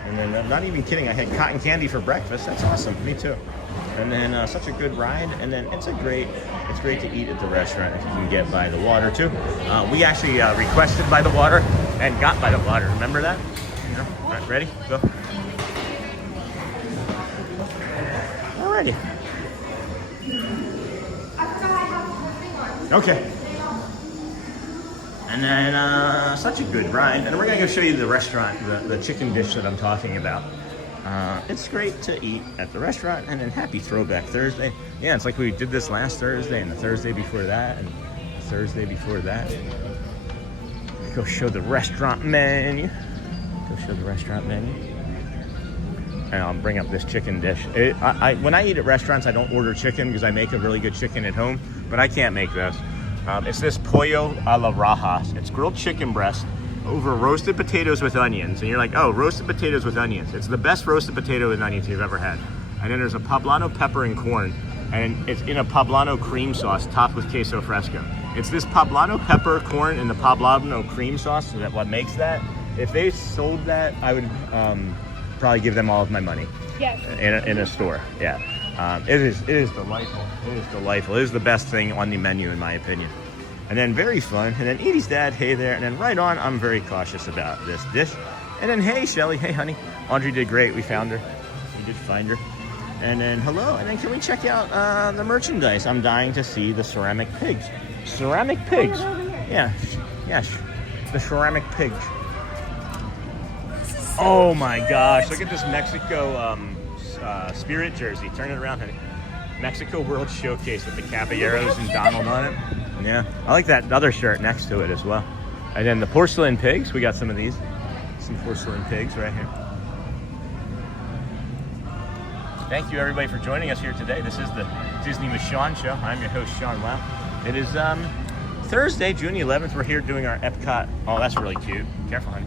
And then, I'm not even kidding, I had cotton candy for breakfast. That's awesome. Me too. And then such a good ride. And then it's great to eat at the restaurant if you can get by the water too. We actually requested by the water and got by the water. Remember that? Yeah. All right, ready? Go. Alrighty. Okay. And then such a good ride. And we're gonna go show you the restaurant, the chicken dish that I'm talking about. It's great to eat at the restaurant. And then happy Throwback Thursday. Yeah, it's like we did this last Thursday and the Thursday before that and the Thursday before that. Go show the restaurant menu. And I'll bring up this chicken dish. When I eat at restaurants, I don't order chicken because I make a really good chicken at home, but I can't make this. It's this pollo a la rajas. It's grilled chicken breast over roasted potatoes with onions. And you're like, oh, roasted potatoes with onions. It's the best roasted potato with onions you've ever had. And then there's a poblano pepper and corn. And it's in a poblano cream sauce topped with queso fresco. It's this poblano pepper, corn, and the poblano cream sauce that what makes that. If they sold that, I would probably give them all of my money. Yes. In a store. Yeah. It is delightful. It is delightful. It is the best thing on the menu in my opinion. And then very fun. And then Edie's dad, hey there. And then right on, I'm very cautious about this dish. And then hey Shelly, hey honey. Audrey did great. We found her. We did find her. And then hello. And then can we check out the merchandise? I'm dying to see the ceramic pigs. Ceramic pigs. Yeah. Yes. The ceramic pigs. Oh my gosh! Look at this Mexico Spirit jersey. Turn it around, honey. Mexico World Showcase with the Caballeros and Donald on it. Yeah, I like that other shirt next to it as well. And then the porcelain pigs. We got some of these. Some porcelain pigs right here. Thank you everybody for joining us here today. This is the Disney with Sean show. I'm your host Sean Wow. It is Thursday, June 11th. We're here doing our EPCOT. Oh, that's really cute. Careful, honey.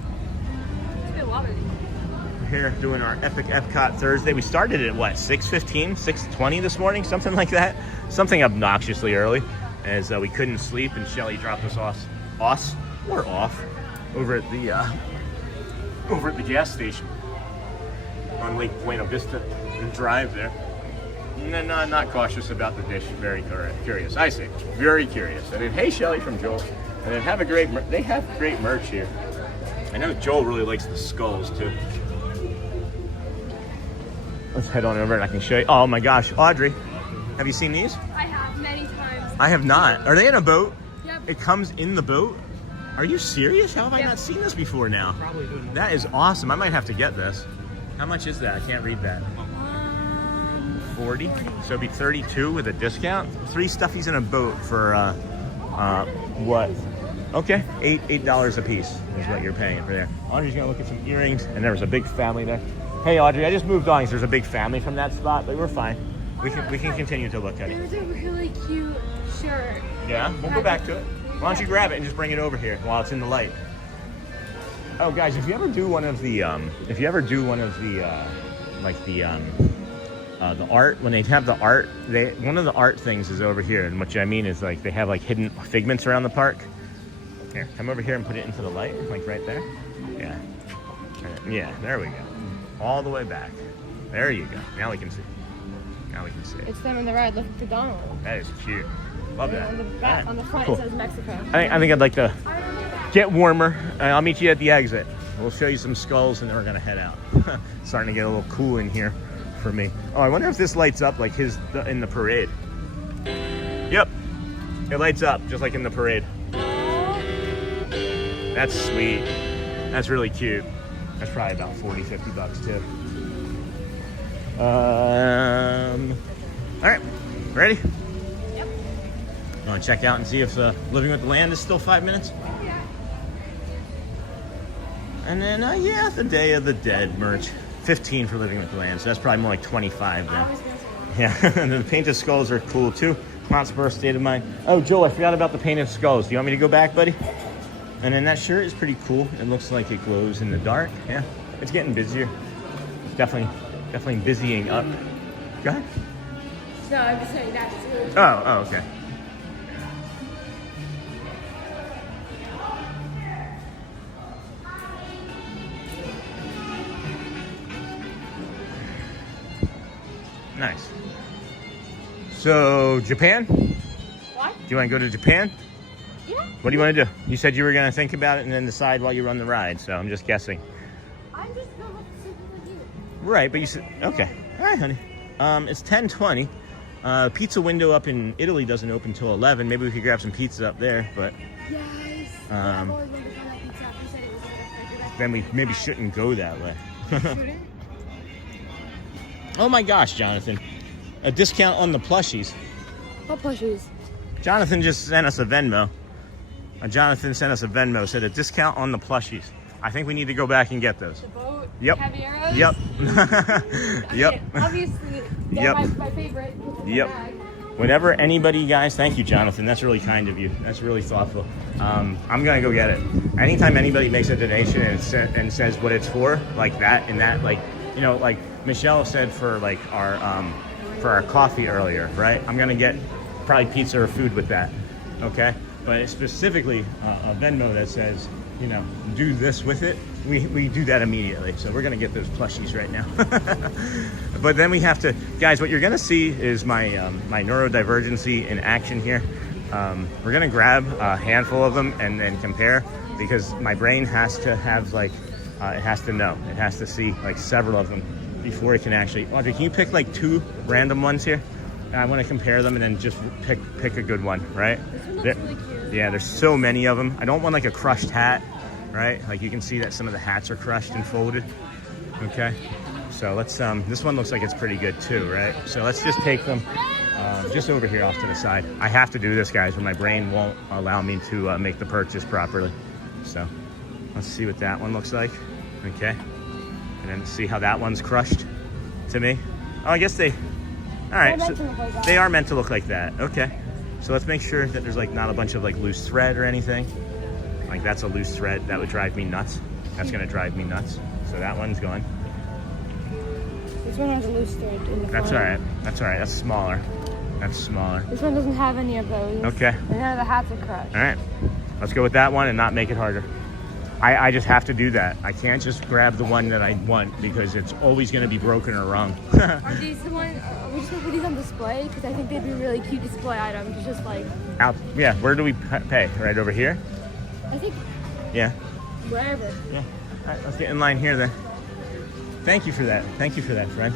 We're here doing our epic EPCOT Thursday. We started at what, 6:15, 6:20 this morning, something like that. Something obnoxiously early, as we couldn't sleep, and Shelly dropped us off over at the gas station on Lake Buena Vista Drive there. And then not cautious about the dish, very curious. I say, very curious. And then hey Shelly from Joel. And then they have great merch here. I know Joel really likes the skulls too. Let's head on over and I can show you. Oh my gosh, Audrey, have you seen these? I have many times. I have not. Are they in a boat? Yep. It comes in the boat? Are you serious? How have I not seen this before now? Probably. That is awesome. I might have to get this. How much is that? I can't read that. 40? So it'd be 32 with a discount? 3 stuffies in a boat for what? Okay, $8 a piece is what you're paying for there. Audrey's gonna look at some earrings, and there was a big family there. Hey Audrey, I just moved on because there's a big family from that spot, but we're fine. We can continue to look at it. There's a really cute shirt. Yeah, we'll go back to it. Why don't you grab it and just bring it over here while it's in the light? Oh guys, if you ever do one of the the art, when they have the art, one of the art things is over here, and what I mean is like they have like hidden figments around the park. Here, come over here and put it into the light, like right there. Yeah. Yeah, there we go. All the way back. There you go. Now we can see. Now we can see it. It's them in the ride. Look at the Donald. That is cute. Love that. On the back, on the front, Cool. it says Mexico. I think I'd like to get warmer. I'll meet you at the exit. We'll show you some skulls, and then we're gonna head out. Starting to get a little cool in here for me. Oh, I wonder if this lights up like in the parade. Yep, it lights up just like in the parade. That's sweet. That's really cute. That's probably about 40, 50 bucks too. All right, ready? Yep. You want to check out and see if Living with the Land is still 5 minutes? Yeah. And then, yeah, the Day of the Dead merch. 15 for Living with the Land, so that's probably more like 25 then. I was gonna say Yeah, and the painted skulls are cool too. Hotspur State of Mind. Oh, Joel, I forgot about the painted skulls. Do you want me to go back, buddy? And then that shirt is pretty cool. It looks like it glows in the dark. Yeah, it's getting busier. It's definitely busying up. Go ahead. no, I was saying that too. Oh, okay. Nice. So, Japan? What? Do you want to go to Japan? Yeah. What do you want to do? You said you were going to think about it and then decide while you run the ride, so I'm just guessing. I'm just going with something with you. Right, but you said, okay. All right, honey. It's 10:20. Pizza window up in Italy doesn't open till 11. Maybe we could grab some pizza up there, but Yes. I've always wanted to find that pizza. You said it was in the then we maybe shouldn't go that way. refrigerator. Oh my gosh, Jonathan. A discount on the plushies. What plushies? Jonathan just sent us a Venmo. Jonathan sent us a Venmo, said a discount on the plushies. I think we need to go back and get those. The boat. Yep. Heavy arrows. Yep. I Yep. mean, obviously, they're Yep. my favorite. Yep. Whenever anybody, guys, thank you, Jonathan. That's really kind of you. That's really thoughtful. I'm gonna go get it. Anytime anybody makes a donation and says what it's for, like that and that, like, you know, like Michelle said for like our coffee earlier, right? I'm gonna get probably pizza or food with that. Okay, but it's specifically a Venmo that says, you know, do this with it. We do that immediately. So we're gonna get those plushies right now. But then we have to, guys, what you're gonna see is my my neurodivergency in action here. We're gonna grab a handful of them and then compare, because my brain has to have like, it has to know, it has to see like several of them before it can actually. Audrey, can you pick like 2 random ones here? I want to compare them and then just pick a good one, right? This one looks really cute. Yeah, there's so many of them. I don't want like a crushed hat, right? Like you can see that some of the hats are crushed and folded. Okay, so let's. This one looks like it's pretty good too, right? So let's just take them just over here off to the side. I have to do this, guys, or my brain won't allow me to make the purchase properly. So let's see what that one looks like. Okay, and then see how that one's crushed to me. Oh, I guess they. All right, They're so meant to look like that. they are meant to look like that. Okay, so let's make sure that there's like not a bunch of like loose thread or anything. Like that's a loose thread. That would drive me nuts. That's gonna drive me nuts. So that one's gone. This one has a loose thread in the That's all front. right. That's all right. That's smaller. That's smaller. This one doesn't have any of those. Okay. And none of the hats are crushed. All right. Let's go with that one and not make it harder. I just have to do that. I can't just grab the one that I want because it's always going to be broken or wrong. Are these the ones? Are we just gonna put these on display? Because I think they'd be really cute display items. Just like, Out. Yeah. Where do we pay? Right over here? I think Yeah. wherever. Yeah. All right. Let's get in line here then. Thank you for that. Thank you for that, friend.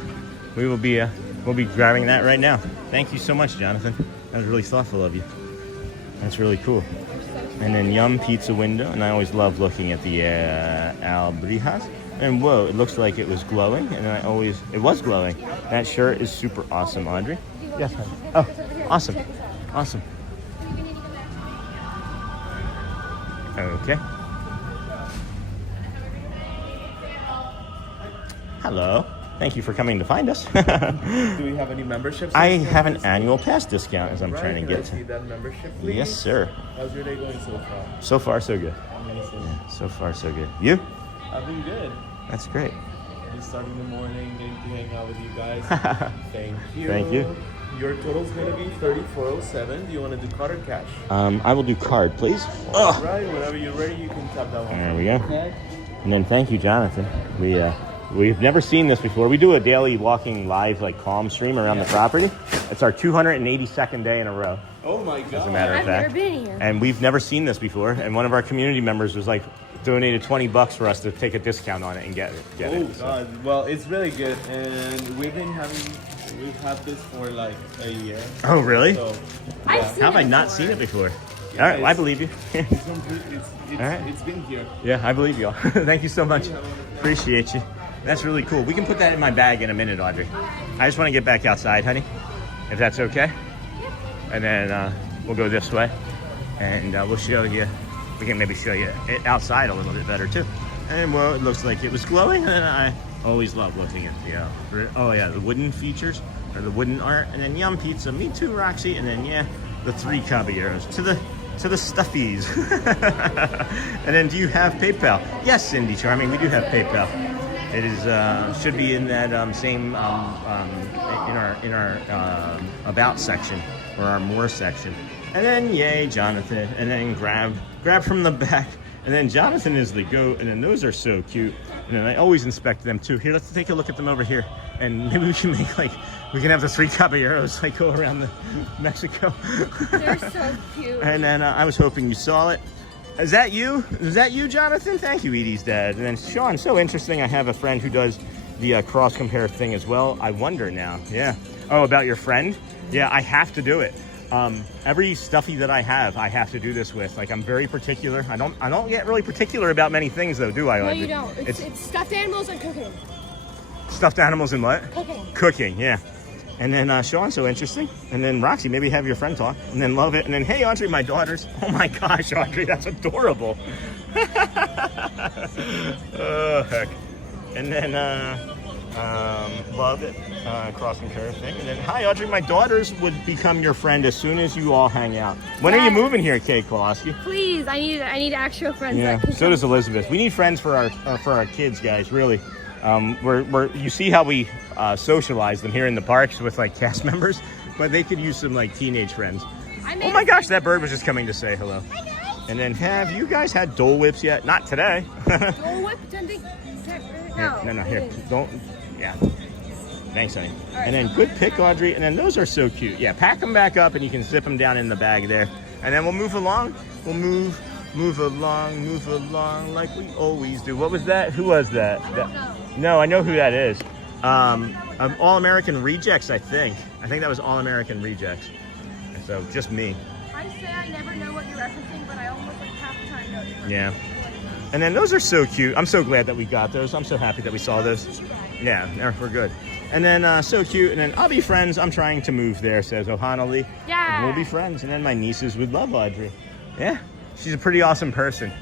We will be we'll be grabbing that right now. Thank you so much, Jonathan. That was really thoughtful of you. That's really cool. And then Yum Pizza window, and I always love looking at the albrijas. And whoa, it looks like it was glowing, and it was glowing. That shirt is super awesome, Audrey. Yes, honey. Oh, awesome, awesome. Okay. Hello. Thank you for coming to find us. Do we have any memberships? I have an annual pass discount as I'm trying to Can get I see to. that membership, please? Yes, sir. How's your day going so far? So far, so good. Amazing. So far, so good. You? I've been good. That's great. Just starting the morning, getting to hang out with you guys. Thank you. Thank you. Your total's gonna be $34.07. Do you want to do card or cash? I will do card, please. All right. Whenever you're ready, you can tap that one. There we go. And then thank you, Jonathan. We've never seen this before. We do a daily walking live like calm stream around the property. It's our 282nd day in a row, Oh my God. as a matter of I've never fact. been here. And we've never seen this before. And one of our community members was like donated $20 for us to take a discount on it and get Oh it. So, God. Well, it's really good, and we've had this for like a year. oh, really? So I've yeah. seen How have I it not before. seen it before? Yeah, All right, well, I it's- believe you. It's complete. It's All right. It's been here. Yeah, I believe y'all. Thank you so much. Appreciate you. That's really cool. We can put that in my bag in a minute, Audrey. I just want to get back outside, honey, if that's okay. And then we'll go this way, and we'll show you. We can maybe show you it outside a little bit better too. And well, it looks like it was glowing, and I always love looking at the wooden features or the wooden art. And then Yum Pizza, me too, Roxy. And then the 3 Caballeros to the stuffies. And then, do you have PayPal? Yes, Cindy Charming, we do have PayPal. It is should be in that same in our about section or our more section. And then yay, Jonathan. And then grab from the back. And then Jonathan is the goat. And then those are so cute. And then I always inspect them too. Here, let's take a look at them over here. And maybe we can make we can have the 3 Caballeros go around the Mexico. They're so cute. And then I was hoping you saw it. Is that you? Is that you, Jonathan? Thank you, Edie's dad. And then Sean, so interesting. I have a friend who does the cross compare thing as well. I wonder now. Yeah. Oh, about your friend? Yeah, I have to do it. Every stuffy that I have to do this with. Like, I'm very particular. I don't get really particular about many things though, do I? No, Audrey? you don't. It's stuffed animals and cooking. Stuffed animals and what? Cooking. Cooking, yeah. And then Sean, so interesting. And then Roxy, maybe have your friend talk. And then love it. And then, hey, Audrey, my daughters. Oh my gosh, Audrey, that's adorable. Oh, heck. And then love it. Cross and curve thing. And then, hi, Audrey, my daughters would become your friend as soon as you all hang out. When are you moving here, Kay Kowalski? Please, I need actual friends. Yeah, so does Elizabeth. We need friends for our kids, guys, really. You see how we socialize them here in the parks with like cast members, but they could use some like teenage friends. Oh my gosh, that bird was just coming to say hello. Hi guys. And then, have you guys had Dole Whips yet? Not today. Dole Whip? No, here, don't. Yeah. Thanks, honey. And then good pick, Audrey. And then those are so cute. Yeah, pack them back up and you can zip them down in the bag there. And then we'll move along. We'll move along like we always do. What was that? Who was that? I don't know. No, I know who that is. All-American Rejects, I think. I think that was All-American Rejects. And so, just me. I say I never know what you're referencing, but I almost like half the time know you're Yeah. And then those are so cute. I'm so glad that we got those. I'm so happy that we saw those. Yeah, we're good. And then so cute. And then I'll be friends. I'm trying to move there, says Ohana Lee. Yeah. And we'll be friends. And then my nieces would love Audrey. Yeah. She's a pretty awesome person.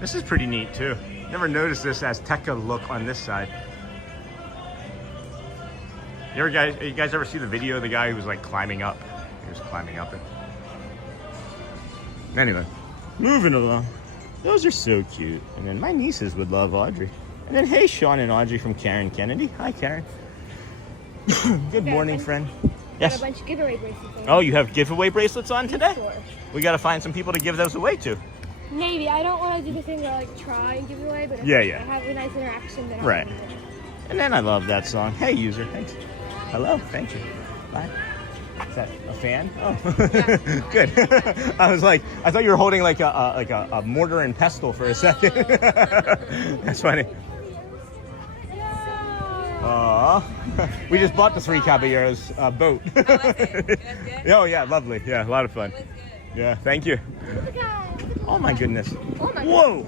This is pretty neat too. Never noticed this Azteca look on this side. You guys ever see the video of the guy who was like climbing up? He was climbing up it. Anyway, moving along. Those are so cute. And then my nieces would love Audrey. And then hey, Sean and Audrey from Karen Kennedy. Hi, Karen. Good morning, friend. Yes. Got a bunch of giveaway bracelets on. Oh, you have giveaway bracelets on today? Sure. We got to find some people to give those away to. Maybe. I don't want to do the thing where I like try and give it away, but if Yeah. I have a nice interaction, then I'll Right. do it. And then I love that song. Hey, user. Thanks. Hello. Thank you. Bye. Is that a fan? Oh, good. I thought you were holding like a mortar and pestle for a second. That's funny. Aww. We just bought the 3 Caballeros boat. Oh, was it? Good? Oh, yeah, lovely. Yeah, a lot of fun. It was good. Yeah, thank you. Oh my goodness. Oh my Whoa.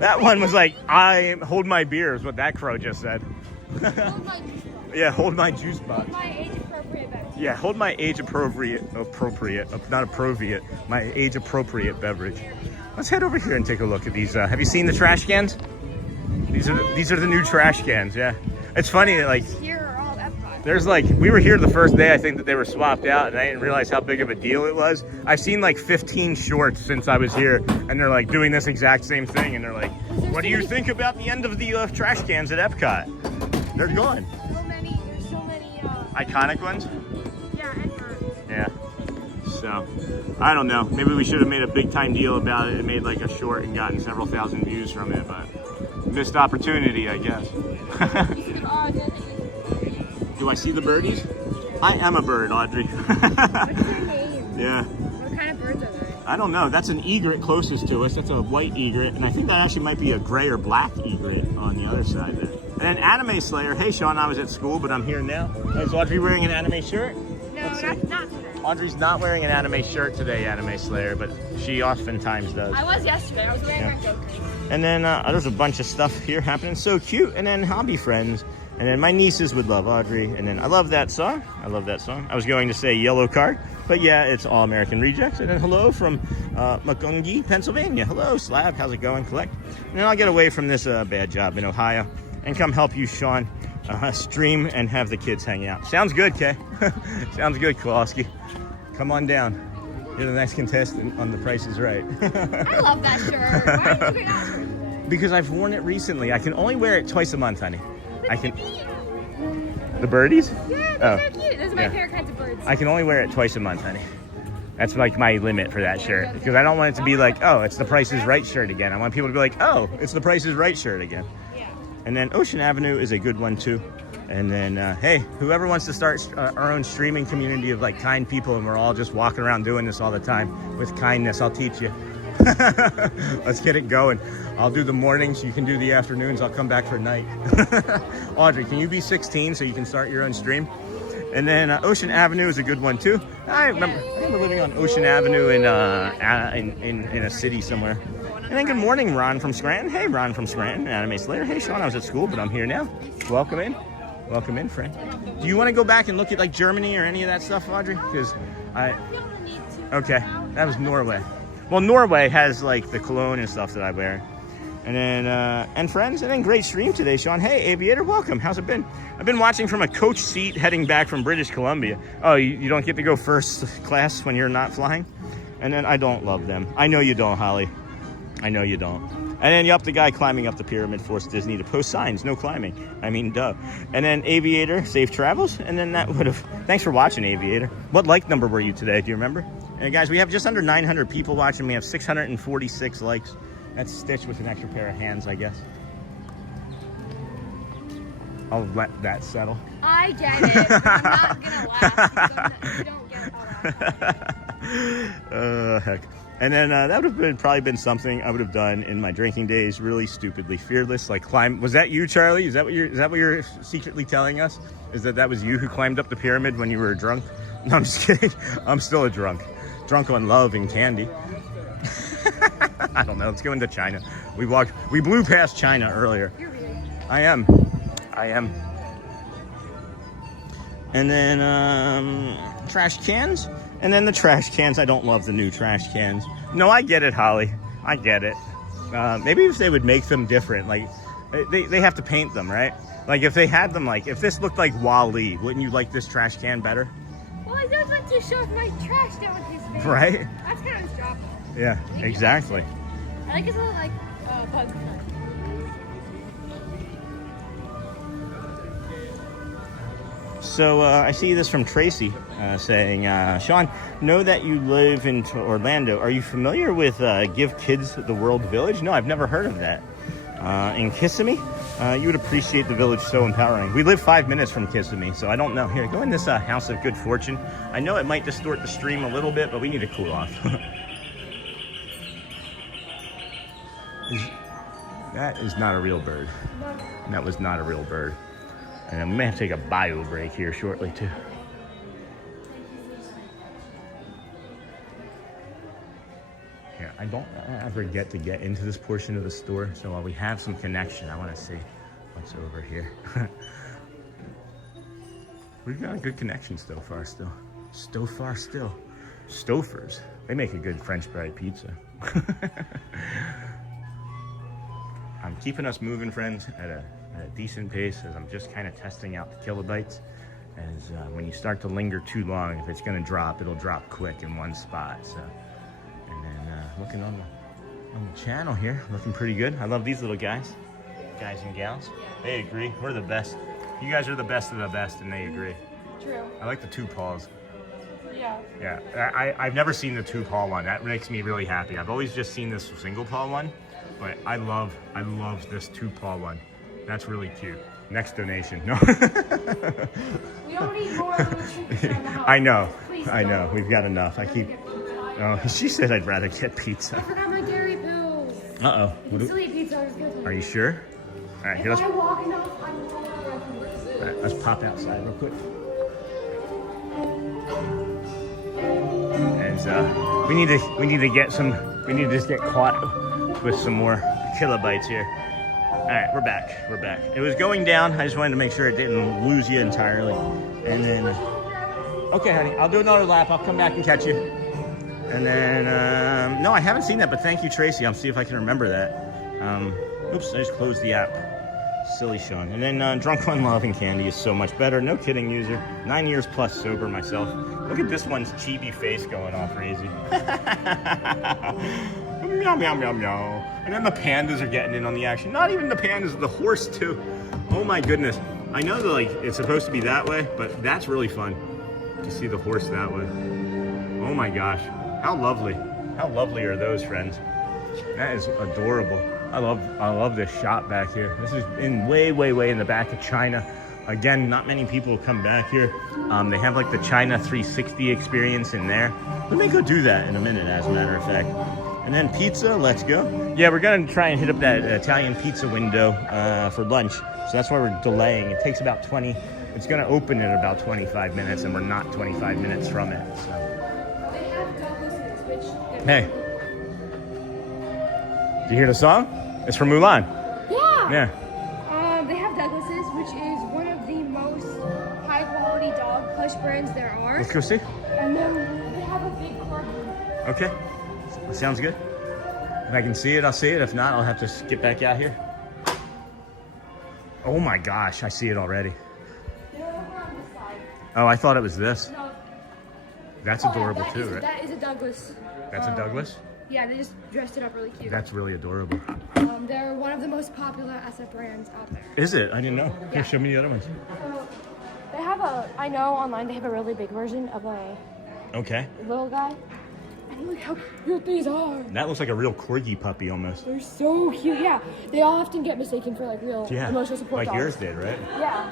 That one was like, I hold my beer is what that crow just said. Hold my juice box. Yeah, hold my juice box. My age appropriate beverage. Yeah, hold my age appropriate, not appropriate, my age appropriate beverage. Let's head over here and take a look at these. Have you seen the trash cans? These are the new trash cans. Yeah, it's funny like Here are all Epcot. there's like we were here the first day I think that they were swapped out and I didn't realize how big of a deal it was. I've seen like 15 shorts since I was here and they're like doing this exact same thing and they're like, what do you think about the end of the trash cans at Epcot? They're gone. There's so many. Iconic ones. Yeah, and birds. Yeah. So, I don't know. Maybe we should have made a big time deal about it and made like a short and gotten several thousand views from it, but missed opportunity, I guess. Do I see the birdies? I am a bird, Audrey. What's their name? Yeah. What kind of birds are they? I don't know. That's an egret closest to us. That's a white egret, and I think that actually might be a gray or black egret on the other side there. And then Anime Slayer. Hey, Sean, I was at school, but I'm here now. Is Audrey wearing an anime shirt? No, not today. Audrey's not wearing an anime shirt today, Anime Slayer, but she oftentimes does. I was yesterday. I was wearing my Joker. And then there's a bunch of stuff here happening. So cute. And then hobby friends. And then my nieces would love Audrey. And then I love that song. I love that song. I was going to say yellow card. But yeah, it's All American Rejects. And then hello from Macungie, Pennsylvania. Hello, Slab. How's it going? Collect. And then I'll get away from this bad job in Ohio and come help you, Sean, stream and have the kids hang out. Sounds good, Kay. Sounds good, Kowalski. Come on down. You're the next contestant on The Price is Right. I love that shirt. Why did you get that shirt? Because I've worn it recently. I can only wear it twice a month, honey. I can. The birdies? Yeah, they're so cute. Those are my favorite kinds of birds. I can only wear it twice a month, honey. That's like my limit for that shirt. Because I don't want it to be like, oh, it's the Price is Right shirt again. I want people to be like, oh, it's the Price is Right shirt again. Yeah. And then Ocean Avenue is a good one too. And then, hey, whoever wants to start our own streaming community of like kind people, and we're all just walking around doing this all the time with kindness, I'll teach you. Let's get it going. I'll do the mornings, you can do the afternoons, I'll come back for night. Audrey, can you be 16 so you can start your own stream? And then Ocean Avenue is a good one too. I remember living on Ocean Avenue in a city somewhere. And then good morning, Ron from Scranton. Hey, Ron from Scranton, Anime Slayer. Hey, Sean, I was at school, but I'm here now. Welcome in. Welcome in, friend. Do you want to go back and look at like Germany or any of that stuff, Audrey? Because okay, that was Norway. Well, Norway has like the cologne and stuff that I wear. And then, and friends, and then great stream today, Sean. Hey, Aviator, welcome. How's it been? I've been watching from a coach seat heading back from British Columbia. Oh, you don't get to go first class when you're not flying? And then I don't love them. I know you don't, Holly. I know you don't. And then the guy climbing up the pyramid forced Disney to post signs, no climbing. I mean, duh. And then Aviator, safe travels. And then that would have, thanks for watching, Aviator. What like number were you today? Do you remember? And guys, we have just under 900 people watching. We have 646 likes. That's Stitch with an extra pair of hands, I guess. I'll let that settle. I get it. I'm not gonna laugh. You don't get it. Heck. And then that would have probably been something I would have done in my drinking days, really stupidly fearless, like climb. Was that you, Charlie? Is that what you're secretly telling us? Is that was you who climbed up the pyramid when you were drunk? No, I'm just kidding. I'm still a drunk on love and candy. I don't know. Let's go into China. We blew past China earlier. You're weird. I am. And then trash cans. And then the trash cans. I don't love the new trash cans. No, I get it, Holly. I get it. Maybe if they would make them different, like they have to paint them, right? Like if they had them, like if this looked like Wall-E, wouldn't you like this trash can better? Well, I don't want to shove my trash down with his face. Right? That's kind of his job. Yeah, exactly. I like his little like bug cut. So I see this from Tracy saying, Sean, know that you live in Orlando. Are you familiar with Give Kids the World Village? No, I've never heard of that. In Kissimmee, you would appreciate the village, so empowering. We live 5 minutes from Kissimmee, so I don't know. Here, go in this House of Good Fortune. I know it might distort the stream a little bit, but we need to cool off. That is not a real bird. That was not a real bird. And we may have to take a bio break here shortly, too. Here, I don't ever get to get into this portion of the store, so while we have some connection, I want to see what's over here. We've got a good connection so far still. Stofers. They make a good French fried pizza. I'm keeping us moving, friends, at a decent pace as I'm just kind of testing out the kilobytes. As when you start to linger too long, if it's going to drop, it'll drop quick in one spot. So, and then looking on the channel here, looking pretty good. I love these little guys and gals. They agree. We're the best. You guys are the best of the best, and they agree. True. I like the 2 paws. Yeah. I've never seen the 2 paw one. That makes me really happy. I've always just seen this single paw one, but I love this 2 paw one. That's really cute. Next donation. No. We don't need more of those chickens around the house. I know. Please I know. don't. We've got enough. I keep. Oh, she said I'd rather get pizza. I forgot my dairy pills. Uh-oh. I can still eat pizza. I was good. Are you sure? All right, here, If I walk enough, I'm all right, let's pop outside real quick. And we need to just get caught with some more kilobytes here. All right, we're back. It was going down. I just wanted to make sure it didn't lose you entirely. And then Okay, honey. I'll do another lap. I'll come back and catch you. And then, no, I haven't seen that, but thank you, Tracy. I'll see if I can remember that. Oops, I just closed the app. Silly Sean. And then Drunk on Love and Candy is so much better. No kidding, user. 9 years plus sober myself. Look at this one's chibi face going all crazy. Meow, meow, meow, meow. And then the pandas are getting in on the action. Not even the pandas, the horse too. Oh my goodness. I know that like it's supposed to be that way, but that's really fun to see the horse that way. Oh my gosh. How lovely. How lovely are those, friends? That is adorable. I love this shop back here. This is in way in the back of China. Again, not many people come back here. They have like the China 360 experience in there. We may go do that in a minute, as a matter of fact. And then pizza, let's go. Yeah, we're gonna try and hit up that Italian pizza window for lunch. So that's why we're delaying. It takes about 20, it's gonna open in about 25 minutes and we're not 25 minutes from it, so. They have Douglas's, which... Hey. Did you hear the song? It's from Mulan. Yeah! Yeah. They have Douglas's, which is one of the most high-quality dog plush brands there are. Let's go see. And then they have a big car booth. Okay. Sounds good. If I can see it, I'll see it. If not, I'll have to get back out here. Oh my gosh, I see it already. They're over on this side. Oh, I thought it was this. No. That's Oh, adorable that too, is- right? That is a Douglas. That's a Douglas? Yeah, they just dressed it up really cute. That's really adorable. They're one of the most popular asset brands out there. Is it? I didn't know. Yeah. Here, show me the other ones. So they have I know online they have a really big version of a Okay. little guy. And look how cute these are. That looks like a real corgi puppy almost. They're so cute. Yeah, they often get mistaken for like real Yeah. emotional support Like dogs. yours did, right? Yeah.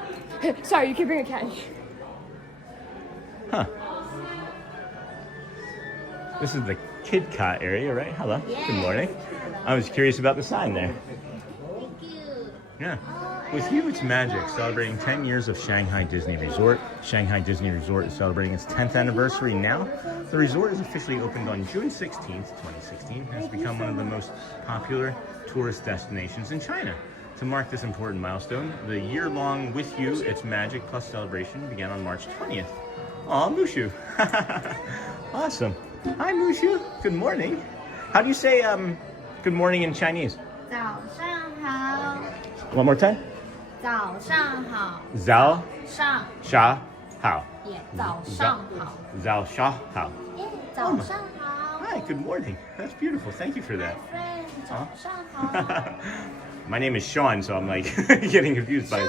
Sorry, you can bring a cat. Huh. This is the kid cot area, right? Hello. Good morning. I was curious about the sign there. Thank you. Yeah. With you, it's magic, celebrating 10 years of Shanghai Disney Resort. Shanghai Disney Resort is celebrating its 10th anniversary now. The resort is officially opened on June 16th, 2016, and has become one of the most popular tourist destinations in China. To mark this important milestone, the year-long With You, It's Magic Plus celebration began on March 20th. Aw, Mushu. Awesome. Hi, Mushu. Good morning. How do you say good morning in Chinese? 早上好， One more time. 早上好， Zhao 上 Sha Hao. 也早上好， Zhao Sha Hao. 耶，早上好 Hi, good morning. That's beautiful. Thank you for that. ，friend，早上好， My name is Sean, so I'm like getting confused by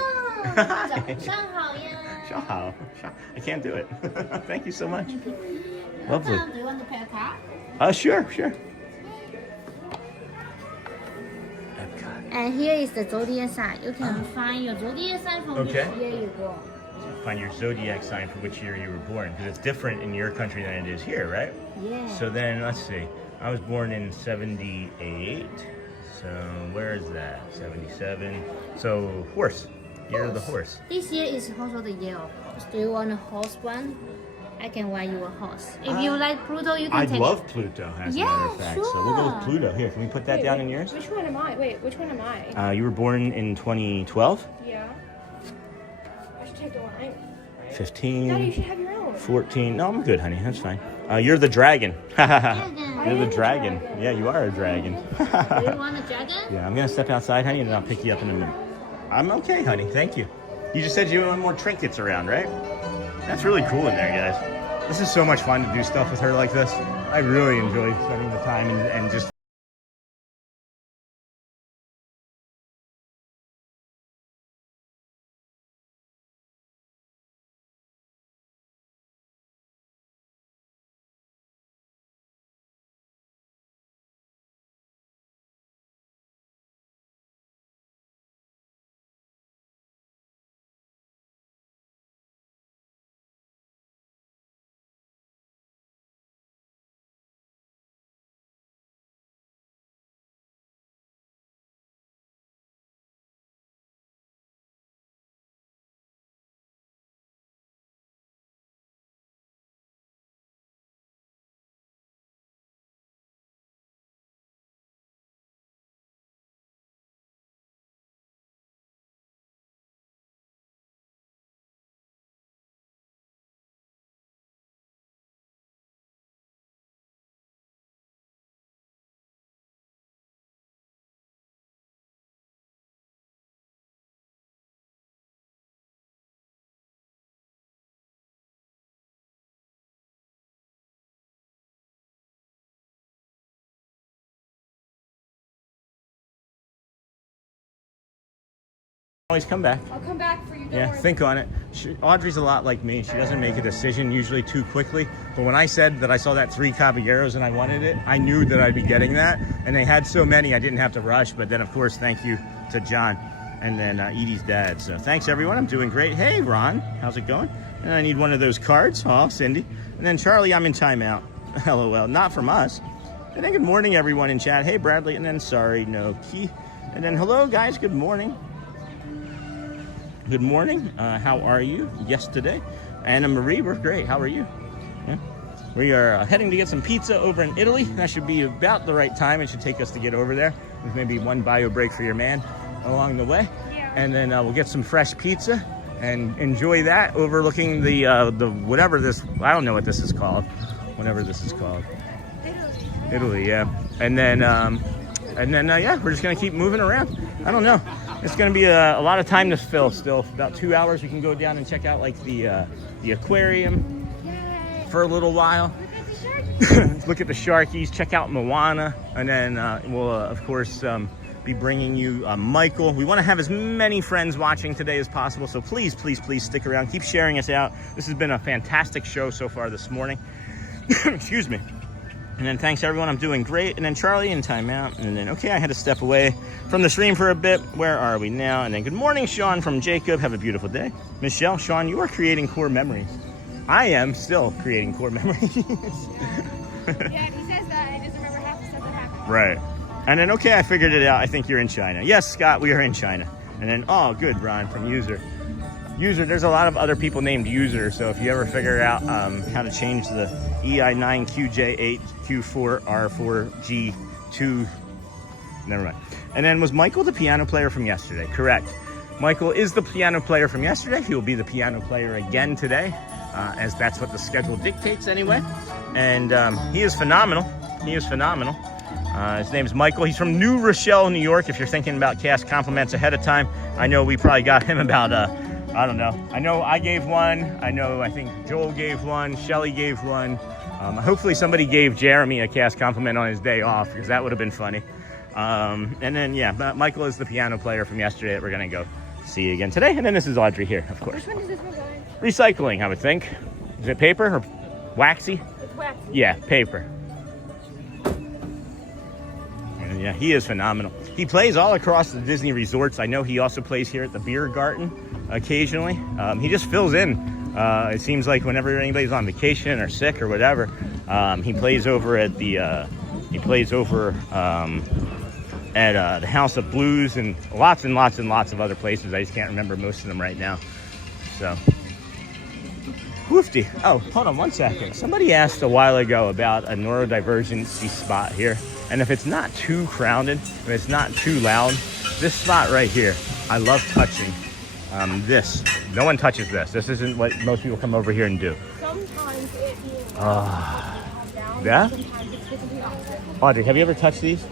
早上好呀。 Sha Hao. I can't do it. Thank you so much. Lovely. Do you want to pet a cat? Sure. And here is the zodiac sign. You can find your zodiac sign from Okay. which year you born. Find your zodiac sign for which year you were born, because it's different in your country than it is here, right? Yeah. So then, let's see. I was born in 78. So where is that? 77. So horse. Year of the horse. This year is also the year. Do you want a horse one? I can buy you a horse. If you like Pluto, you can I'd take love it. Pluto, as a Yeah, matter of fact. So we'll go with sure. Pluto. Here, can we put that down in yours? Which one am I? Wait, which one am I? You were born in 2012, Yeah. I should take the one. Daddy, you 15, should have your own. 14. No, I'm good, honey. That's fine. You're the dragon. You're the dragon. Yeah, you are a dragon. Do you want a dragon? Yeah, I'm gonna step outside, honey, and then I'll pick you up in a minute. I'm okay, honey. Thank you. You just said you want more trinkets around, right? That's really cool in there, guys. This is so much fun to do stuff with her like this. I really enjoy spending the time and just Always come back. I'll come back for you. Don't Yeah, worry. think on it. Audrey's a lot like me. She doesn't make a decision usually too quickly. But when I said that I saw that 3 Caballeros and I wanted it, I knew that I'd be getting that. And they had so many, I didn't have to rush. But then, of course, thank you to John and then Edie's dad. So thanks, everyone. I'm doing great. Hey, Ron, how's it going? And I need one of those cards. Oh, Cindy. And then Charlie, I'm in timeout. LOL. Not from us. And then good morning, everyone in chat. Hey, Bradley. And then sorry, no key. And then hello, guys. Good morning. Good morning. How are you yesterday? Anna Marie, we're great. How are you? Yeah. We are heading to get some pizza over in Italy. That should be about the right time. It should take us to get over there. With maybe one bio break for your man along the way. Yeah. And then we'll get some fresh pizza and enjoy that overlooking the whatever this, I don't know what this is called. Whatever this is called. Italy, yeah. And then yeah, we're just gonna keep moving around. I don't know. It's gonna be a lot of time to fill still. About 2 hours. We can go down and check out like the aquarium for a little while. Look at the sharkies. Check out Moana, and then we'll of course be bringing you Michael. We want to have as many friends watching today as possible. So please, please, please stick around. Keep sharing us out. This has been a fantastic show so far this morning. Excuse me. And then thanks everyone, I'm doing great. And then Charlie in timeout. And then, okay, I had to step away from the stream for a bit. Where are we now? And then good morning, Sean from Jacob. Have a beautiful day. Michelle, Sean, you are creating core memories. I am still creating core memories. Yeah, he says that he doesn't remember half the stuff that happened. Right. And then, okay, I figured it out. I think you're in China. Yes, Scott, we are in China. And then, oh, good, Ron from User. User, there's a lot of other people named User, so if you ever figure out how to change the EI9QJ8Q4R4G2, never mind. And then, was Michael the piano player from yesterday? Correct. Michael is the piano player from yesterday. He will be the piano player again today, as that's what the schedule dictates anyway. And he is phenomenal. He is phenomenal. His name's Michael. He's from New Rochelle, New York. If you're thinking about cash compliments ahead of time, I know we probably got him about I don't know. I know I gave one. I think Joel gave one. Shelly gave one. Hopefully somebody gave Jeremy a cast compliment on his day off, because that would have been funny. And then, yeah, Michael is the piano player from yesterday that we're going to go see again today. And then this is Audrey here, of course. Which one is this one going? Recycling, I would think. Is it paper or waxy? It's waxy. Yeah, paper. And yeah, he is phenomenal. He plays all across the Disney resorts. I know he also plays here at the Beer Garden occasionally. He just fills in. It seems like whenever anybody's on vacation or sick or whatever, he plays over at the the House of Blues and lots and lots and lots of other places. I just can't remember most of them right now. So, woofty. Oh, hold on one second. Somebody asked a while ago about a neurodivergency spot here. And if it's not too crowded, if it's not too loud, this spot right here, I love touching. This. No one touches this. This isn't what most people come over here and do. Sometimes it means down. Yeah? Sometimes it's the opposite. Audrey, have you ever touched these?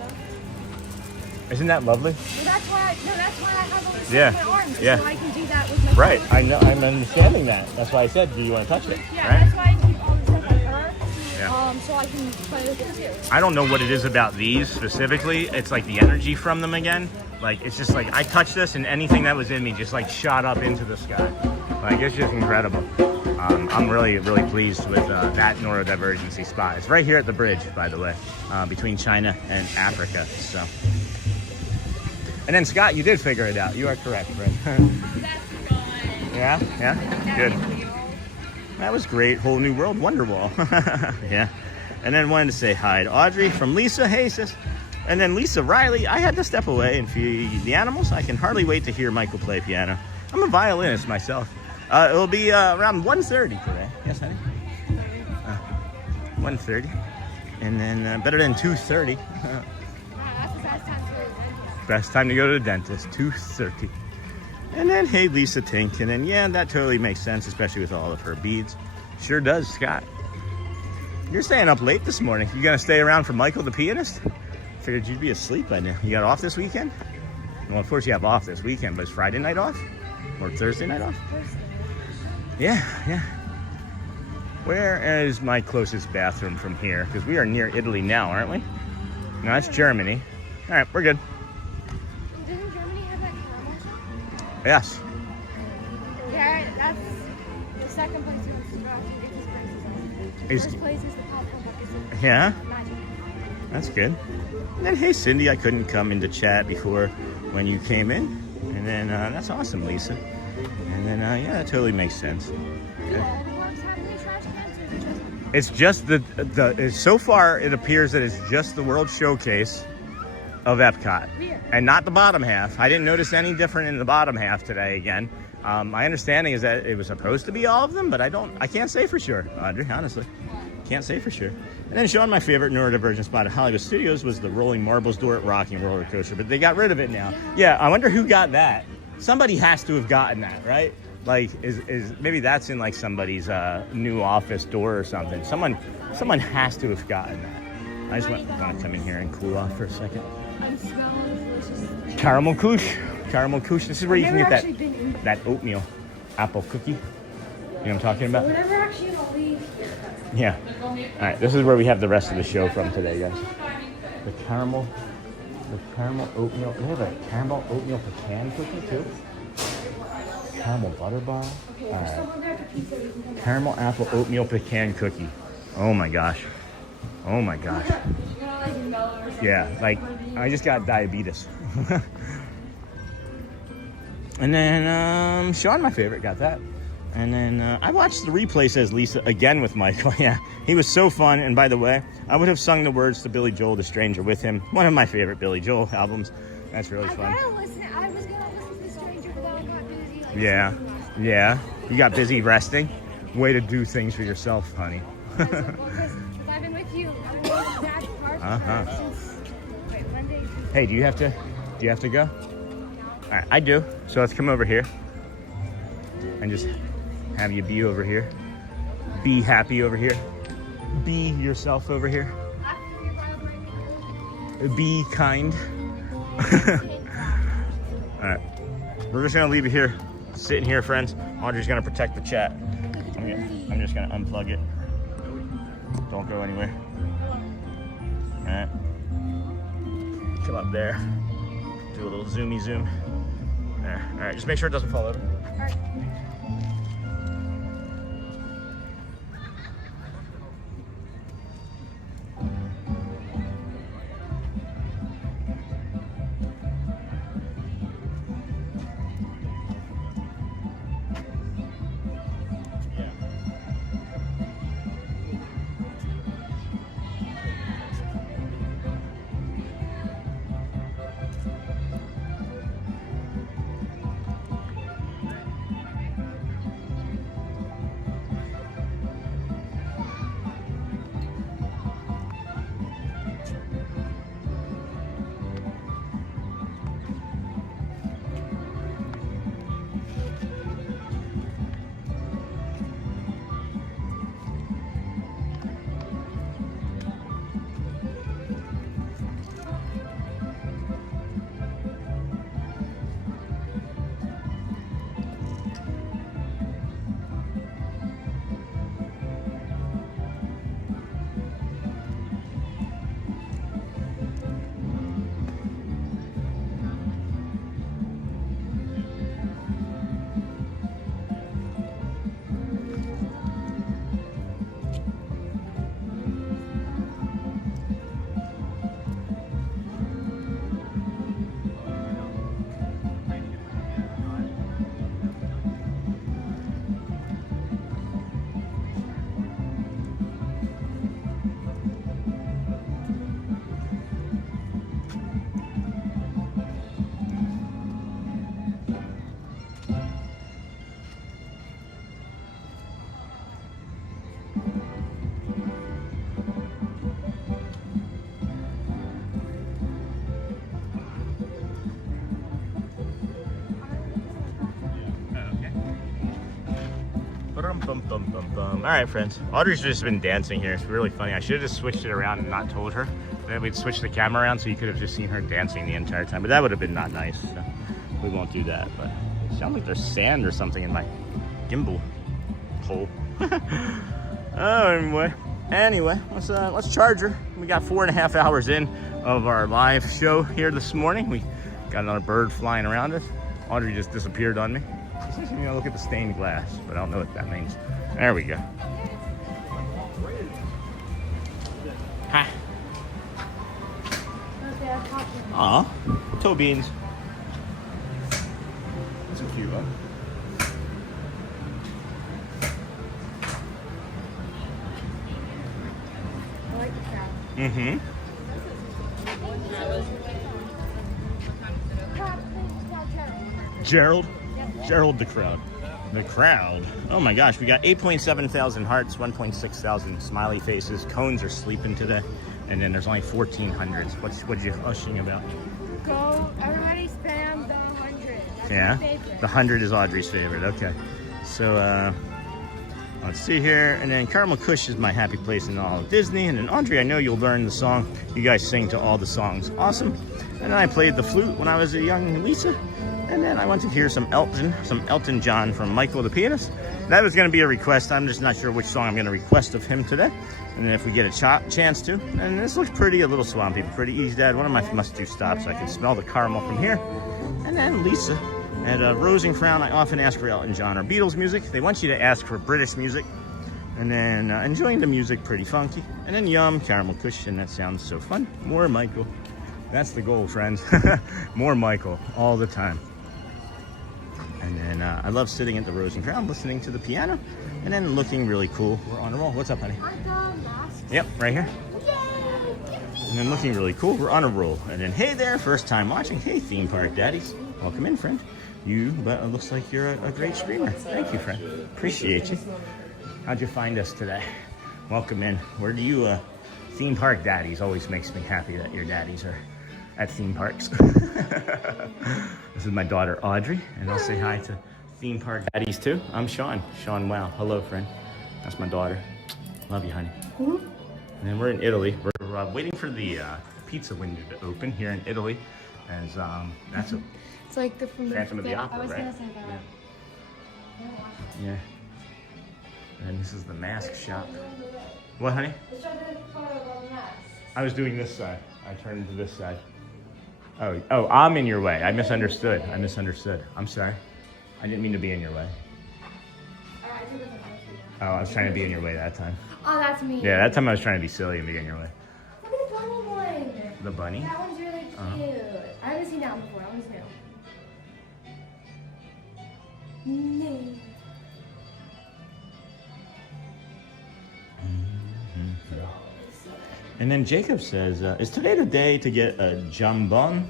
Isn't that lovely? Well, that's why I have all this Yeah. stuff in my arms. Yeah. So I can do that with my Right. phone. I know. I'm understanding that. That's why I said, do you want to touch it? Yeah, Right? that's why I keep all the stuff with her. Yeah. So I can play with it too. I don't know what it is about these specifically. It's like the energy from them again. Like, it's just like, I touched this and anything that was in me just like shot up into the sky. Like, it's just incredible. I'm really, really pleased with that neurodivergency spot. It's right here at the bridge, by the way, between China and Africa. So, and then Scott, you did figure it out. You are correct, right? That's fun. Yeah, yeah, good. That was great. Whole New World Wonderwall. Yeah. And then wanted to say hi to Audrey from Lisa. Hey, sis. And then Lisa Riley. I had to step away and feed the animals. I can hardly wait to hear Michael play piano. I'm a violinist myself. It'll be around 1:30 today. Yes, honey? 1:30. And then better than 2:30. That's the best time to go to the dentist. Best time to go to the dentist, 2:30. And then, hey, Lisa Tink. And then, yeah, that totally makes sense, especially with all of her beads. Sure does, Scott. You're staying up late this morning. You gonna stay around for Michael the pianist? Figured you'd be asleep by now. You got off this weekend? Well, of course you have off this weekend, but is Friday night off? Or Thursday night off? Yeah, yeah. Where is my closest bathroom from here? Because we are near Italy now, aren't we? No, that's Germany. All right, we're good. Doesn't Germany have that caramel shop? Yes. Yeah, that's the second place he wants to go after he gets his prices. First place is the popcorn bucket. Yeah. Magic. That's good. And then, hey, Cindy, I couldn't come into chat before when you came in. And then, that's awesome, Lisa. And then, yeah, that totally makes sense. Yeah. The works have any trash cans or is it just... It's just so far it appears that it's just the World Showcase of EPCOT and not the bottom half. I didn't notice any different in the bottom half today again. My understanding is that it was supposed to be all of them, but I can't say for sure, Audrey, honestly. Can't say for sure. And then showing my favorite neurodivergent spot at Hollywood Studios was the Rolling Marbles door at Rocking Roller Coaster, but they got rid of it now. Yeah, I wonder who got that. Somebody has to have gotten that, right? Like, is maybe that's in like somebody's new office door or something. Someone has to have gotten that. I just want to come in here and cool off for a second. I'm smelling delicious. Caramel couche. Caramel couche. This is where you can get that oatmeal apple cookie. You know what I'm talking about? We're never actually gonna leave here. Yeah. All right. This is where we have the rest of the show from today, guys. The caramel oatmeal. We have a caramel oatmeal pecan cookie too. Caramel butter bar. All right. Caramel apple oatmeal pecan cookie. Oh my gosh. Oh my gosh. Yeah, like I just got diabetes. And then Sean, my favorite, got that. And then I watched the replay, says Lisa, again with Michael. Yeah, he was so fun. And by the way, I would have sung the words to Billy Joel, The Stranger, with him. One of my favorite Billy Joel albums. That's really fun. I was gonna listen to The Stranger, but I got busy. Yeah, yeah. You got busy resting. Way to do things for yourself, honey. Because I've been with you. I've been with Zach Park since Monday. Hey, do you have to go? All right, I do. So let's come over here and just have you be over here. Be happy over here. Be yourself over here. Be kind. All right, we're just gonna leave it here, sitting here, friends. Audrey's gonna protect the chat. I'm just gonna unplug it. Don't go anywhere. All right, come up there. Do a little zoomy zoom. There. All right, just make sure it doesn't fall over. All right. All right, friends. Audrey's just been dancing here. It's really funny. I should have just switched it around and not told her. Then we'd switch the camera around so you could have just seen her dancing the entire time. But that would have been not nice. So we won't do that. But it sounds like there's sand or something in my gimbal hole. Oh, anyway, let's charge her. We got 4.5 hours in of our live show here this morning. We got another bird flying around us. Audrey just disappeared on me. You know, look at the stained glass, but I don't know what that means. There we go. Hi. Aw, toe beans. That's a cute one. I like the crowd. Mm-hmm. Gerald? Gerald the crowd. The crowd. Oh my gosh, we got 8.7 thousand hearts, 1.6 thousand smiley faces. Cones are sleeping today. And then there's only 1,400s. What you hushing about? Go, everybody spam the 100. That's Yeah? my favorite. The 100 is Audrey's favorite. Okay. So, let's see here. And then Caramel Kush is my happy place in all of Disney. And then Audrey, I know you'll learn the song. You guys sing to all the songs. Awesome. And then I played the flute when I was a young Lisa. And then I went to hear some Elton John from Michael the pianist. That was going to be a request. I'm just not sure which song I'm going to request of him today. And then if we get a chance to. And this looks pretty, a little swampy, pretty easy, Dad. One of my must-do stops. I can smell the caramel from here. And then Lisa at Rose and Crown, I often ask for Elton John or Beatles music. They want you to ask for British music. And then enjoying the music, pretty funky. And then Yum, Caramel Kush, and that sounds so fun. More Michael. That's the goal, friends. More Michael all the time. And then I love sitting at the Rose and Crown, listening to the piano, and then looking really cool. We're on a roll. What's up, honey? Aren't the masks? Yep, right here. And then looking really cool. We're on a roll. And then, hey there, first time watching. Hey, theme park daddies. Welcome in, friend. You, but it looks like you're a great streamer. Thank you, friend. Appreciate you. How'd you find us today? Welcome in. Where do you, theme park daddies? Always makes me happy that your daddies are at theme parks. This is my daughter Audrey, and I'll say hi to theme park daddies too. I'm Sean. Sean, wow. Hello, friend. That's my daughter. Love you, honey. And then we're in Italy. We're waiting for the pizza window to open here in Italy, as that's a It's like the from Phantom of the I Opera, was right? gonna say that. Yeah. And this is the mask shop. What, honey? I was doing this side. I turned to this side. Oh, I'm in your way. I misunderstood. I'm sorry. I didn't mean to be in your way. Oh, I was trying to be in your way that time. Oh, that's me. Yeah, that time I was trying to be silly and be in your way. Look at the bunny one. The bunny? That one's really cute. I haven't seen that one before. That one's new. No. And then Jacob says, is today the day to get a jambon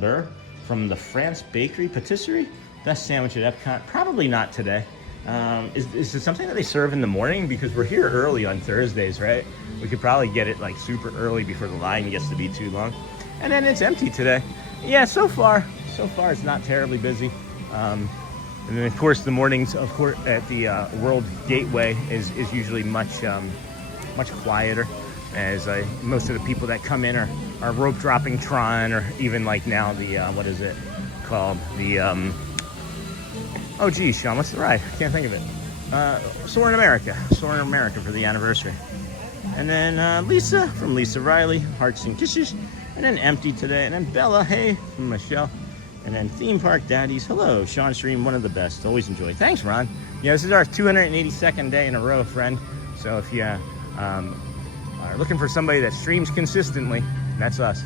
beurre from the France Bakery Patisserie? Best sandwich at EPCOT? Probably not today. Is it something that they serve in the morning? Because we're here early on Thursdays, right? We could probably get it like super early before the line gets to be too long. And then it's empty today. Yeah, so far it's not terribly busy. And then of course the mornings, of course, at the World Gateway is usually much quieter, as most of the people that come in are rope dropping Tron, or even like now the what is it called, the oh geez, Sean, what's the ride? I can't think of it. Soarin' America for the anniversary. And then Lisa from Lisa Riley, Hearts and Kisses. And then Empty today. And then Bella, hey, from Michelle. And then Theme Park Daddies. Hello, Sean Stream, one of the best. Always enjoy. Thanks, Ron. Yeah, this is our 282nd day in a row, friend. So if you are looking for somebody that streams consistently, that's us.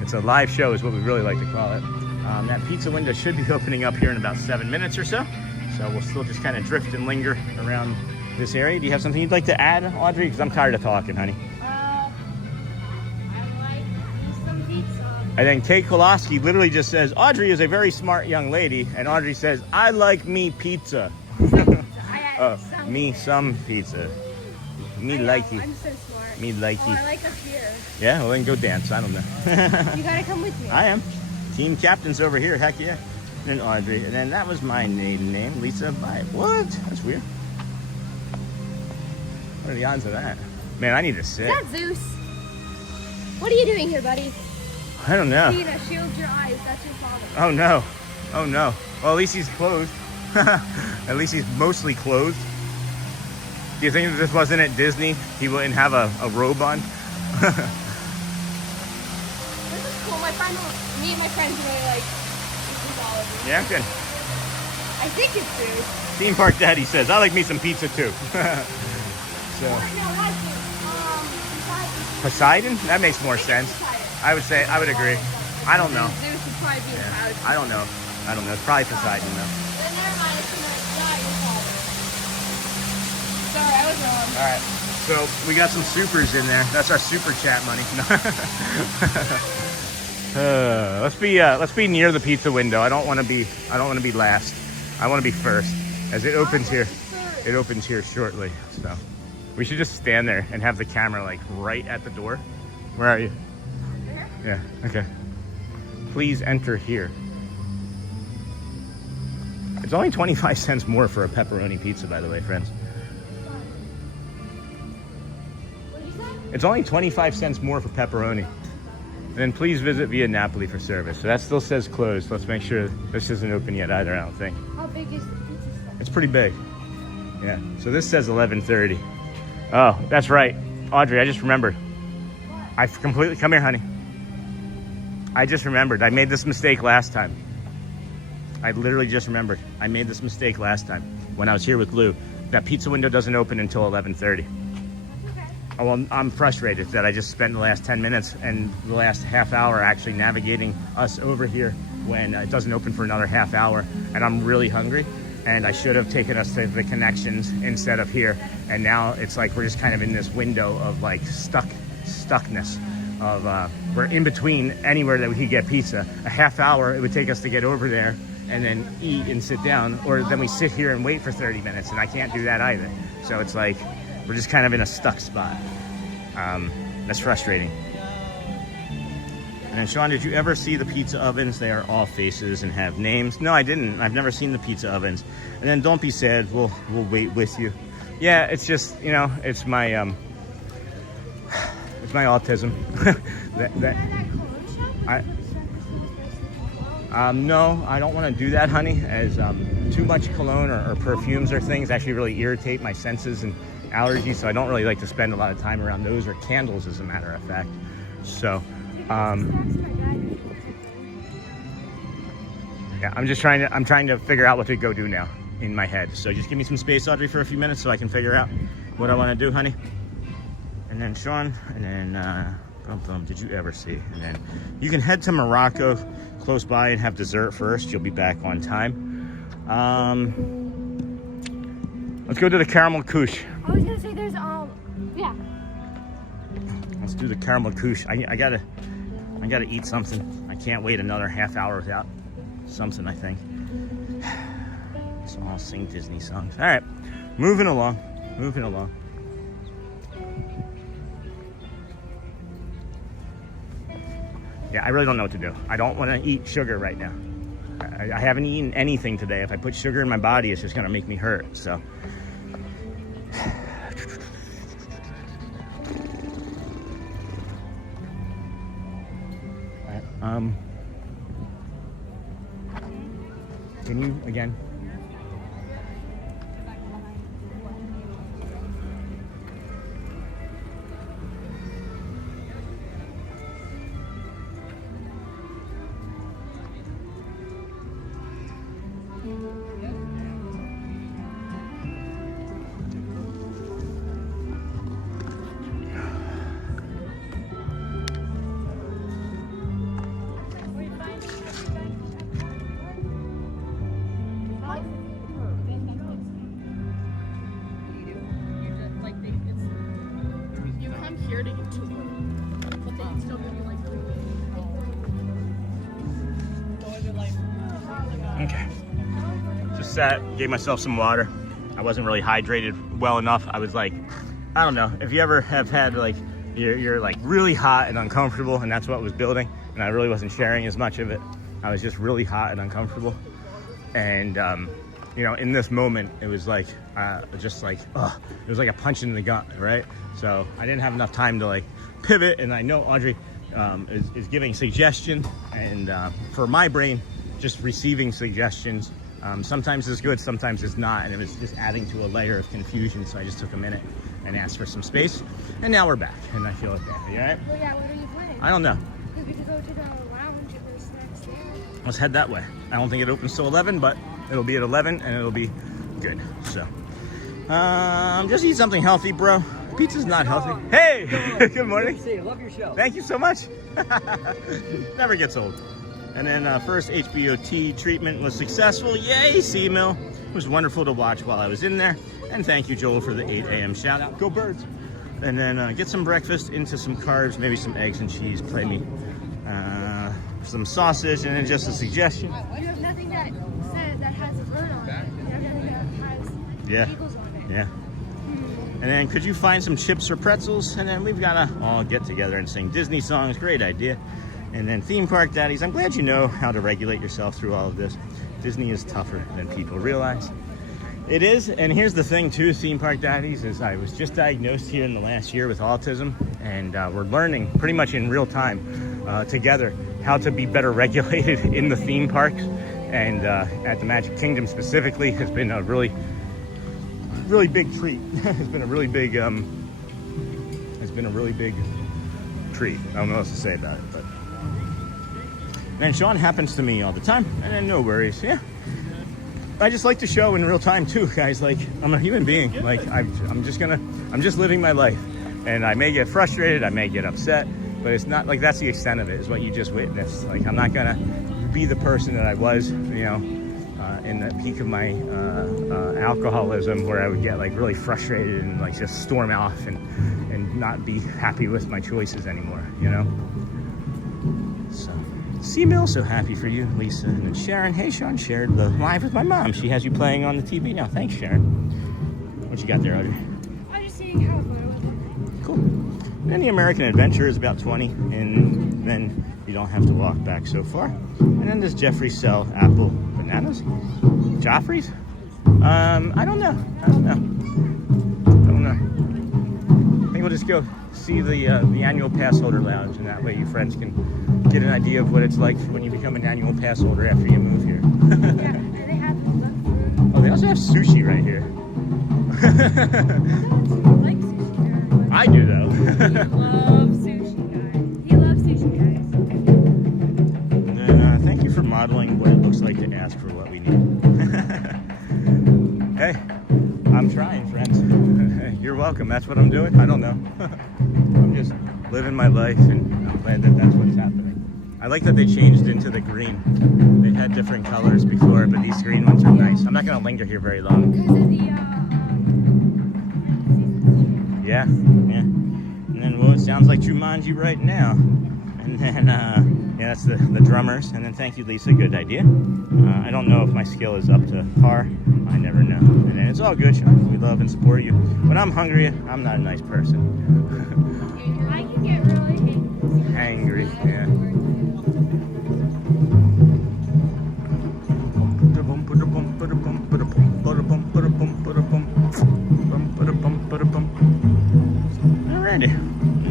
It's a live show is what we really like to call it. That pizza window should be opening up here in about 7 minutes or so. So we'll still just kind of drift and linger around this area. Do you have something you'd like to add, Audrey? Because I'm tired of talking, honey. I like some pizza. And then Kate Koloski literally just says, Audrey is a very smart young lady. And Audrey says, I like me pizza. Me some pizza. Me likey. I'm so smart. Me likey. Oh, I like us here. Yeah, well then go dance. I don't know. You gotta come with me. I am. Team captain's over here. Heck yeah. And then Audrey. And then that was my maiden name, Lisa. What? That's weird. What are the odds of that? Man, I need to sit. Is that Zeus? What are you doing here, buddy? I don't know. Tina, shield your eyes. That's your father. Oh no. Oh no. Well, at least he's clothed. At least he's mostly clothed. Do you think if this wasn't at Disney, he wouldn't have a robe on? This is cool. Me and my friends really like $2. Yeah, good. I think it's food. Theme Park Daddy says, I like me some pizza too. So, No, I think, Poseidon? That makes more sense. I would say, I would agree. I don't know. There should probably be a cloud. I don't know. It's probably Poseidon though. Then never mind, it's not your fault. Sorry, I was wrong. All right. So we got some supers in there. That's our super chat money. Let's be near the pizza window. I don't want to be last. I want to be first. As it opens here. It opens here shortly. So we should just stand there and have the camera like right at the door. Where are you? Yeah. Okay. Please enter here. It's only 25 cents more for a pepperoni pizza, by the way, friends. It's only 25 cents more for pepperoni. And then please visit via Napoli for service. So that still says closed. Let's make sure this isn't open yet either, I don't think. How big is the pizza stand? It's pretty big. Yeah, so this says 11:30. Oh, that's right. Audrey, I just remembered. I completely, come here, honey. I just remembered. I made this mistake last time. I literally just remembered. I made this mistake last time when I was here with Lou. That pizza window doesn't open until 11:30. Oh, well, I'm frustrated that I just spent the last 10 minutes and the last half hour actually navigating us over here when it doesn't open for another half hour. And I'm really hungry. And I should have taken us to the connections instead of here. And now it's like we're just kind of in this window of like stuckness. Of we're in between anywhere that we could get pizza. A half hour it would take us to get over there and then eat and sit down, or then we sit here and wait for 30 minutes, and I can't do that either. So it's like we're just kind of in a stuck spot. That's frustrating. And then Sean, did you ever see the pizza ovens? They are all faces and have names. No, I didn't. I've never seen the pizza ovens. And then don't be sad. We'll wait with you. Yeah, it's just, you know, it's my autism. No, I don't want to do that, honey, as too much cologne or perfumes or things actually really irritate my senses and allergies, so I don't really like to spend a lot of time around those, or candles, as a matter of fact. So, yeah, I'm trying to figure out what to go do now in my head. So just give me some space, Audrey, for a few minutes so I can figure out what I want to do, honey. And then Sean, and then did you ever see? And then you can head to Morocco close by and have dessert first. You'll be back on time. Let's go to the caramel couche. I was gonna say there's yeah. Let's do the caramel couche. I gotta eat something. I can't wait another half hour without something, I think. So I'll sing Disney songs. All right, moving along. Yeah, I really don't know what to do. I don't want to eat sugar right now. I haven't eaten anything today. If I put sugar in my body, it's just going to make me hurt. So, can you again? Okay. Just sat, gave myself some water. I wasn't really hydrated well enough. I was like, I don't know, if you ever have had like, you're like really hot and uncomfortable, and that's what was building, and I really wasn't sharing as much of it. I was just really hot and uncomfortable. And, you know, in this moment, it was like, just like, it was like a punch in the gut, right? So I didn't have enough time to like pivot, and I know Audrey is giving suggestions, and for my brain, just receiving suggestions, sometimes is good, sometimes it's not, and it was just adding to a layer of confusion. So I just took a minute and asked for some space, and now we're back, and I feel okay. Are you all right? Well, yeah, what are you planning? I don't know. Because we could go to the lounge if there's snacks let's head that way. I don't think it opens till 11, but it'll be at 11 and it'll be good. So, just eat something healthy, bro. Pizza's not healthy. Hey, good morning. Good to see you. Love your show. Thank you so much. Never gets old. And then first HBOT treatment was successful. Yay, C-Mill. It was wonderful to watch while I was in there. And thank you, Joel, for the 8 a.m. shout out. Go Birds. And then get some breakfast, into some carbs, maybe some eggs and cheese. Play me some sausage, and then just a suggestion. You have nothing that has a bird on it. You have nothing that has eagles on it. Yeah. And then could you find some chips or pretzels? And then we've got to all get together and sing Disney songs. Great idea. And then theme park daddies. I'm glad you know how to regulate yourself through all of this. Disney is tougher than people realize. It is. And here's the thing too, theme park daddies, is I was just diagnosed here in the last year with autism, and we're learning pretty much in real time together how to be better regulated in the theme parks. And at the Magic Kingdom specifically has been a really big treat. It's been a really big treat. I don't know what else to say about it, but and Sean happens to me all the time, and then no worries. Yeah, I just like to show in real time too, guys. Like, I'm a human being. Like, I'm just living my life, and I may get frustrated, I may get upset, but it's not like that's the extent of it. Is what you just witnessed. Like, I'm not gonna be the person that I was, you know, in the peak of my alcoholism, where I would get like really frustrated and like just storm off and not be happy with my choices anymore, you know. So, C-Mill, so happy for you, Lisa. And then Sharon, hey Sean, shared the live with my mom. She has you playing on the TV now. Thanks, Sharon. What you got there, Audrey? I'm just seeing how far it was. Cool. And then the American Adventure is about 20, and then you don't have to walk back so far. And then does Jeffrey sell apple bananas? Joffrey's? I don't know. I think we'll just go see the annual pass holder lounge, and that way you friends can get an idea of what it's like when you become an annual pass holder after you move here. Yeah, and they have food. Oh, they also have sushi right here. Like sushi. I do though. He loves sushi, guys. And then, thank you for modeling what it looks like to ask for what we need. Hey, I'm trying, friends. You're welcome. That's what I'm doing. I don't know. I'm just living my life, and I'm glad that that's what's happening. I like that they changed into the green. They had different colors before, but these green ones are nice. I'm not going to linger here very long. Because of the Yeah. And then, well, it sounds like Jumanji right now. And then, yeah, that's the drummers. And then thank you, Lisa. Good idea. I don't know if my skill is up to par. I never know. And then it's all good, Sean. We love and support you. When I'm hungry, I'm not a nice person. I can get really Angry, yeah. Alrighty.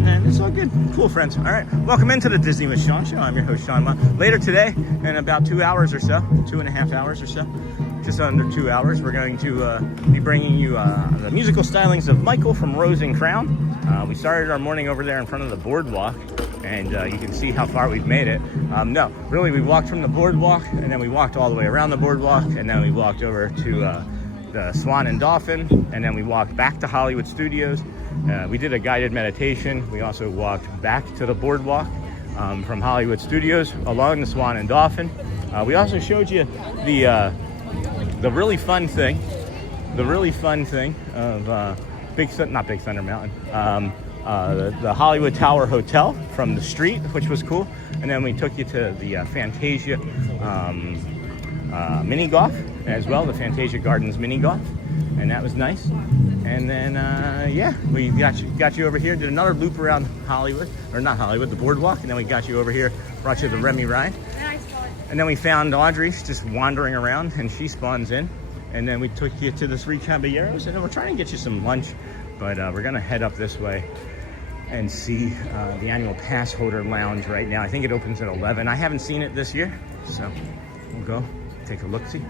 And it's all good. Cool, friends. All right. Welcome into the Disney with Sean Show. I'm your host, Sean Ma. Later today, in about 2 hours or so, 2.5 hours or so, just under 2 hours, we're going to be bringing you the musical stylings of Michael from Rose and Crown. We started our morning over there in front of the BoardWalk, and you can see how far we've made it. No, really, we walked from the BoardWalk, and then we walked all the way around the BoardWalk, and then we walked over to the Swan Dolphin, and then we walked back to Hollywood Studios. We did a guided meditation. We also walked back to the BoardWalk from Hollywood Studios along the Swan and Dolphin. We also showed you the really fun thing of not Big Thunder Mountain, the Hollywood Tower Hotel from the street, which was cool. And then we took you to the Fantasia mini golf as well, the Fantasia Gardens mini golf, and that was nice. And then yeah, we got you over here, did another loop around Hollywood, or not Hollywood, the BoardWalk, and then we got you over here, brought you the Remy ride. And then we found Audrey just wandering around, and she spawns in. And then we took you to the Three Caballeros, and then we're trying to get you some lunch, but we're gonna head up this way and see the annual pass holder lounge right now. I think it opens at 11. I haven't seen it this year, so we'll go take a look-see.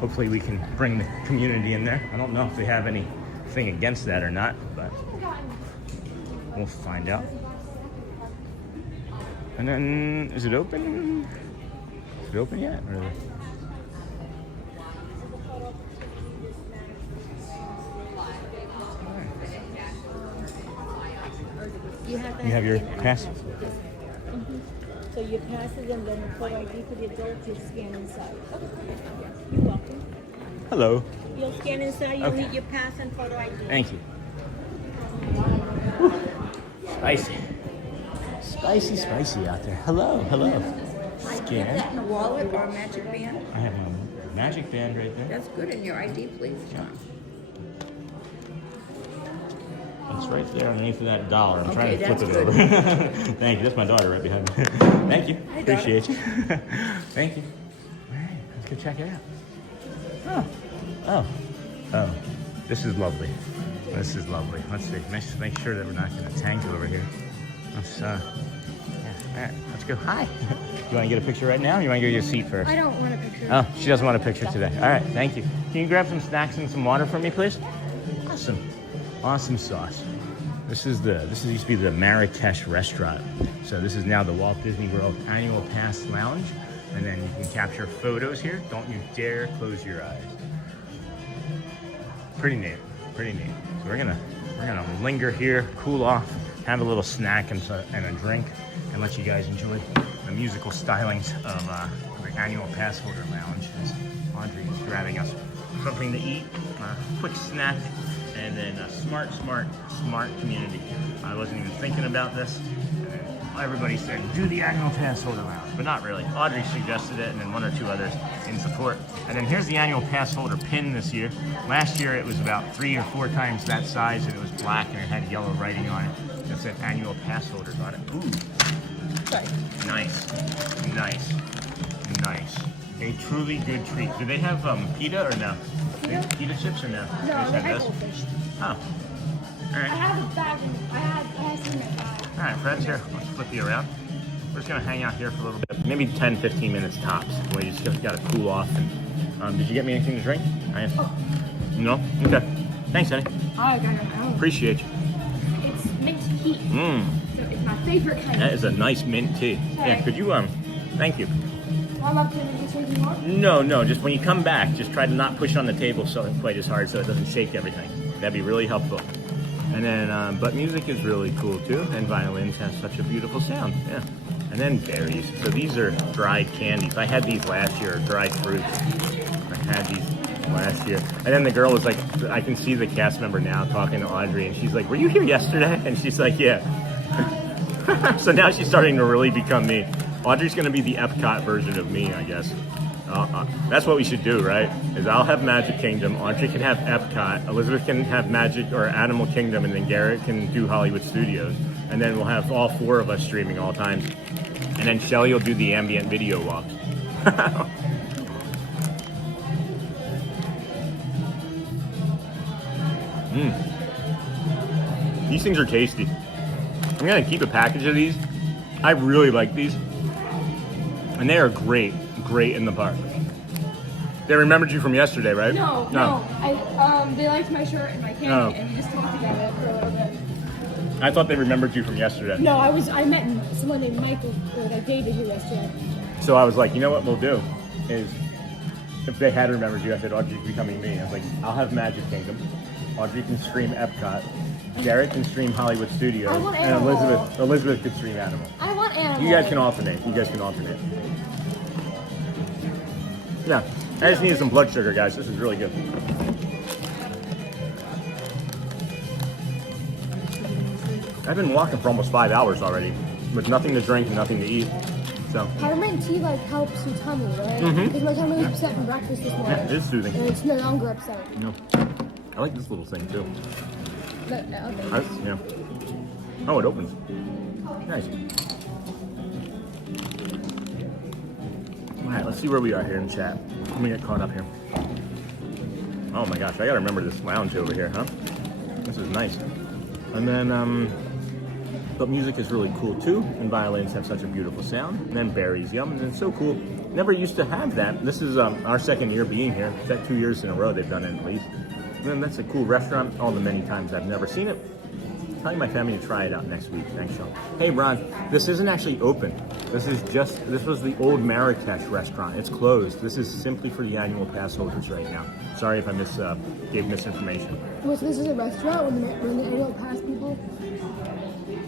Hopefully we can bring the community in there. I don't know if they have anything against that or not, but we'll find out. And then, is it open? it open yet? Or... You You have your pass? So your pass is and then the photo ID for the adults, you scan inside. Okay. You're welcome. Hello. You'll scan inside, you'll Okay. need your pass and photo ID. Thank you. Whew. Spicy. Spicy, spicy out there. Hello, hello. Scan. In a wallet or a magic band? I have a magic band right there. That's good. And your ID, please. It's right there underneath of that dollar. I'm trying Okay, to flip it that's over. Thank you. That's my daughter right behind me. Thank you. Hi, daughter. Appreciate you. Thank you. All right, let's go check it out. Oh. Oh. This is lovely. This is lovely. Let's see. Let's make sure that we're not going to tangle over here. Let's, yeah. All right, let's go. Hi. You want to get a picture right now? Or you want to get your seat first? I don't want a picture. Oh, she doesn't want a picture today. All right, thank you. Can you grab some snacks and some water for me, please? Awesome. Awesome sauce. This used to be the Marrakesh restaurant. So this is now the Walt Disney World Annual Pass Lounge. And then you can capture photos here. Don't you dare close your eyes. Pretty neat, pretty neat. So we're gonna linger here, cool off, have a little snack and a drink, and let you guys enjoy the musical stylings of the Annual Pass Holder Lounge. As Audrey is grabbing us something to eat, a quick snack, and then a smart community. I wasn't even thinking about this. Everybody said, do the Annual Pass Holder Lounge, but not really. Audrey suggested it, and then one or two others in support. And then here's the Annual Pass Holder pin this year. Last year it was about 3 or 4 times that size, and it was black, and it had yellow writing on it that said Annual Pass Holders on it. Ooh. Nice. Nice. Nice. A truly good treat. Do they have pita or no? Pita? Pita chips or no? No, just they have have this? goldfish. Oh. All I right. have a bag and I have some in my bag. All right, friends, here, let's flip you around. We're just gonna hang out here for a little bit, maybe 10, 15 minutes tops. We just gotta cool off. And, did you get me anything to drink? No? Okay. Thanks, Eddie. I got it. Appreciate you. It's mint tea. Mmm, So it's my favorite kind. that is a nice mint tea. Yeah, could you, thank you. I'm up to get something more? No, just when you come back, just try to not push on the table quite as hard so it doesn't shake everything. That'd be really helpful. And then, but music is really cool too, and violins have such a beautiful sound, yeah. And then berries. So these are dried candies. I had these last year, dried fruits. I had these last year. And then the girl was like, I can see the cast member now talking to Audrey, and she's like, were you here yesterday? And she's like, yeah. So now she's starting to really become me. Audrey's gonna be the EPCOT version of me, I guess. That's what we should do, right? Is I'll have Magic Kingdom, Audrey can have EPCOT, Elizabeth can have Magic or Animal Kingdom, and then Garrett can do Hollywood Studios. And then we'll have all 4 of us streaming all times. And then Shelly will do the ambient video walk. These things are tasty. I'm gonna keep a package of these. I really like these. And they are great in the park. They remembered you from yesterday, right? No. They liked my shirt and my candy, and we just talked about it for a little bit. I thought they remembered you from yesterday. No, I met someone named Michael that I dated here yesterday. So I was like, you know what we'll do is, if they had remembered you, I said, Audrey's becoming me. I was like, I'll have Magic Kingdom. Audrey can stream EPCOT. Garrett can stream Hollywood Studios. I want And Animal. Elizabeth could stream Animal. I want Animal. You guys can alternate. Yeah, I just needed some blood sugar, guys. This is really good. I've been walking for almost 5 hours already, with nothing to drink and nothing to eat. So Peppermint tea helps your tummy, right? Mhm. Because my tummy was upset from breakfast this morning. yeah, it is soothing. And it's no longer upset. No, I like this little thing too. But, okay. Yeah. Oh, it opens. Nice. All right, let's see where we are here in chat. Let me get caught up here. Oh my gosh, I gotta remember this lounge over here, huh? This is nice. And then, but music is really cool too, and violins have such a beautiful sound. And then berries, yum, and it's so cool. Never used to have that. This is our 2nd year being here. It's like 2 years in a row they've done it at least. And then that's a cool restaurant. All the many times I've never seen it. Telling my family to try it out next week. Thanks, Sean. Hey, Ron, this isn't actually open. This was the old Marrakesh restaurant. It's closed. This is simply for the annual pass holders right now. Sorry if I gave misinformation. Well, so this is a restaurant when the annual pass people.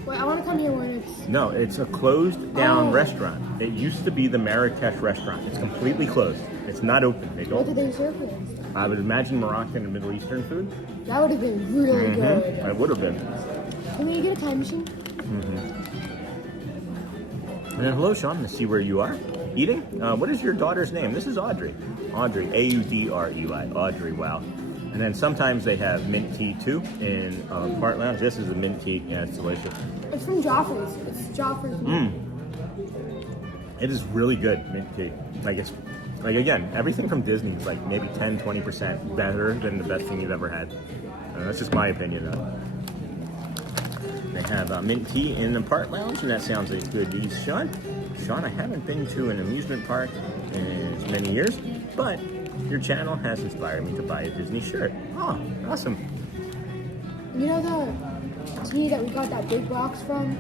Wait, I want to come here when it's. No, it's a closed down restaurant. It used to be the Marrakesh restaurant. It's completely closed. It's not open. They don't. What did they serve for this? I would imagine Moroccan and Middle Eastern food. That would have been really good. It would have been. Can we get a time machine? And then hello, Sean. Let's see where you are. Eating? What is your daughter's name? This is Audrey. Audrey, A-U-D-R-E-Y. Audrey, wow. And then sometimes they have mint tea too in Part Lounge. This is a mint tea. Yeah, it's delicious. It's from Joffrey's. It's Joffrey's. It is really good, mint tea. Like again, everything from Disney is like maybe 10-20% better than the best thing you've ever had. That's just my opinion though. They have mint tea in the Park Lounge, and that sounds like good news, Sean. Sean, I haven't been to an amusement park in as many years, but your channel has inspired me to buy a Disney shirt. Oh, awesome. You know the tea that we got that big box from?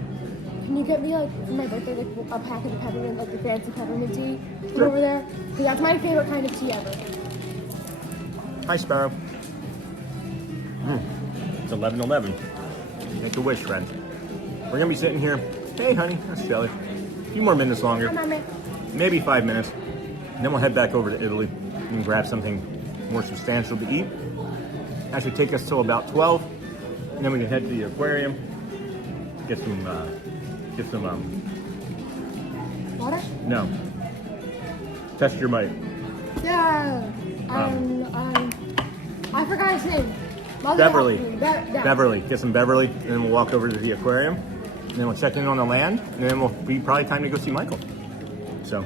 Can you get me, like, for my birthday, like, a packet of peppermint, like the fancy peppermint tea from over there? Because that's my favorite kind of tea ever. Hi, Sparrow. It's 11:11. Make a wish, friends. We're gonna be sitting here. Hey, honey, that's Shelly. A few more minutes longer. Hi, Mommy. Maybe 5 minutes. And then we'll head back over to Italy and grab something more substantial to eat. That should take us till about 12. And then we can head to the aquarium. Get some Water? no. Test your mic. Yeah. I forgot his name. Mother Beverly. yeah. Beverly. Get some Beverly, and then we'll walk over to the aquarium. And then we'll check in on the land, and then we'll be probably time to go see Michael. So.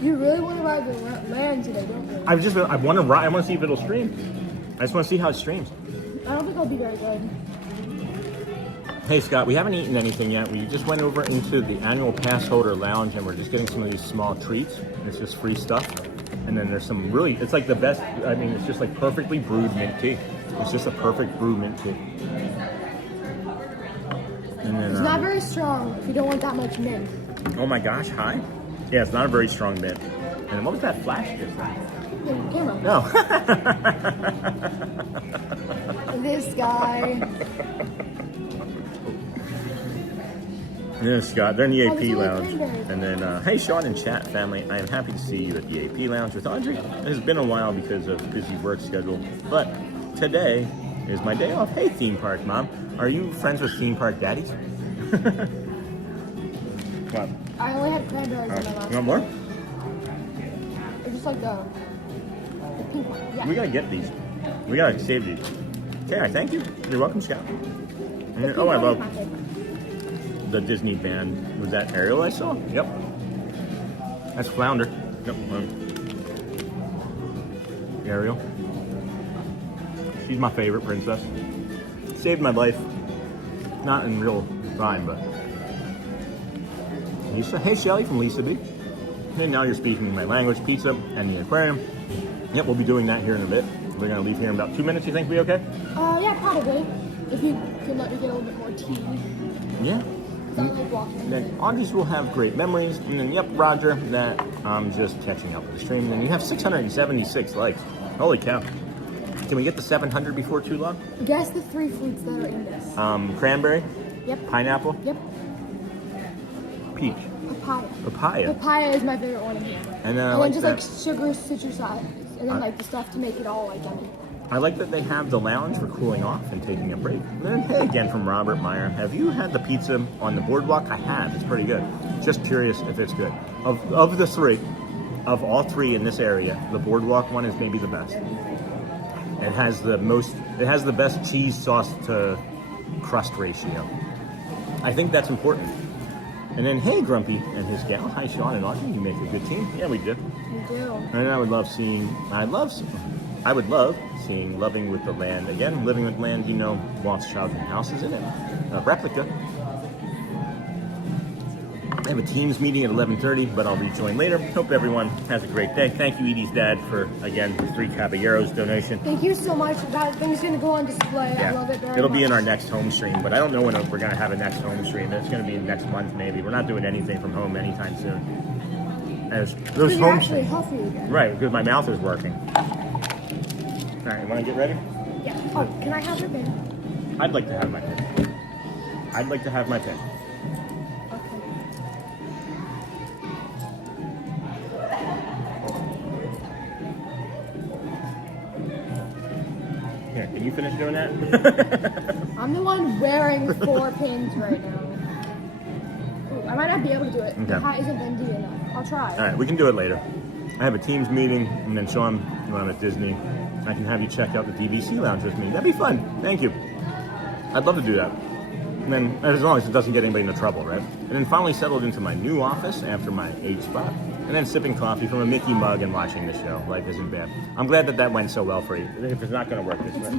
You really want to ride the land today, don't you? I want to see if it'll stream. I just want to see how it streams. I don't think it'll be very good. Hey Scott, we haven't eaten anything yet. We just went over into the annual pass holder lounge, and we're just getting some of these small treats. It's just free stuff. And then there's some really, it's like the best, I mean, it's just like perfectly brewed mint tea. It's just a perfect brew mint tea. And then, It's not very strong if you don't want that much mint. oh my gosh, hi. Yeah, it's not a very strong mint. And what was that flash just then? Camera. No. This guy. Yeah, Scott, they're in the Oh, AP there's only lounge. cranberries. And then, hey, Sean and chat family, I am happy to see you at the AP lounge with Audrey. It has been a while because of busy work schedule, but today is my day off. Hey, theme park mom, are you friends with theme park daddies? What? I only had cranberries in my last You want more? They're just like the pink one. Yeah. We gotta get these. We gotta save these. Okay, thank you. You're welcome, Scott. And then, oh, I love the Disney band. Was that Ariel I saw? Yep. That's Flounder. Yep. Ariel. She's my favorite princess. Saved my life. Not in real time, but. Lisa. Hey, Shelly from Lisa B. Hey, now you're speaking my language. Pizza and the aquarium. Yep, we'll be doing that here in a bit. We're gonna leave here in about 2 minutes. You think we okay? Yeah, probably. If you could let me get a little bit more tea. Yeah. I like walking. Then Audrey's will have great memories. And then, yep, Roger, that I'm just catching up with the stream. And then you have 676 likes. Holy cow. Can we get the 700 before too long? Guess the 3 fruits that are in this. Cranberry, Yep. pineapple, Yep. peach, Papaya. papaya. Papaya is my favorite one in here. And then I And like then just that. like sugar, citrus sides, and then like the stuff to make it all like yummy. I like that they have the lounge for cooling off and taking a break. And then, hey, again from Robert Meyer. Have you had the pizza on the boardwalk? I have. It's pretty good. Just curious if it's good. Of the three, of all three in this area, the boardwalk one is maybe the best. It has the best cheese sauce to crust ratio. I think that's important. And then, hey, Grumpy and his gal. Hi, Sean and Audrey. You make a good team. Yeah, we do. We do. And I would love seeing Loving with the Land. Again, Living with Land, you know, Walt's Childhood House is in it. Replica. I have a Teams meeting at 11:30, but I'll rejoin later. Hope everyone has a great day. Thank you, Edie's dad, for, again, the 3 Caballeros donation. Thank you so much. That thing's going to go on display. I love it very much. It'll be in our next home stream, but I don't know when we're going to have a next home stream. It's going to be next month, maybe. We're not doing anything from home anytime soon. As those home actually streams. healthy again. Right, because my mouth is working. All right, you want to get ready? Yeah. Oh, can I have your pen? I'd like to have my pen. I'd like to have my pen. Here, can you finish doing that? I'm the one wearing 4 pins right now. Ooh, I might not be able to do it. The hat isn't bendy enough. I'll try. All right, we can do it later. I have a Teams meeting, and then Sean, when I'm at Disney, I can have you check out the DVC lounge with me. That'd be fun. Thank you. I'd love to do that. And then, as long as it doesn't get anybody into trouble, right? And then finally settled into my new office after my 8 spot. And then sipping coffee from a Mickey mug and watching the show. Life isn't bad. I'm glad that went so well for you. If it's not going to work this way.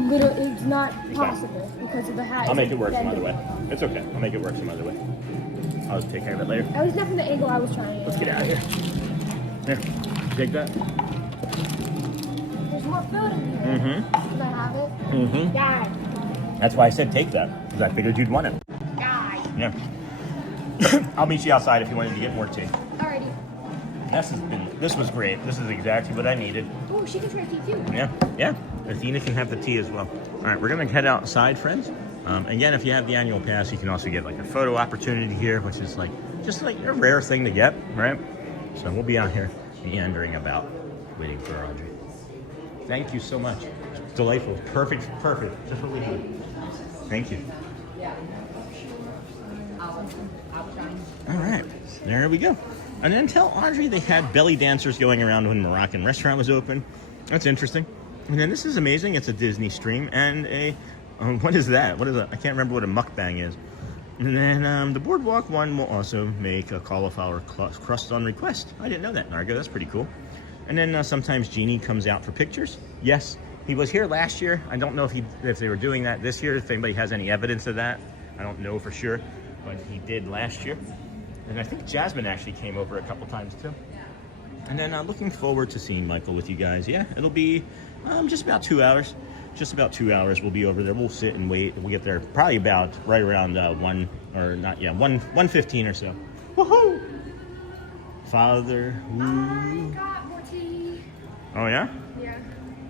It's not possible because of the hat. I'll make it work some other way. It's okay. I'll make it work some other way. I'll just take care of it later. That was definitely the angle I was trying to Let's get out of here. Here, take that. There's more food in here. Mm-hmm. Can I have it? Mm-hmm. Dad. That's why I said take that, because I figured you'd want it. Dad. Yeah. I'll meet you outside if you wanted to get more tea. Alrighty. This was great. This is exactly what I needed. Oh, she can try tea too. Yeah. Athena can have the tea as well. All right, we're gonna head outside, friends. Again, if you have the annual pass, you can also get like a photo opportunity here, which is just like a rare thing to get, right? So we'll be out here meandering about, waiting for Audrey. Thank you so much. Delightful. Perfect. Just what we need. Thank you. All right, there we go. And then tell Audrey they had belly dancers going around when Moroccan restaurant was open. That's interesting. And then this is amazing. It's a Disney stream and what is that? What is that? I can't remember what a mukbang is. And then the BoardWalk one will also make a cauliflower crust on request. I didn't know that, Nargo. That's pretty cool. And then sometimes Genie comes out for pictures. Yes, he was here last year. I don't know if they were doing that this year, if anybody has any evidence of that. I don't know for sure, but he did last year. And I think Jasmine actually came over a couple times too. And then looking forward to seeing Michael with you guys. Yeah, it'll be just about 2 hours. Just about 2 hours we'll be over there. We'll sit and wait. We'll get there probably about right around 1:15 or so. Woohoo! Father, I got more tea. Oh yeah? Yeah.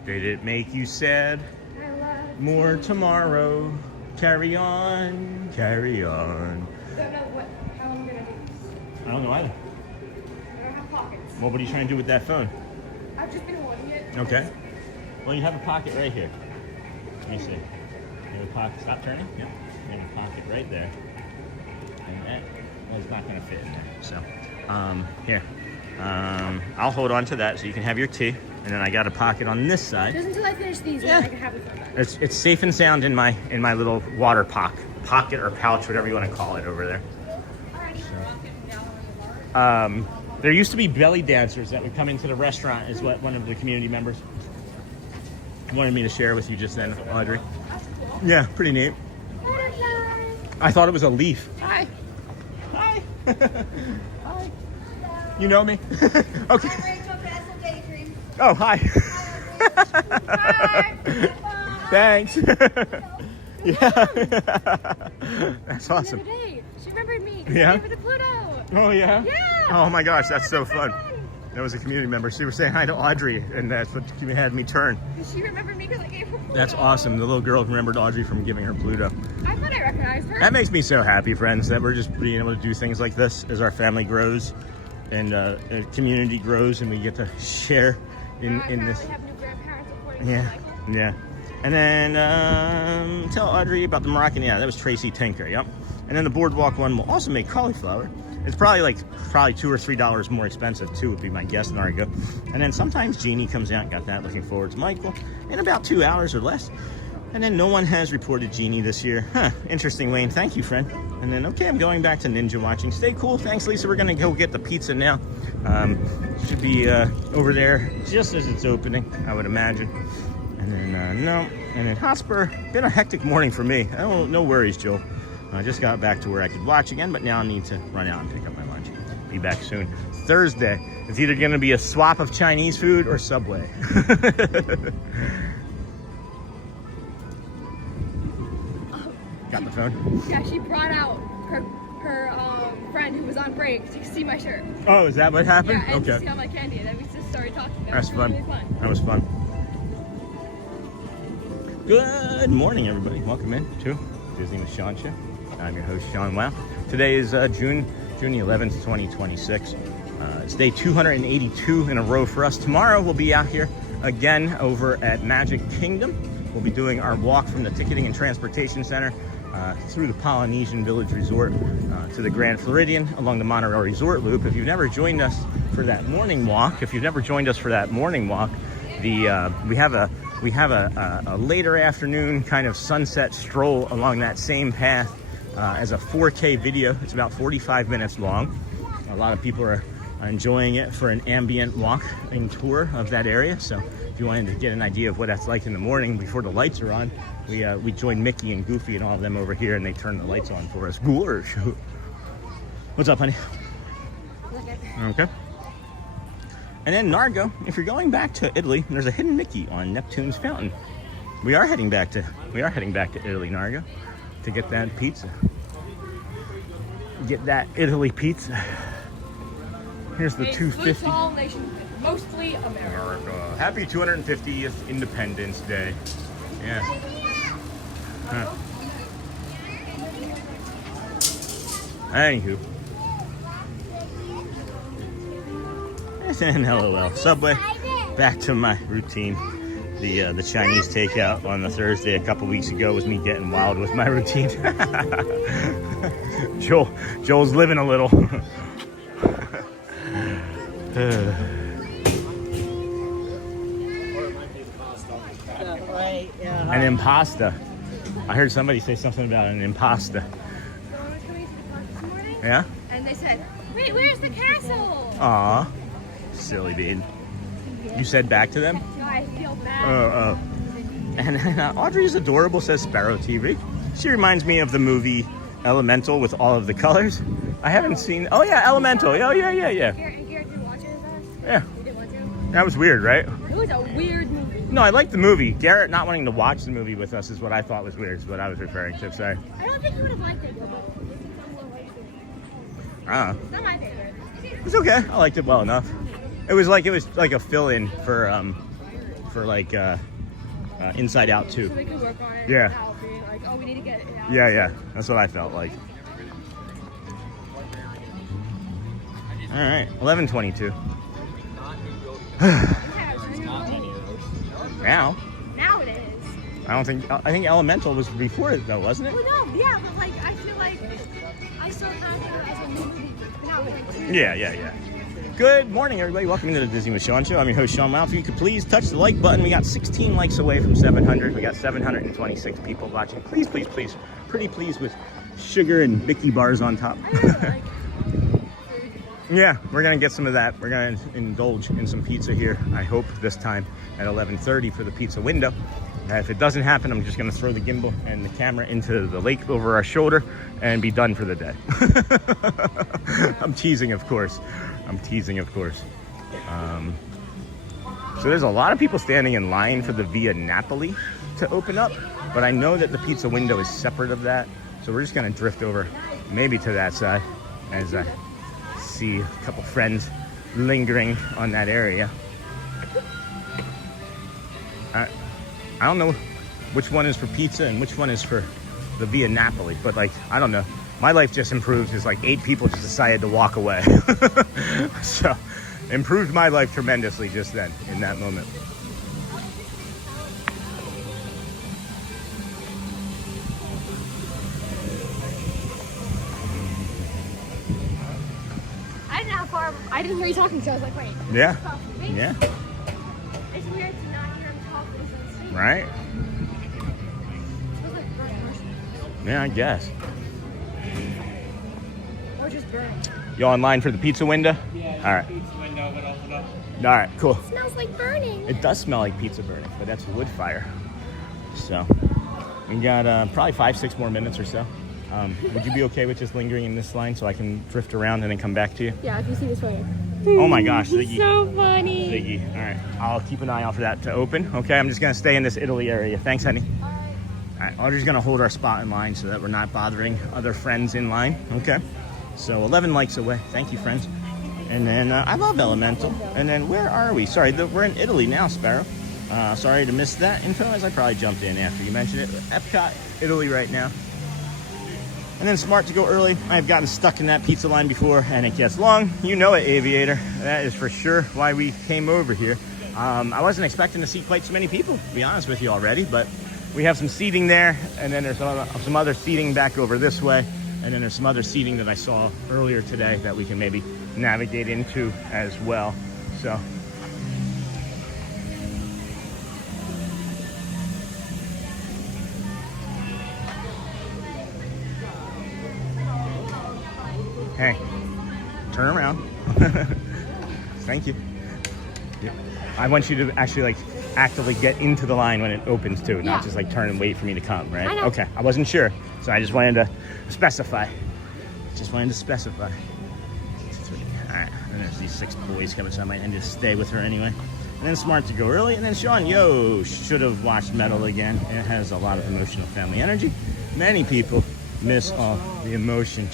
Did it make you sad? I love More tomorrow. Carry on, carry on. don't know how I'm gonna do this. I don't know either. I don't have pockets. Well, what are you trying to do with that phone? I've just been holding it. Okay. Well, you have a pocket right here. Let me see. You have a pocket. Stop turning. Yep. You have a pocket right there. And that is not going to fit in there. So, here. I'll hold on to that so you can have your tea. And then I got a pocket on this side. Just until I finish these, Yeah. I can have it for that. It's safe and sound in my little water pocket or pouch, whatever you want to call it over there. There used to be belly dancers that would come into the restaurant, is what one of the community members wanted me to share with you just then, Audrey. Yeah, pretty neat. I thought it was a leaf. Hi. Hi. Hi. You know me? Okay. Oh, hi. Hi. Thanks. Yeah. That's awesome. The other day, she remembered me. Yeah? I gave her the Pluto. Oh, yeah? Yeah. Oh, my gosh, that's so fun. That was a community member. She was saying hi to Audrey, and that's what had me turn. She remembered me because I gave her Pluto. That's awesome. The little girl remembered Audrey from giving her Pluto. I thought I recognized her. That makes me so happy, friends, that we're just being able to do things like this as our family grows and community grows, and we get to share in this. We have new grandparents, according Yeah, to Michael. yeah. And then tell Audrey about the Moroccan. Yeah, that was Tracy Tinker. Yep. And then the BoardWalk one will also make cauliflower. It's probably $2 or $3 more expensive too, would be my guess. Nargo. And then sometimes Jeannie comes out. Got that. Looking forward to Michael in about 2 hours or less. And then no one has reported Jeannie this year. Huh? Interesting, Wayne. Thank you, friend. And then okay, I'm going back to Ninja watching. Stay cool. Thanks, Lisa. We're gonna go get the pizza now. Should be over there just as it's opening, I would imagine. And then no. And then Hotspur. Been a hectic morning for me. No worries, Joel. I just got back to where I could watch again, but now I need to run out and pick up my lunch. Be back soon. Thursday, it's either going to be a swap of Chinese food or Subway. Got the phone? Yeah, she brought out her friend who was on break to see my shirt. Oh, is that what happened? Yeah, and okay. to see all my candy, and then we just started talking. That's fun. Really fun. That was fun. Good morning, everybody. Welcome in to Disney with Sean Show. I'm your host, Sean Wow. Today is June the 11th, 2026. It's day 282 in a row for us. Tomorrow we'll be out here again over at Magic Kingdom. We'll be doing our walk from the Ticketing and Transportation Center through the Polynesian Village Resort to the Grand Floridian along the Monorail Resort Loop. If you've never joined us for that morning walk, we have a later afternoon kind of sunset stroll along that same path as a 4K video. It's about 45 minutes long. A lot of people are enjoying it for an ambient walking tour of that area. So if you wanted to get an idea of what that's like in the morning before the lights are on, we joined Mickey and Goofy and all of them over here, and they turned the lights on for us. Gorge. What's up, honey? Okay. And then Nargo, if you're going back to Italy, there's a hidden Mickey on Neptune's Fountain. We are heading back to Italy, Nargo, to get that pizza. Get that Italy pizza. Here's the 250. Small nation, mostly America. Happy 250th Independence Day. Yeah. Huh. Anywho. And LOL. Subway. Back to my routine. The Chinese takeout on the Thursday a couple weeks ago was me getting wild with my routine. Joel's living a little. An impasta. I heard somebody say something about an impasta. Yeah? And they said, wait, where's the castle? Aw, silly bean. You said back to them? No, I feel bad. Oh. And Audrey's adorable, says Sparrow TV. She reminds me of the movie Elemental with all of the colors. I haven't seen. Oh yeah, Elemental. Oh yeah. Garrett, did you watch it with us? Yeah. You didn't want to? That was weird, right? It was a weird movie. No, I liked the movie. Garrett not wanting to watch the movie with us is what I thought was weird. Is what I was referring to. Sorry. I don't think you would have liked it, but it's not my favorite. It's okay. I liked it well enough. It was like a fill-in for Inside Out 2. So we could work on it. Yeah. Without being like, oh, we need to get it. Yeah. That's what I felt like. All right, 11:22. Now it is. I think Elemental was before it though, wasn't it? Well, no, yeah, but like I feel like I still have it as a movie. Yeah. Good morning, everybody. Welcome into the Disney with Sean Show. I'm your host, Sean Wow. If you could please touch the like button. We got 16 likes away from 700. We got 726 people watching. Please, pretty please with sugar and Mickey bars on top. Yeah, we're gonna get some of that. We're gonna indulge in some pizza here, I hope this time at 11:30 for the pizza window. If it doesn't happen, I'm just gonna throw the gimbal and the camera into the lake over our shoulder and be done for the day. I'm teasing, of course. So there's a lot of people standing in line for the Via Napoli to open up, but I know that the pizza window is separate of that. So we're just gonna drift over maybe to that side as I see a couple friends lingering on that area. I don't know which one is for pizza and which one is for the Via Napoli, but like, I don't know. My life just improved as like 8 people just decided to walk away. So, improved my life tremendously just then, in that moment. I didn't hear you talking, so I was like, wait. Yeah. Wait. Yeah. It's weird to not hear him talk. Right? Yeah, I guess. Or just burning. You online for the pizza window? Yeah. All right. Pizza window would open up. All right, cool. It smells like burning. It does smell like pizza burning, but that's wood fire. So we got probably 5-6 more minutes or so. Would you be okay with just lingering in this line so I can drift around and then come back to you? Yeah, if you see this way. Oh my gosh, Ziggy. So funny. Ziggy. All right, I'll keep an eye out for that to open. Okay, I'm just gonna stay in this Italy area. Thanks, honey. All right, Audrey's gonna hold our spot in line so that we're not bothering other friends in line. Okay, so 11 likes away. Thank you, friends. And then I love Elemental. And then where are we? Sorry, we're in Italy now, Sparrow. Sorry to miss that info, as I probably jumped in after you mentioned it. EPCOT, Italy right now. And then smart to go early. I've gotten stuck in that pizza line before, and it gets long. You know it, Aviator. That is for sure why we came over here. I wasn't expecting to see quite so many people, to be honest with you already, but we have some seating there, and then there's some other seating back over this way, and then there's some other seating that I saw earlier today that we can maybe navigate into as well. So. Hey, turn around. Thank you. Yeah. I want you to actually like actively get into the line when it opens too, not just like turn and wait for me to come, right? I know. Okay, I wasn't sure, so I just wanted to specify. All right, and there's these 6 boys coming, so I might end to stay with her anyway. And then smart to go early, and then Sean, should have watched Metal again. It has a lot of emotional family energy. Many people miss all the emotion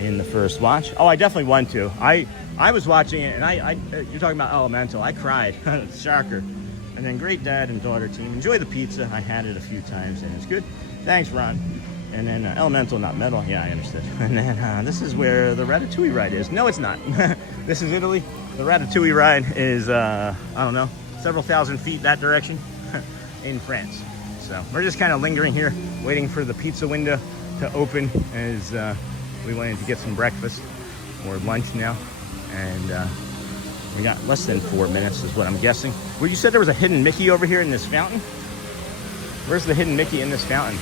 in the first watch. Oh, I definitely want to. I was watching it, and you're talking about Elemental. I cried. Shocker. And then great dad and daughter team. Enjoy the pizza. I had it a few times, and it's good. Thanks, Ron. And then Elemental, not Metal. Yeah, I understood. And then this is where the Ratatouille ride is. No, it's not. This is Italy. The Ratatouille ride is, I don't know, several thousand feet that direction in France. So we're just kind of lingering here, waiting for the pizza window to open as we wanted to get some breakfast or lunch now. And we got less than 4 minutes is what I'm guessing. Well, you said there was a hidden Mickey over here in this fountain? Where's the hidden Mickey in this fountain?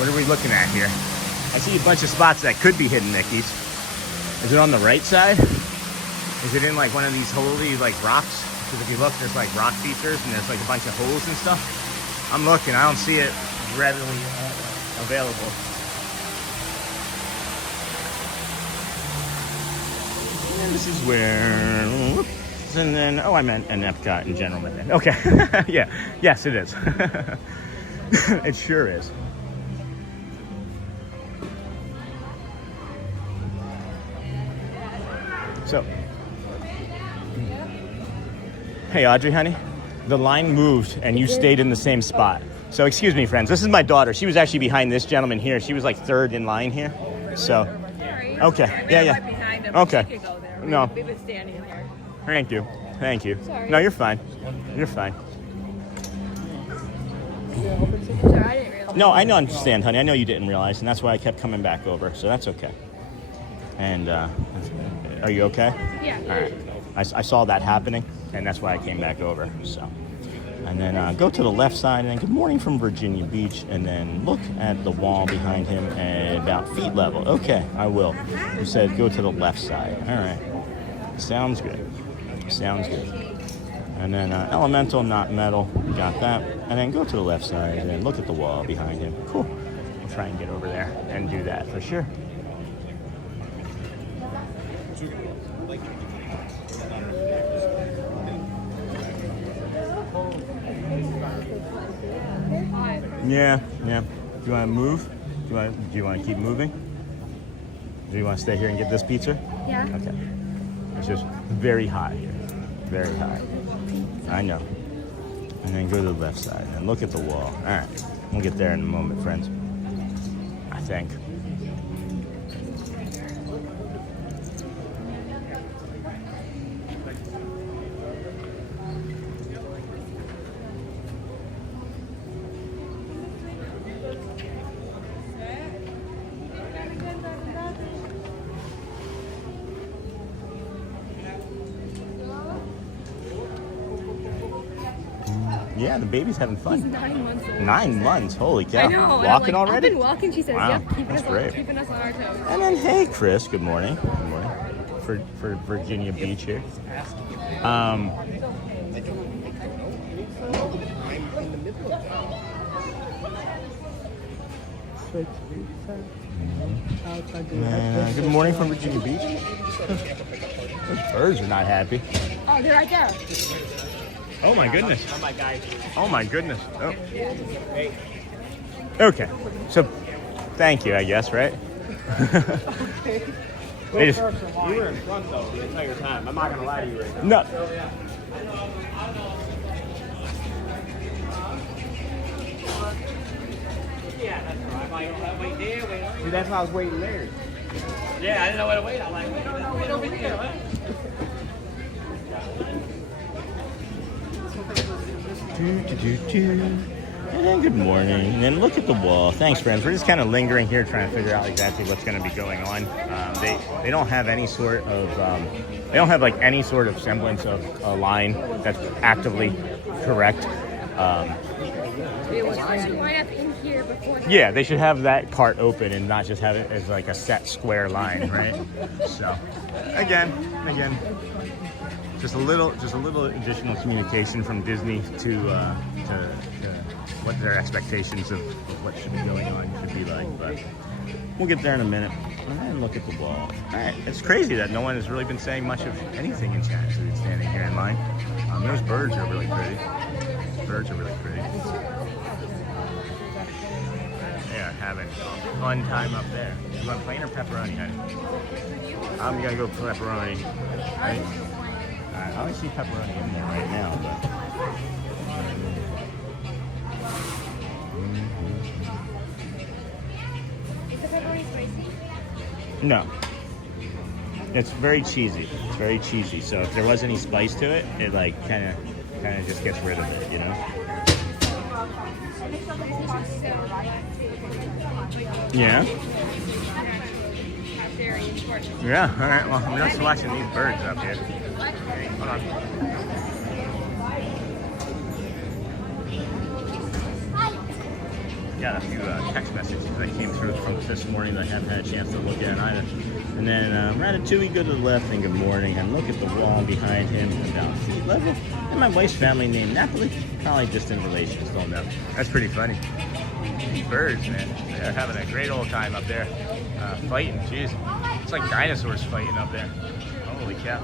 What are we looking at here? I see a bunch of spots that could be hidden Mickeys. Is it on the right side? Is it in like one of these holy like rocks? Because if you look, there's like rock features and there's like a bunch of holes and stuff. I'm looking, I don't see it readily available. And this is where, whoops, and then, oh, I meant an EPCOT in general. Okay, yeah, yes, it is. It sure is. So, hey Audrey, honey, the line moved and you stayed in the same spot. So excuse me, friends, this is my daughter. She was actually behind this gentleman here. She was like 3rd in line here. So, okay, yeah. Okay, no. We've been standing there. Thank you. Sorry. No, you're fine. You're fine. Sorry, I didn't realize. No, I understand, honey. I know you didn't realize, and that's why I kept coming back over. So that's okay. And are you okay? Yeah. All right. I saw that happening, and that's why I came back over. So, and then go to the left side, and then good morning from Virginia Beach, and then look at the wall behind him at about feet level. Okay, I will. You said go to the left side. All right. Sounds good. And then Elemental, not Metal. Got that. And then go to the left side, and then look at the wall behind him. Cool. I'll try and get over there and do that for sure. Yeah. Do you want to move? Do you want to keep moving? Do you want to stay here and get this pizza? Yeah. Okay. It's just very hot here. Very hot. I know. And then go to the left side and look at the wall. All right. We'll get there in a moment, friends. I think. Yeah, the baby's having fun. He's 9 months old. 9 months, holy cow. I know. Walking I've already? been walking, she says. Wow, Yep, keeping that's us great. keeping us on our toes. And then, hey, Chris, good morning. Good morning. For Virginia Beach here. Good morning from Virginia Beach. Those birds are not happy. Oh, they're right there. Oh my goodness. Oh my goodness. Oh. Okay. So, thank you, I guess, right? Okay. They just, You were in front though the entire time. I'm not gonna lie to you right now. no. Yeah, that's right. I'm like, wait there, wait. See, that's why I was waiting there. Yeah, I didn't know where to wait. I'm like, wait over there. And good morning. And then look at the wall. Thanks, friends. We're just kind of lingering here, trying to figure out exactly what's going to be going on. They don't have any sort of they don't have like any sort of semblance of a line that's actively correct. Yeah, they should have that part open and not just have it as like a set square line, right? So, again, just a little additional communication from Disney to what their expectations of what should be going on should be like. But we'll get there in a minute. And look at the wall. All right, it's crazy that no one has really been saying much of anything in chat. So it's standing here in line. Those birds are really pretty. Birds are really pretty. They are having a fun time up there. You want plain or pepperoni, honey? I'm gonna go pepperoni. Right? I only see pepperoni in there right now, but. Is the pepperoni spicy? No. It's very cheesy. It's very cheesy. So if there was any spice to it, it like kind of just gets rid of it, you know? Yeah. Yeah. All right. Well, I'm just watching these birds up here. Hold on. Got a few text messages that came through from this morning that I haven't had a chance to look at either. And then Ratatouille, go to the left and good morning. And look at the wall behind him about sea level. And my wife's family named Napoli. Probably distant relations, don't know. That's pretty funny. These birds, man, they're having a great old time up there. Fighting, jeez. It's like dinosaurs fighting up there. Holy cow.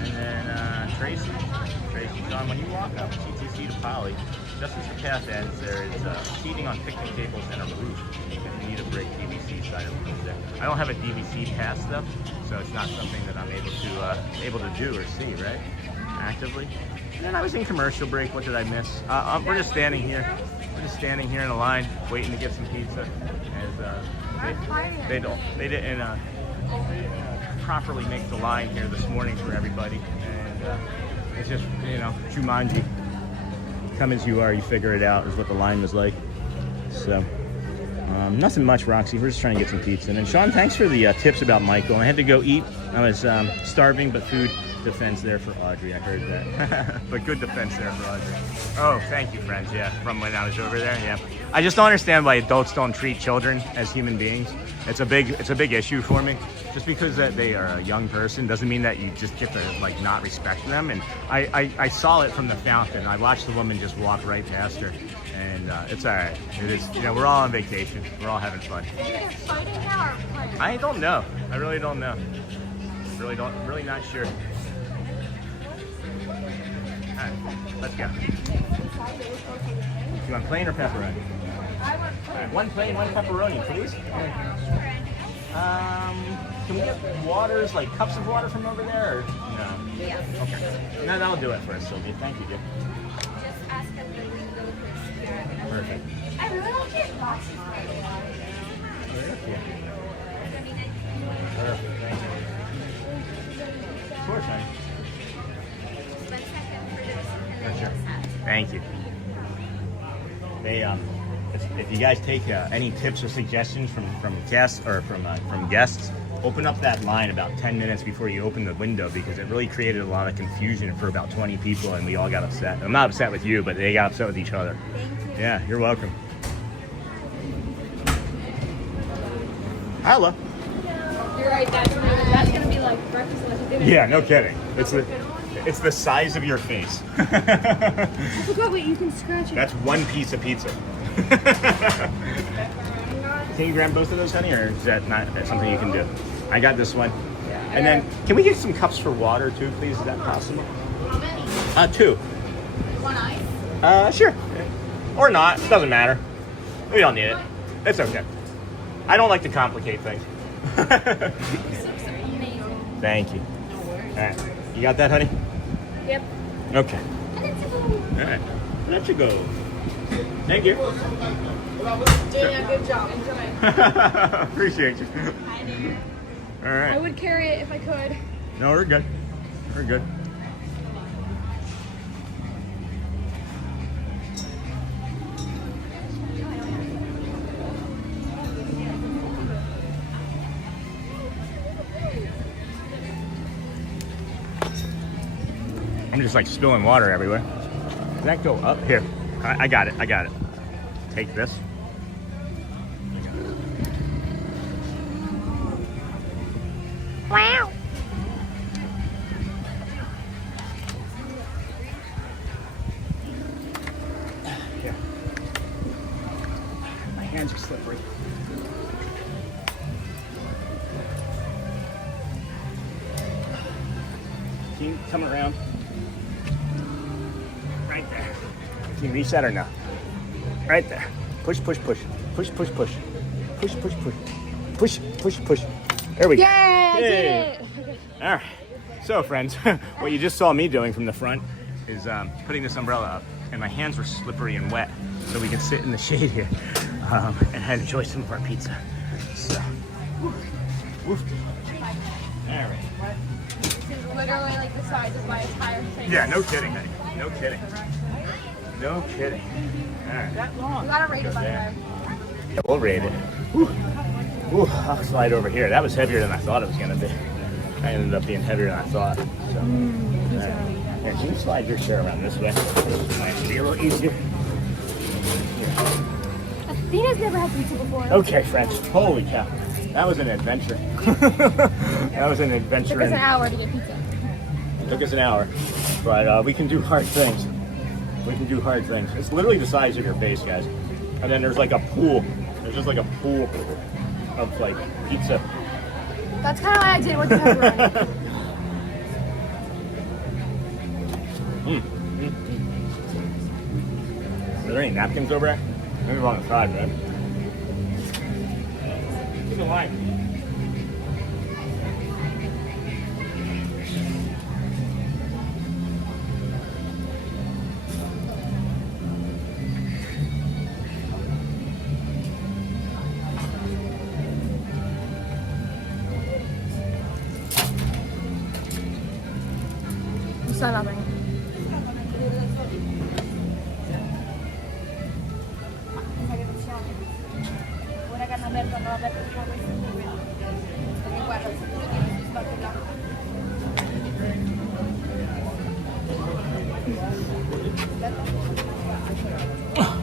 And then Tracy, John, when you walk up TTC to Poly, just as the path ends, there is seating on picnic tables and a roof. If you need a break, DVC side of the roof there. I don't have a DVC pass though, so it's not something that I'm able to do or see, right? Actively. And then I was in commercial break. What did I miss? We're just standing here. We're just standing here in a line, waiting to get some pizza. As they didn't properly make the line here this morning for everybody, and it's just, you know, Jumanji. Come as you are, you figure it out, is what the line was like. So, nothing much, Roxy. We're just trying to get some pizza. And then Sean, thanks for the tips about Michael. I had to go eat. I was starving, but food defense there for Audrey. I heard that. But good defense there for Audrey. Oh, thank you, friends. Yeah, from when I was over there. Yeah. I just don't understand why adults don't treat children as human beings. It's a big issue for me. Just because that they are a young person doesn't mean that you just get to like not respect them. And I saw it from the fountain. I watched the woman just walk right past her, and it's all right. It is. You know, we're all on vacation. We're all having fun. I don't know. I really don't know. Really not sure. All right, let's go. You want plain or pepperoni? All right, one plain, one pepperoni, please. Can we get waters, like cups of water from over there, or no? Yeah. Okay. No, that'll do it for us, Sylvia. Thank you, dear. Just ask at the window because Perfect. I really don't get boxes. Yeah. Perfect. Thank you. Of course, honey. Sure. Thank you. They if you guys take any tips or suggestions from guests or from guests, open up that line about 10 minutes before you open the window, because it really created a lot of confusion for about 20 people, and we all got upset. I'm not upset with you, but they got upset with each other. Thank you. Yeah, you're welcome. Hello. You're right, that's gonna be like breakfast, lunch, and dinner. Yeah, no kidding. It's the size of your face. I forgot, wait, you can scratch it. That's one piece of pizza. Can you grab both of those, honey, or is that not something you can do? I got this one. And then, can we get some cups for water too, please? Is that possible? How many? 2. One ice? Sure. Or not. It doesn't matter. We don't need it. It's okay. I don't like to complicate things. Thank you. All right. You got that, honey? Yep. Okay. All right. Let you go. Thank you. Yeah, good job. Enjoy. Appreciate you. All right. I would carry it if I could. No, we're good. We're good. I'm just like spilling water everywhere. Does that go up? Here. I got it. I got it. Take this. Wow. Here. My hands are slippery. Can you come around? Right there. Can you reach that or no? Right there. Push, push, push. Push, push, push. Push, push, push. Push, push, push. There we go. Yeah, I did it. All right. So, friends, what you just saw me doing from the front is putting this umbrella up, and my hands were slippery and wet, so we could sit in the shade here and enjoy some of our pizza. So, woof. All right. This is literally like the size of my entire face. Yeah, no kidding, honey. No kidding. No kidding. All right. You gotta rate it, by the way. Yeah, we'll rate it. Whew. Ooh, I'll slide over here. That was heavier than I thought it was going to be. I ended up being heavier than I thought. So, right. Here, can you slide your chair around this way? This might be a little easier. Athena's never had pizza before. Okay, friends. Holy cow. That was an adventure. That was an adventure. It took us an hour to get pizza. It took us an hour. But we can do hard things. We can do hard things. It's literally the size of your face, guys. And then there's like a pool. There's just like a pool of like pizza. That's kind of why I did it with the pepperoni. Are there any napkins over there? Maybe on the side, man. Keep the line. Sun up right.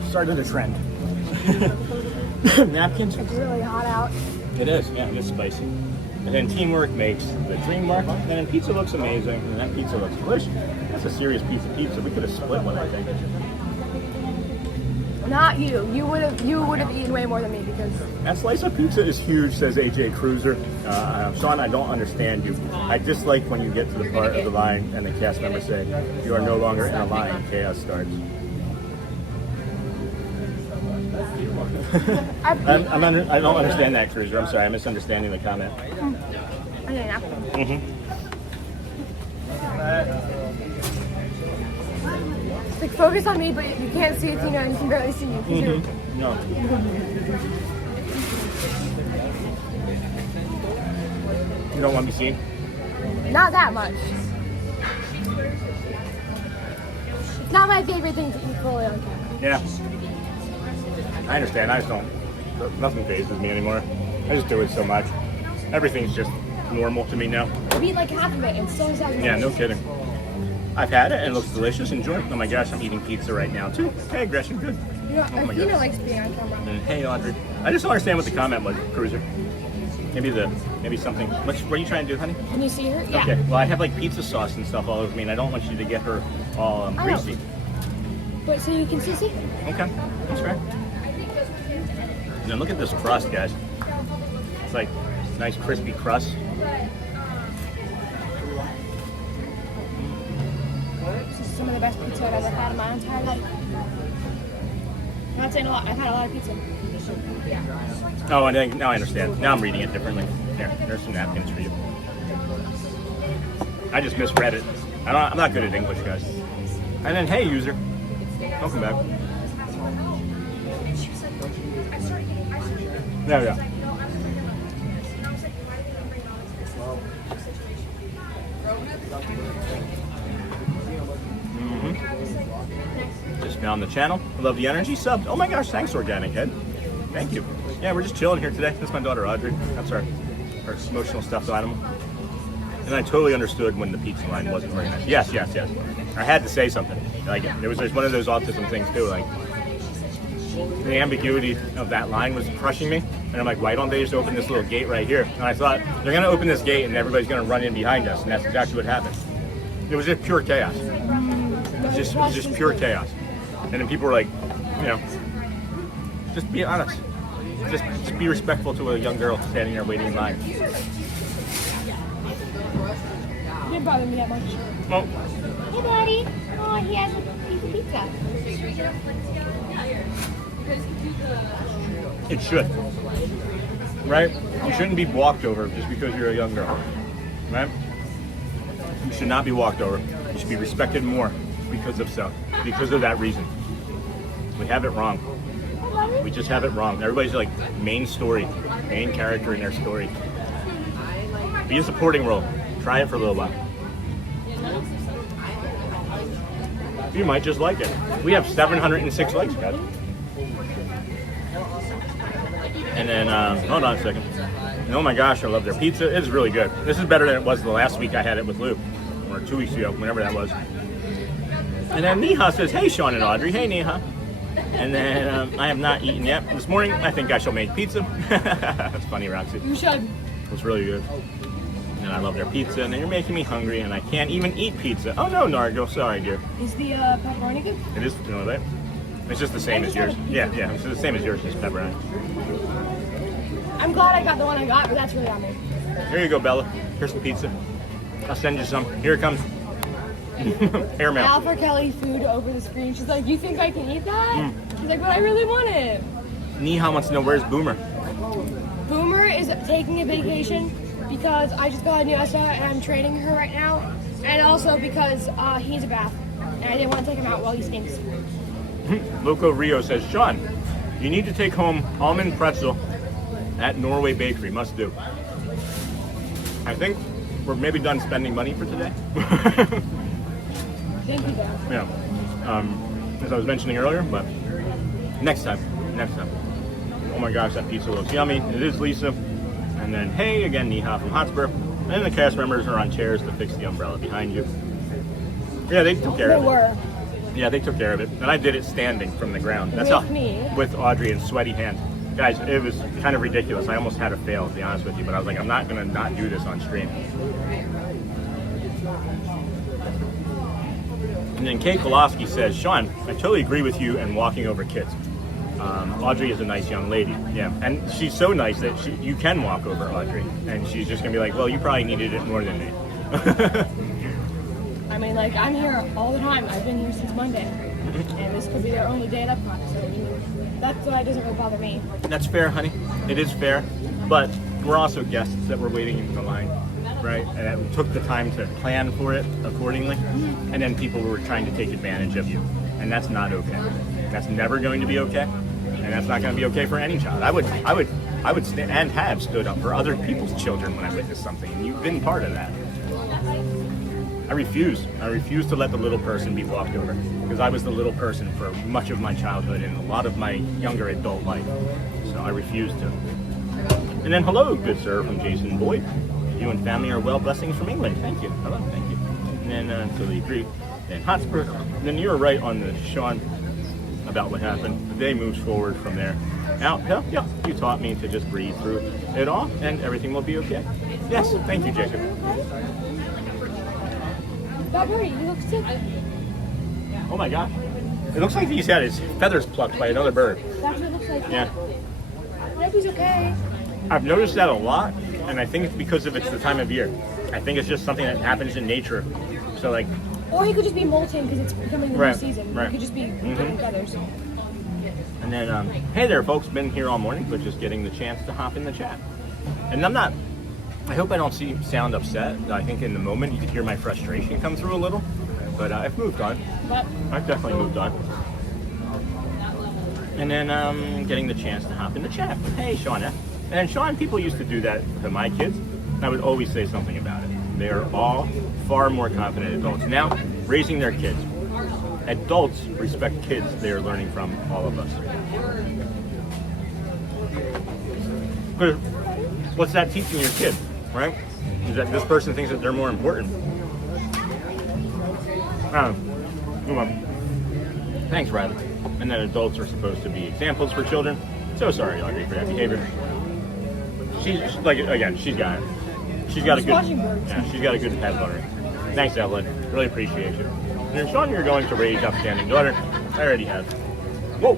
Started a trend. Napkins? It's really hot out. It is, yeah, it is spicy. And then teamwork makes the dream work. And then pizza looks amazing, and that pizza looks delicious. That's a serious piece of pizza. We could have split one, I think. Not you. You would have eaten way more than me because That slice of pizza is huge, says AJ Cruiser. Sean, I don't understand you. I dislike when you get to the part of the line and the cast members say, "You are no longer in a line. Chaos starts." I don't understand that, Cruiser. I'm sorry. I'm misunderstanding the comment. I need a napkin. Like focus on me, but you can't see Athena and you can barely see you. No. You don't want me seen? Not that much. It's not my favorite thing to eat fully on camera. Yeah. I understand. I just don't. Nothing phases me anymore. I just do it so much. Everything's just normal to me now. I've eaten like half of it and so is that. Yeah, no kidding. I've had it and it looks delicious. Enjoy. Oh my gosh, I'm eating pizza right now too. Hey, Gresham, good. You know, Oh my Athena God. likes being on camera. And hey, Audrey. I just don't understand what the comment was, Cruiser. Maybe something. What are you trying to do, honey? Can you see her? Yeah. Okay. Well, I have like pizza sauce and stuff all over me, and I don't want you to get her all I know. greasy. But so you can still see her. Okay, that's fair. And then look at this crust, guys. It's like nice crispy crust. This is some of the best pizza I've ever had in my entire life. I'm not saying a lot. I've had a lot of pizza. Oh, and then, now I understand. Now I'm reading it differently. Here, there's some napkins for you. I just misread it. I'm not good at English, guys. And then, hey, user. Welcome back. Yeah. Just found the channel. I love the energy. Subbed. Oh my gosh, thanks, Organic Head. Thank you. Yeah, we're just chilling here today. That's my daughter, Audrey. That's our emotional stuffed animal. And I totally understood when the pizza line wasn't very nice. Yes. I had to say something. Like, it was one of those autism things too. Like, the ambiguity of that line was crushing me. And I'm like, why don't they just open this little gate right here? And I thought, they're going to open this gate and everybody's going to run in behind us. And that's exactly what happened. It was just pure chaos. It was just pure chaos. And then people were like, you know, just be honest. Just be respectful to a young girl standing there waiting in line. It didn't bother me that much. Well, Hey, buddy. Oh, he has a piece of pizza. it should. Right? You shouldn't be walked over just because you're a young girl. Right? You should not be walked over. You should be respected more because of that reason. We have it wrong. We just have it wrong. Everybody's like main character in their story. Be a supporting role. Try it for a little while. You might just like it. We have 706 likes, guys. And then, hold on a second. Oh my gosh, I love their pizza. It's really good. This is better than it was the last week I had it with Lou. Or 2 weeks ago, whenever that was. And then Neha says, hey, Sean and Audrey. Hey, Neha. And then I have not eaten yet. This morning, I think I shall make pizza. That's funny, Roxy. You should. It's really good. And I love their pizza, and then you're making me hungry, and I can't even eat pizza. Oh no, Nargo, sorry, dear. Is the pepperoni good? It is, you know that? It's just the same as yours. Yeah, it's the same as yours, just pepperoni. I'm glad I got the one I got, but that's really on me. Here you go, Bella. Here's some pizza. I'll send you some. Here it comes. Airmail. Alpha Kelly food over the screen. She's like, you think I can eat that? She's like, but I really want it. Neha wants to know, where's Boomer? Boomer is taking a vacation because I just got a new ESA and I'm training her right now. And also because he needs a bath. And I didn't want to take him out while he stinks. Loco Rio says, Sean, you need to take home almond pretzel at Norway Bakery. Must do. I think we're maybe done spending money for today. Thank you, Dad. Yeah. As I was mentioning earlier, but next time. Oh my gosh, that pizza looks yummy. It is Lisa. And then, hey, again, Neha from Hotspur. And the cast members are on chairs to fix the umbrella behind you. Yeah, they took care of it. Yeah, they took care of it. And I did it standing from the ground. That's how, with Audrey and sweaty hands. Guys, it was kind of ridiculous. I almost had to fail, to be honest with you. But I was like, I'm not going to not do this on stream. And then Kate Kolofsky says, Sean, I totally agree with you and walking over kids. Audrey is a nice young lady, yeah, and she's so nice that you can walk over Audrey, and she's just gonna be like, well, you probably needed it more than me. I mean, like, I'm here all the time. I've been here since Monday, and this could be their only day at EPCOT, so that's why it doesn't really bother me. That's fair, honey. It is fair, but we're also guests that were waiting in the line, right? And we took the time to plan for it accordingly, and then people were trying to take advantage of you, and that's not okay. That's never going to be okay. And that's not going to be okay for any child. I would stand and have stood up for other people's children when I witnessed something, and you've been part of that. I refuse to let the little person be walked over, because I was the little person for much of my childhood and a lot of my younger adult life. So I refuse to. And then hello, good sir, from Jason Boyd. You and family are well. Blessings from England. Thank you. Hello, thank you. And then totally agree. Then Hotspur. And then you were right on the Sean about what happened. The day moves forward from there. Now, yeah, you taught me to just breathe through it all, and everything will be okay. Yes, thank you, Jacob. That bird, you look sick. Oh my gosh. It looks like he's had his feathers plucked by another bird. That's what it looks like. Yeah. Canopy's okay. I've noticed that a lot, and I think it's because of it's the time of year. I think it's just something that happens in nature. So like, Or he could just be molting because it's becoming the new Right, season. right. He could just be different feathers. and then hey there, folks, been here all morning, but just getting the chance to hop in the chat. And I hope I don't sound upset. I think in the moment you could hear my frustration come through a little, but I've moved on. But I've definitely moved on. And then getting the chance to hop in the chat. Hey, Shauna. And Sean, people used to do that to my kids. I would always say something about it. They are all far more confident adults now, raising their kids. Adults respect kids they are learning from all of us. But what's that teaching your kid, right? Is that this person thinks that they're more important. Move on. Thanks, Riley. And that adults are supposed to be examples for children. So sorry, Audrey, for that behavior. She's like, again, she's got it. She's got a good, she's got a good head on her. Thanks, Evelyn. Really appreciate you. And Sean, you're going to raise upstanding daughter. I already have. Whoa.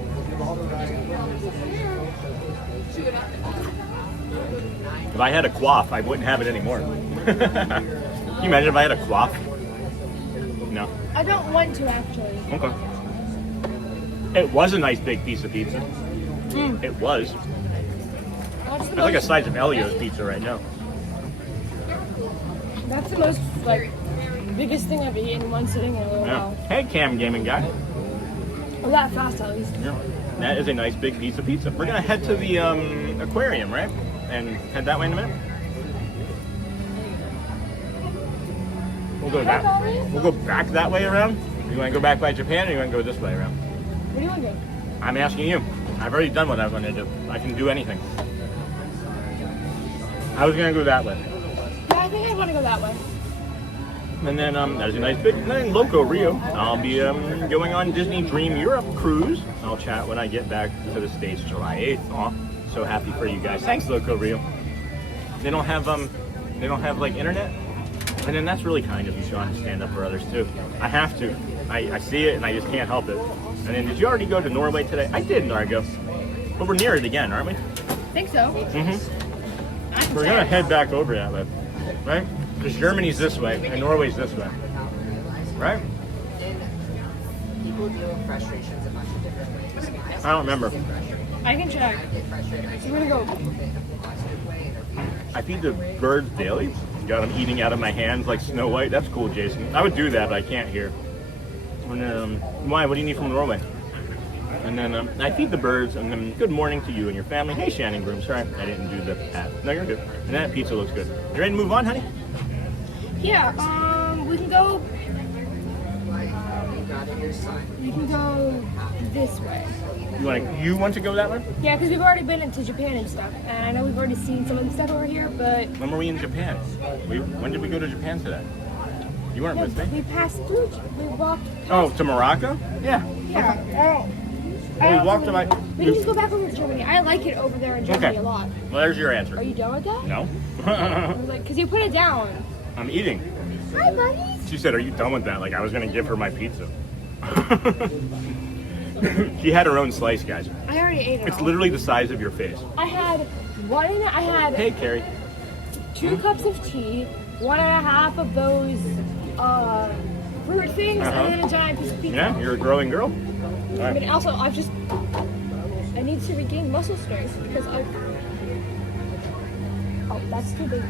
If I had a quaff, I wouldn't have it anymore. Can you imagine if I had a quaff? No. I don't want to actually. Okay. It was a nice big piece of pizza. It was. It's like a size of Elio's pizza right now. That's the most like biggest thing I've eaten in one sitting in a little while. Hey, Cam Gaming Guy. Well, that fast at least. Yeah. That is a nice big piece of pizza. We're gonna head to the aquarium, right? And head that way in a minute. We'll go back. We'll go back that way around. You want to go back by Japan, or you want to go this way around? What do you want to do? I'm asking you. I've already done what I want to do. I can do anything. I was gonna go that way. Yeah, I think I want to go that way. And then there's a nice big, and then Loco Rio. I'll be going on Disney Dream Europe cruise. I'll chat when I get back to the States July 8th. Aw, so happy for you guys. Thanks, Loco Rio. They don't have like internet, and then that's really kind of you, Sean, to stand up for others too. I have to. I see it and I just can't help it. And then did you already go to Norway today? I did, Nargo. But we're near it again, aren't we? I think so. Mm-hmm. We're gonna head back over that way, right? Because Germany's this way and Norway's this way, right? People deal with frustrations a bunch of different ways. I don't remember. I can check. So we're gonna go. I feed the birds daily. Got them eating out of my hands like Snow White. That's cool, Jason. I would do that, but I can't here. And why? What do you need from Norway? And then I feed the birds, and then good morning to you and your family. Hey, Shannon Groom. Sorry, I didn't do the hat. No, you're good. And that pizza looks good. You ready to move on, honey? Yeah. We can go. You can go this way. You want to go that way? Yeah, because we've already been into Japan and stuff, and I know we've already seen some of the stuff over here, but. When were we in Japan? When did we go to Japan today? You weren't with me. We passed through. We walked. Oh, to Morocco? Yeah. Yeah. Well, we walked to my. We can just go back over to Germany. I like it over there in Germany a lot. Well, there's your answer. Are you done with that? No. I was like, because you put it down. I'm eating. Hi, buddy. She said, "Are you done with that?" Like I was gonna give her my pizza. She had her own slice, guys. I already ate it. It's literally the size of your face. I had one. I had. Hey, Carrie. 2 cups of tea, 1.5 of those fruit things, and then a giant piece of pizza. Yeah, you're a growing girl. All right. But also, I need to regain muscle strength because I. Oh, that's too big.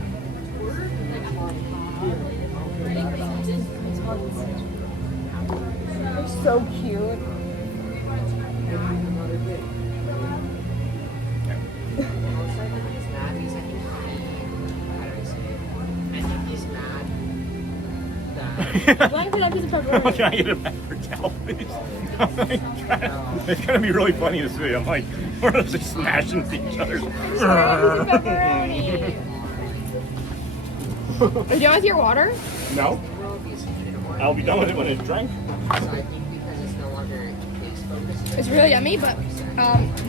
They're so cute. Can I get a paper towel, please? It's gonna be really funny to see. I'm like, we're just smashing into each other. Are you done with your water? No. I'll be done with it when it's drank. It's really yummy, but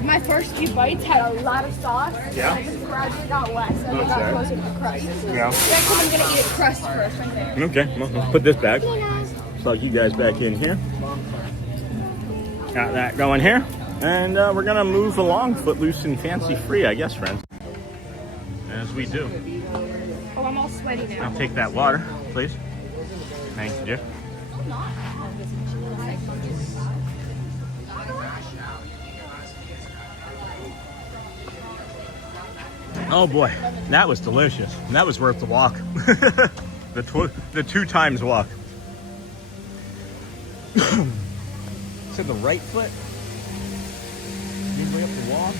my first few bites had a lot of sauce. Yeah. I just gradually got less as I got closer to the crust. Yeah. Next time I'm gonna eat a crust first right there. Okay, well, let's put this back. Plug you guys back in here. Got that going here. And we're gonna move along footloose and fancy free, I guess, friends. As we do. Oh, I'm all sweaty now. I'll take that water, please. Thank you, dear. Oh boy, that was delicious. That was worth the walk. the 2 times walk. To the right foot. Midway up the wall.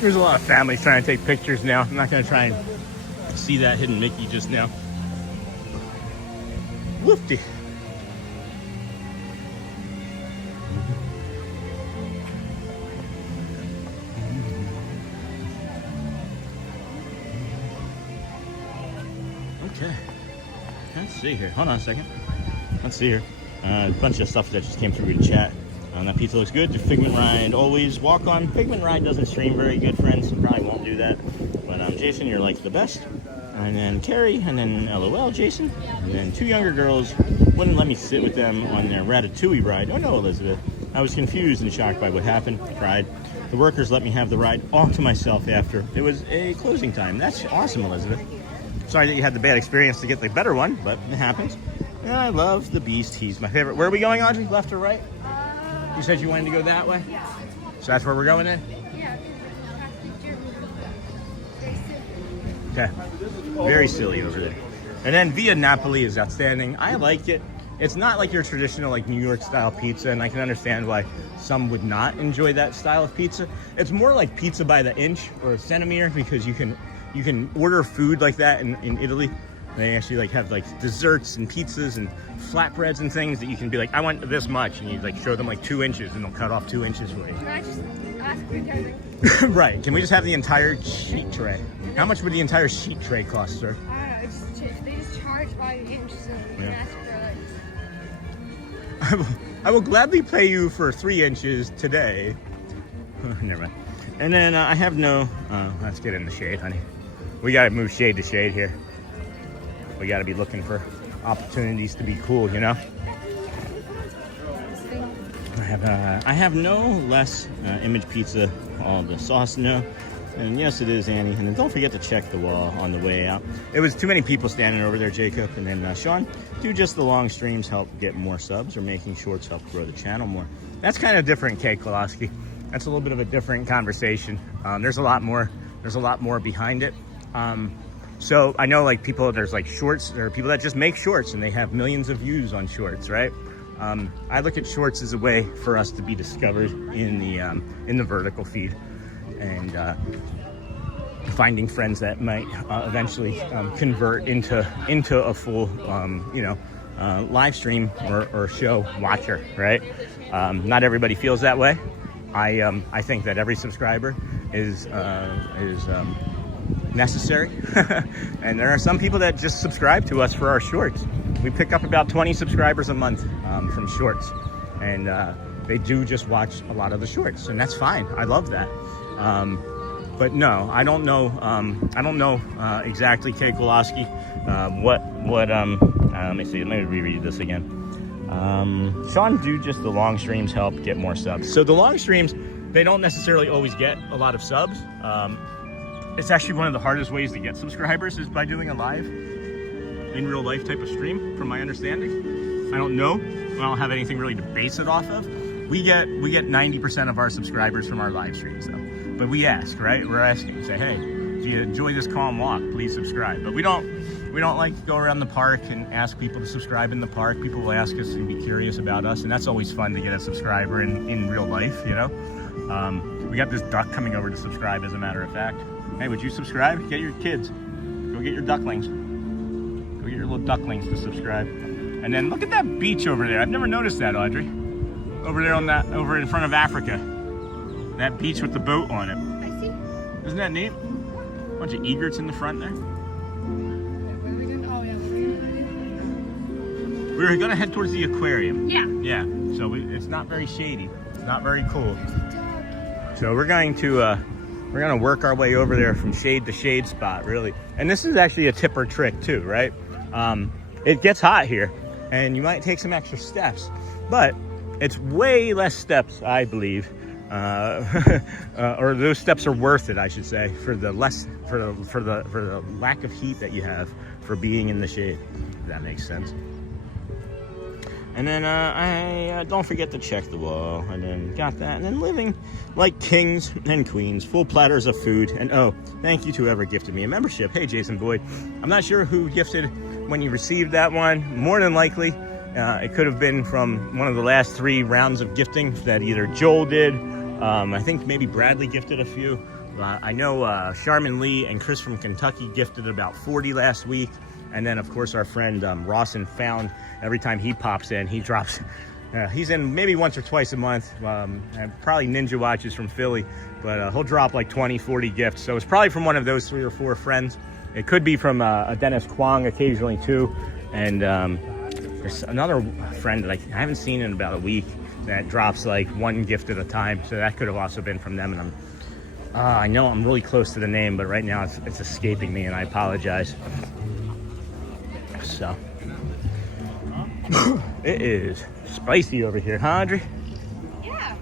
There's a lot of families trying to take pictures now. I'm not gonna try and see that hidden Mickey just now. Woofty. Okay. Let's see here. Hold on a second. Let's see here. A bunch of stuff that just came through in chat. That pizza looks good. The Figment Ride always walk on. Figment Ride doesn't stream very good, friends. Probably won't do that. But Jason, you're like the best. And then Carrie, and then LOL Jason. And then 2 younger girls wouldn't let me sit with them on their Ratatouille ride. Oh no, Elizabeth. I was confused and shocked by what happened. Cried. The workers let me have the ride all to myself after. It was a closing time. That's awesome, Elizabeth. Sorry that you had the bad experience to get the better one, but it happens. And I love the Beast. He's my favorite. Where are we going, Audrey? Left or right? You said you wanted to go that way? Yeah. So that's where we're going in? Yeah. Okay. Very silly over there. And then Via Napoli is outstanding. I like it. It's not like your traditional like New York style pizza, and I can understand why some would not enjoy that style of pizza. It's more like pizza by the inch or a centimeter, because you can order food like that in Italy. They actually like have like desserts and pizzas and flatbreads and things that you can be like, I want this much, and you like show them like 2 inches and they'll cut off 2 inches for you. Can I just ask for everything? Right. Can we just have the entire sheet tray? How much would the entire sheet tray cost, sir? I don't know. They just charge by the inch, so you can ask for like... I will gladly pay you for 3 inches today. Never mind. And then I have no... let's get in the shade, honey. We got to move shade to shade here. We got to be looking for opportunities to be cool, you know? I have no less image pizza, all the sauce, no. And yes, it is, Annie. And then don't forget to check the wall on the way out. It was too many people standing over there, Jacob. And then Sean, do just the long streams help get more subs, or making shorts help grow the channel more? That's kind of different, Kay Koloski. That's a little bit of a different conversation. There's a lot more behind it. So I know like there's like shorts, there are people that just make shorts and they have millions of views on shorts, right? I look at shorts as a way for us to be discovered in the vertical feed, and finding friends that might eventually convert into a full, live stream or show watcher, right? Not everybody feels that way. I think that every subscriber is necessary. And there are some people that just subscribe to us for our shorts. We pick up about 20 subscribers a month from shorts, and they do just watch a lot of the shorts, and that's fine. I love that. But no, I don't know exactly, Kay Koloski, let me see, let me reread this again. Sean, do just the long streams help get more subs? So the long streams, they don't necessarily always get a lot of subs. It's actually one of the hardest ways to get subscribers is by doing a live, in real life type of stream, from my understanding. I don't know. I don't have anything really to base it off of. We get 90% of our subscribers from our live streams though. But we ask, right? We're asking, say, hey, if you enjoy this calm walk, please subscribe. But we don't like to go around the park and ask people to subscribe in the park. People will ask us and be curious about us, and that's always fun to get a subscriber in real life, you know? We got this duck coming over to subscribe, as a matter of fact. Hey, would you subscribe? Get your kids. Go get your ducklings. Go get your little ducklings to subscribe. And then look at that beach over there. I've never noticed that, Audrey. Over there over in front of Africa. That beach with the boat on it. I see. Isn't that neat? A bunch of egrets in the front there. We're gonna head towards the aquarium. Yeah. Yeah. So it's not very shady. It's not very cool. So we're going to work our way over there from shade to shade spot, really. And this is actually a tipper trick too, right? It gets hot here, and you might take some extra steps, but It's way less steps, I believe. Or those steps are worth it, I should say, for the lack of heat that you have for being in the shade. If that makes sense. And then I don't forget to check the wall, and then got that, and then living like kings and queens, full platters of food. And oh, thank you to whoever gifted me a membership. Hey, Jason Boyd. I'm not sure who gifted when you received that one. More than likely, it could have been from one of the last 3 rounds of gifting that either Joel did. I think maybe Bradley gifted a few. I know Charmin Lee and Chris from Kentucky gifted about 40 last week. And then, of course, our friend Rawson Found, every time he pops in, he drops, he's in maybe once or twice a month, and probably Ninja Watches from Philly, but he'll drop like 20, 40 gifts. So it's probably from one of those 3 or 4 friends. It could be from a Dennis Kwong occasionally too. And there's another friend that I haven't seen in about a week that drops like 1 gift at a time. So that could have also been from them. And I know I'm really close to the name, but right now it's escaping me, and I apologize. So it is spicy over here, huh, Audrey? Yeah.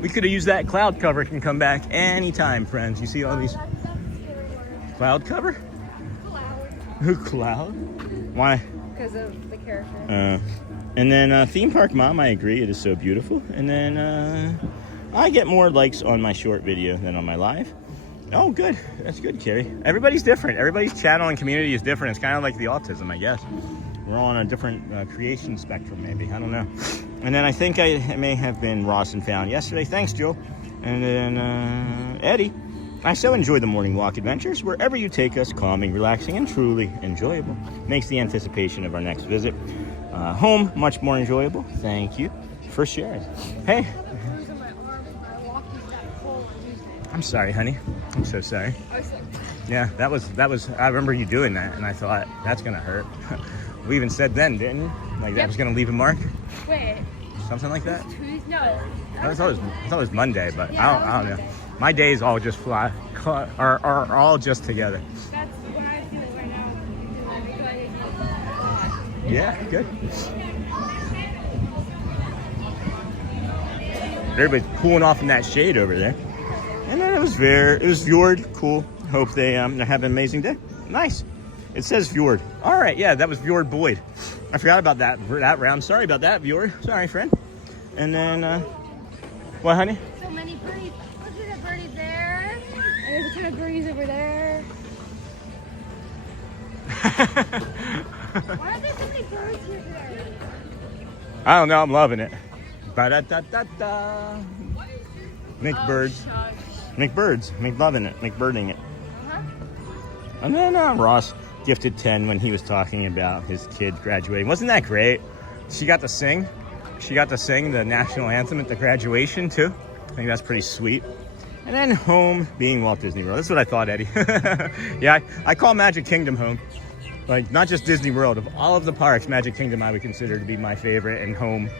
We could have used that cloud cover. It can come back anytime, friends. You see all these cloud cover? Cloud? Why? Because of the character. And then theme park mom, I agree. It is so beautiful. And then I get more likes on my short video than on my live. Oh, good. That's good, Carrie. Everybody's different. Everybody's channel and community is different. It's kind of like the autism, I guess. We're all on a different creation spectrum, maybe. I don't know. And then I think I may have been Rawson Found yesterday. Thanks, Joe. And then Eddie. I so enjoy the morning walk adventures. Wherever you take us, calming, relaxing, and truly enjoyable. Makes the anticipation of our next visit home much more enjoyable. Thank you for sharing. Hey. I'm sorry, honey. I'm so sorry. Yeah, that was. I remember you doing that, and I thought that's gonna hurt. We even said then, didn't you? Like that was gonna leave a mark. Wait. Something like that. No. I thought it was Monday, but yeah, I don't know. My days all just fly, are all just together. That's what I feel right now. Yeah, good. Everybody's cooling off in that shade over there. And then it was Fjord, cool. Hope they have an amazing day. Nice. It says Fjord. All right, yeah, that was Fjord Boyd. I forgot about that round. Sorry about that, Fjord. Sorry, friend. And then, what, honey? So many birdies. Look at the birdies there. And there's a ton of birdies over there. Why are there so many birds here today? I don't know. I'm loving it. Ba-da-da-da-da. McBirds. McBirds. McLoving it. McBirding it. And then Ross gifted 10 when he was talking about his kid graduating. Wasn't that great? She got to sing. She got to sing the national anthem at the graduation too. I think that's pretty sweet. And then home being Walt Disney World. That's what I thought, Eddie. Yeah, I call Magic Kingdom home. Like, not just Disney World. Of all of the parks, Magic Kingdom I would consider to be my favorite, and home.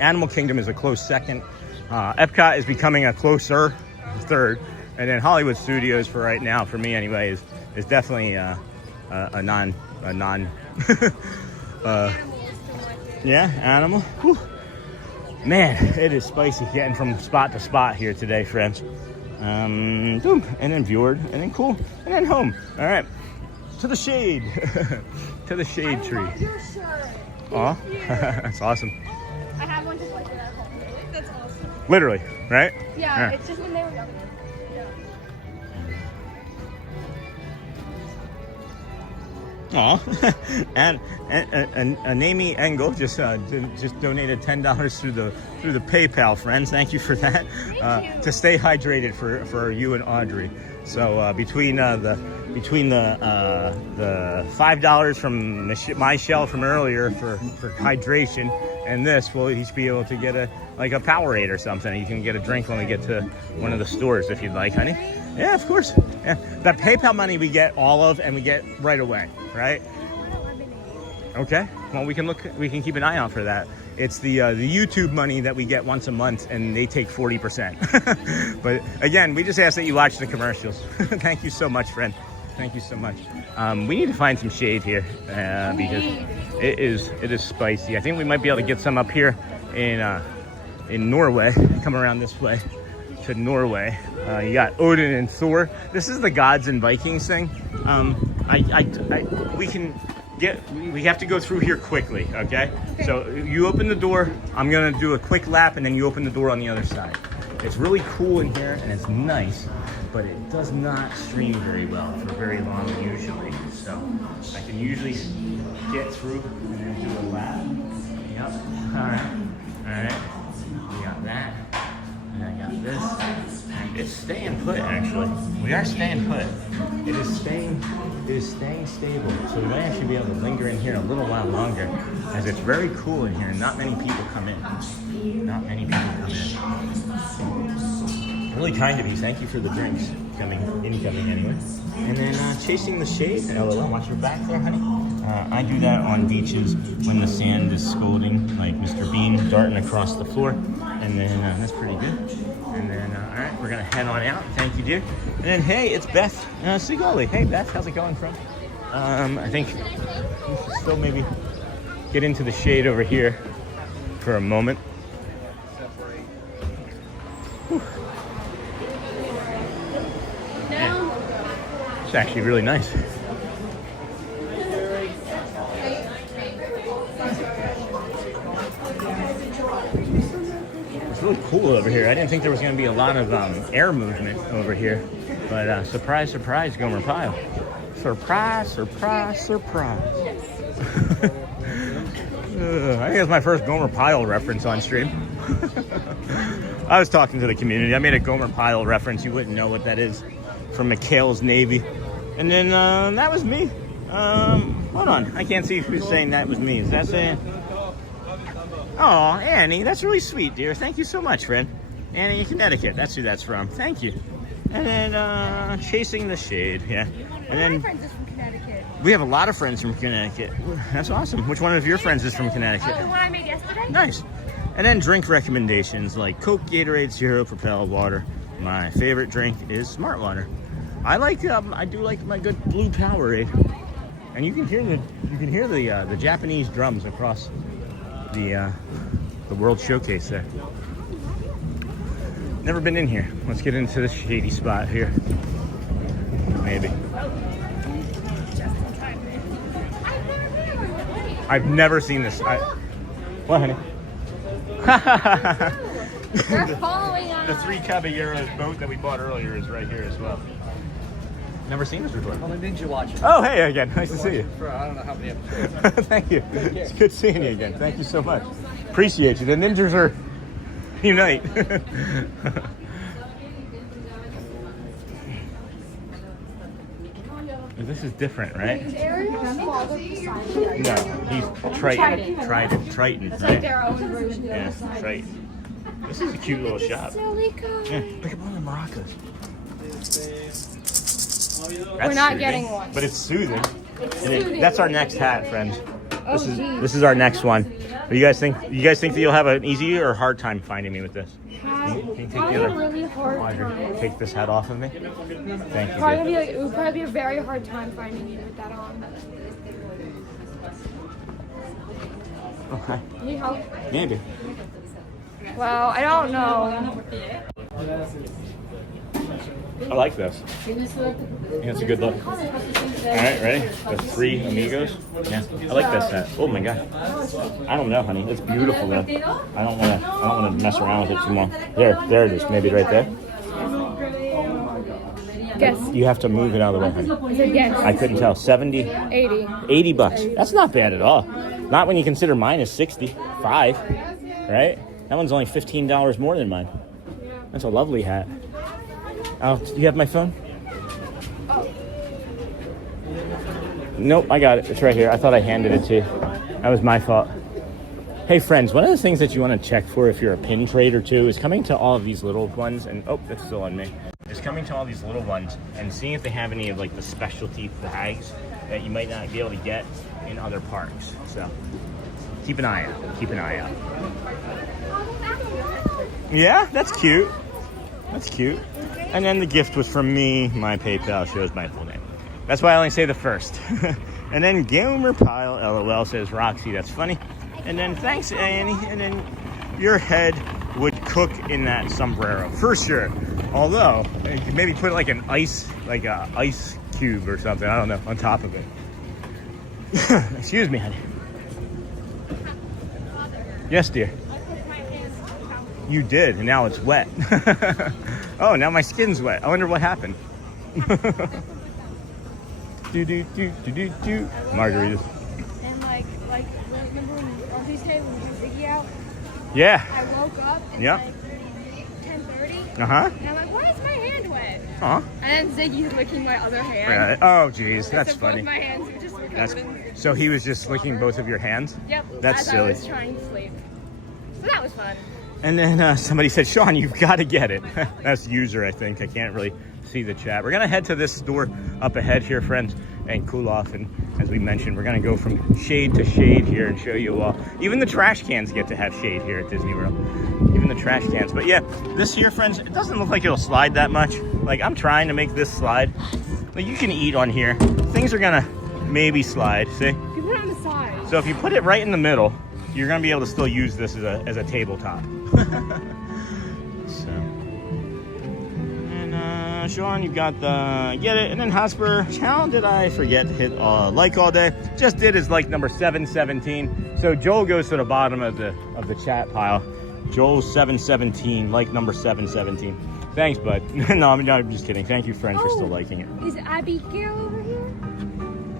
Animal Kingdom is a close second. EPCOT is becoming a closer third. And then Hollywood Studios, for right now, for me anyway, is definitely a non yeah, animal. Whew. Man, it is spicy getting from spot to spot here today, friends. Boom, and then Fjord, and then cool, and then home. All right, to the shade, to the shade tree. I love your shirt. Aw, that's awesome. I have one just like that at home. That's awesome. Literally, right? Yeah, it's just when they were younger. Aw, and Amy Engel just donated $10 through the PayPal, friends. Thank you for that. To stay hydrated for you and Audrey. So between the $5 from my shell from earlier for hydration and this, we'll each be able to get a Powerade or something. You can get a drink when we get to one of the stores if you'd like, honey. Yeah, of course. Yeah, that PayPal money we get all of, and we get right away, right? Okay. Well, we can keep an eye out for that. It's the YouTube money that we get once a month, and they take 40%. But again, we just ask that you watch the commercials. Thank you so much, friend. Thank you so much. We need to find some shade here because it is spicy. I think we might be able to get some up here in Norway. Come around this way to Norway. You got Odin and Thor. This is the gods and Vikings thing. We have to go through here quickly, okay? So you open the door. I'm gonna do a quick lap, and then you open the door on the other side. It's really cool in here, and it's nice, but it does not stream very well for very long usually. So I can usually get through and then do a lap. Yep. All right. We got that. And I got this. And it's staying put, actually. We are staying put. It is staying stable. So we might actually be able to linger in here a little while longer, as it's very cool in here and not many people come in. Really kind of you. Thank you for the drinks incoming anyway. And then chasing the shade. LOL, watch your back there, honey. I do that on beaches when the sand is scolding, like Mr. Bean darting across the floor. And then that's pretty good. And then, all right, we're gonna head on out. Thank you, dear. And then, hey, it's Beth Sigoli. Hey, Beth, how's it going, friend? I think we should still maybe get into the shade over here for a moment. Whew. Yeah. It's actually really nice. It's really cool over here. I didn't think there was going to be a lot of air movement over here, but surprise, surprise, Gomer Pyle. Surprise, surprise, surprise. I think it's my first Gomer Pyle reference on stream. I was talking to the community. I made a Gomer Pyle reference. You wouldn't know what that is, from McHale's Navy. And then that was me. Hold on. I can't see who's saying that was me. Is that saying? Oh, Annie, that's really sweet, dear. Thank you so much, friend. Annie in Connecticut. That's who that's from. Thank you. And then chasing the shade. Yeah. And then my friends is from Connecticut. we have a lot of friends from Connecticut. That's awesome. Which one of your friends is from Connecticut? The one I made yesterday? Nice. And then drink recommendations like Coke, Gatorade, Zero, Propel Water. My favorite drink is Smart Water. I do like my good blue Powerade. And you can hear the Japanese drums across the World Showcase there. Never been in here. Let's get into this shady spot here. Maybe. I've never seen this. What, honey? They're following us. The Three Caballeros boat that we bought earlier is right here as well. Never seen this before. Well, then you watch it. Oh, hey again. Nice to see you. For I don't know how many episodes. Thank you. It's good seeing you again. Thank you so much. Appreciate you. The ninjas are unite. This is different, right? No, he's Triton. Triton. It's Right? like their own version. Yeah, Triton. This is a cute little shop. Yeah, look at one of the maracas. We're not getting one. But it's soothing. Soothing. That's our next hat, friends. This is our next one. What do you guys think? You guys think that you'll have an easy or hard time finding me with this? Can you take the other? Really hard time. Take this hat off of me. Thank you. It would probably be a very hard time finding you with that on. Okay. Need help? Maybe. Well, I don't know. I like this. I think it's a good look. All right, ready? The Three Amigos. Yeah, I like this hat. Oh my god. I don't know, honey. It's beautiful though. I don't want to mess around with it too long. There it is. Maybe right there. Guess. You have to move it out of the way, honey. I said guess. I couldn't tell. 70. 80. 80 bucks. That's not bad at all. Not when you consider mine is 65, right? That one's only $15 more than mine. That's a lovely hat. Oh, do you have my phone? Oh. Nope, I got it. It's right here. I thought I handed it to you. That was my fault. Hey, friends, one of the things that you want to check for if you're a pin trader, too, is coming to all of these little ones. And, oh, that's still on me. Is coming to all these little ones and seeing if they have any of, like, the specialty flags that you might not be able to get in other parks. So, keep an eye out. Keep an eye out. Yeah, that's cute. That's cute. And then the gift was from me. My PayPal shows my full name. That's why I only say the first. And then Gomer Pyle, LOL, says Roxy, that's funny. And then thanks, Annie. And then your head would cook in that sombrero for sure. Although you could maybe put like an ice, like a ice cube or something, I don't know, on top of it. Excuse me, honey. Yes, dear. You did, and now it's wet. Oh, now my skin's wet. I wonder what happened. Margaritas. And like remember when on Tuesday when we took Ziggy out? Yeah. I woke up and Yep. like 10:30. And I'm like, why is my hand wet? Uh-huh. And then Ziggy's licking my other hand. Right. Oh, geez, that's So funny. Both my hands were just That's covered so he was just licking both of your hands. Yep. That's as silly. I was trying to sleep. So that was fun. And then somebody said, Sean, you've got to get it. That's user, I think. I can't really see the chat. We're going to head to this store up ahead here, friends, and cool off. And as we mentioned, we're going to go from shade to shade here and show you all. Even the trash cans get to have shade here at Disney World. Even the trash cans. But yeah, this here, friends, it doesn't look like it'll slide that much. Like, I'm trying to make this slide. Like, you can eat on here. Things are going to maybe slide, see? You put it on the side. So if you put it right in the middle, you're going to be able to still use this as a tabletop. So, and Sean, you got the get it, and then Hotspur. How did I forget to hit like all day? Just did his like number 717. So Joel goes to the bottom of the chat pile. Joel's 717, like number 717. Thanks, bud. No, I'm just kidding. Thank you, friend, for still liking it. Is Abigail over here?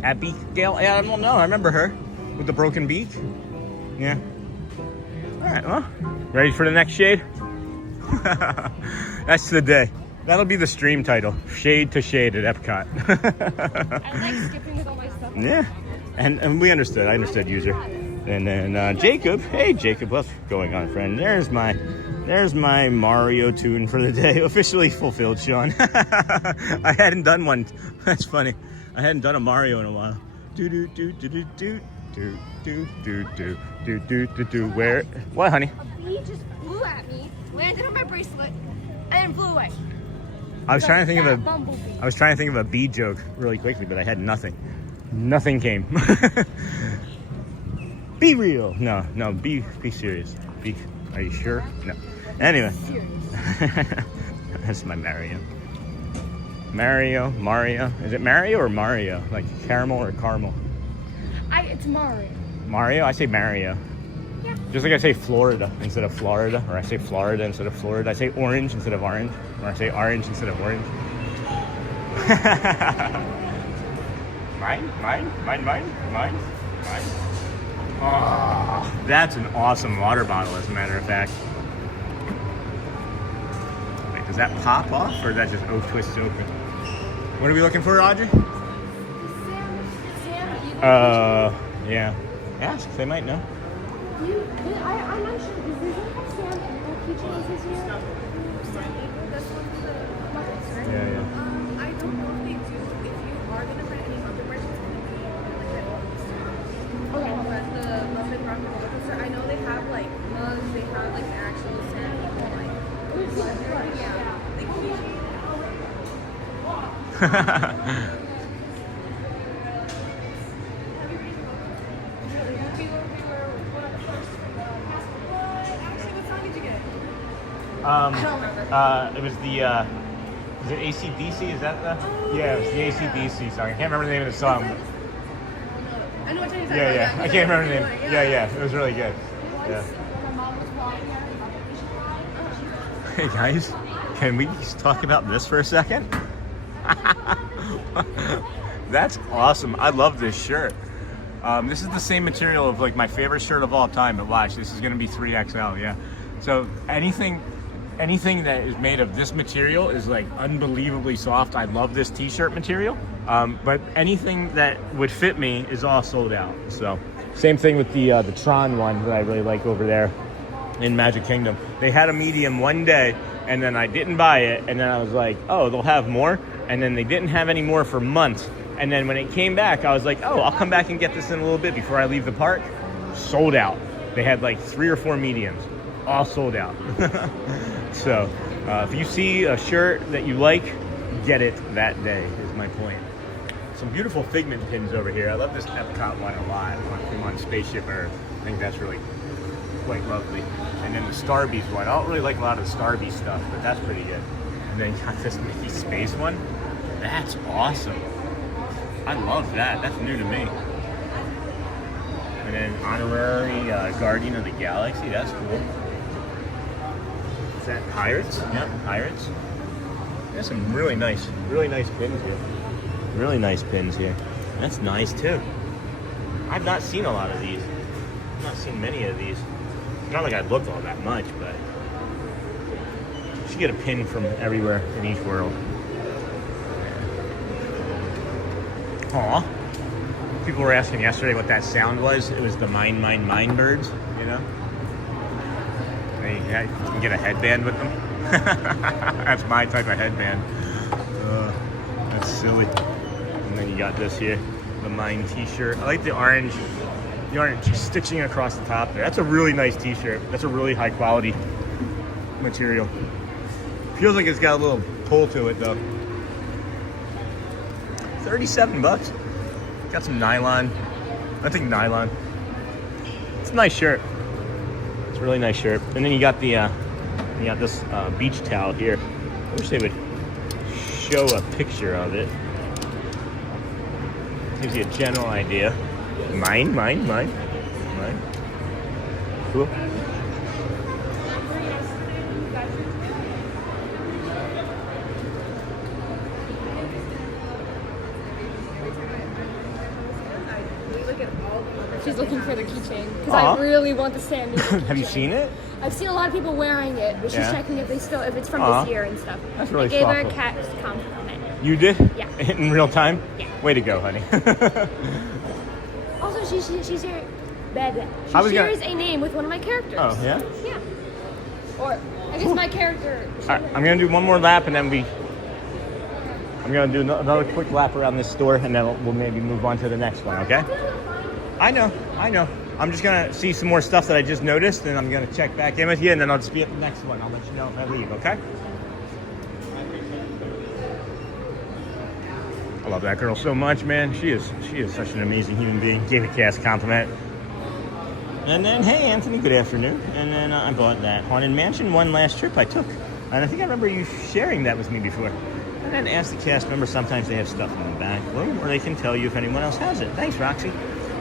Abigail? Yeah, I don't know. I remember her with the broken beak. Yeah. All right, well, ready for the next shade? That's the day. That'll be the stream title, Shade to Shade at EPCOT. I like skipping with all my stuff. Yeah, and we understood. I understood, user. And then Jacob. Hey, Jacob, what's going on, friend? There's my Mario tune for the day, officially fulfilled, Sean. I hadn't done one. That's funny. I hadn't done a Mario in a while. Do do do do do do do do do do do do do do. Where? What, honey? A bee just flew at me, landed on my bracelet, and then flew away. I was trying to think of a bee joke really quickly, but I had nothing. Nothing came. Be real. No, be serious. Are you sure? No. Anyway. That's my Mario. Mario. Is it Mario or Mario? Like caramel or caramel? It's Mario. Mario? I say Mario. Yeah. Just like I say Florida instead of Florida, or I say Florida instead of Florida. I say orange instead of orange, or I say orange instead of orange. Mine. Oh, that's an awesome water bottle, as a matter of fact. Wait, does that pop off, or is that just twists open? What are we looking for, Audrey? Yeah. Ask, they might know. I'm not sure. Does this have Sam Eagle keychains this year? Sam Eagle, that's one of the buckets, right? Yeah. I don't know if they do. If you are going to find any other merch, it's going to be like my office. Okay. But the Muffin Rock and Roller Coaster, I know they have like mugs, they have like the actual Sam Eagle, like, yeah, like keychains. It was the, is it AC/DC? Is that the? Yeah, it was the AC/DC song. I can't remember the name of the song. I know what you're talking Yeah. about. I can't remember the name. Yeah. It was really good. Yeah. Hey guys, can we just talk about this for a second? That's awesome. I love this shirt. This is the same material of like my favorite shirt of all time, but watch, this is gonna be 3XL, yeah. So anything that is made of this material is like unbelievably soft. I love this t-shirt material, but anything that would fit me is all sold out. So same thing with the Tron one that I really like over there in Magic Kingdom. They had a medium one day, and then I didn't buy it, and then I was like, oh, they'll have more, and then they didn't have any more for months. And then when it came back, I was like, oh, I'll come back and get this in a little bit before I leave the park. Sold out. They had like 3 or 4 mediums, all sold out. So if you see a shirt that you like, get it that day, is my point. Some beautiful Figment pins over here. I love this EPCOT one a lot, from on Spaceship Earth. I think that's really cool. quite lovely. And then the Starbeast one. I don't really like a lot of the Starbeast stuff, but that's pretty good. And then you got this Mickey Space one. That's awesome. I love that. That's new to me. And then honorary Guardian of the Galaxy. That's cool. Is that Pirates? Yep, Pirates. There's some really nice pins here. Really nice pins here. That's nice too. I've not seen a lot of these. I've not seen many of these. It's not like I looked all that much, but you should get a pin from everywhere in each world. Aw. People were asking yesterday what that sound was. It was the mine birds, you know? You can get a headband with them. That's my type of headband. That's silly. And then you got this here, the mine t-shirt. I like the orange stitching across the top there. That's a really nice t-shirt. That's a really high quality material. Feels like it's got a little pull to it though. 37 bucks. Got some nylon. I think nylon. It's a nice shirt. It's a really nice shirt. And then you got the this beach towel here. I wish they would show a picture of it. Gives you a general idea. Mine. Cool. She's looking for the keychain because I really want the Sammy. Have you seen it? I've seen a lot of people wearing it, but she's checking if it's from this year and stuff. That's really I gave her a thoughtful. cat compliment. You did? Yeah. In real time? Yeah. Way to go, honey. Also, she shares a name with one of my characters. Oh, yeah? Yeah. Or I guess my character. All right, I'm gonna do one more lap and then I'm gonna do another quick lap around this store and then we'll maybe move on to the next one, okay? I know. I'm just gonna see some more stuff that I just noticed and I'm gonna check back in with you and then I'll just be at the next one. I'll let you know if I leave, okay? I love that girl so much, man. She is such an amazing human being. Gave a Cass compliment. And then, hey, Anthony, good afternoon. And then I bought that Haunted Mansion one last trip I took. And I think I remember you sharing that with me before. And then ask the cast member, sometimes they have stuff in the back room where they can tell you if anyone else has it. Thanks, Roxy.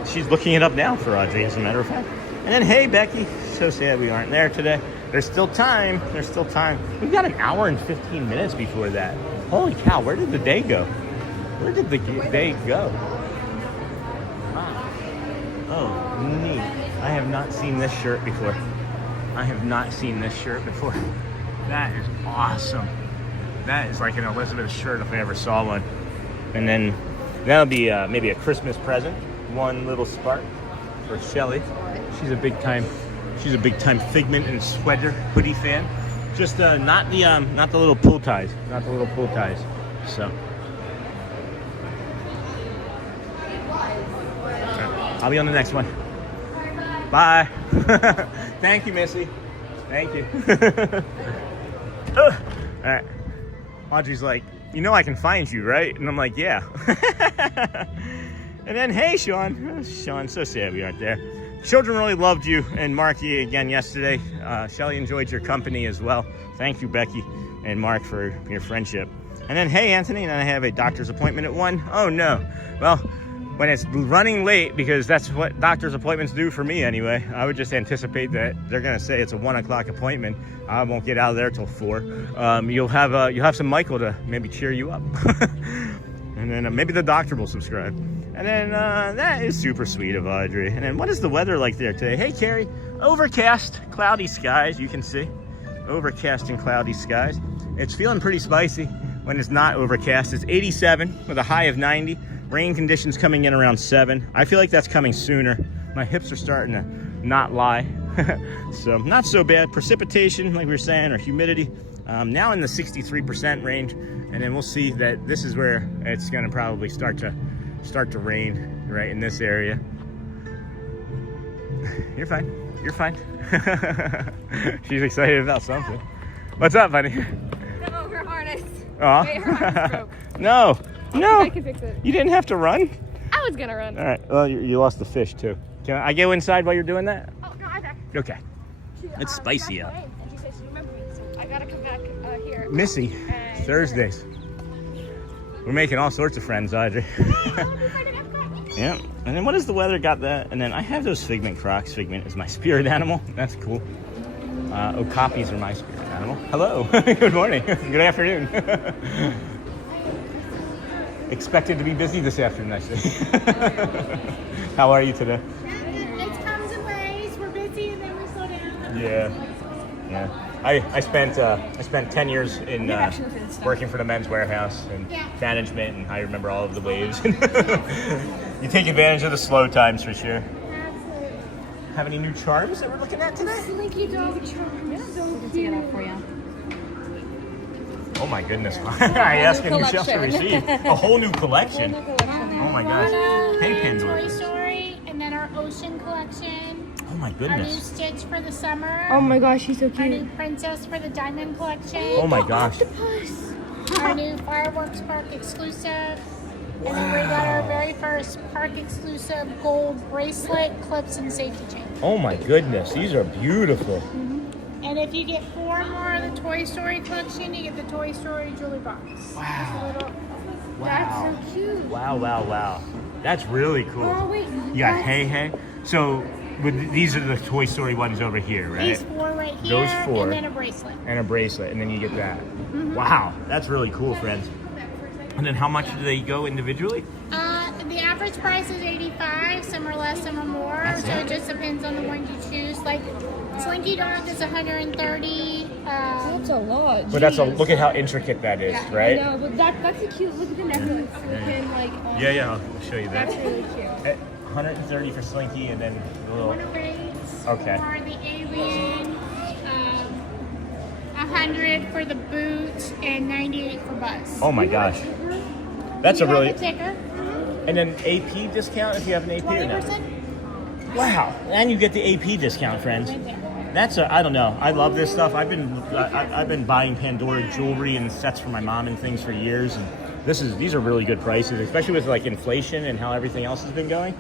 She's looking it up now for Audrey, as a matter of fact. And then, hey, Becky. So sad we aren't there today. There's still time. We've got an hour and 15 minutes before that. Holy cow, where did the day go? Where did the day go? Wow. Oh, neat. I have not seen this shirt before. That is awesome. That is like an Elizabeth shirt if I ever saw one. And then that'll be maybe a Christmas present. One little spark for Shelly. She's a big time Figment and sweater hoodie fan. Just not the little pull ties. So I'll be on the next one. Bye. Thank you, Missy. Thank you. All right. Audrey's like, you know I can find you, right? And I'm like, yeah. And then, hey, Sean. Sean, so sad we aren't there. Children really loved you and Marky again yesterday. Shelly enjoyed your company as well. Thank you, Becky and Mark, for your friendship. And then, hey, Anthony, and I have a doctor's appointment at 1. Oh, no. Well, when it's running late, because that's what doctor's appointments do for me anyway, I would just anticipate that they're going to say it's a 1 o'clock appointment. I won't get out of there till 4. You'll have some Michael to maybe cheer you up. And then maybe the doctor will subscribe. And then that is super sweet of Audrey. And then what is the weather like there today? Hey, Carrie. Overcast, cloudy skies, you can see. Overcast and cloudy skies. It's feeling pretty spicy when it's not overcast. It's 87 with a high of 90. Rain conditions coming in around 7. I feel like that's coming sooner. My hips are starting to not lie. So not so bad. Precipitation, like we were saying, or humidity, now in the 63% range. And then we'll see that this is where it's going to probably start to rain right in this area. You're fine. She's excited about something. What's up, buddy? No, her harness. Aw. Wait, her harness broke. No. I can fix it. You didn't have to run? I was gonna run. All right. Well, you lost the fish too. Can I go inside while you're doing that? Oh, no, I'm back. Okay. It's spicy out. And she said she remembered me, so I gotta come back here. Missy, And- Thursdays. We're making all sorts of friends, Audrey. Yeah. And then what has the weather got that? And then I have those Figment Crocs. Figment is my spirit animal. That's cool. Okapis are my spirit animal. Hello. Good morning. Good afternoon. Expected to be busy this afternoon, I see. How are you today? It comes in waves. We're busy and then we slow down. Yeah. I spent 10 years in working for the Men's Warehouse and management, and I remember all of the waves. You take advantage of the slow times for sure. Absolutely. Have any new charms that we're looking at today? Slinky dog charm. So cute. For you. Oh my goodness. I ask you shelf to receive. A whole new collection. Oh my gosh. Hey, Pandora. Toy Story, and then our Ocean collection. Oh my Our new goodness. Stitch for the summer. Oh my gosh, she's so Our new cute. Princess for the Diamond collection. Oh my gosh. Our new Fireworks Park exclusive. And then we got our very first park exclusive gold bracelet, clips, and safety chain. Oh my goodness. These are beautiful. And if you get 4 more of the Toy Story collection, you get the Toy Story jewelry box. Wow. That's so cute. Wow. That's really cool. Oh wait. You got Hey. So these are the Toy Story ones over here, right? These 4 right here, Those 4. and then a bracelet. And a bracelet, and then you get that. Wow, that's really cool, friends. And then how much do they go individually? The average price is $85. Some are less, some are more. That's so it. it just depends on the one you choose. Like Slinky Dog is $130. That's a lot. But look at how intricate that is, right? I know, but that's a cute. Look at the necklace. Looking like. Yeah, I'll show you that. That's really cute. 130 for Slinky, and then the little. Rates Okay. for the Alien, 100 for the boot, and 98 for Buzz. Oh my gosh, that's a You have really. a ticker. And then AP discount if you have an AP or no? 20%. Wow, and you get the AP discount, friends. Right there. That's I don't know. I love this stuff. I've been buying Pandora jewelry and sets for my mom and things for years, and these are really good prices, especially with like inflation and how everything else has been going.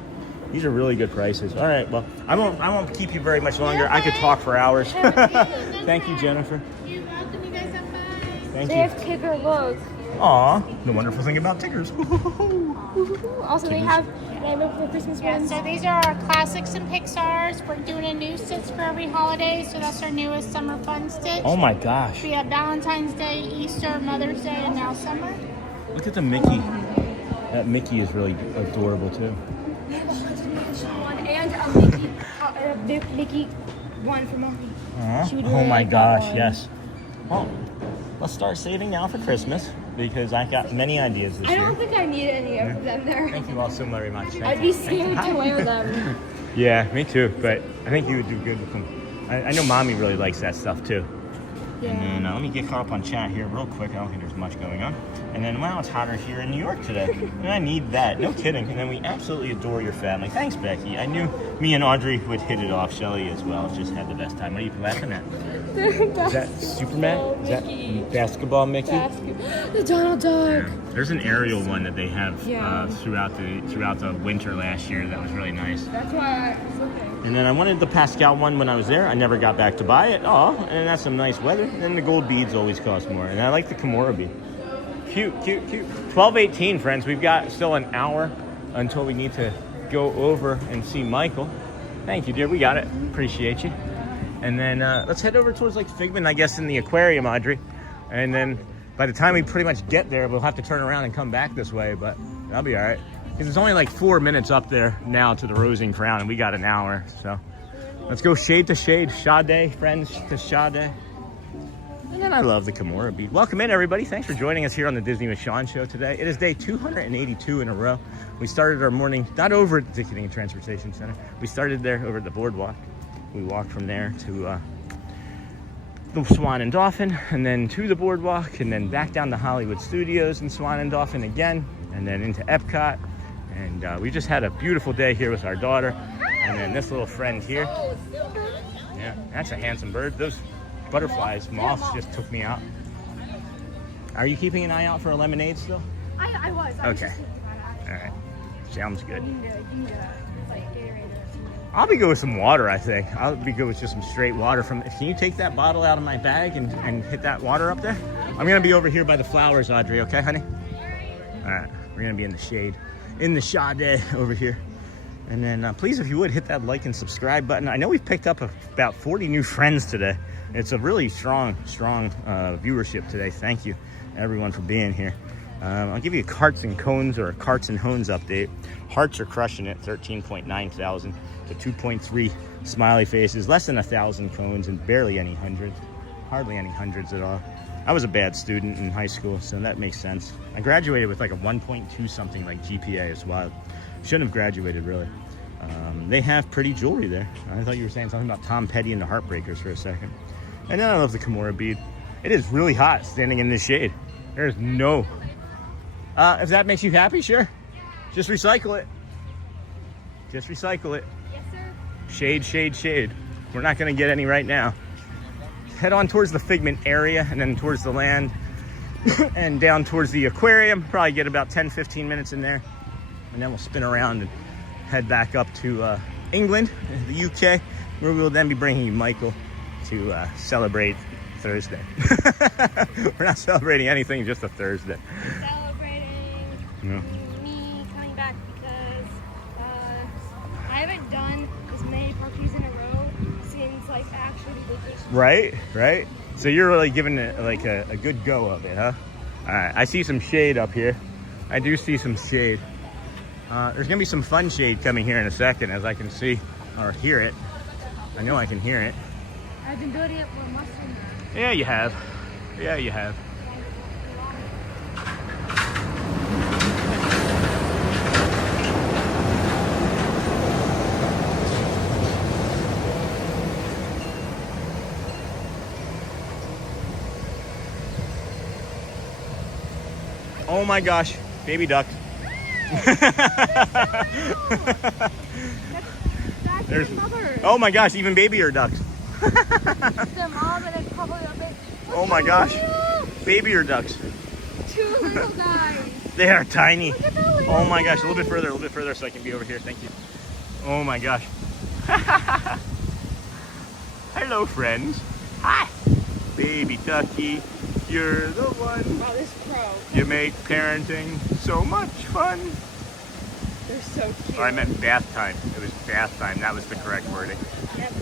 These are really good prices. All right, well, I won't keep you very much longer. I could talk for hours. Thank you, Jennifer. You're welcome. You guys have fun. Thank They you. have ticker look. Aw, the wonderful thing about tickers. Also, they have Nightmare Before Christmas Yeah, ones. so these are our classics and Pixars. We're doing a new stitch for every holiday, so that's our newest summer fun stitch. Oh my gosh. We have Valentine's Day, Easter, Mother's Day, and now summer. Look at the Mickey. That Mickey is really adorable too. They have a Haunted Mansion one and a Mickey one for Mommy. She would really Oh my like that gosh, one. yes. Well, let's start saving now for Christmas because I got many ideas this I year. don't think I need any of them there. Thank you all so very much. Thank I'd you. be scared to wear them. Yeah, me too, but I think you would do good with them. I know Mommy really likes that stuff too. And then let me get caught up on chat here real quick. I don't think there's much going on. And then, wow, it's hotter here in New York today. And I need that. No kidding. And then we absolutely adore your family. Thanks, Becky. I knew me and Audrey would hit it off. Shelly as well. Just had the best time. What are you laughing at? Is that Superman? Is that Basketball Mickey? The Donald Duck. Yeah. There's an aerial one that they have throughout the winter last year that was really nice. That's why I was looking. And then I wanted the Pascal one when I was there. I never got back to buy it. Oh, and that's some nice weather. And then the gold beads always cost more. And I like the Kimura bead. Cute. 12:18, friends. We've got still an hour until we need to go over and see Michael. Thank you, dear. We got it. Appreciate you. And then let's head over towards like Figment, I guess, in the aquarium, Audrey. And then by the time we pretty much get there, we'll have to turn around and come back this way, but that'll be all right. Because it's only like 4 minutes up there now to the Rosing Crown, and we got an hour. So let's go shade to shade. Sade, friends, to Sade. And then I love the Kimura bead. Welcome in, everybody. Thanks for joining us here on the Disney with Sean show today. It is day 282 in a row. We started our morning, not over at the Ticketing and Transportation Center. We started there over at the BoardWalk. We walked from there to the Swan and Dolphin, and then to the BoardWalk, and then back down to Hollywood Studios and Swan and Dolphin again, and then into EPCOT. And we just had a beautiful day here with our daughter. And then this little friend here. Yeah, that's a handsome bird. Those butterflies, moths just took me out. Are you keeping an eye out for a lemonade still? I was. Okay. All right. Sounds good. I'll be good with some water, I think. I'll be good with just some straight water from... Can you take that bottle out of my bag and hit that water up there? I'm going to be over here by the flowers, Audrey, okay, honey? All right, we're going to be in the shade, in the shade over here. And then please, if you would, hit that like and subscribe button. I know we've picked up about 40 new friends today. It's a really strong viewership today. Thank you, everyone, for being here. I'll give you a carts and cones or a carts and hones update. Hearts are crushing it, 13.9 thousand to 2.3 smiley faces, less than 1,000 cones and barely any hundreds, hardly any hundreds at all. I was a bad student in high school, so that makes sense. I graduated with like a 1.2 something like GPA. It's wild. Shouldn't have graduated, really. They have pretty jewelry there. I thought you were saying something about Tom Petty and the Heartbreakers for a second. And then I love the Kimura bead. It is really hot standing in this shade. There's no... if that makes you happy, sure. Just recycle it. Just recycle it. Yes, sir. Shade, shade, shade. We're not going to get any right now. Head on towards the Figment area and then towards the land and down towards the aquarium. Probably get about 10-15 minutes in there. And then we'll spin around and head back up to England, the UK, where we will then be bringing you Michael to celebrate Thursday. We're not celebrating anything, just a Thursday. Celebrating me coming back because I haven't done as many parties in a row since like actually vacation. Right. So you're really giving it like a good go of it, huh? All right, I see some shade up here. I do see some shade. There's gonna be some fun shade coming here in a second, as I can see or hear it. I know I can hear it. I've been doing it for mustard. Yeah, you have. Yeah, you have. Oh my gosh, baby duck. There's, oh my gosh, even babier ducks. The mom and a couple of it. Oh my gosh, babier ducks. Two little guys. They are tiny. Oh my gosh, a little bit further so I can be over here. Thank you. Oh my gosh. Hello, friends. Hi. Baby ducky, you're the one. Oh, this pro. You make parenting so much fun. They're so cute. Oh, I meant bath time. It was bath time. That was the correct wording. Yep.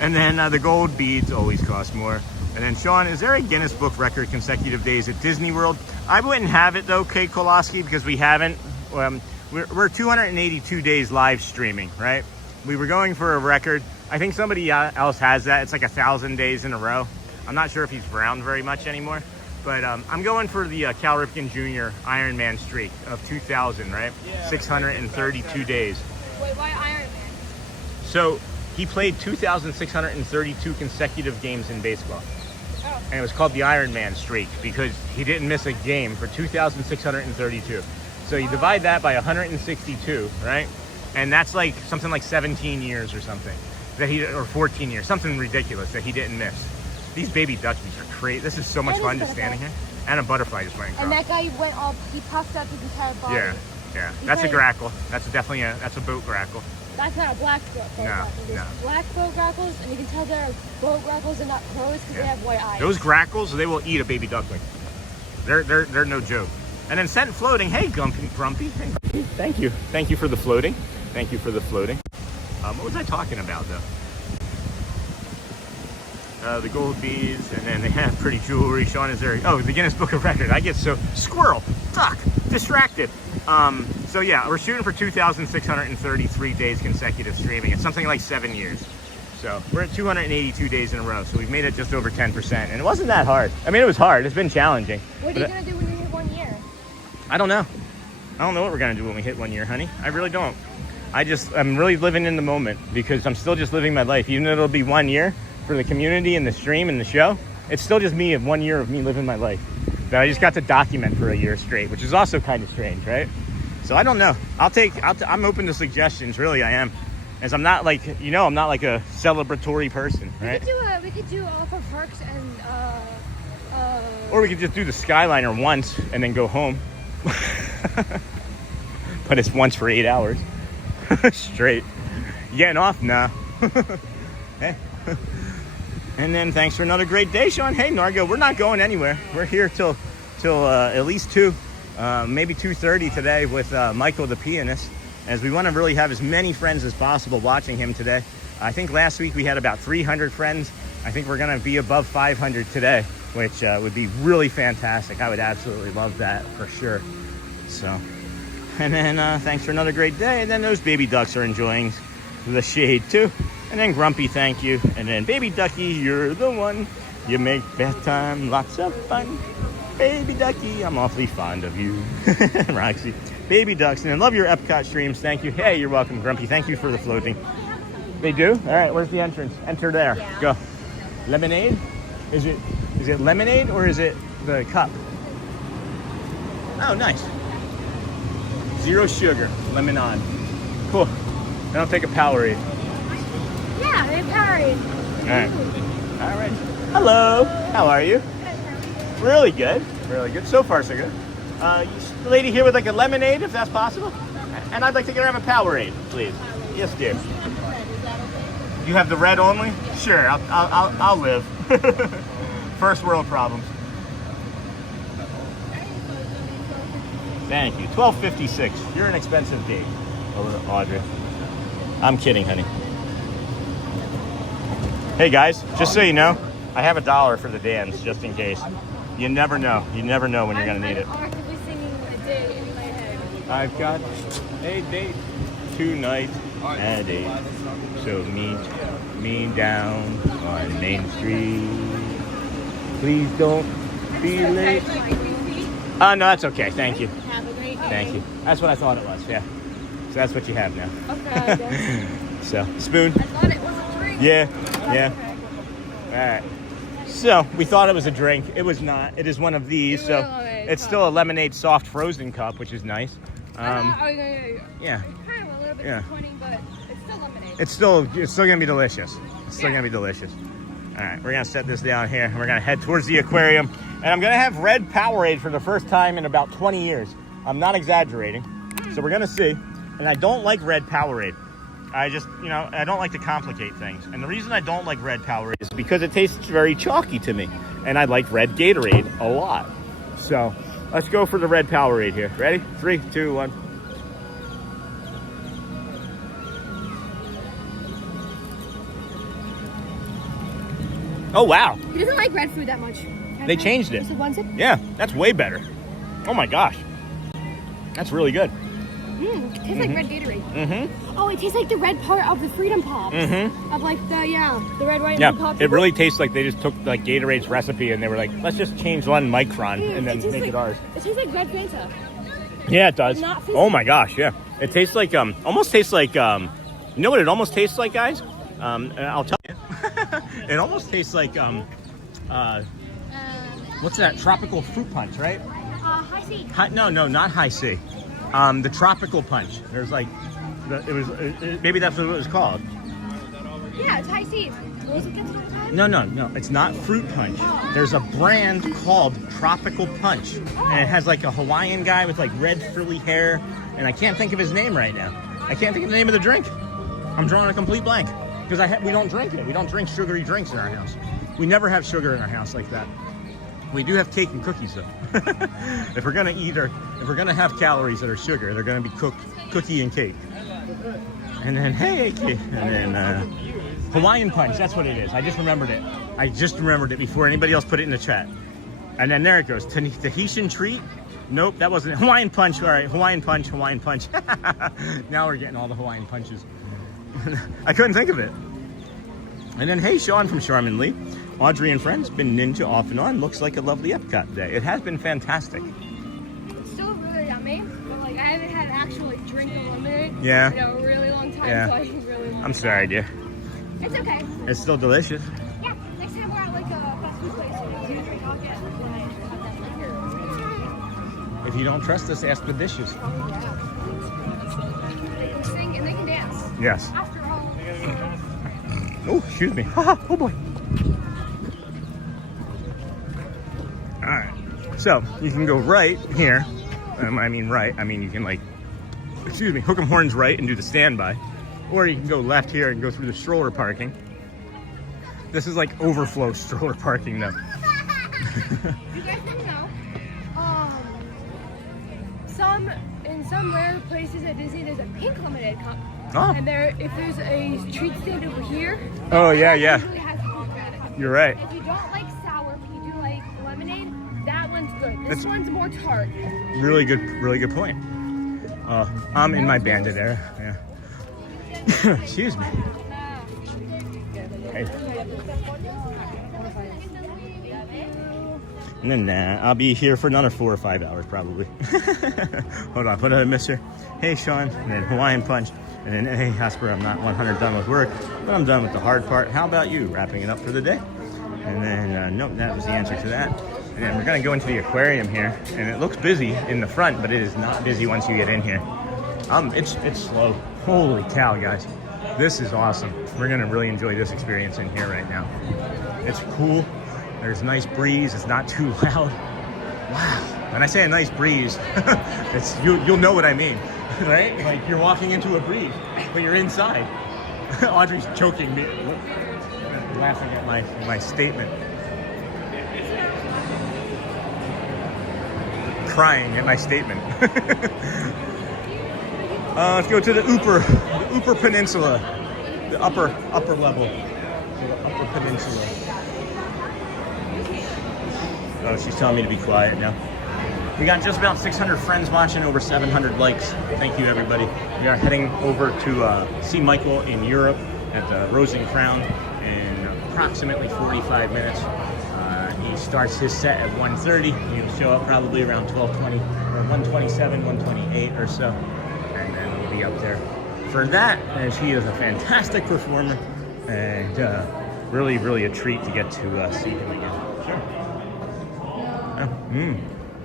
And then the gold beads always cost more. And then Sean, is there a Guinness Book record consecutive days at Disney World? I wouldn't have it though, Kate Koloski, because we haven't. We're 282 days live streaming, right? We were going for a record. I think somebody else has that. It's like 1,000 days in a row. I'm not sure if he's around very much anymore. But I'm going for the Cal Ripken Jr. Ironman streak of 2,000, right? Yeah, 632 days. Wait, why Ironman? So he played 2,632 consecutive games in baseball. Oh. And it was called the Ironman streak because he didn't miss a game for 2,632. So you divide that by 162, right? And that's like something like 17 years or something. Or 14 years, something ridiculous that he didn't miss. These baby duckies are crazy. This is so much fun just standing here. And a butterfly just went across. And that guy went all, he puffed up his entire body. Yeah. That's a grackle. That's definitely that's a boat grackle. That's not a black boat grackle. There's black boat grackles, and you can tell they're boat grackles and not crows because they have white eyes. Those grackles, they will eat a baby duckling. They're no joke. And then sent floating. Hey, Grumpy. Hey, Grumpy. Thank you. Thank you for the floating. Thank you for the floating. What was I talking about, though? The gold beads, and then they have pretty jewelry. Sean is there. Oh, the Guinness Book of Record. I get so squirrel, duck, distracted. So yeah, we're shooting for 2,633 days consecutive streaming. It's something like 7 years. So we're at 282 days in a row. So we've made it just over 10%, and it wasn't that hard. I mean, it was hard. It's been challenging. What are you gonna do when you hit 1 year? I don't know. I don't know what we're gonna do when we hit 1 year, honey. I really don't. I'm really living in the moment because I'm still just living my life. Even though it'll be 1 year for the community and the stream and the show, it's still just me of 1 year of me living my life that I just got to document for a year straight, which is also kind of strange, right? So I don't know. I'm open to suggestions. Really, I am, as I'm not like, I'm not like a celebratory person, right? We could do all for parks and or we could just do the Skyliner once and then go home. But it's once for 8 hours. Straight. You getting off? Nah. Hey. And then thanks for another great day, Sean. Hey, Nargo, we're not going anywhere. We're here till at least 2, maybe 2:30 today with Michael, the pianist, as we want to really have as many friends as possible watching him today. I think last week we had about 300 friends. I think we're going to be above 500 today, which would be really fantastic. I would absolutely love that for sure. So, and then thanks for another great day. And then those baby ducks are enjoying the shade too. And then Grumpy, thank you. And then Baby Ducky, you're the one. You make bedtime lots of fun. Baby Ducky, I'm awfully fond of you. Roxy. Baby Ducks. And then love your EPCOT streams. Thank you. Hey, you're welcome, Grumpy. Thank you for the floating. They do? All right, where's the entrance? Enter there. Yeah. Go. Lemonade? Is it lemonade or is it the cup? Oh, nice. 0 sugar. Lemonade. Cool. I don't take a Powerade. Yeah, they're Powerade. All right. Hello. How are you? Really good. Really good. So far, so good. The lady here with like a lemonade, if that's possible. And I'd like to get her a Powerade, please. Yes, dear. You have the red only? Sure. I'll live. First world problems. Thank you. $12.56. You're an expensive date, Audrey. I'm kidding, honey. Hey guys, just so you know, I have $1 for the dance, just in case. You never know. You never know when you're gonna need it. I'm actively singing a day in my head. I've got a date tonight at 8. So meet me down on Main Street. Please don't be late. No, that's okay. Thank you. Have a great day. Thank you. That's what I thought it was. Yeah. So that's what you have now. Okay. So spoon. I thought it was a drink. Yeah. Yeah. All right. So we thought it was a drink. It was not. It is one of these. So it's still a lemonade soft frozen cup, which is nice. Yeah. It's kind of a little bit disappointing, but it's still lemonade. It's still gonna be delicious. It's still gonna be delicious. All right, we're gonna set this down here, and we're gonna head towards the aquarium. And I'm gonna have red Powerade for the first time in about 20 years. I'm not exaggerating. So we're gonna see. And I don't like red Powerade. I just, I don't like to complicate things. And the reason I don't like red Powerade is because it tastes very chalky to me. And I like red Gatorade a lot. So let's go for the red Powerade here. Ready? 3, 2, 1. Oh, wow. He doesn't like red food that much. They changed it. Just one sip? Yeah, that's way better. Oh my gosh. That's really good. It tastes like red Gatorade. Oh, it tastes like the red part of the Freedom Pops. Of like the red, white, and blue pop. It really tastes like they just took like Gatorade's recipe and they were like, let's just change 1 micron and then make it ours. It tastes like red Fanta. Yeah, it does. Oh my gosh, yeah. It tastes like, almost tastes like, you know what it almost tastes like, guys? I'll tell you. It almost tastes like, what's that? Tropical fruit punch, right? High C. No, not High C. The tropical punch. There's like, maybe that's what it was called. Yeah, it's High C. No, it's not fruit punch. There's a brand called Tropical Punch, and it has like a Hawaiian guy with like red frilly hair, and I can't think of his name right now. I can't think of the name of the drink. I'm drawing a complete blank because we don't drink it. We don't drink sugary drinks in our house. We never have sugar in our house like that. We do have cake and cookies though. If we're gonna have calories that are sugar, they're gonna be cookie and cake. And then and then Hawaiian punch, that's what it is. I just remembered it before anybody else put it in the chat. And then there it goes. Tahitian treat? Nope, that wasn't it. Hawaiian punch. All right, Hawaiian punch. Now we're getting all the Hawaiian punches. I couldn't think of it. And then hey, Sean from Charmin Lee. Audrey and friends, been ninja off and on. Looks like a lovely EPCOT day. It has been fantastic. It's still really yummy, but like I haven't had an actual drink of lemonade in a really long time, so I really I'm sorry, dear. It's okay. It's still delicious. Yeah, next time we're at like a fast food place or a drink, I'll get If you don't trust us, ask the dishes. They can sing and they can dance. Yes. After all. Oh, excuse me. Oh boy. Alright, so you can go right here. You can like excuse me, hook 'em horns right and do the standby. Or you can go left here and go through the stroller parking. This is like overflow stroller parking though. You guys didn't know. In some rare places at Disney, there's a pink lemonade cup. Oh. And if there's a treat stand over here. Oh yeah, it yeah. usually has fruit in it. You're right. If you don't like sour, if you do like lemonade, that one's good. This one's more tart. Really good point. I'm in my bandit era. Yeah. Excuse me. Hey. And then I'll be here for another 4 or 5 hours probably. Hold on, put a mister. Hey Sean, and then Hawaiian Punch, and then hey Hasper, I'm not 100 done with work, but I'm done with the hard part. How about you? Wrapping it up for the day. And then nope, that was the answer to that. And then we're gonna go into the aquarium here, and it looks busy in the front, but it is not busy once you get in here. It's slow. Holy cow, guys. This is awesome. We're gonna really enjoy this experience in here right now. It's cool. There's a nice breeze. It's not too loud. Wow. When I say a nice breeze, you'll know what I mean, right? Like you're walking into a breeze, but you're inside. Audrey's choking me, laughing at my statement. Crying at my statement. Let's go to the Upper Peninsula, the upper level, the Upper Peninsula. Oh, she's telling me to be quiet now. We got just about 600 friends watching, over 700 likes. Thank you, everybody. We are heading over to see Michael in Europe at the Rose and Crown in approximately 45 minutes. He starts his set at 1:30. He'll show up probably around 12:20 or 1:27, 1:28 or so. And then we'll be up there for that, as he is a fantastic performer and really a treat to get to see him again. Sure.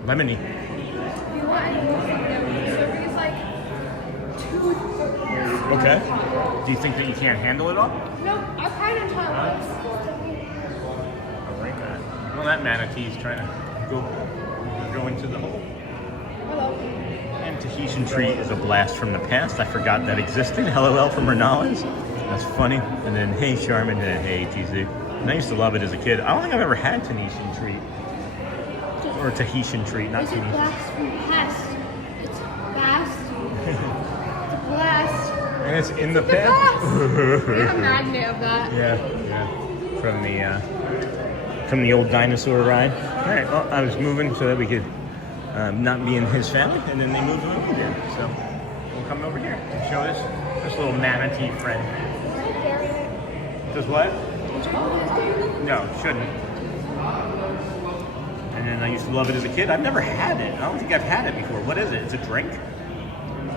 Lemony. Okay. Do you think that you can't handle it all? No, I kind of try. Well, that manatee's trying to go into the hole. Hello. And Tahitian treat is a blast from the past. I forgot that existed. LOL from Renales. That's funny. And then hey Charmin, and then hey TZ. And I used to love it as a kid. I don't think I've ever had Tahitian treat. Or Tahitian treat, not Tahitian. It's a blast from the past. It's fast. It's a blast. And it's in the It's past. You're a magnet of that. Yeah. From the old dinosaur ride. All right. Well, I was moving so that we could not be in his family, and then they moved on again. So we'll come over here and show this little manatee friend. Does what? No, shouldn't. And then I used to love it as a kid. I've never had it. I don't think I've had it before. What is it? It's a drink.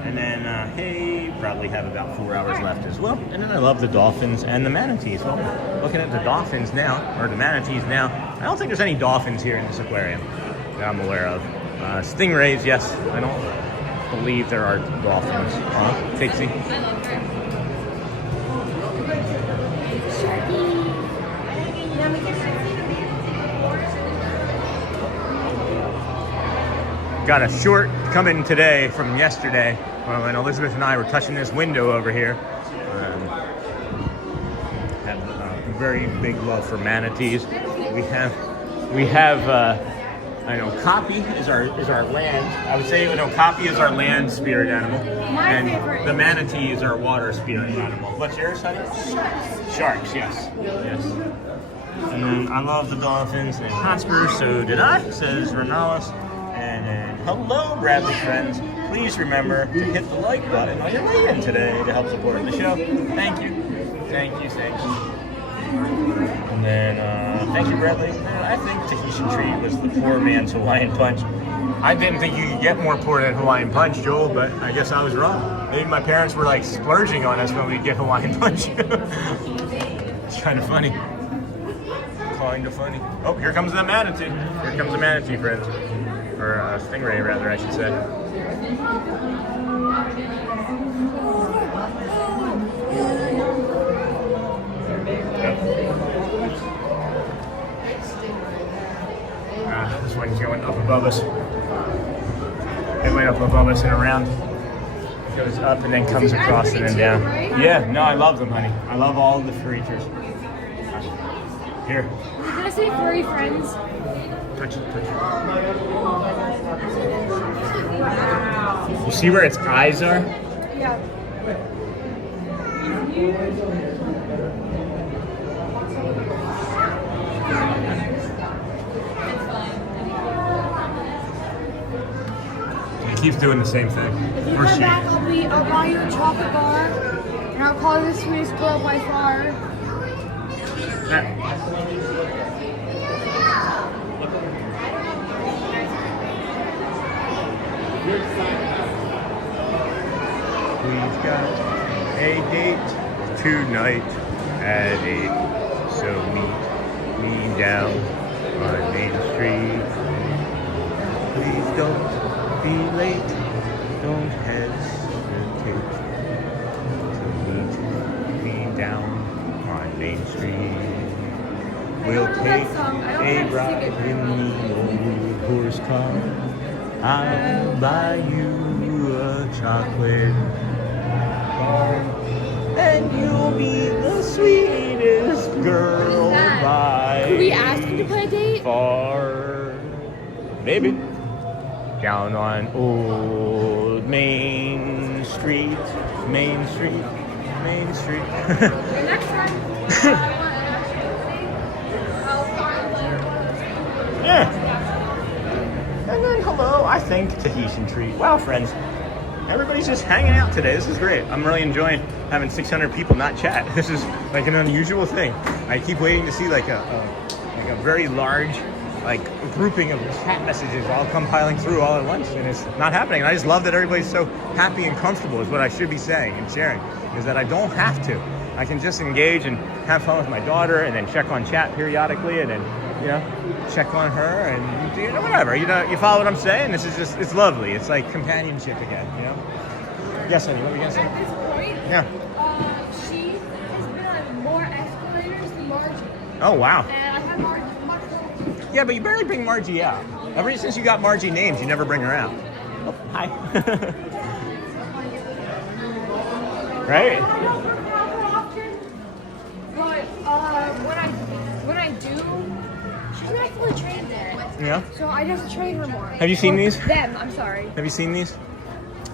And then, hey, probably have about 4 hours left as well. And then I love the dolphins and the manatees. Well, looking at the dolphins now, or the manatees now, I don't think there's any dolphins here in this aquarium that I'm aware of. Stingrays, yes. I don't believe there are dolphins. Pixie. I love her. Got a short coming today from yesterday when Elizabeth and I were touching this window over here. Have a very big love for manatees. We have I know Okapi is our land. I would say Okapi is our land spirit animal, and the manatee is our water spirit animal. What's yours, honey? Sharks, yes. And then I love the dolphins and Hotspur, so did I, says Renales. And then, hello, Bradley friends. Please remember to hit the like button on your way in today to help support the show. Thank you. And then, thank you, Bradley. I think Tahitian treat was the poor man's Hawaiian Punch. I didn't think you could get more poor than Hawaiian Punch, Joel, but I guess I was wrong. Maybe my parents were like splurging on us when we get Hawaiian Punch. It's kind of funny. Oh, here comes the manatee. Friends. Or stingray, rather, I should say. This one's going up above us. It went up above us and around. goes up and then comes across and then down. Yeah, no, I love them, honey. I love all the creatures. Here. Did I say furry friends? Touch it, touch it. You see where its eyes are? Yeah. It keeps doing the same thing. If you come back, I'll buy you a chocolate bar, and I'll call you the sweetest girl by far. We've got a date tonight at 8, so meet me down on Main Street. Please don't be late, don't hesitate to meet me down on Main Street. We'll take a ride in the old horse car. I'll buy you a chocolate bar, and you'll be the sweetest girl by Could we ask him to play a date? far. Maybe. Down on old Main Street, Main Street, Main Street. Next time. Yeah. And then hello, I think Tahitian treat. Wow, friends. Everybody's just hanging out today. This is great. I'm really enjoying having 600 people not chat. This is like an unusual thing. I keep waiting to see like a very large like grouping of chat messages all compiling through all at once, and it's not happening. And I just love that everybody's so happy and comfortable is what I should be saying and sharing, is that I don't have to. I can just engage and have fun with my daughter and then check on chat periodically and then, you know, check on her and, you know, whatever. You know, you follow what I'm saying? This is just, it's lovely. It's like companionship again, you know? Yes, honey, what were you going to say? At this point, Yeah. she has been on more escalators than Margie. Oh, wow. And I have Margie much more. Yeah, but you barely bring Margie out. Ever since you got Margie names, you never bring her out. Oh, hi. Right? I don't bring her out often, but when I do, she's not fully trained there. Yeah. So I have to train her more. Have you seen these? Them, I'm sorry. Have you seen these?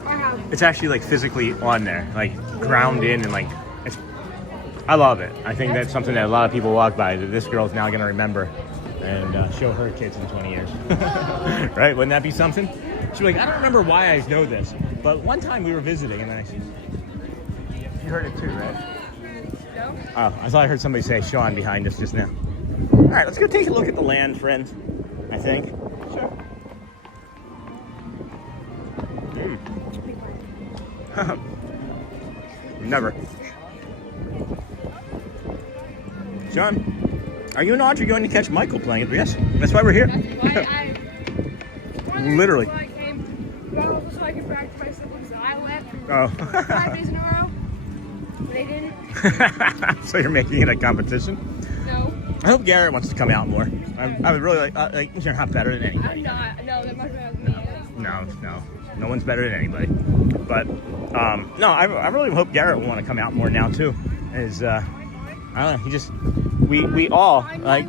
I have. It's actually like physically on there, like ground in, and like it's. I love it. I think that's something that a lot of people walk by that this girl's now going to remember and show her kids in 20 years. Right? Wouldn't that be something? She'd be like, I don't remember why I know this, but one time we were visiting and then I see. You heard it too, right? No. Oh, I thought I heard somebody say Sean behind us just now. All right, let's go take a look at the land, friends. I think. Sure. Never. Sean, are you and Audrey going to catch Michael playing it? Yes, that's why we're here. Literally. So I could brag to my siblings that I went Oh. 5 days in a row. But they didn't. So you're making it a competition? No. I hope Garrett wants to come out more. I would really like you're not better than anybody. I'm not. No, that much better than me. No one's better than anybody. But no, I really hope Garrett will want to come out more now too. Is I don't know. He just we all like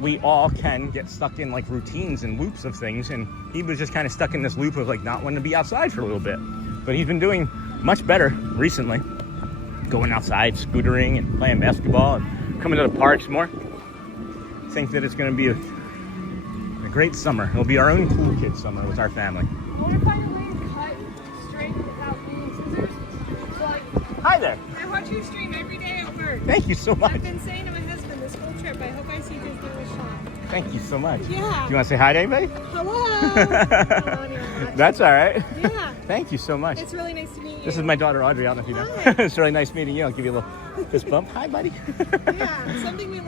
we all can get stuck in like routines and loops of things, and he was just kind of stuck in this loop of like not wanting to be outside for a little bit. But he's been doing much better recently, going outside, scootering, and playing basketball, and coming to the parks more. I think that it's going to be a great summer. It'll be our own cool kid summer with our family. I want to find a way to cut straight without needing scissors. So like, Hi there. I watch you stream every day at work. Thank you so much. I've been saying to my husband this whole trip, I hope I see Disney with Sean. Thank you so much. Yeah. Do you want to say hi to anybody? Hello. That's all right. Yeah. Thank you so much. It's really nice to meet you. This is my daughter Audrey. I don't know if you know. It's really nice meeting you. I'll give you a little fist bump. Hi, buddy. Yeah, something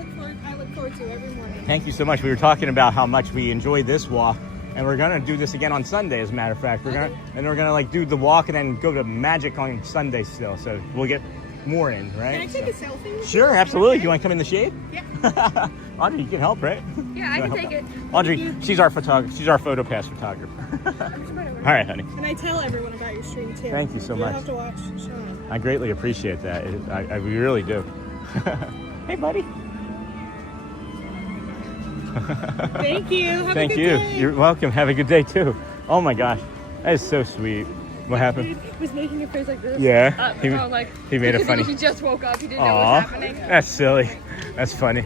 I look forward to every morning. Thank you so much. We were talking about how much we enjoyed this walk, and we're gonna do this again on Sunday. As a matter of fact, we're gonna like do the walk and then go to Magic on Sunday still. So we'll get morning, right? Can I take a selfie? Sure, absolutely. You want to come in the shade? Yeah. Audrey, you can help, right? Yeah, I can take it. Audrey, she's our photographer. She's our photo pass photographer. All right, honey. And I tell everyone about your stream too. Thank you so much. You'll have to watch Sean. I greatly appreciate that. We really do. Hey, buddy. Thank you. Have a Thank good you. day. You're welcome. Have a good day too. Oh my gosh, that is so sweet. What happened? He was making a face like this. Yeah. He made it funny. He just woke up. He didn't know what was happening. That's silly. That's funny.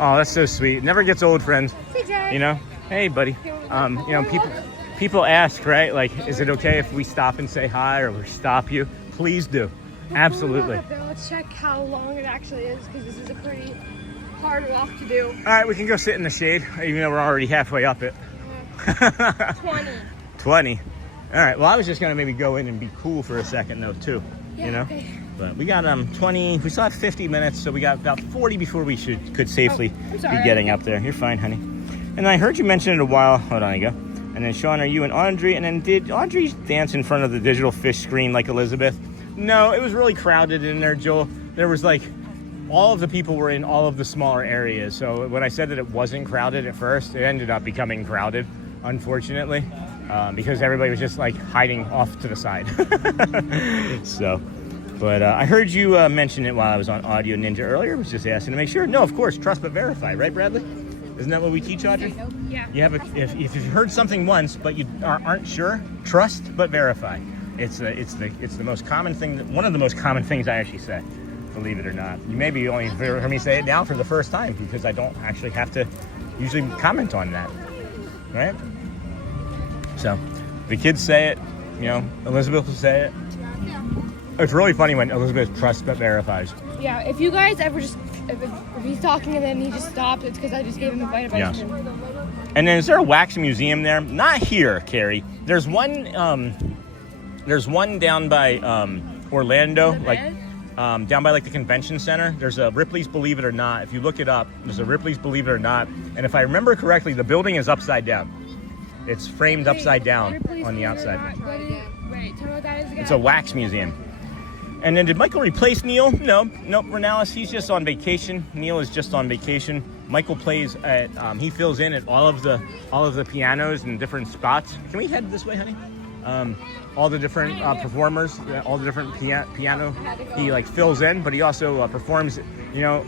Oh, that's so sweet. Never gets old, friends. CJ. You know. Hey, buddy. You know, people ask, right? Like, is it okay if we stop and say hi or we stop you? Please do. Absolutely. Let's check how long it actually is because this is a pretty hard walk to do. All right, we can go sit in the shade, even though we're already halfway up it. 20. 20. All right. Well, I was just gonna maybe go in and be cool for a second, though, too. Yeah, you know. okay. But we got 20. We still have 50 minutes, so we got about 40 before we could safely be getting up there. You're fine, honey. And I heard you mention it a while. Hold on, you go. And then Sean, are you and Audrey? And then did Audrey dance in front of the digital fish screen like Elizabeth? No, it was really crowded in there, Joel. There was like all of the people were in all of the smaller areas. So when I said that it wasn't crowded at first, it ended up becoming crowded, unfortunately, because everybody was just like hiding off to the side. So, but I heard you mention it while I was on Audio Ninja earlier. I was just asking to make sure. No, of course, trust but verify, right, Bradley? Isn't that what we teach, Audrey? Yeah. You have if you've heard something once but you aren't sure, trust but verify. It's the most common thing. One of the most common things I actually say, believe it or not. You maybe only heard me say it now for the first time because I don't actually have to usually comment on that, right? So the kids say it, you know. Elizabeth will say it. It's really funny when Elizabeth trusts but verifies. Yeah, if you guys ever just if he's talking and then he just stops, it's because I just gave him a bite of ice cream. And then is there a wax museum there? Not here, Carrie. There's one down by Orlando, like down by like the convention center. There's a Ripley's Believe It or Not. If you look it up, there's a Ripley's Believe It or Not. And if I remember correctly, the building is upside down. It's framed upside down on the outside. Wait, tell me what that is again. It's a wax museum. And then did Michael replace Neil? No, nope. Renalis, he's just on vacation. Neil is just on vacation. Michael plays at, he fills in at all of the pianos in different spots. Can we head this way, honey? All the different performers, all the different piano, he like fills in, but he also performs, you know,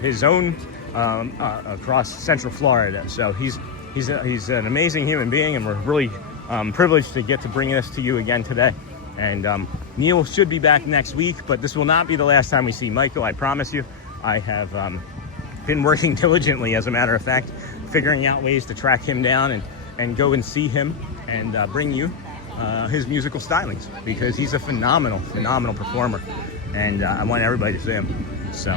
his own across Central Florida. So he's an amazing human being, and we're really privileged to get to bring this to you again today. And Neil should be back next week, but this will not be the last time we see Michael, I promise you. I have been working diligently, as a matter of fact, figuring out ways to track him down and go and see him and bring you his musical stylings, because he's a phenomenal performer, and I want everybody to see him. So,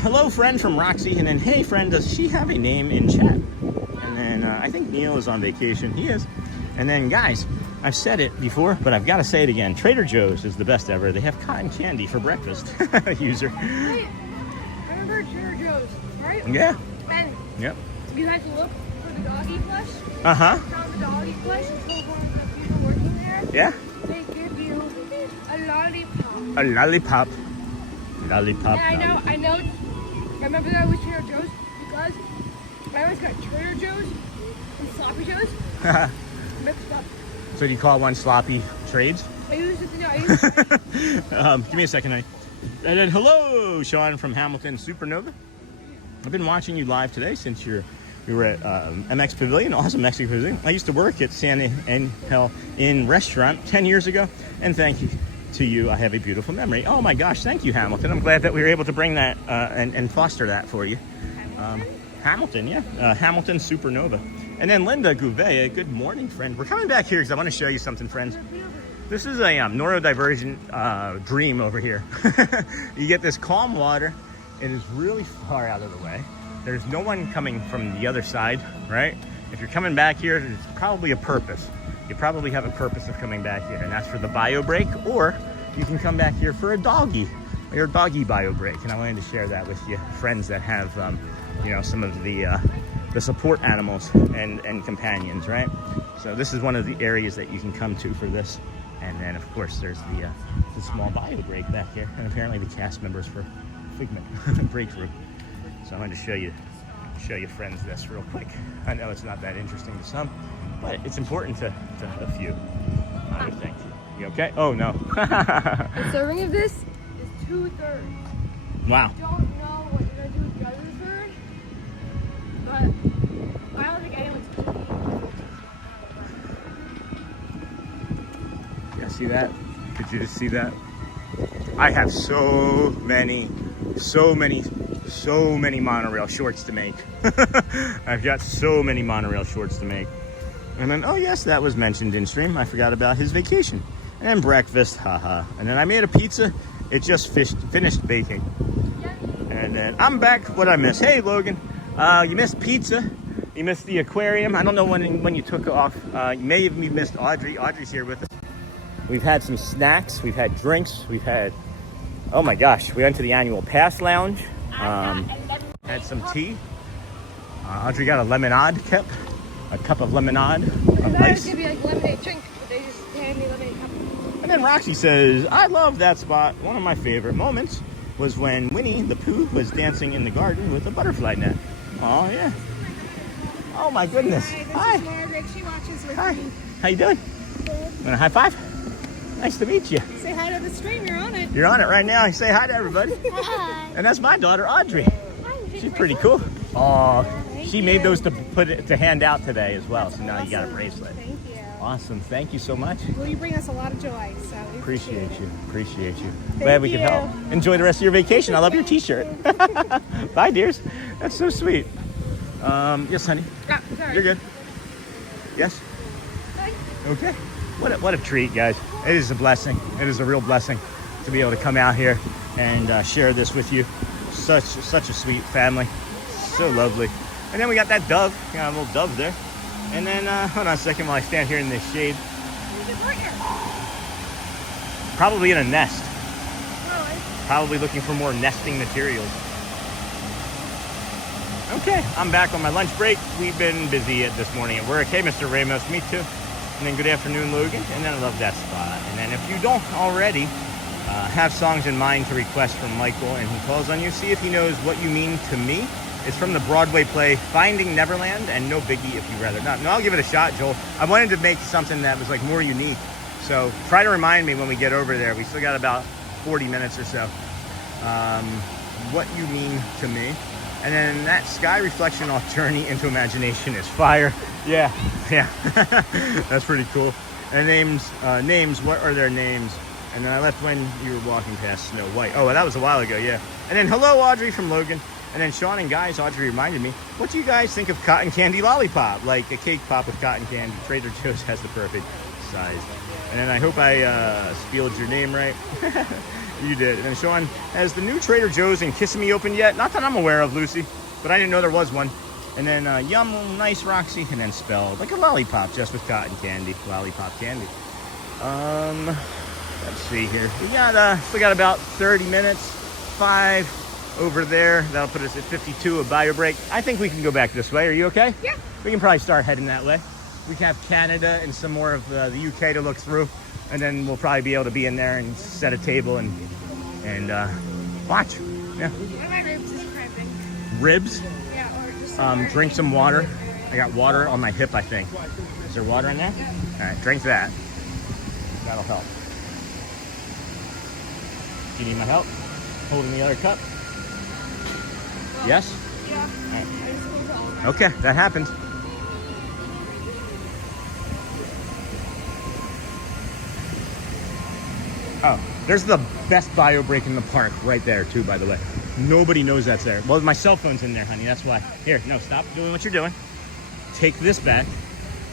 hello, friend from Roxy, and then, hey, friend, does she have a name in chat? And then I think Neil is on vacation. He is. And then, guys, I've said it before, but I've got to say it again. Trader Joe's is the best ever. They have cotton candy for breakfast. User. Hey, I remember Trader Joe's, right? Yeah. Ben. Yep. You guys look for the doggy plush. Uh-huh. Found the doggy plush and told one of the people working there. Yeah. They give you a lollipop. A lollipop. Lollipop. Yeah, I know. I remember that was Trader Joe's because I always got Trader Joe's and Sloppy Joe's mixed up. So do you call one sloppy trades? I used it. Give me a second, honey. And then hello, Sean from Hamilton Supernova. I've been watching you live today since you were at MX Pavilion, awesome Mexican Pavilion. I used to work at San Angel Inn restaurant 10 years ago, and thank you to you. I have a beautiful memory. Oh my gosh, thank you, Hamilton. I'm glad that we were able to bring that and foster that for you. Hamilton, yeah. Hamilton Supernova. And then Linda Gouveia, good morning, friend. We're coming back here because I want to show you something, friends. This is a neurodivergent dream over here. You get this calm water. It is really far out of the way. There's no one coming from the other side, right? If you're coming back here, there's probably a purpose. You probably have a purpose of coming back here, and that's for the bio break, or you can come back here for a doggy bio break. And I wanted to share that with you, friends that have, some of the support animals and companions, right? So this is one of the areas that you can come to for this. And then, of course, there's the small bio break back here, and apparently the cast members for Figment breakthrough. So I'm going to show you friends this real quick. I know it's not that interesting to some, but it's important to a few, I would think. You okay? Oh no. The serving of this is 2/3. Wow. I don't know what you're gonna do with the other third, but I don't think anyone's cooking. Yeah, see that? Did you just see that? I have so many monorail shorts to make. I've got so many monorail shorts to make. And then, oh yes, that was mentioned in stream. I forgot about his vacation. And then breakfast, haha. And then I made a pizza. It just finished baking. And then I'm back. What'd I miss? Hey, Logan. You missed pizza. You missed the aquarium. I don't know when you took off. You may have missed Audrey. Audrey's here with us. We've had some snacks. We've had drinks. We've had, oh my gosh, we went to the annual pass lounge. Had some tea. Audrey got a lemonade cup. A cup of lemonade. I was gonna be like lemonade drink, but they just handed me lemonade cup. And then Roxy says, I love that spot. One of my favorite moments was when Winnie the Pooh was dancing in the garden with a butterfly net. Oh, yeah. Oh, my goodness. Hi, this is Margaret. She watches with Hi. me. How you doing? Good. Want a high five? Nice to meet you. Say hi to the stream. You're on it. You're on it right now. Say hi to everybody. Hi. And that's my daughter, Audrey. She's pretty cool. Oh, she made those to hand out today as well. So now you got a bracelet. Thank you. Awesome. Thank you so much. Well, you bring us a lot of joy, so we Appreciate you. Appreciate you. Thank Glad we could you. help. Enjoy the rest of your vacation. I love your t-shirt. Bye, dears. That's so sweet. Yes, honey. Sorry. You're good. Yes? Hi. Okay. What a treat, guys. It is a blessing. It is a real blessing to be able to come out here and share this with you. Such a sweet family. So lovely. And then we got that dove. Got a little dove there. And then, hold on a second while I stand here in this shade. Probably in a nest. Probably looking for more nesting materials. Okay, I'm back on my lunch break. We've been busy this morning at work. Hey, Mr. Ramos, me too. And then good afternoon, Logan. And then I love that spot. And then if you don't already have songs in mind to request from Michael and he calls on you, see if he knows What You Mean to Me. It's from the Broadway play Finding Neverland and No Biggie if you rather not. No, I'll give it a shot, Joel. I wanted to make something that was like more unique. So try to remind me when we get over there. We still got about 40 minutes or so. What You Mean to Me. And then that sky reflection off Journey into Imagination is fire. Yeah. That's pretty cool. And names, what are their names? And then I left when you were walking past Snow White. Oh, that was a while ago, yeah. And then hello, Audrey from Logan. And then Sean and guys, Audrey reminded me, what do you guys think of cotton candy lollipop? Like a cake pop with cotton candy. Trader Joe's has the perfect size. And then I hope I spelled your name right. You did. And then Sean, has the new Trader Joe's in Kissimmee opened yet? Not that I'm aware of, Lucy, but I didn't know there was one. And then yum, nice Roxy, and then spelled like a lollipop just with cotton candy, lollipop candy. Let's see here. We got still got about 30 minutes, 5 over there. That'll put us at 52, a bio break. I think we can go back this way. Are you okay? Yeah. We can probably start heading that way. We can have Canada and some more of the UK to look through, and then we'll probably be able to be in there and set a table and watch. Yeah. One of my ribs is cramping. Ribs? Yeah, or just Drink some water. I got water on my hip, I think. Is there water in there? Yeah. All right, drink that. That'll help. Do you need my help? Holding the other cup? Yes? Yeah. All right. I just moved all of that. Okay, that happens. Oh, there's the best bio break in the park right there too, by the way. Nobody knows that's there. Well, my cell phone's in there, honey, that's why. Here, no, stop doing what you're doing. Take this back.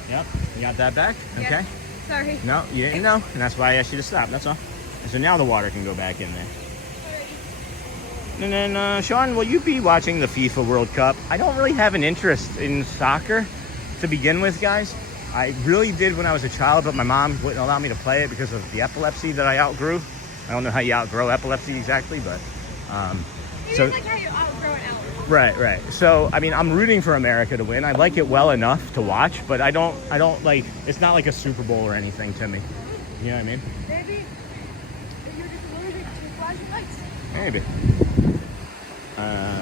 Yep, you got that back? Okay. Yeah. Sorry. No, you didn't know, and that's why I asked you to stop, that's all. And so now the water can go back in there. And then, Sean, will you be watching the FIFA World Cup? I don't really have an interest in soccer to begin with, guys. I really did when I was a child, but my mom wouldn't allow me to play it because of the epilepsy that I outgrew. I don't know how you outgrow epilepsy exactly, but... Maybe it's like how you outgrow an allergy. Right. So, I mean, I'm rooting for America to win. I like it well enough to watch, but I don't like... It's not like a Super Bowl or anything to me. You know what I mean? Maybe if you're just allergic to flashing lights. Maybe.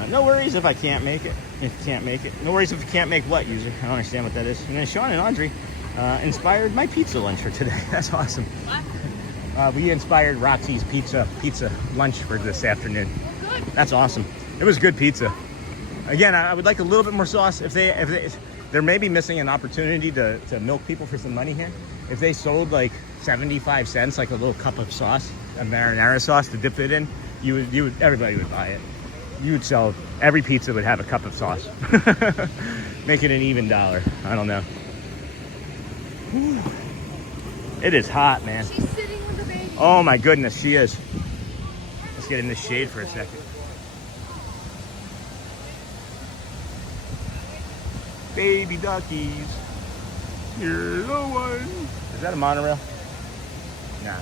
No worries if I can't make it. If you can't make it. No worries if you can't make what, user? I don't understand what that is. And then Sean and Audrey inspired my pizza lunch for today. That's awesome. What? We inspired Roxy's pizza lunch for this afternoon. Oh, good. That's awesome. It was good pizza. Again, I would like a little bit more sauce. If they're maybe missing an opportunity to milk people for some money here. If they sold like 75 cents, like a little cup of sauce, a marinara sauce to dip it in, everybody would buy it. You would sell, every pizza would have a cup of sauce. Make it an even dollar. I don't know. Whew. It is hot, man. She's sitting with the baby. Oh my goodness, she is. Let's get in the shade for a second. Baby duckies. You're the one. Is that a monorail? Nah.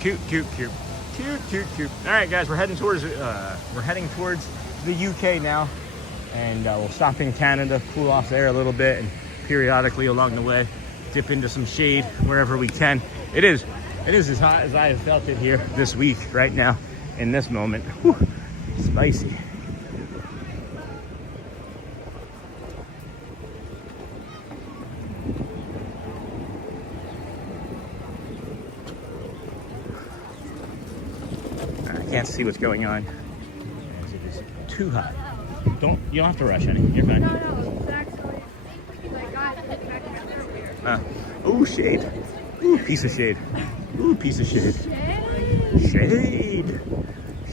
Cute, cute, cute. Cute, cute, cute. All right, guys, we're heading towards the UK now, and we'll stop in Canada, cool off there a little bit, and periodically along the way, dip into some shade wherever we can. It is as hot as I have felt it here this week, right now, in this moment. Whew, spicy. I can't see what's going on as it is too hot. You don't have to rush, honey. You're fine. No, it's actually like God. Oh, shade. Ooh, piece of shade. Ooh, piece of shade. Shade.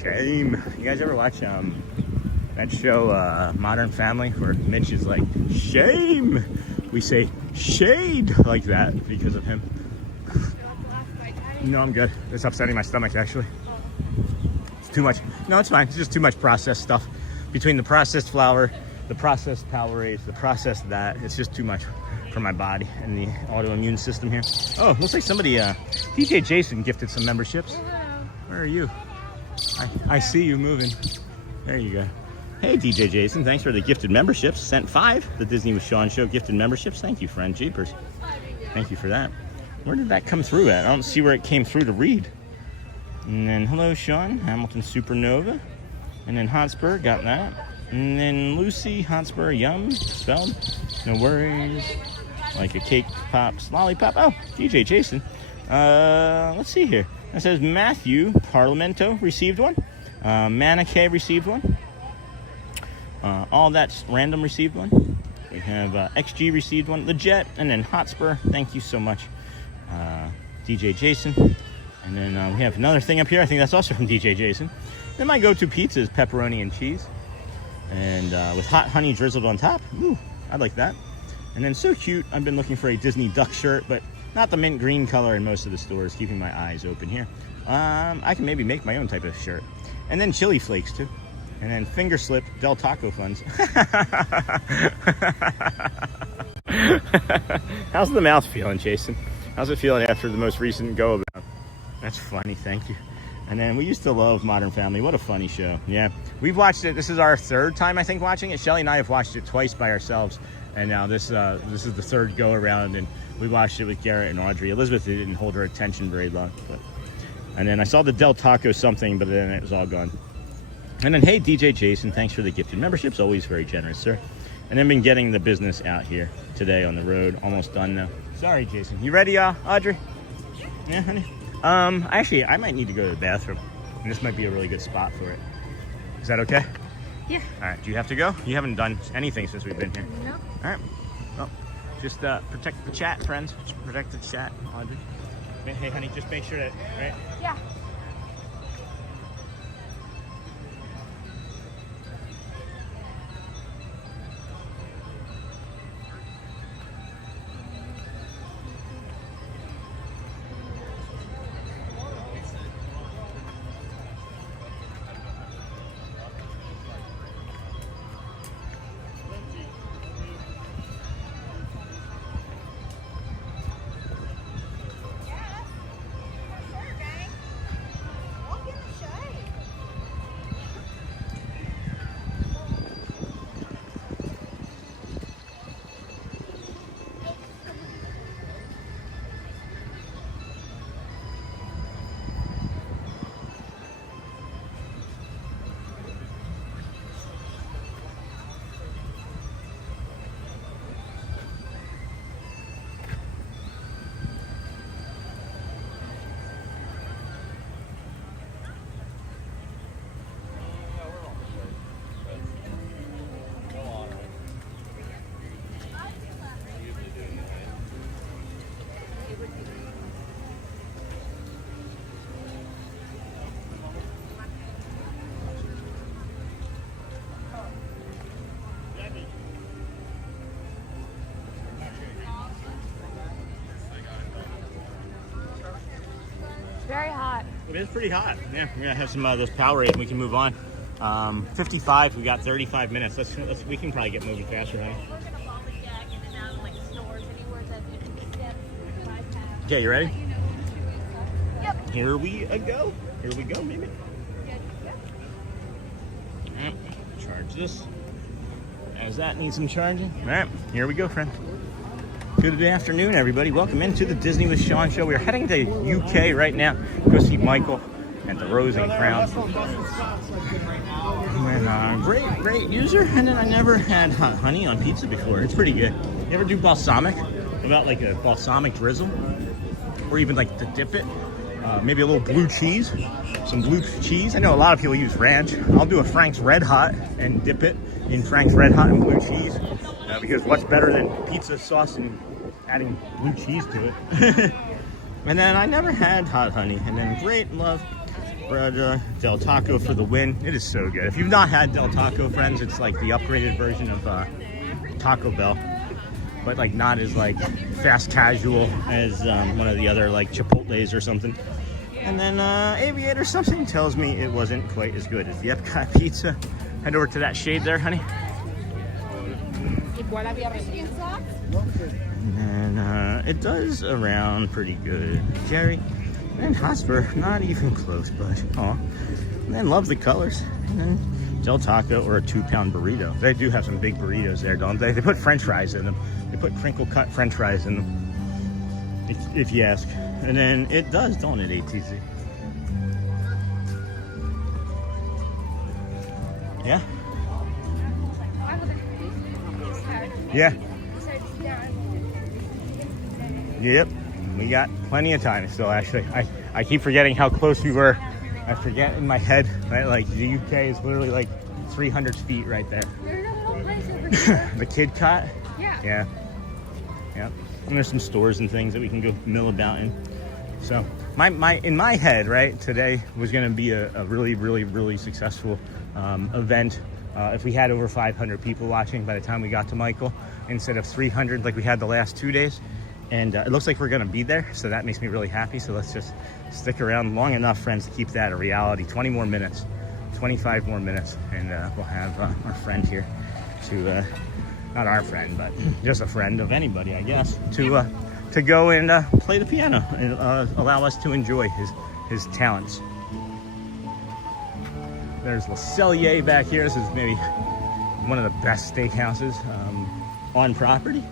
Shame. You guys ever watch that show Modern Family where Mitch is like, shame? We say shade like that because of him. No, I'm good. It's upsetting my stomach, actually. It's too much. No, it's fine. It's just too much processed stuff. Between the processed flour, the processed Powerades, the processed that, it's just too much for my body and the autoimmune system here. Oh, looks like somebody, DJ Jason gifted some memberships. Where are you? I see you moving. There you go. Hey, DJ Jason, thanks for the gifted memberships. Sent 5, the Disney with Sean Show gifted memberships. Thank you, friend. Jeepers. Thank you for that. Where did that come through at? I don't see where it came through to read. And then, hello, Sean. Hamilton Supernova. And then Hotspur, got that. And then Lucy, Hotspur, yum, spelled. No worries. Like a cake pops, lollipop. Oh, DJ Jason. Let's see here. It says Matthew Parlamento received one. Manike received one. All That's Random received one. We have XG received one. Lejet, and then Hotspur. Thank you so much, DJ Jason. And then we have another thing up here. I think that's also from DJ Jason. Then my go-to pizza is pepperoni and cheese. And with hot honey drizzled on top. Ooh, I like that. And then so cute, I've been looking for a Disney duck shirt, but not the mint green color in most of the stores, keeping my eyes open here. I can maybe make my own type of shirt. And then chili flakes too. And then finger slip Del Taco funds. How's the mouth feeling, Jason? How's it feeling after the most recent go about? That's funny, thank you. And then we used to love Modern Family. What a funny show. Yeah, we've watched it. This is our 3rd time, I think, watching it. Shelly and I have watched it twice by ourselves. And now this is the 3rd go around, and we watched it with Garrett and Audrey. Elizabeth didn't hold her attention very long. And then I saw the Del Taco something, but then it was all gone. And then, hey, DJ Jason, thanks for the gifted memberships. Always very generous, sir. And then been getting the business out here today on the road. Almost done now. Sorry, Jason. You ready, Audrey? Yeah, honey? Actually, I might need to go to the bathroom. And this might be a really good spot for it. Is that okay? Yeah. All right, do you have to go? You haven't done anything since we've been here. No. All right. Well, just protect the chat, friends. Just protect the chat, Audrey. Hey, honey, just make sure that, right? Yeah. It's pretty hot. Yeah, we're gonna have some of those Powerade and we can move on. 55. We got 35 minutes. We can probably get moving faster, honey. Okay, you ready? Yep. Here we go. Here we go, baby. All right, charge this. As that needs some charging. All right, here we go, friend. Good afternoon, everybody. Welcome into the Disney with Sean show. We're heading to UK right now. Go see Michael at the Rose and Crown. And, great user. And then I never had hot honey on pizza before. It's pretty good. You ever do balsamic? About like a balsamic drizzle? Or even like to dip it? Maybe a little blue cheese. Some blue cheese. I know a lot of people use ranch. I'll do a Frank's Red Hot and dip it in Frank's Red Hot and blue cheese. Because what's better than pizza sauce and adding blue cheese to it? And then I never had hot honey. And then great love Del Taco for the win. It is so good. If you've not had Del Taco, friends, it's like the upgraded version of Taco Bell, but like not as like fast casual as one of the other like Chipotle's or something. And then Aviator, something tells me it wasn't quite as good as the EPCOT pizza. Head over to that shade there, honey. And it does around pretty good. Jerry and Hotspur, not even close, but aw. And then love the colors. And then Del Taco or a 2-pound burrito. They do have some big burritos there, don't they? They put French fries in them. They put crinkle cut French fries in them, if you ask. And then it does, don't it, ATC? Yeah? Yeah. Yep. We got plenty of time still, actually. I keep forgetting how close we were. I forget in my head, right? Like the UK is literally like 300 feet right there. There's a little place over here. The Kid Cot? Yeah. Yeah. Yep. And there's some stores and things that we can go mill about in. So in my head, right, today was going to be a really successful event. If we had over 500 people watching by the time we got to Michael, instead of 300 like we had the last 2 days. And it looks like we're going to be there, so that makes me really happy. So let's just stick around long enough, friends, to keep that a reality. 20 more minutes, 25 more minutes, and we'll have our friend here to, not our friend, but just a friend of anybody, I guess, to go and play the piano and allow us to enjoy his talents. There's Le Cellier back here. This is maybe one of the best steakhouses on property.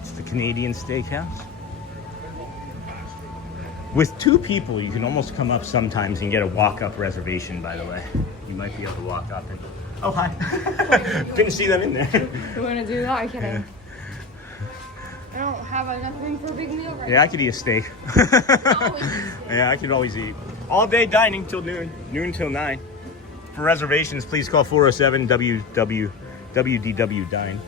It's the Canadian Steakhouse. With 2 people, you can almost come up sometimes and get a walk-up reservation, by the way. You might be able to walk up and... Oh, hi. Didn't see them in there. You want to do that? I can't. I don't have enough room for a big meal right now. Yeah, I could eat a steak. Yeah, I could always eat. All day dining till noon. Noon till 9. For reservations, please call 407-WDW-DINE.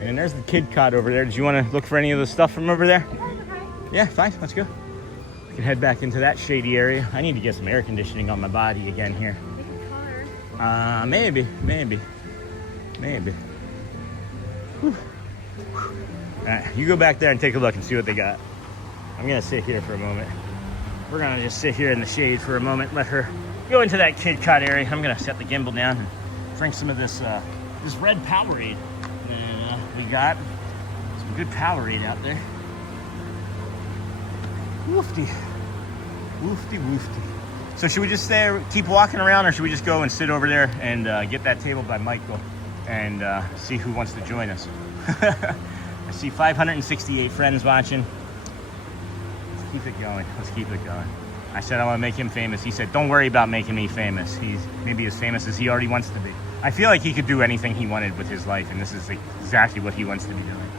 And there's the Kid Cot over there. Did you want to look for any of the stuff from over there? Yeah, fine. Let's go. We can head back into that shady area. I need to get some air conditioning on my body again here. Maybe. Whew. All right, you go back there and take a look and see what they got. I'm gonna sit here for a moment. We're gonna just sit here in the shade for a moment. Let her go into that Kid Cot area. I'm gonna set the gimbal down and drink some of this red Powerade. We got some good Powerade out there. Woofty. So should we just keep walking around, or should we just go and sit over there and get that table by Michael and see who wants to join us? I see 568 friends watching. Let's keep it going. I said I want to make him famous. He said, don't worry about making me famous. He's maybe as famous as he already wants to be. I feel like he could do anything he wanted with his life, and this is exactly what he wants to be doing.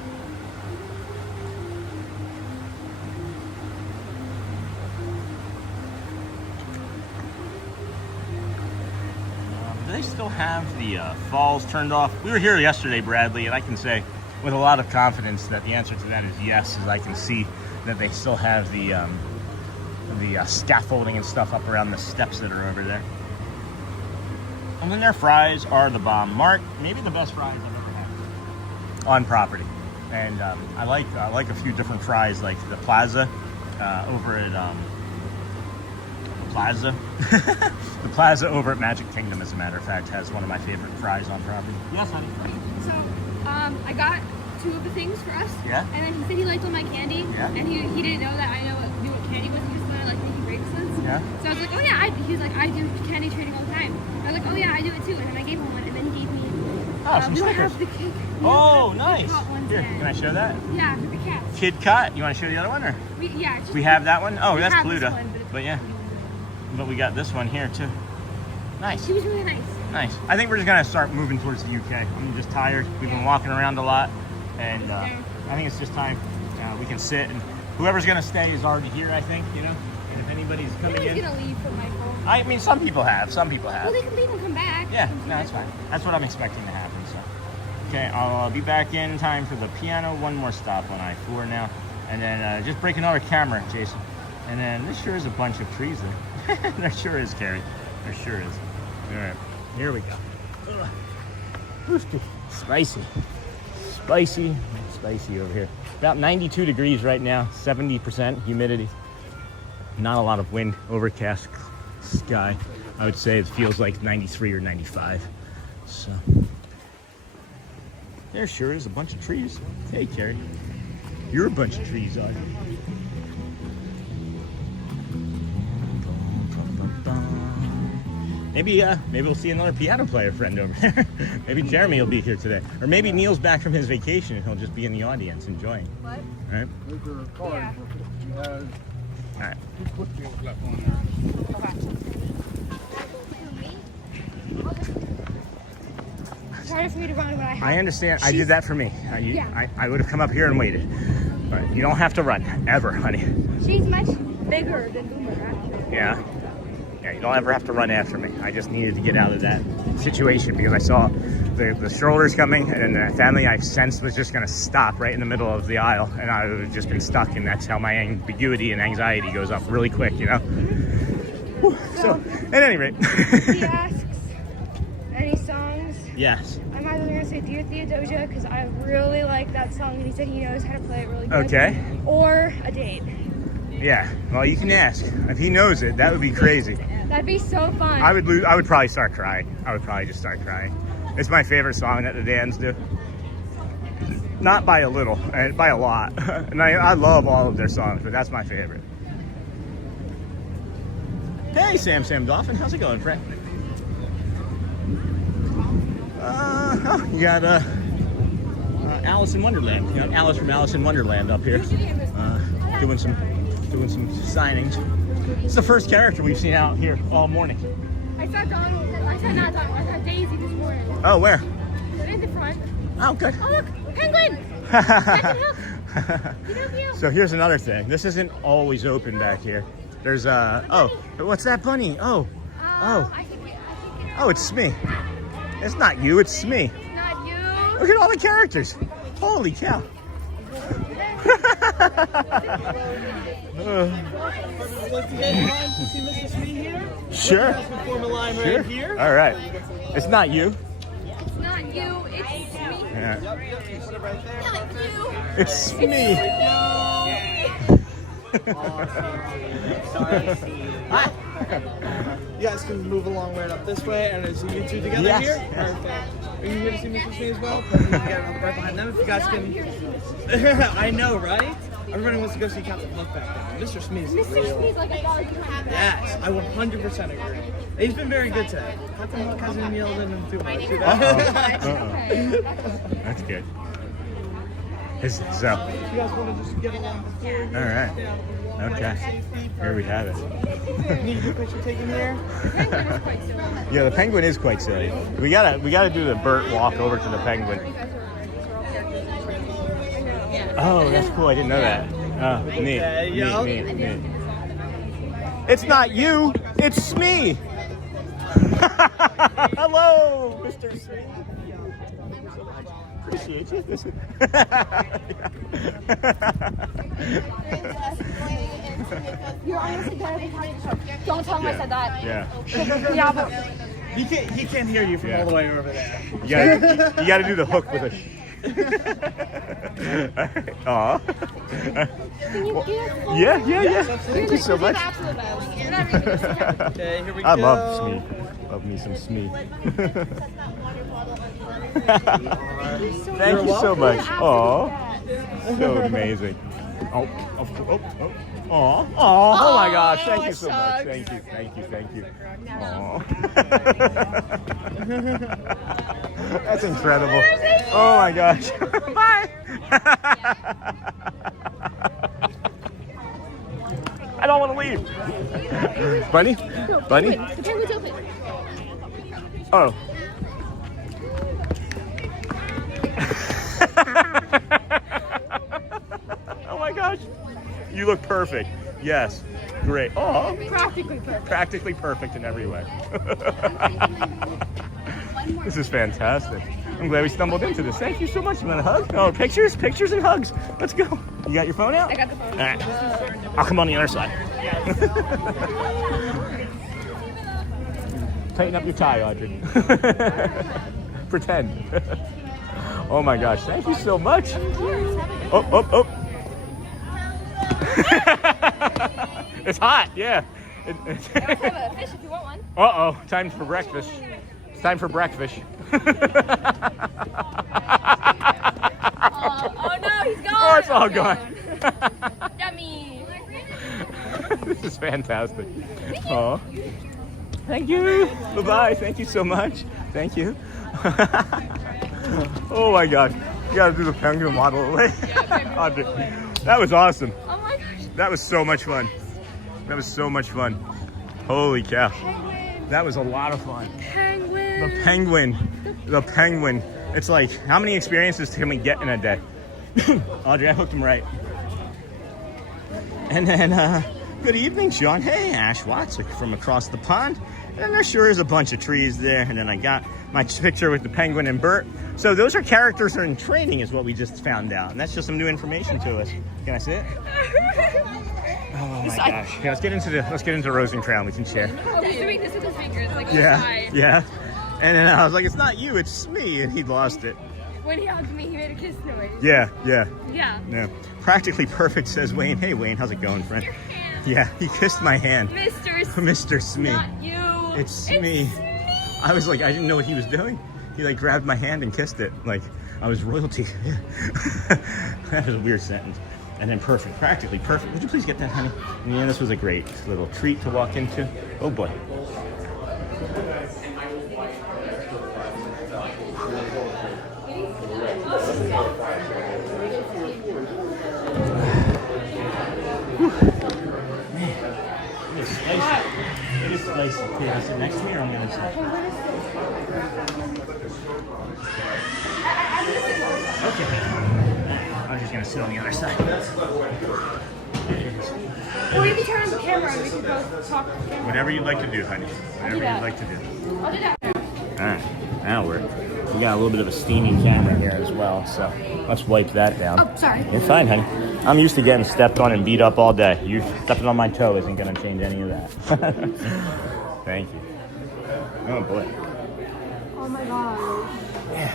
Do they still have the falls turned off? We were here yesterday, Bradley, and I can say with a lot of confidence that the answer to that is yes, as I can see that they still have the scaffolding and stuff up around the steps that are over there. And then their fries are the bomb. Mark, maybe the best fries I've ever had on property. And I like a few different fries, like the Plaza over at plaza. The plaza over at Magic Kingdom, as a matter of fact, has one of my favorite fries on property. Yes, honey. So, I got 2 of the things for us. Yeah. And then he said he liked all my candy. Yeah. And he didn't know that I knew what candy was. He just thought I like making bracelets. Yeah. So I was like, oh yeah. He was like, I do candy trading all the time. I was like, oh yeah, I do it too. And then I gave him one, and then he gave me. Some we don't stickers. have the cake. Oh, nice. Here, can I show that? Yeah, for the cats. Kid Cut. You want to show the other one, or? We have that one. Oh, that's Pluto. But yeah. But we got this one here too. Nice. She was really nice. Nice. I think we're just gonna start moving towards the UK. I'm just tired. We've been walking around a lot, and I think it's just time. We can sit, and whoever's gonna stay is already here. I think, you know. And if anybody's coming in, gonna leave for Michael. I mean, some people have. Some people have. Well, they can leave and come back. Yeah, no, that's fine. That's what I'm expecting to happen. So, okay, I'll be back in time for the piano. One more stop on I-4 now, and then just break another camera, Jason. And then there sure is a bunch of trees there. There sure is, Carrie. There sure is. All right, here we go. Spicy. Spicy. Spicy over here. About 92 degrees right now, 70% humidity. Not a lot of wind, overcast sky. I would say it feels like 93 or 95. So, there sure is a bunch of trees. Hey, Carrie. You're a bunch of trees, are you? Maybe we'll see another piano player friend over there. Maybe Jeremy will be here today. Or maybe Neil's back from his vacation and he'll just be in the audience enjoying. What? All right? Yeah. All right. It's harder for me to run when I have. I understand. I did that for me. I would have come up here and waited. But you don't have to run, ever, honey. She's much bigger than Boomer, actually. Yeah. Yeah, you don't ever have to run after me. I just needed to get out of that situation because I saw the strollers coming, and the family I sensed was just going to stop right in the middle of the aisle, and I would have just been stuck, and that's how my ambiguity and anxiety goes up really quick, you know? So, at any rate. He asks, any songs? Yes. I'm either going to say Dear Theodosia, because I really like that song, and he said he knows how to play it really good. Okay. Or A Date. Yeah, well, you can ask. If he knows it, that would be crazy. That'd be so fun. I would probably start crying. I would probably just start crying. It's my favorite song that the Dans do. Not by a little, by a lot. And I love all of their songs, but that's my favorite. Hey, Sam Dolphin. How's it going, friend? You got Alice in Wonderland. You got Alice from Alice in Wonderland up here. Doing some signings. It's the first character we've seen out here all morning. I saw Donald. I saw Daisy this morning. Oh, where? They're in the front. Oh, good. Oh, look, penguin! Can help you. So here's another thing. This isn't always open back here. There's oh, what's that bunny? Oh, it's Smee. It's not you. It's Smee. It's not you. Look at all the characters. Holy cow. Sure. Sure. All right. It's not you. It's not you. It's me. Yeah. Not you. It's me. Hi. You guys can move along right up this way, and is you two together Yes. here? Perfect. Are you here to see Mr. Smee as well? Perfect. You get right behind them. If you guys can. I know, right? Everybody wants to go see Captain Hook back there. Mr. Smee's Mr. Smee's like a dog. You have that. Yes, I 100% agree. He's been very good today. Captain Hook hasn't yelled at him too much. That's good. So. You guys want to just get along? All right. Okay. Here we have it. Need a picture taken here? Yeah, the penguin is quite silly. We gotta do the Burt walk over to the penguin. Oh, that's cool. I didn't know that. Oh, neat. Neat. It's not you. It's me. Hello, Mr. Smee. Appreciate you. You're honestly better than Captain Hook. Don't tell him I said that. Yeah. Yeah, but He can't hear you from all the way over there. You gotta do the hook with a Aw. Yeah. Thank you so much. Okay, here we go. I love Smee. Love me some Smee. Thank you so much. Aw. So amazing. Oh my gosh. Thank you so much. Thank you. Aw. That's incredible. Oh my gosh. Bye. I don't want to leave. Bunny? Bunny? The penguin's open. Oh. Oh my gosh. You look perfect. Yes. Great. Oh. Practically perfect. Practically perfect in every way. This is fantastic. I'm glad we stumbled into this. Thank you so much. You want a hug? Oh, pictures? Pictures and hugs. Let's go. You got your phone out? I got the phone. All right. I'll come on the other side. Tighten up your tie, Audrey. Pretend. Oh my gosh. Thank you so much. Oh. It's hot, yeah. I also have a fish if you want one. Uh-oh, time for breakfast. It's time for breakfast. Oh no, he's gone. Oh, it's all gone. Yummy. This is fantastic. Oh, thank you. Bye-bye. Thank you so much. Thank you. Oh my gosh. You gotta do the penguin model away. That was awesome. Oh my gosh. That was so much fun. That was so much fun. Holy cow. That was a lot of fun. Penguin. The penguin. It's like, how many experiences can we get in a day? Audrey, I hooked him right. And then, good evening, Sean. Hey, Ash Watts from across the pond. And there sure is a bunch of trees there. And then I got my picture with the penguin and Bert. So those are characters that are in training is what we just found out. And that's just some new information to us. Can I see it? Oh my gosh. Yeah, let's get into Rosencrown. We can share. Oh, he's doing this with his fingers, like Yeah. And then I was like, it's not you, it's me. And he lost it. When he hugged me, he made a kiss noise. Yeah. Yeah. Practically perfect, says Wayne. Hey, Wayne, how's it going, friend? Yeah, he kissed my hand. Mr. Smee. Not you. It's Smee. I was like, I didn't know what he was doing. He like grabbed my hand and kissed it. Like I was royalty. That was a weird sentence. And then perfect, practically perfect. Would you please get that, honey? And yeah, this was a great little treat to walk into. Oh boy. It is spicy. Okay, I sit next to me or on the other side? Okay. I'm just gonna sit on the other side. Or you can turn on the camera and we can both talk to the camera. Whatever you'd like to do, honey. Whatever you'd like to do. I'll do that. Alright, now we got a little bit of a steamy camera here as well, so let's wipe that down. Oh, sorry. You're fine, honey. I'm used to getting stepped on and beat up all day. You stepping on my toe isn't gonna change any of that. Thank you. Oh boy. Oh my gosh. Yeah.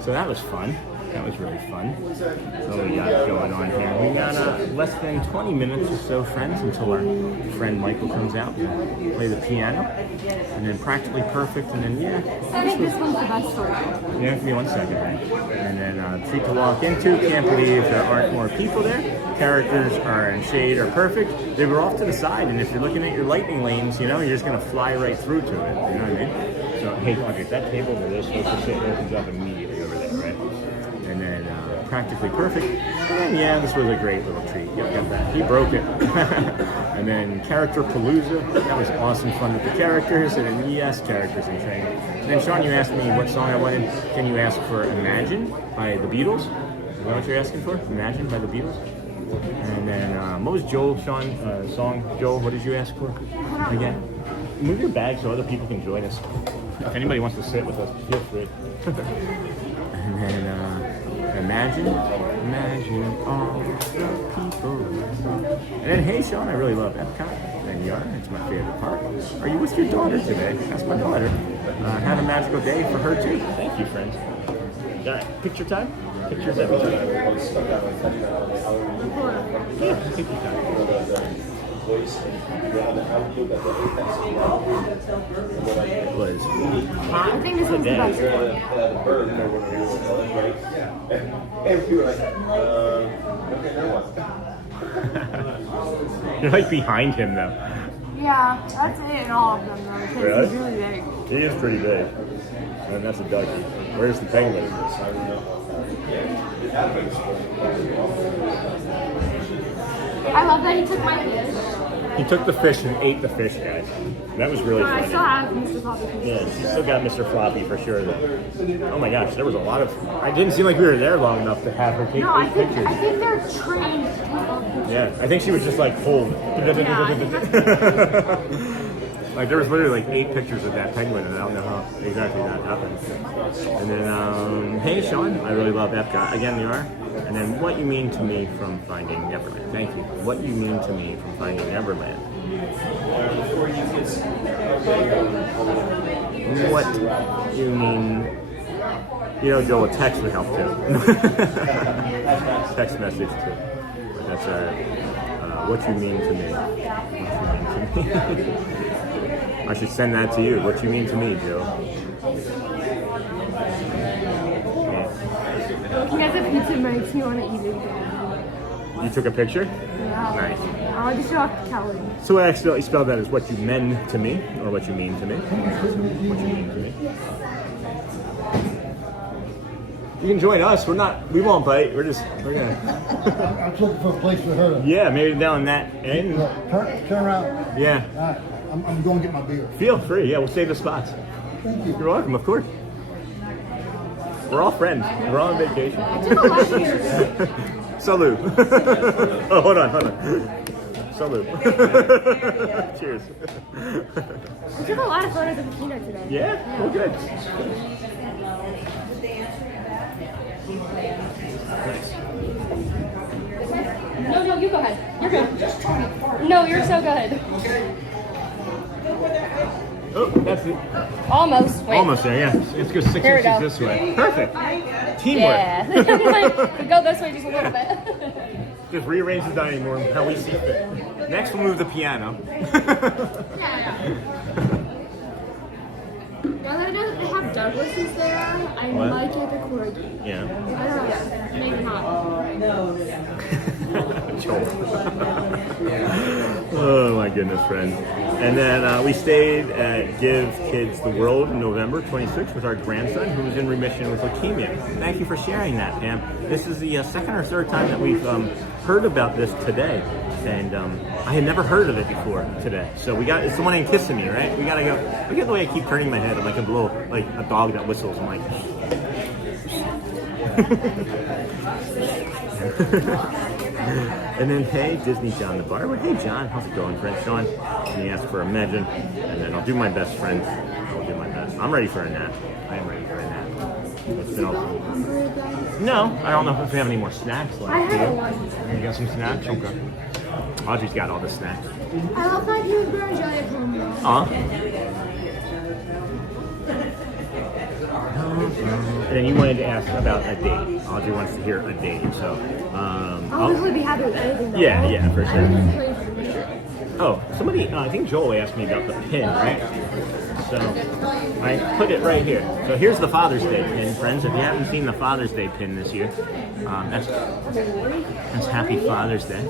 So that was fun. That was really fun. So what we got going on here? We got less than 20 minutes or so, friends, until our friend Michael comes out and play the piano. And then practically perfect. And then, I think this one's the best story. Yeah, give me 1 second, right? And then treat to walk into. Can't believe there aren't more people there. Characters are in shade are perfect. They were off to the side. And if you're looking at your lightning lanes, you know, you're just going to fly right through to it. You know what I mean? So, hey, Audrey, that table where they're supposed to sit opens up immediately over there, right? And then practically perfect. And then, yeah, this was a great little treat. Got that. He broke it. And then character palooza. That was awesome fun with the characters. And then, yes, characters in training. And then, Sean, you asked me what song I wanted. Can you ask for Imagine by the Beatles? Is that what you're asking for? Imagine by the Beatles? And then, what was Joel, Sean, song? Joel, what did you ask for again? Move your bag so other people can join us. If anybody wants to sit with us, feel free. And then, imagine all the people. And then, hey, Sean, I really love EPCOT. And you are. It's my favorite park. Are you with your daughter today? That's my daughter. Have a magical day for her, too. Thank you, friends. Got it. Picture time? Pictures every time. Yeah, picture time. Was I think this one's the best. You're like behind him though. Yeah, that's it in all of them though. Because Really? he's really big. He is pretty big. And that's a ducky. Where's the penguin? I love that he took my fish. He took the fish and ate the fish, guys. That was really But I funny. still have Mr. Poppy. Yeah, she still got Mr. Floppy for sure. Oh my gosh, there was a lot of. I didn't seem like we were there long enough to have her take No, I 8 think pictures. they're trained. Yeah, I think she was just like pulled. Like there was literally like 8 pictures of that penguin, and I don't know how exactly that happened. And then, hey Sean, I really love EPCOT. Again, you are. And then, what you mean to me from Finding Neverland? Thank you. What you mean to me from Finding Neverland? What you mean? You know, Joel, text would help too. Text message too. That's what you mean to me. What you mean to me. I should send that to you. What you mean to me, Joe? He has a pizza makes me want to eat it. You took a picture? Yeah. Nice. I like to show off the calories. So I accidentally spelled that as what you meant to me, or what you mean to me. What you mean to me. You can join us. We won't bite. We're gonna. I'm looking for a place for her. Yeah, maybe down that end. Turn around. Yeah. All right. I'm going to get my beer. Feel free. Yeah, we'll save the spots. Thank you. You're welcome, of course. We're all friends. We're all on vacation. Salute. Oh, hold on. Salute. Cheers. I took a lot of photos of the peanut today. Yeah? Well, good. No, you go ahead. You're good. No, you're so good. Oh, that's it. Almost. Wait. Almost there, yeah. Let's go 6 There we inches go. this way. Perfect. Teamwork. Yeah. Like, we go this way just a little bit. Just rearrange the dining room how we see fit. Next, we'll move the piano. Now that they have Douglas's there, I What? might get the corgi. Yeah. I don't know. Maybe not. Joel. Oh my goodness, friends. And then we stayed at Give Kids the World in November 26th with our grandson who was in remission with leukemia. Thank you for sharing that, Pam. This is the second or third time that we've heard about this today. And I had never heard of it before today. So it's the one in Kissimmee, right? We gotta go. Look at the way I keep turning my head. I'm like a dog that whistles. I'm like. And then, hey, Disney John the Barber. Hey, John, how's it going, friend? Sean, and he asked for a Imagine, and then I'll do my best, friends. I'll do my best. I'm ready for a nap. I am ready for a nap. It's been No, I don't know if we have any more snacks left. I had Do one. you got some snacks? Okay. Audrey's got all the snacks. I love my peanut butter and jelly at home though. And then you wanted to ask about a date. Audrey wants to hear a date, so I'll definitely be happy with anything though. yeah, for sure. Pray for me. Oh, somebody, I think Joel asked me about the pin, right? So I put it right here. So here's the Father's Day pin, friends. If you haven't seen the Father's Day pin this year, that's Happy Father's Day.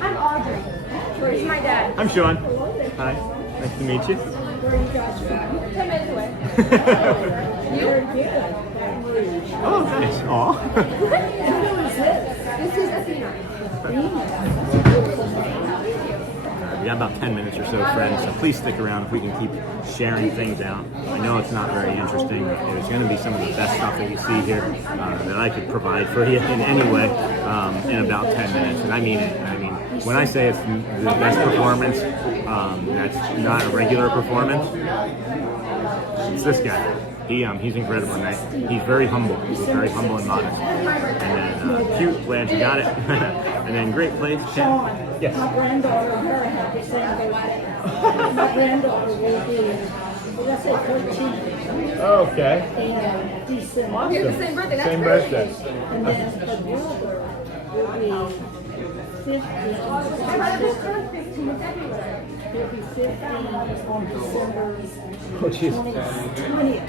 I'm Audrey. Where's my dad? I'm Sean. Hi, nice to meet you. 10 minutes away. Oh, nice. Aw. This is Athena. We got about 10 minutes or so, friends, so please stick around if we can keep sharing things out. I know it's not very interesting. It's going to be some of the best stuff that you see here that I could provide for you in any way in about 10 minutes. And I mean it. I mean, when I say it's the best performance, that's not a regular performance. It's this guy. He's incredible, right? He's very humble. He's very humble and modest. And then cute, glad you got it. And then great plays. Yes. My granddaughter, her had the same birthday. My granddaughter will be Let's say 13. Okay. And December. Oh, you're the same birthday. That's Same great. birthday. And then the Wilbur will be 15. My brother's turn 15 in February. He'll be 15 on December Oh, jeez. 20th.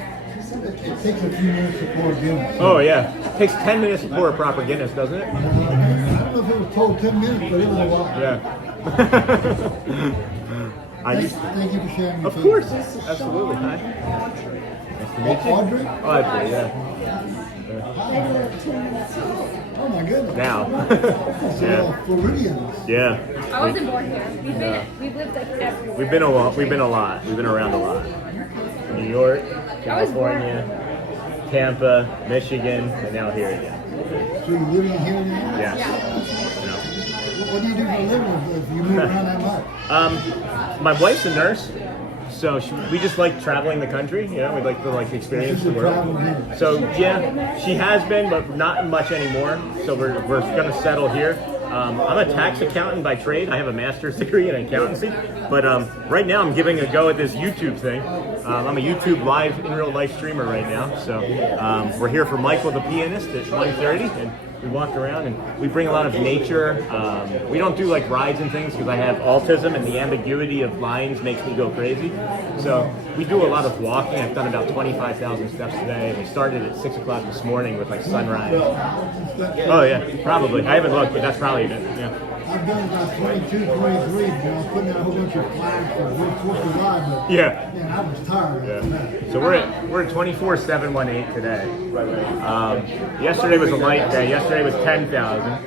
It takes a few minutes to pour Guinness. Oh, yeah. It takes 10 minutes to pour a proper Guinness, doesn't it? I don't know if it was told 10 minutes, but it was a while. Yeah. Thank you for sharing your Of course. Absolutely. Hi. Nice to meet you. Audrey? Audrey, yeah. Oh my goodness. Now. Yeah. Floridians. Yeah. I wasn't born here. We've lived like everywhere. We've been a lot. We've been around a lot. New York, California, Tampa, Michigan, and now here again. So you're living here now? Yes. What do you do for a living if you move around that much? My wife's a nurse, so we just like traveling the country. You know, we'd like to experience the world. So yeah, she has been, but not much anymore. So we're gonna settle here. I'm a tax accountant by trade. I have a master's degree in accountancy, but right now I'm giving a go at this YouTube thing. I'm a YouTube live in real life streamer right now. So we're here for Michael the pianist at 1:30, and we walk around and we bring a lot of nature. We don't do like rides and things because I have autism and the ambiguity of lines makes me go crazy. So we do a lot of walking. I've done about 25,000 steps today. We started at 6 o'clock this morning with like sunrise. Oh yeah, probably. I haven't looked, but that's probably it. Yeah. I've done about 22, 23, you know, putting out a whole bunch of flags for 4th of July, but Yeah. man, I was tired after that. So we're at 24,718 today. Yesterday was a light day. Yesterday was 10,000,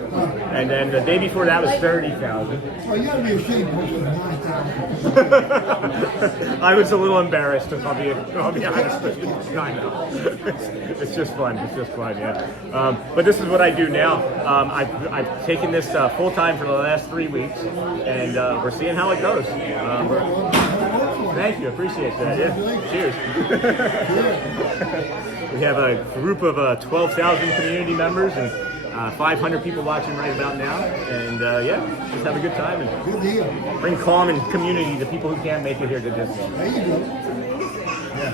and then the day before that was 30,000. Oh, you gotta be ashamed of posting 9,000. I was a little embarrassed, if I'll be honest with you. I know. It's just fun. It's just fun, yeah. But this is what I do now. I've taken this full time for the last 3 weeks, and we're seeing how it goes. Thank you. Appreciate that. Yeah. Cheers. We have a group of 12,000 community members and 500 people watching right about now, and yeah, just have a good time and bring calm and community to people who can't make it here to Disney. There you go. Yeah.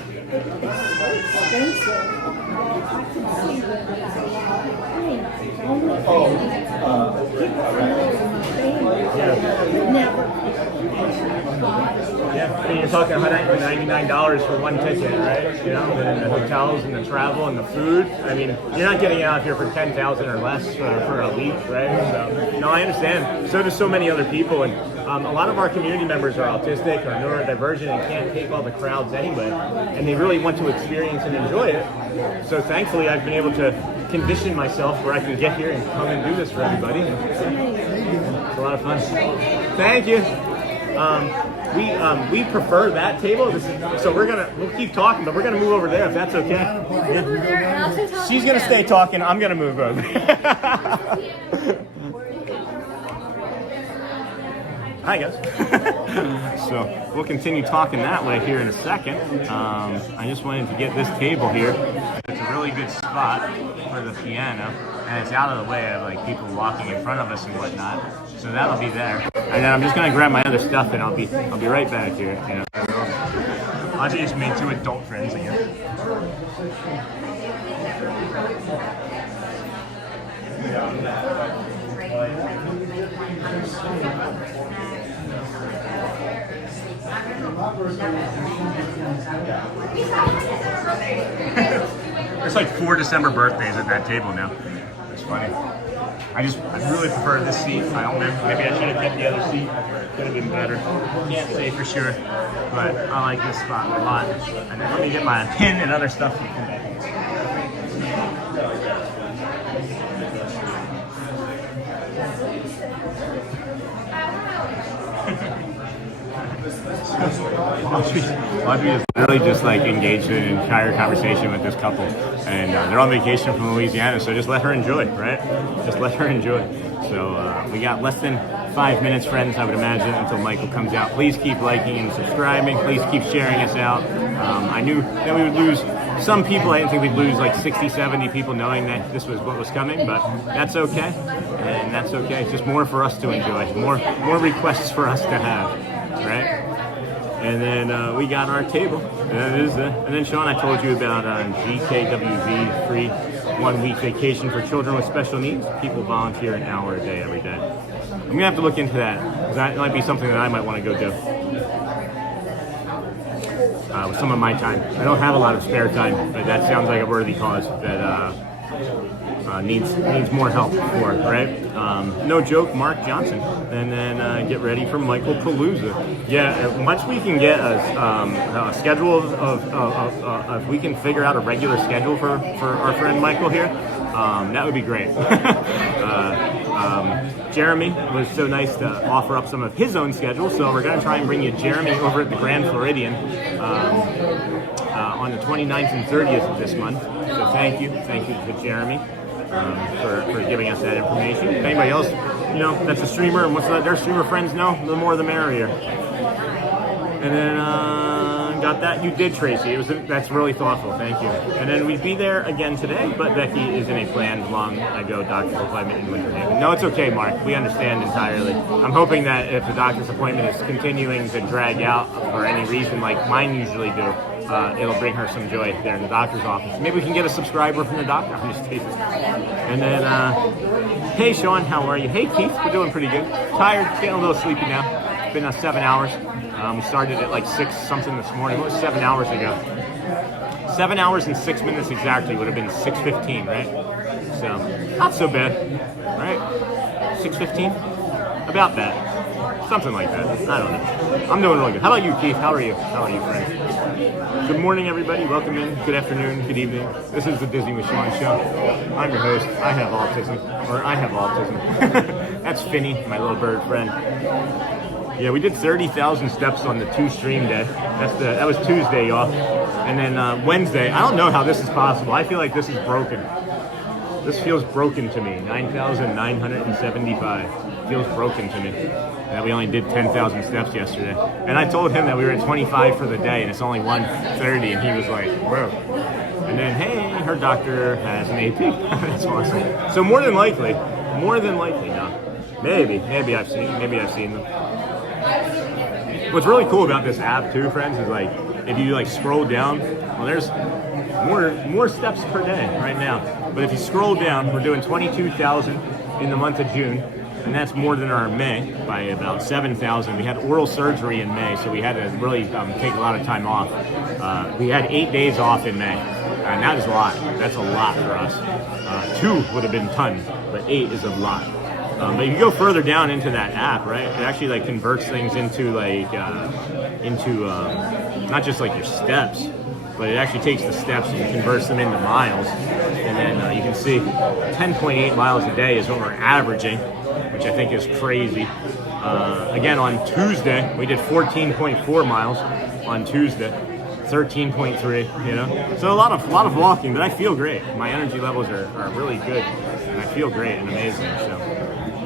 Yeah, I mean, you're talking $199 for one ticket, right? You know, and the hotels and the travel and the food. I mean, you're not getting out here for $10,000 or less for a week, right? So, no, I understand. So do so many other people, and a lot of our community members are autistic or neurodivergent and can't take all the crowds anyway, and they really want to experience and enjoy it. So thankfully, I've been able to condition myself where I can get here and come and do this for everybody. It's a lot of fun. Thank you. We prefer that table, so we'll keep talking, but we're gonna move over there if that's okay. Yeah. She's gonna stay talking. I'm gonna move over. Hi guys. So we'll continue talking that way here in a second. I just wanted to get this table here. It's a really good spot for the piano, and it's out of the way of like people walking in front of us and whatnot. So that'll be there. And then I'm just gonna grab my other stuff and I'll be right back here. You know. Audrey just made 2 adult friends again. There's like 4 December birthdays at that table now. It's funny. I really prefer this seat. I don't remember. Maybe I should have kept the other seat. Could have been better. Can't say for sure, but I like this spot a lot. And then let me get my pin and other stuff. Audrey is really just like engaged in an entire conversation with this couple, and they're on vacation from Louisiana, so just let her enjoy, right? Just let her enjoy. So we got less than 5 minutes, friends, I would imagine, until Michael comes out. Please keep liking and subscribing. Please keep sharing us out. I knew that we would lose some people. I didn't think we'd lose like 60, 70 people knowing that this was what was coming, but that's okay, and that's okay. It's just more for us to enjoy, more requests for us to have, right? And then we got our table. That is it. And then Sean, I told you about GKWV, free 1 week vacation for children with special needs. People volunteer an hour a day every day. I'm gonna have to look into that because that might be something that I might want to go do with some of my time. I don't have a lot of spare time, but that sounds like a worthy cause that needs more help for, right? No joke, Mark Johnson. And then get ready for Michael Palooza. Yeah, once we can get a schedule of if we can figure out a regular schedule for our friend Michael here, that would be great. Jeremy was so nice to offer up some of his own schedule, so we're going to try and bring you Jeremy over at the Grand Floridian on the 29th and 30th of this month. So thank you to Jeremy for giving us that information. If anybody else, that's a streamer and wants to let their streamer friends know, the more the merrier. And then got that. You did, Tracy. That's really thoughtful. Thank you. And then we'd be there again today, but Becky is in a planned long-ago doctor's appointment in Winter Haven. No, it's okay, Mark. We understand entirely. I'm hoping that if the doctor's appointment is continuing to drag out for any reason, like mine usually do, it'll bring her some joy there in the doctor's office. Maybe we can get a subscriber from the doctor. I'm just teasing. And then, hey, Sean, how are you? Hey, Keith, we're doing pretty good. Tired, getting a little sleepy now. It's been 7 hours. We started at like 6 something this morning. What was 7 hours ago? 7 hours and 6 minutes exactly would have been 6:15, right? So not so bad, right? 6:15, about that, something like that. I don't know. I'm doing really good. How about you, Keith? How are you? How are you, friend? Good morning, everybody. Welcome in. Good afternoon. Good evening. This is the Disney with Sean show. I'm your host. I have autism. That's Finny, my little bird friend. Yeah, we did 30,000 steps on the 2 stream day. That was Tuesday, y'all. And then Wednesday, I don't know how this is possible. I feel like this is broken. This feels broken to me. 9,975 feels broken to me. That we only did 10,000 steps yesterday. And I told him that we were at 25 for the day, and it's only 1:30, and he was like, whoa. And then, hey, her doctor has an AP. That's awesome. So more than likely, no. Maybe I've seen them. What's really cool about this app too, friends, is like if you like scroll down, well, there's more steps per day right now. But if you scroll down, we're doing 22,000 in the month of June, and that's more than our May by about 7,000. We had oral surgery in May, so we had to really take a lot of time off. We had 8 days off in May, and that is a lot. That's a lot for us. 2 would have been ton, but 8 is a lot. But you go further down into that app, right? It actually like converts things into like not just like your steps, but it actually takes the steps and converts them into miles. And then you can see 10.8 miles a day is what we're averaging, which I think is crazy. Again, on Tuesday we did 14.4 miles on Tuesday. 13.3, so a lot of walking, but I feel great. My energy levels are really good, and I feel great and amazing. So.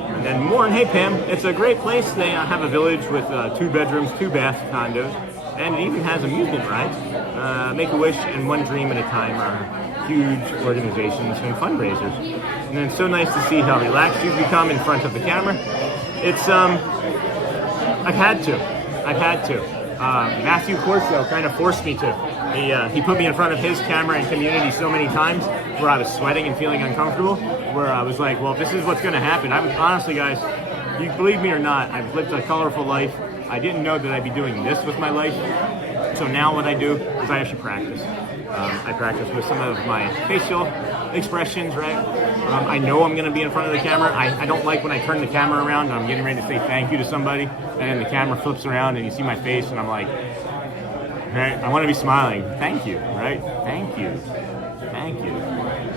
And then more, and hey Pam, it's a great place. They have a village with 2 bedrooms, 2 bath condos, and it even has amusement rides. Make-A-Wish and One Dream at a Time are huge organizations and fundraisers. And then it's so nice to see how relaxed you've become in front of the camera. It's I've had to. Matthew Corso kind of forced me to. He put me in front of his camera and community so many times where I was sweating and feeling uncomfortable, where I was like, well, if this is what's going to happen. Honestly, guys, you believe me or not, I've lived a colorful life. I didn't know that I'd be doing this with my life. So now what I do is I actually practice. I practice with some of my facial expressions, right? I know I'm going to be in front of the camera. I don't like when I turn the camera around and I'm getting ready to say thank you to somebody, and then the camera flips around and you see my face and I'm like, right? I want to be smiling. Thank you, right? Thank you.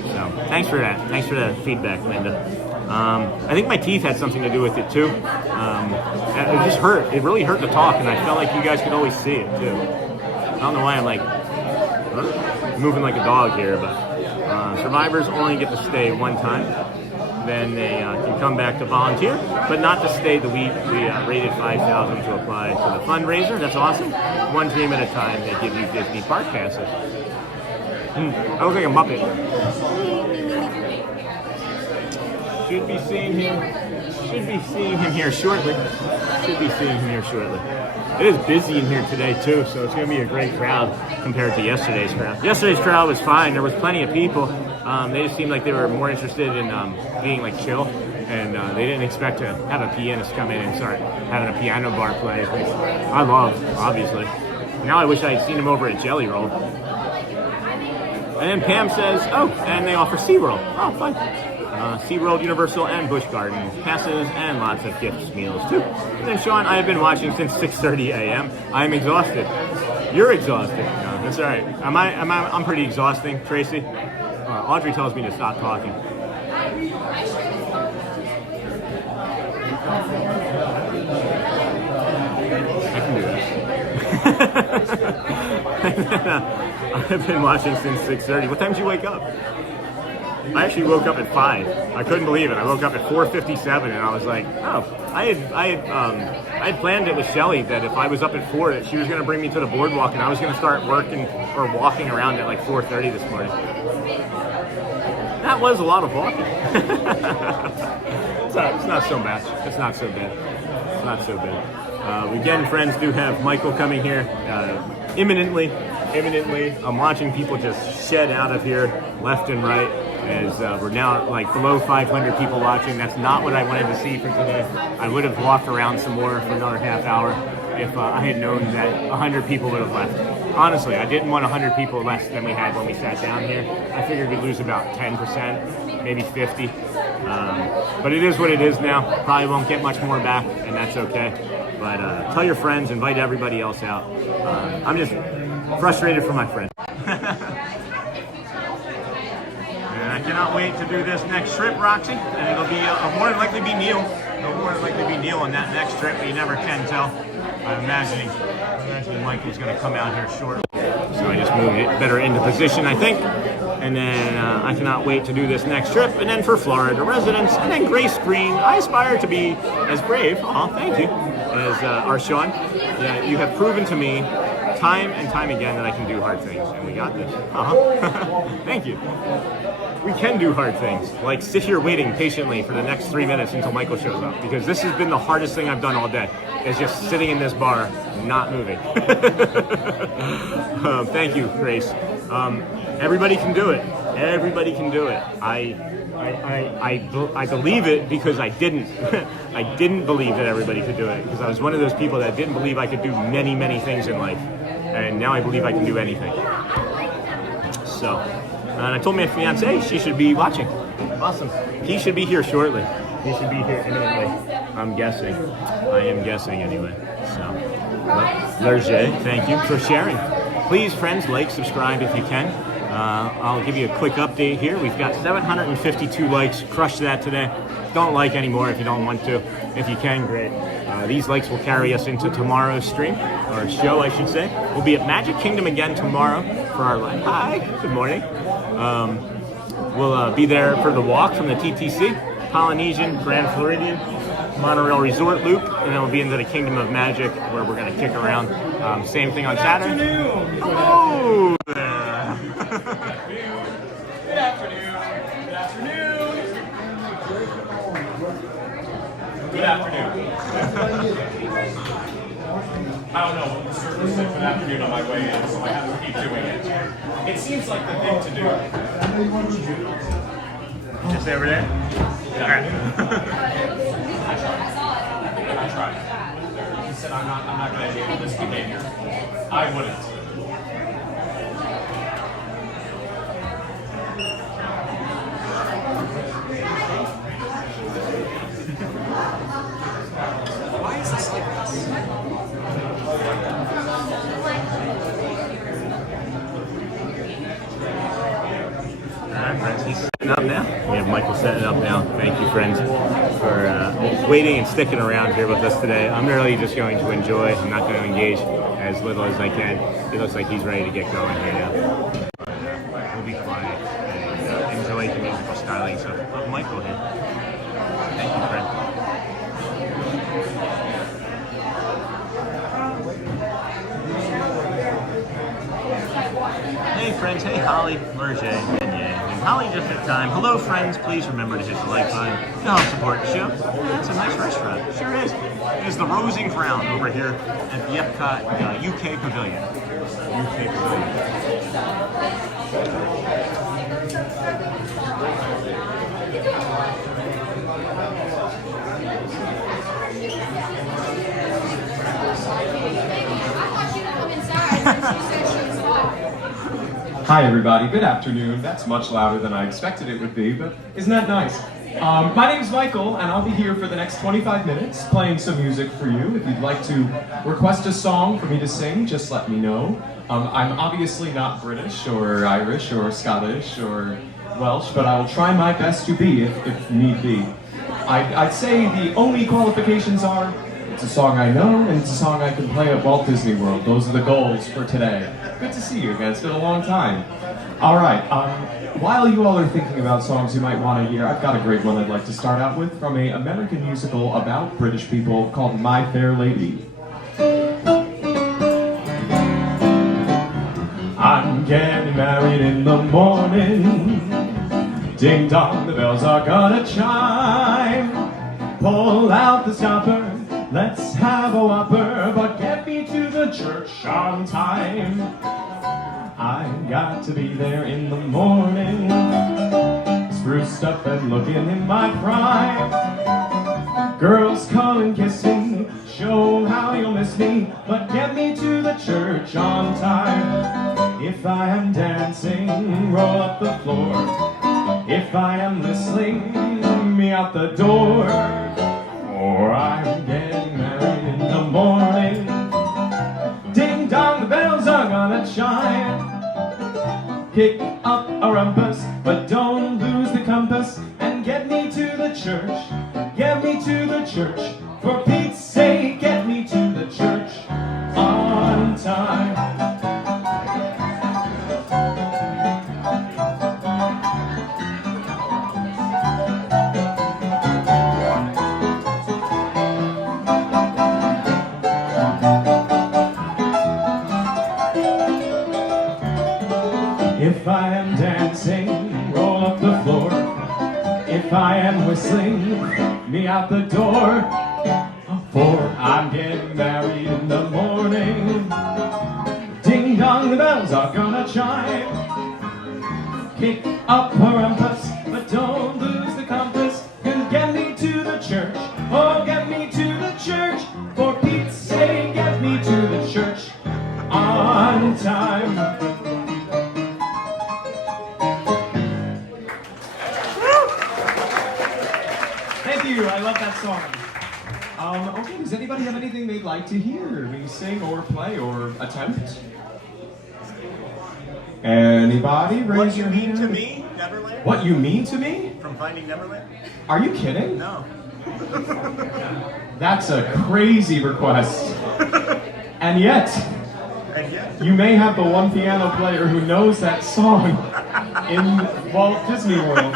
So thanks for that. Thanks for the feedback, Linda. I think my teeth had something to do with it too. It just hurt. It really hurt to talk, and I felt like you guys could always see it too. I don't know why I'm like moving like a dog here, but survivors only get to stay one time. Then they can come back to volunteer, but not to stay the week. We rated 5,000 to apply to the fundraiser. That's awesome. One dream at a time. They give you Disney park passes. I look like a Muppet. Should be seeing him Should be seeing him here shortly. Should be seeing him here shortly. It is busy in here today too, so it's going to be a great crowd compared to yesterday's crowd. Yesterday's crowd was fine. There was plenty of people. They just seemed like they were more interested in being like chill, and they didn't expect to have a pianist come in and start having a piano bar play, which I love, obviously. Now I wish I had seen him over at Jelly Roll. And then Pam says, oh, and they offer SeaWorld. Oh, fine. SeaWorld, Universal, and Busch Gardens passes, and lots of gifts, meals too. And then Sean, I have been watching since 6:30 a.m. I am exhausted. You're exhausted. No, that's all right. I'm pretty exhausting, Tracy. Audrey tells me to stop talking. I can do that. I've been watching since 6:30. What time did you wake up? I actually woke up at 5. I couldn't believe it. I woke up at 4:57, and I was like, oh, I had planned it with Shelly that if I was up at 4, that she was going to bring me to the boardwalk, and I was going to start working or walking around at like 4:30 this morning. That was a lot of walking. It's not so bad. It's not so bad. It's not so bad. Again, friends, do have Michael coming here imminently. I'm watching people just shed out of here left and right as we're now like below 500 people watching. That's not what I wanted to see for today. I would have walked around some more for another half hour if I had known that 100 people would have left. Honestly, I didn't want 100 people less than we had when we sat down here. I figured we'd lose about 10%, maybe 50. But it is what it is now. Probably won't get much more back, and that's okay. But tell your friends, invite everybody else out. I'm just frustrated for my friend. And I cannot wait to do this next trip, Roxy. And it'll be more than likely be Neil. It'll more than likely be Neil on that next trip, but you never can tell. I'm imagining Michael's going to come out here shortly. So I just moved it better into position, I think. And then I cannot wait to do this next trip. And then for Florida residents, and then Grace Green. I aspire to be as brave, thank you, as our Sean. Yeah, you have proven to me time and time again that I can do hard things, and we got this. Thank you. We can do hard things, like sit here waiting patiently for the next 3 minutes until Michael shows up, because this has been the hardest thing I've done all day, is just sitting in this bar, not moving. Thank you, Grace. Everybody can do it. Everybody can do it. I believe it because I didn't. I didn't believe that everybody could do it, because I was one of those people that didn't believe I could do many, many things in life. And now I believe I can do anything. So, and I told my fiance she should be watching. Awesome. He should be here shortly. He should be here imminently. I'm guessing. I am guessing anyway. So, Lerger, thank you for sharing. Please, friends, like, subscribe if you can. I'll give you a quick update here. We've got 752 likes. Crushed that today. Don't like anymore if you don't want to. If you can, great. These likes will carry us into tomorrow's stream, or show, I should say. We'll be at Magic Kingdom again tomorrow for our live. Hi, good morning. We'll be there for the walk from the TTC, Polynesian, Grand Floridian, Monorail Resort Loop, and then we'll be into the Kingdom of Magic, where we're going to kick around. Same thing on Saturday. Hello there. Good afternoon. Good afternoon. Good afternoon. I don't know what the service said good afternoon on my way in, so I have to keep doing it. It seems like the thing to do. Just over there? All right. I tried. He said I'm not going to handle this behavior. I wouldn't. Why is this like this? Alright, friends, he's setting up now. We have Michael setting up now. Thank you, friends, for waiting and sticking around here with us today. I'm really just going to enjoy. I'm not going to engage as little as I can. It looks like he's ready to get going here now. We'll be quiet and enjoy the musical stylings of Michael here. Thank you, friend. Hey, friends. Hey, Holly, Lerger, and Yang. Holly just hit time. Hello, friends. Please remember to hit the like button to help support the show. It's a nice restaurant. It sure is. It is the Rose and Crown over here at the EPCOT UK Pavilion. UK Pavilion. Hi everybody, good afternoon. That's much louder than I expected it would be, but isn't that nice? My name's Michael, and I'll be here for the next 25 minutes playing some music for you. If you'd like to request a song for me to sing, just let me know. I'm obviously not British, or Irish, or Scottish, or Welsh, but I will try my best to be, if need be. I'd say the only qualifications are, it's a song I know, and it's a song I can play at Walt Disney World. Those are the goals for today. Good to see you again, it's been a long time. All right, while you all are thinking about songs you might want to hear, I've got a great one I'd like to start out with from an American musical about British people called My Fair Lady. I'm getting married in the morning. Ding dong, the bells are gonna chime. Pull out the stopper, let's have a whopper, but get me to the church on time. I've got to be there in the morning, spruced up and looking in my prime. Girls come and kiss me, show how you'll miss me, but get me to the church on time. If I am dancing, roll up the floor. If I am whistling, me out the door. Or I'm getting married in the morning. Ding dong, the bells are gonna chime. Pick up a rumpus, but don't lose the compass, and get me to the church. Get me to the church. For Pete's sake, get me to the church on time. If I am dancing, roll up the floor. If I am whistling, me out the door. For I'm getting married in the morning. Ding dong, the bells are gonna chime. Pick up a rumpus, but don't lose the compass, and get me to the church. Oh, get me to the church. For Pete's sake, get me to the church on time. I love that song. Okay, does anybody have anything they'd like to hear me sing or play or attempt? Anybody raise your hand? What you mean to me, Neverland? What you mean to me? From Finding Neverland? Are you kidding? No. That's a crazy request. And yet, you may have the one piano player who knows that song in Walt Disney World.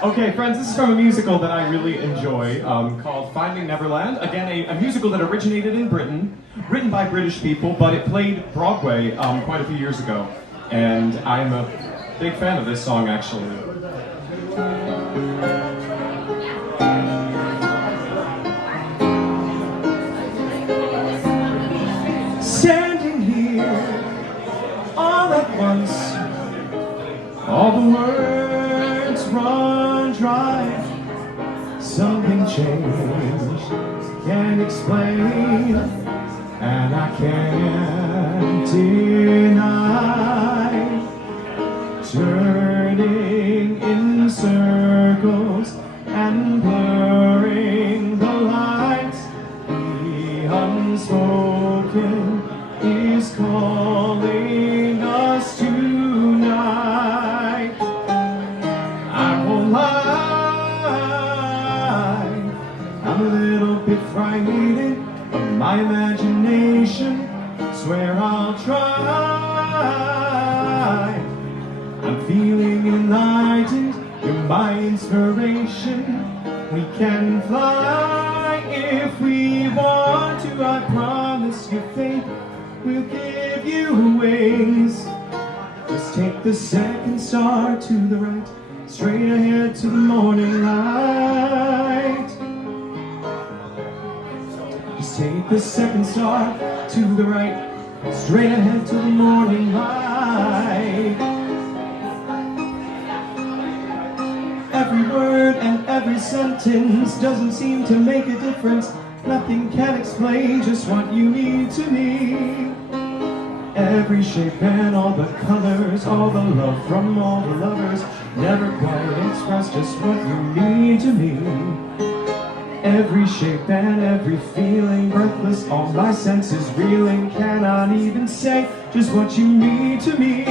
Okay, friends, this is from a musical that I really enjoy called Finding Neverland. Again, a musical that originated in Britain, written by British people, but it played Broadway quite a few years ago. And I'm a big fan of this song, actually. Standing here all at once, all the words run dry. Something changed, can't explain, and I can't deny. Turning in circles and blurring the lines, the unspoken is calling us tonight. I won't lie, I'm a little bit frightened of my imagination. Swear I'll try. I'm feeling enlightened, you're my inspiration. We can fly if we want to. I promise you, faith will give you wings. Just take the second star to the right, straight ahead to the morning light. Just take the second star to the right, straight ahead to the morning light. Every word and every sentence doesn't seem to make a difference. Nothing can explain just what you mean to me. Every shape and all the colors, all the love from all the lovers, never quite express just what you mean to me. Every shape and every feeling, breathless, all my senses reeling, cannot even say just what you mean to me.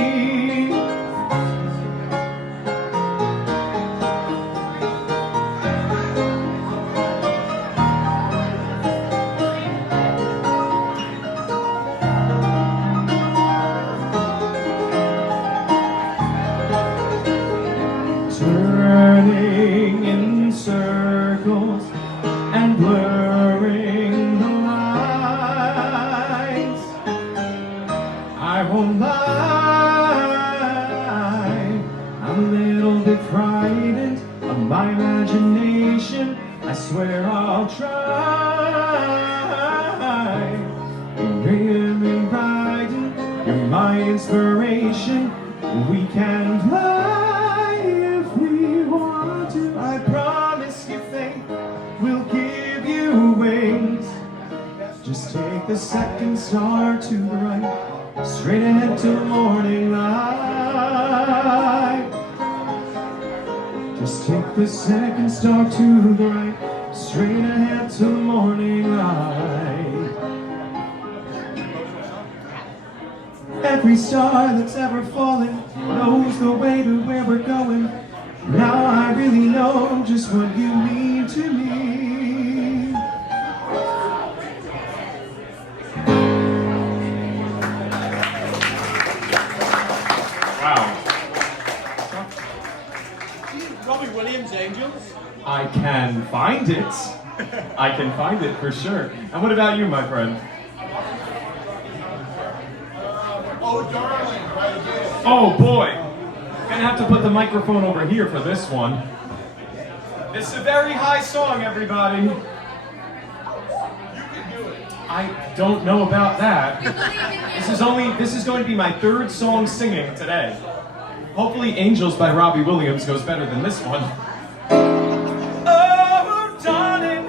Turning in circles and blurring the lines. I won't lie, I'm a little bit frightened of my imagination. I swear I'll try. You're really brighten, you're my inspiration. We can fly if we want to. I promise you, faith will give you wings. Just take the second star to the right, straight ahead to the morning light. Just take the second star to the right, straight ahead to the morning light. Every star that's ever fallen knows the way to where we're going. Now I really know just what you mean to me. Wow. Robbie Williams, Angels? I can find it. I can find it for sure. And what about you, my friend? Oh, darling, right here. Oh boy, gonna have to put the microphone over here for this one. This is a very high song, everybody. You can do it. I don't know about that. This is going to be my third song singing today. Hopefully Angels by Robbie Williams goes better than this one. Oh, darling.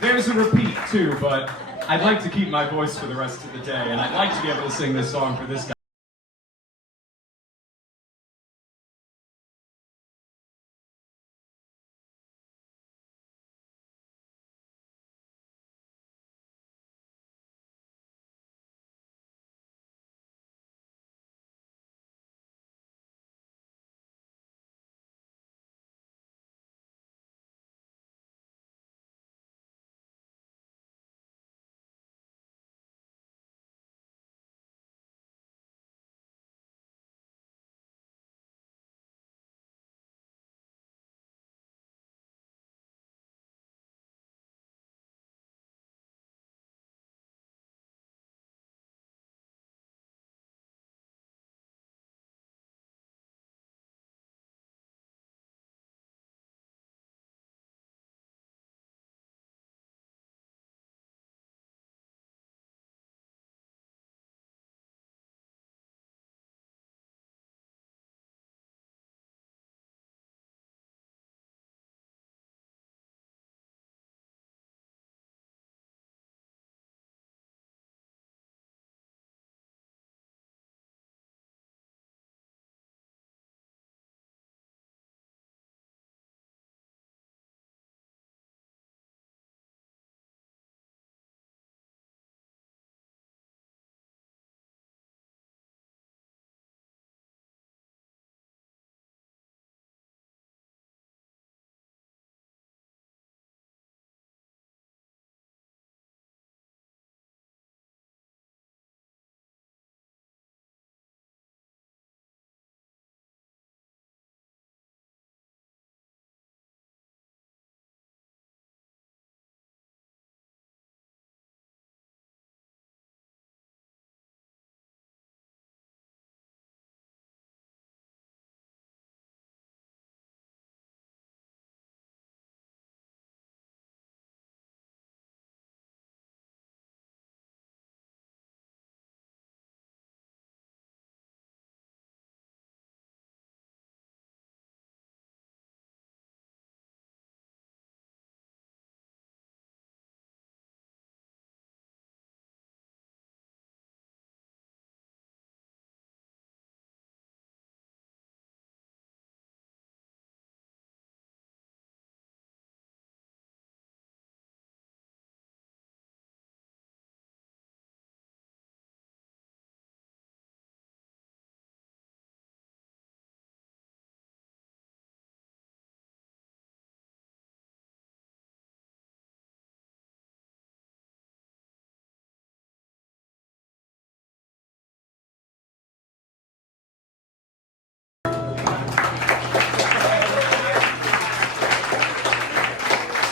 There's a repeat too, but I'd like to keep my voice for the rest of the day, and I'd like to be able to sing this song for this guy.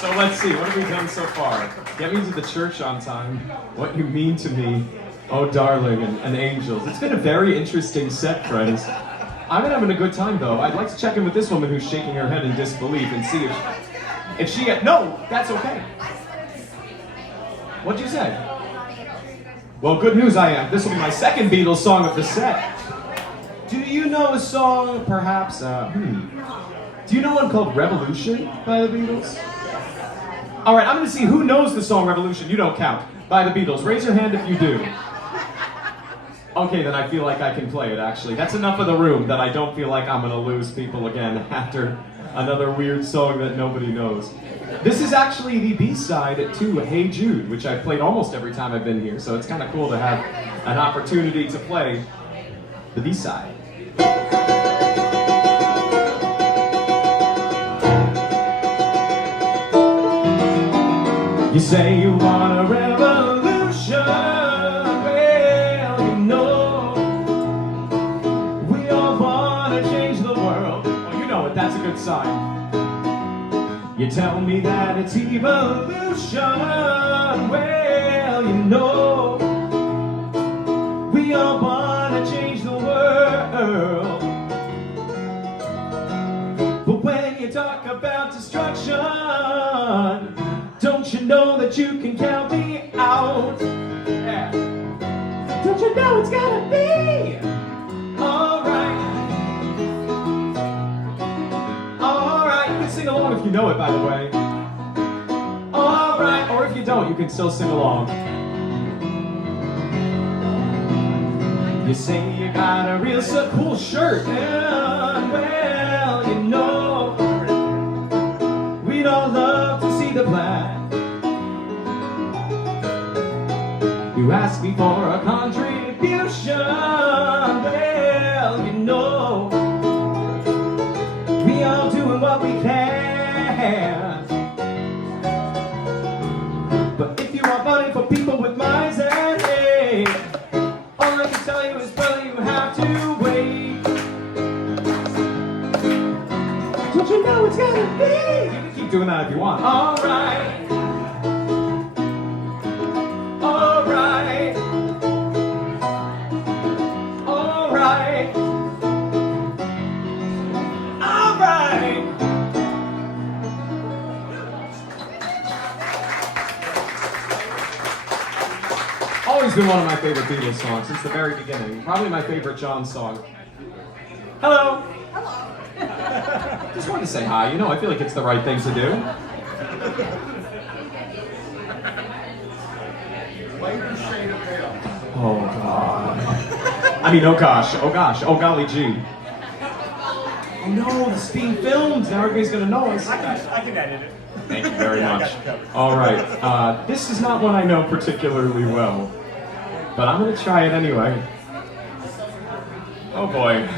So let's see, what have we done so far? Get me to the church on time. What you mean to me, oh darling, and angels. It's been a very interesting set, friends. I've been having a good time though. I'd like to check in with this woman who's shaking her head in disbelief and see if she no, that's okay. What'd you say? Well, good news I am. This will be my second Beatles song of the set. Do you know a song, perhaps, do you know one called Revolution by the Beatles? All right, I'm gonna see who knows the song Revolution, you don't count, by the Beatles. Raise your hand if you do. Okay, then I feel like I can play it, actually. That's enough of the room that I don't feel like I'm gonna lose people again after another weird song that nobody knows. This is actually the B-side to Hey Jude, which I've played almost every time I've been here, so it's kind of cool to have an opportunity to play the B-side. You say you want a revolution, well, you know, we all want to change the world. Oh, you know it, that's a good sign. You tell me that it's evolution, well, you know, we all want to change the world. But when you talk about destruction, don't you know that you can count me out? Yeah. Don't you know it's gotta be alright? Alright, you can sing along if you know it, by the way. Alright, or if you don't, you can still sing along. You say you got a real so cool shirt, and well, you know, we'd all love to see the plaid. You ask me for a contribution, well, you know, we all doing what we can. But if you want money for people with minds and hate, all I can tell you is, brother, you have to wait. Don't you know it's gonna be? You can keep doing that if you want. All right. All right. All right. All right. Always been one of my favorite Beatles songs since the very beginning. Probably my favorite John song. Hello. Hello. Just wanted to say hi. You know, I feel like it's the right thing to do. Oh God. I mean, oh gosh, oh gosh, oh golly gee. Oh no, this is being filmed. Now everybody's gonna know us. I can edit it. Thank you very much. All right, this is not one I know particularly well, but I'm gonna try it anyway. Oh boy.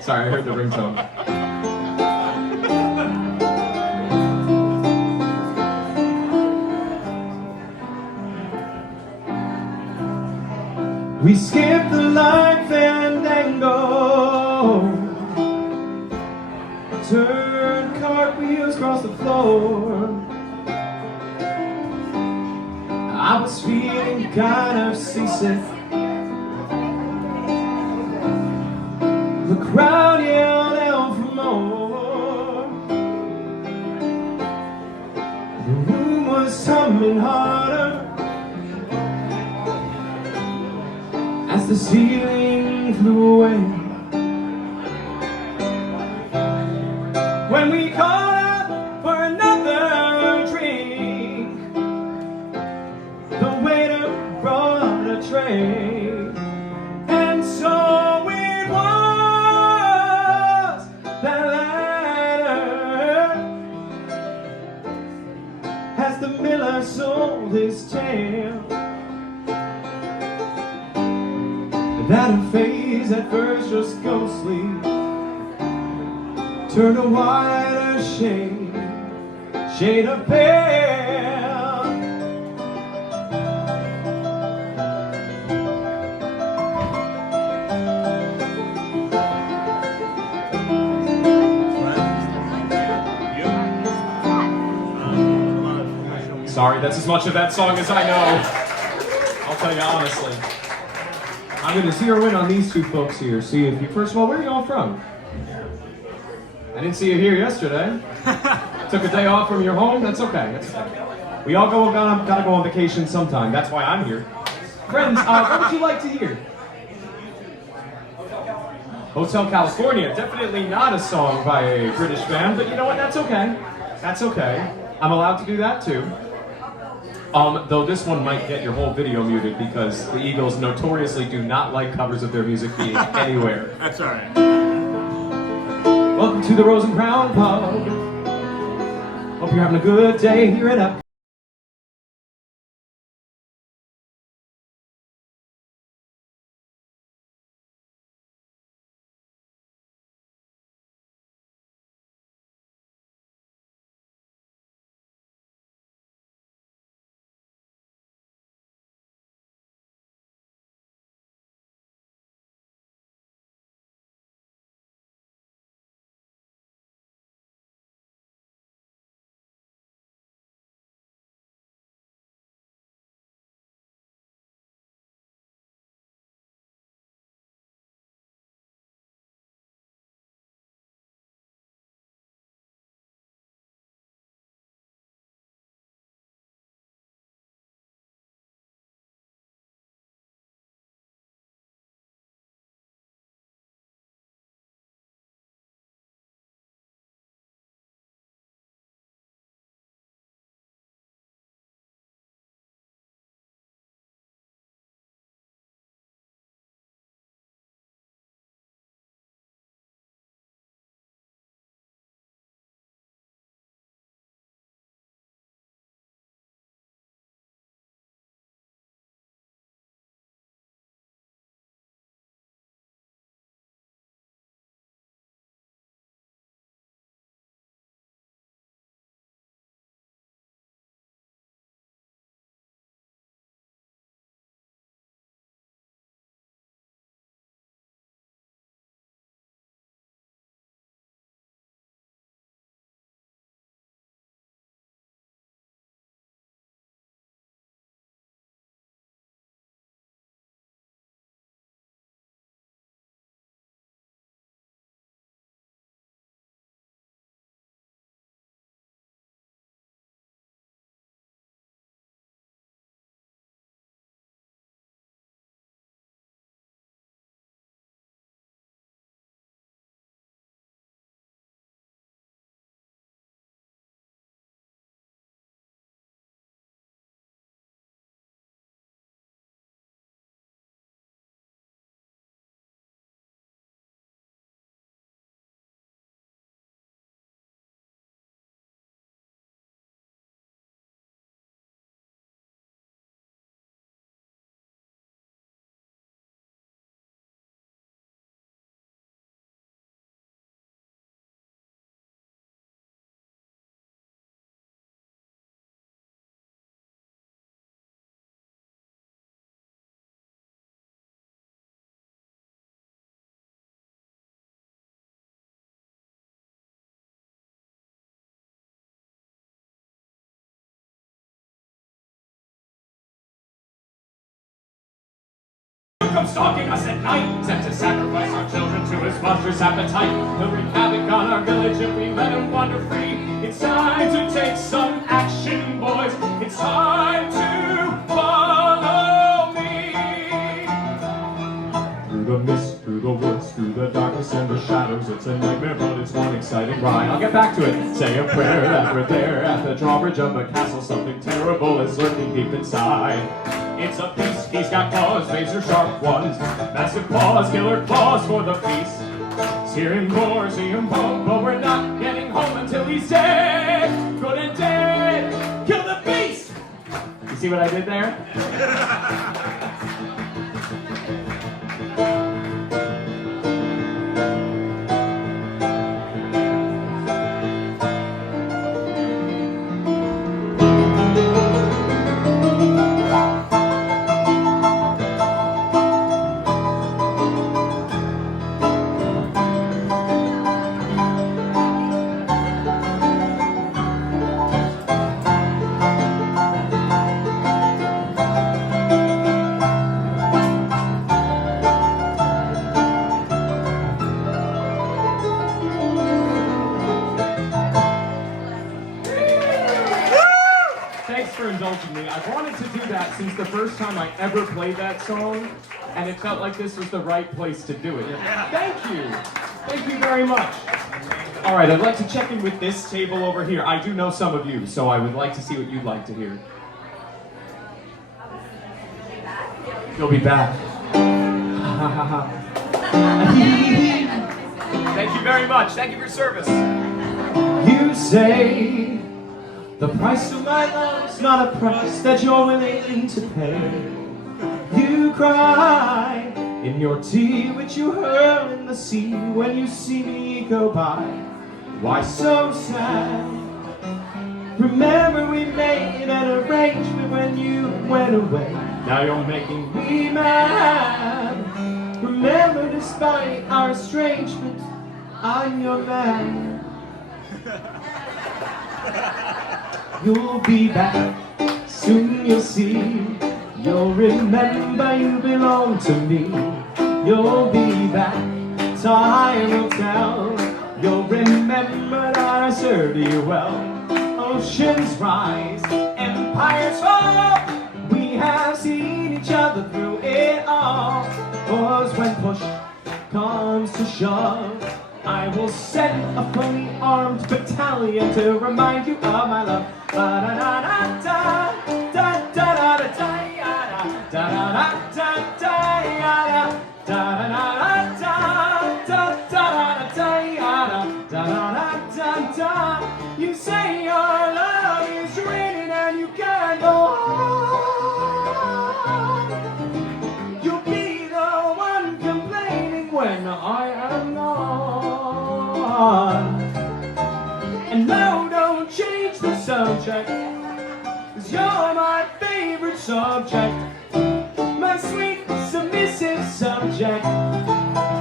Sorry, I heard the ringtone. We skip the line fandango, turn cartwheels across the floor. I was feeling kind of seasick. The crowd yelled out for more. The room was humming harder as the ceiling flew away. When we called out for another drink, the waiter brought a tray. And so it was that latter, as the miller sold his tale, that a phase at first just ghostly turn a whiter shade, shade of pale. Sorry, that's as much of that song as I know. I'll tell you honestly. I'm going to zero in on these two folks here. See if you, first of all, where are you all from? I didn't see you here yesterday. Took a day off from your home? That's okay. That's okay. We all gotta go on vacation sometime. That's why I'm here. Friends, what would you like to hear? Hotel California. Definitely not a song by a British band, but you know what? That's okay. That's okay. I'm allowed to do that too. Though this one might get your whole video muted because the Eagles notoriously do not like covers of their music being anywhere. That's all right. Welcome to the Rose and Crown Pub. Hope you're having a good day here at EPCOT. Come stalking us at night, set to sacrifice our children to his monstrous appetite. He'll wreak havoc on our village if we let him wander free. It's time to take some action, boys. It's time to follow me. Through the mist, through the woods, through the darkness and the shadows. It's a nightmare, but it's one exciting ride. I'll get back to it. Say a prayer that we're there at the drawbridge of a castle. Something terrible is lurking deep inside. It's a beast, he's got claws, razor sharp ones. Massive paws, killer claws for the feast. Hear him roar, see him bump, but we're not getting home until he's dead. Good and dead, kill the beast! You see what I did there? indulging me. I've wanted to do that since the first time I ever played that song, and it felt like this was the right place to do it. Thank you. Thank you very much. All right, I'd like to check in with this table over here. I do know some of you, so I would like to see what you'd like to hear. You'll be back. Thank you very much. Thank you for your service. You say the price of my love's not a price that you're willing to pay. You cry in your tea, which you hurl in the sea when you see me go by. Why so sad? Remember we made an arrangement when you went away. Now you're making me mad. Remember, despite our estrangement, I'm your man. You'll be back, soon you'll see. You'll remember you belong to me. You'll be back, time will tell. You'll remember that I served you well. Oceans rise, empires fall. We have seen each other through it all. 'Cause when push comes to shove, I will send a fully armed battalion to remind you of my love. Ba-da-da-da-da, da-da-da-da-da-da-da, da-da-da-da-da-da-da, da-da-da-da-da-da-da-da-da-da-da-da. You say your love is draining and you can't go on. You'll be the one complaining when I am gone. And no, don't change the subject, 'cause you're my favorite subject. My sweet, submissive subject.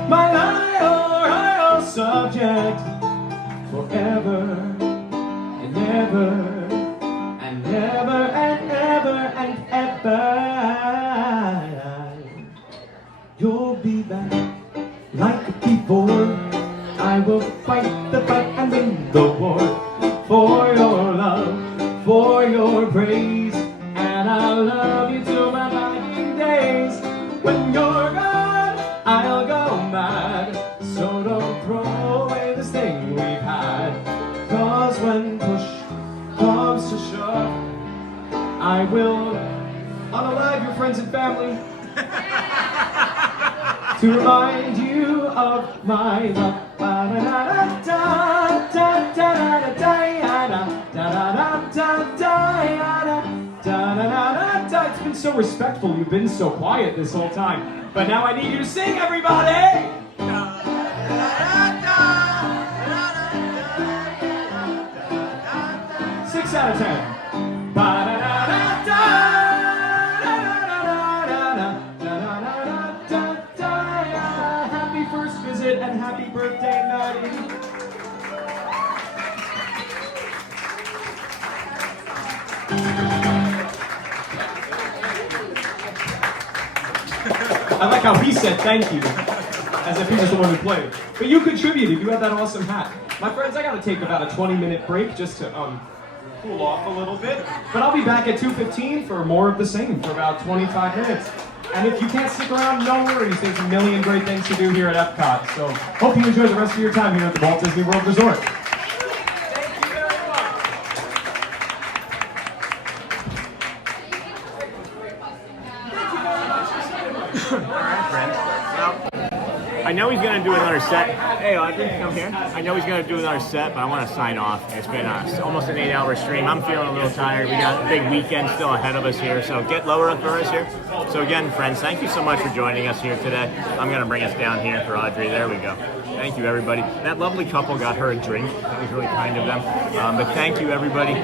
My loyal subject. Forever and ever and ever and ever and ever. You'll be back like before. I will fight the fight and win the war. For your love, for your praise. And I'll love you till my dying days. When you're gone, I'll go mad. So don't throw away this thing we've had. 'Cause when push comes to shove, I will unalive your friends and family to remind you of my love. It's been so respectful, you've been so quiet this whole time. But now I need you to sing, everybody! 6 out of 10. Happy first visit and happy birthday, Maddie. I like how he said thank you, as if he was the one who played. But you contributed, you had that awesome hat. My friends, I gotta take about a 20-minute break just to cool off a little bit. But I'll be back at 2:15 for more of the same for about 25 minutes. And if you can't stick around, no worries. There's a million great things to do here at EPCOT. So hope you enjoy the rest of your time here at the Walt Disney World Resort. I know he's going to do another set. Hey, Audrey, come here. I know he's going to do another set, but I want to sign off. It's been almost an 8-hour stream. I'm feeling a little tired. We got a big weekend still ahead of us here, so get lower for us here. So again, friends, thank you so much for joining us here today. I'm going to bring us down here for Audrey. There we go. Thank you, everybody. That lovely couple got her a drink. That was really kind of them. But thank you, everybody.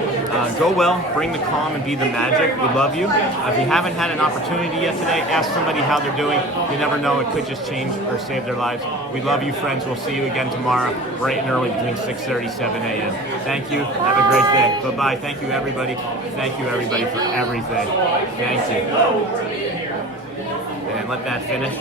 Go well, bring the calm, and be the magic. We love you. If you haven't had an opportunity yet today, ask somebody how they're doing. You never know. It could just change or save their lives. We love you, friends. We'll see you again tomorrow, bright and early between 6:30 and 7 a.m. Thank you. Have a great day. Bye-bye. Thank you, everybody. Thank you, everybody, for everything. Thank you. And let that finish.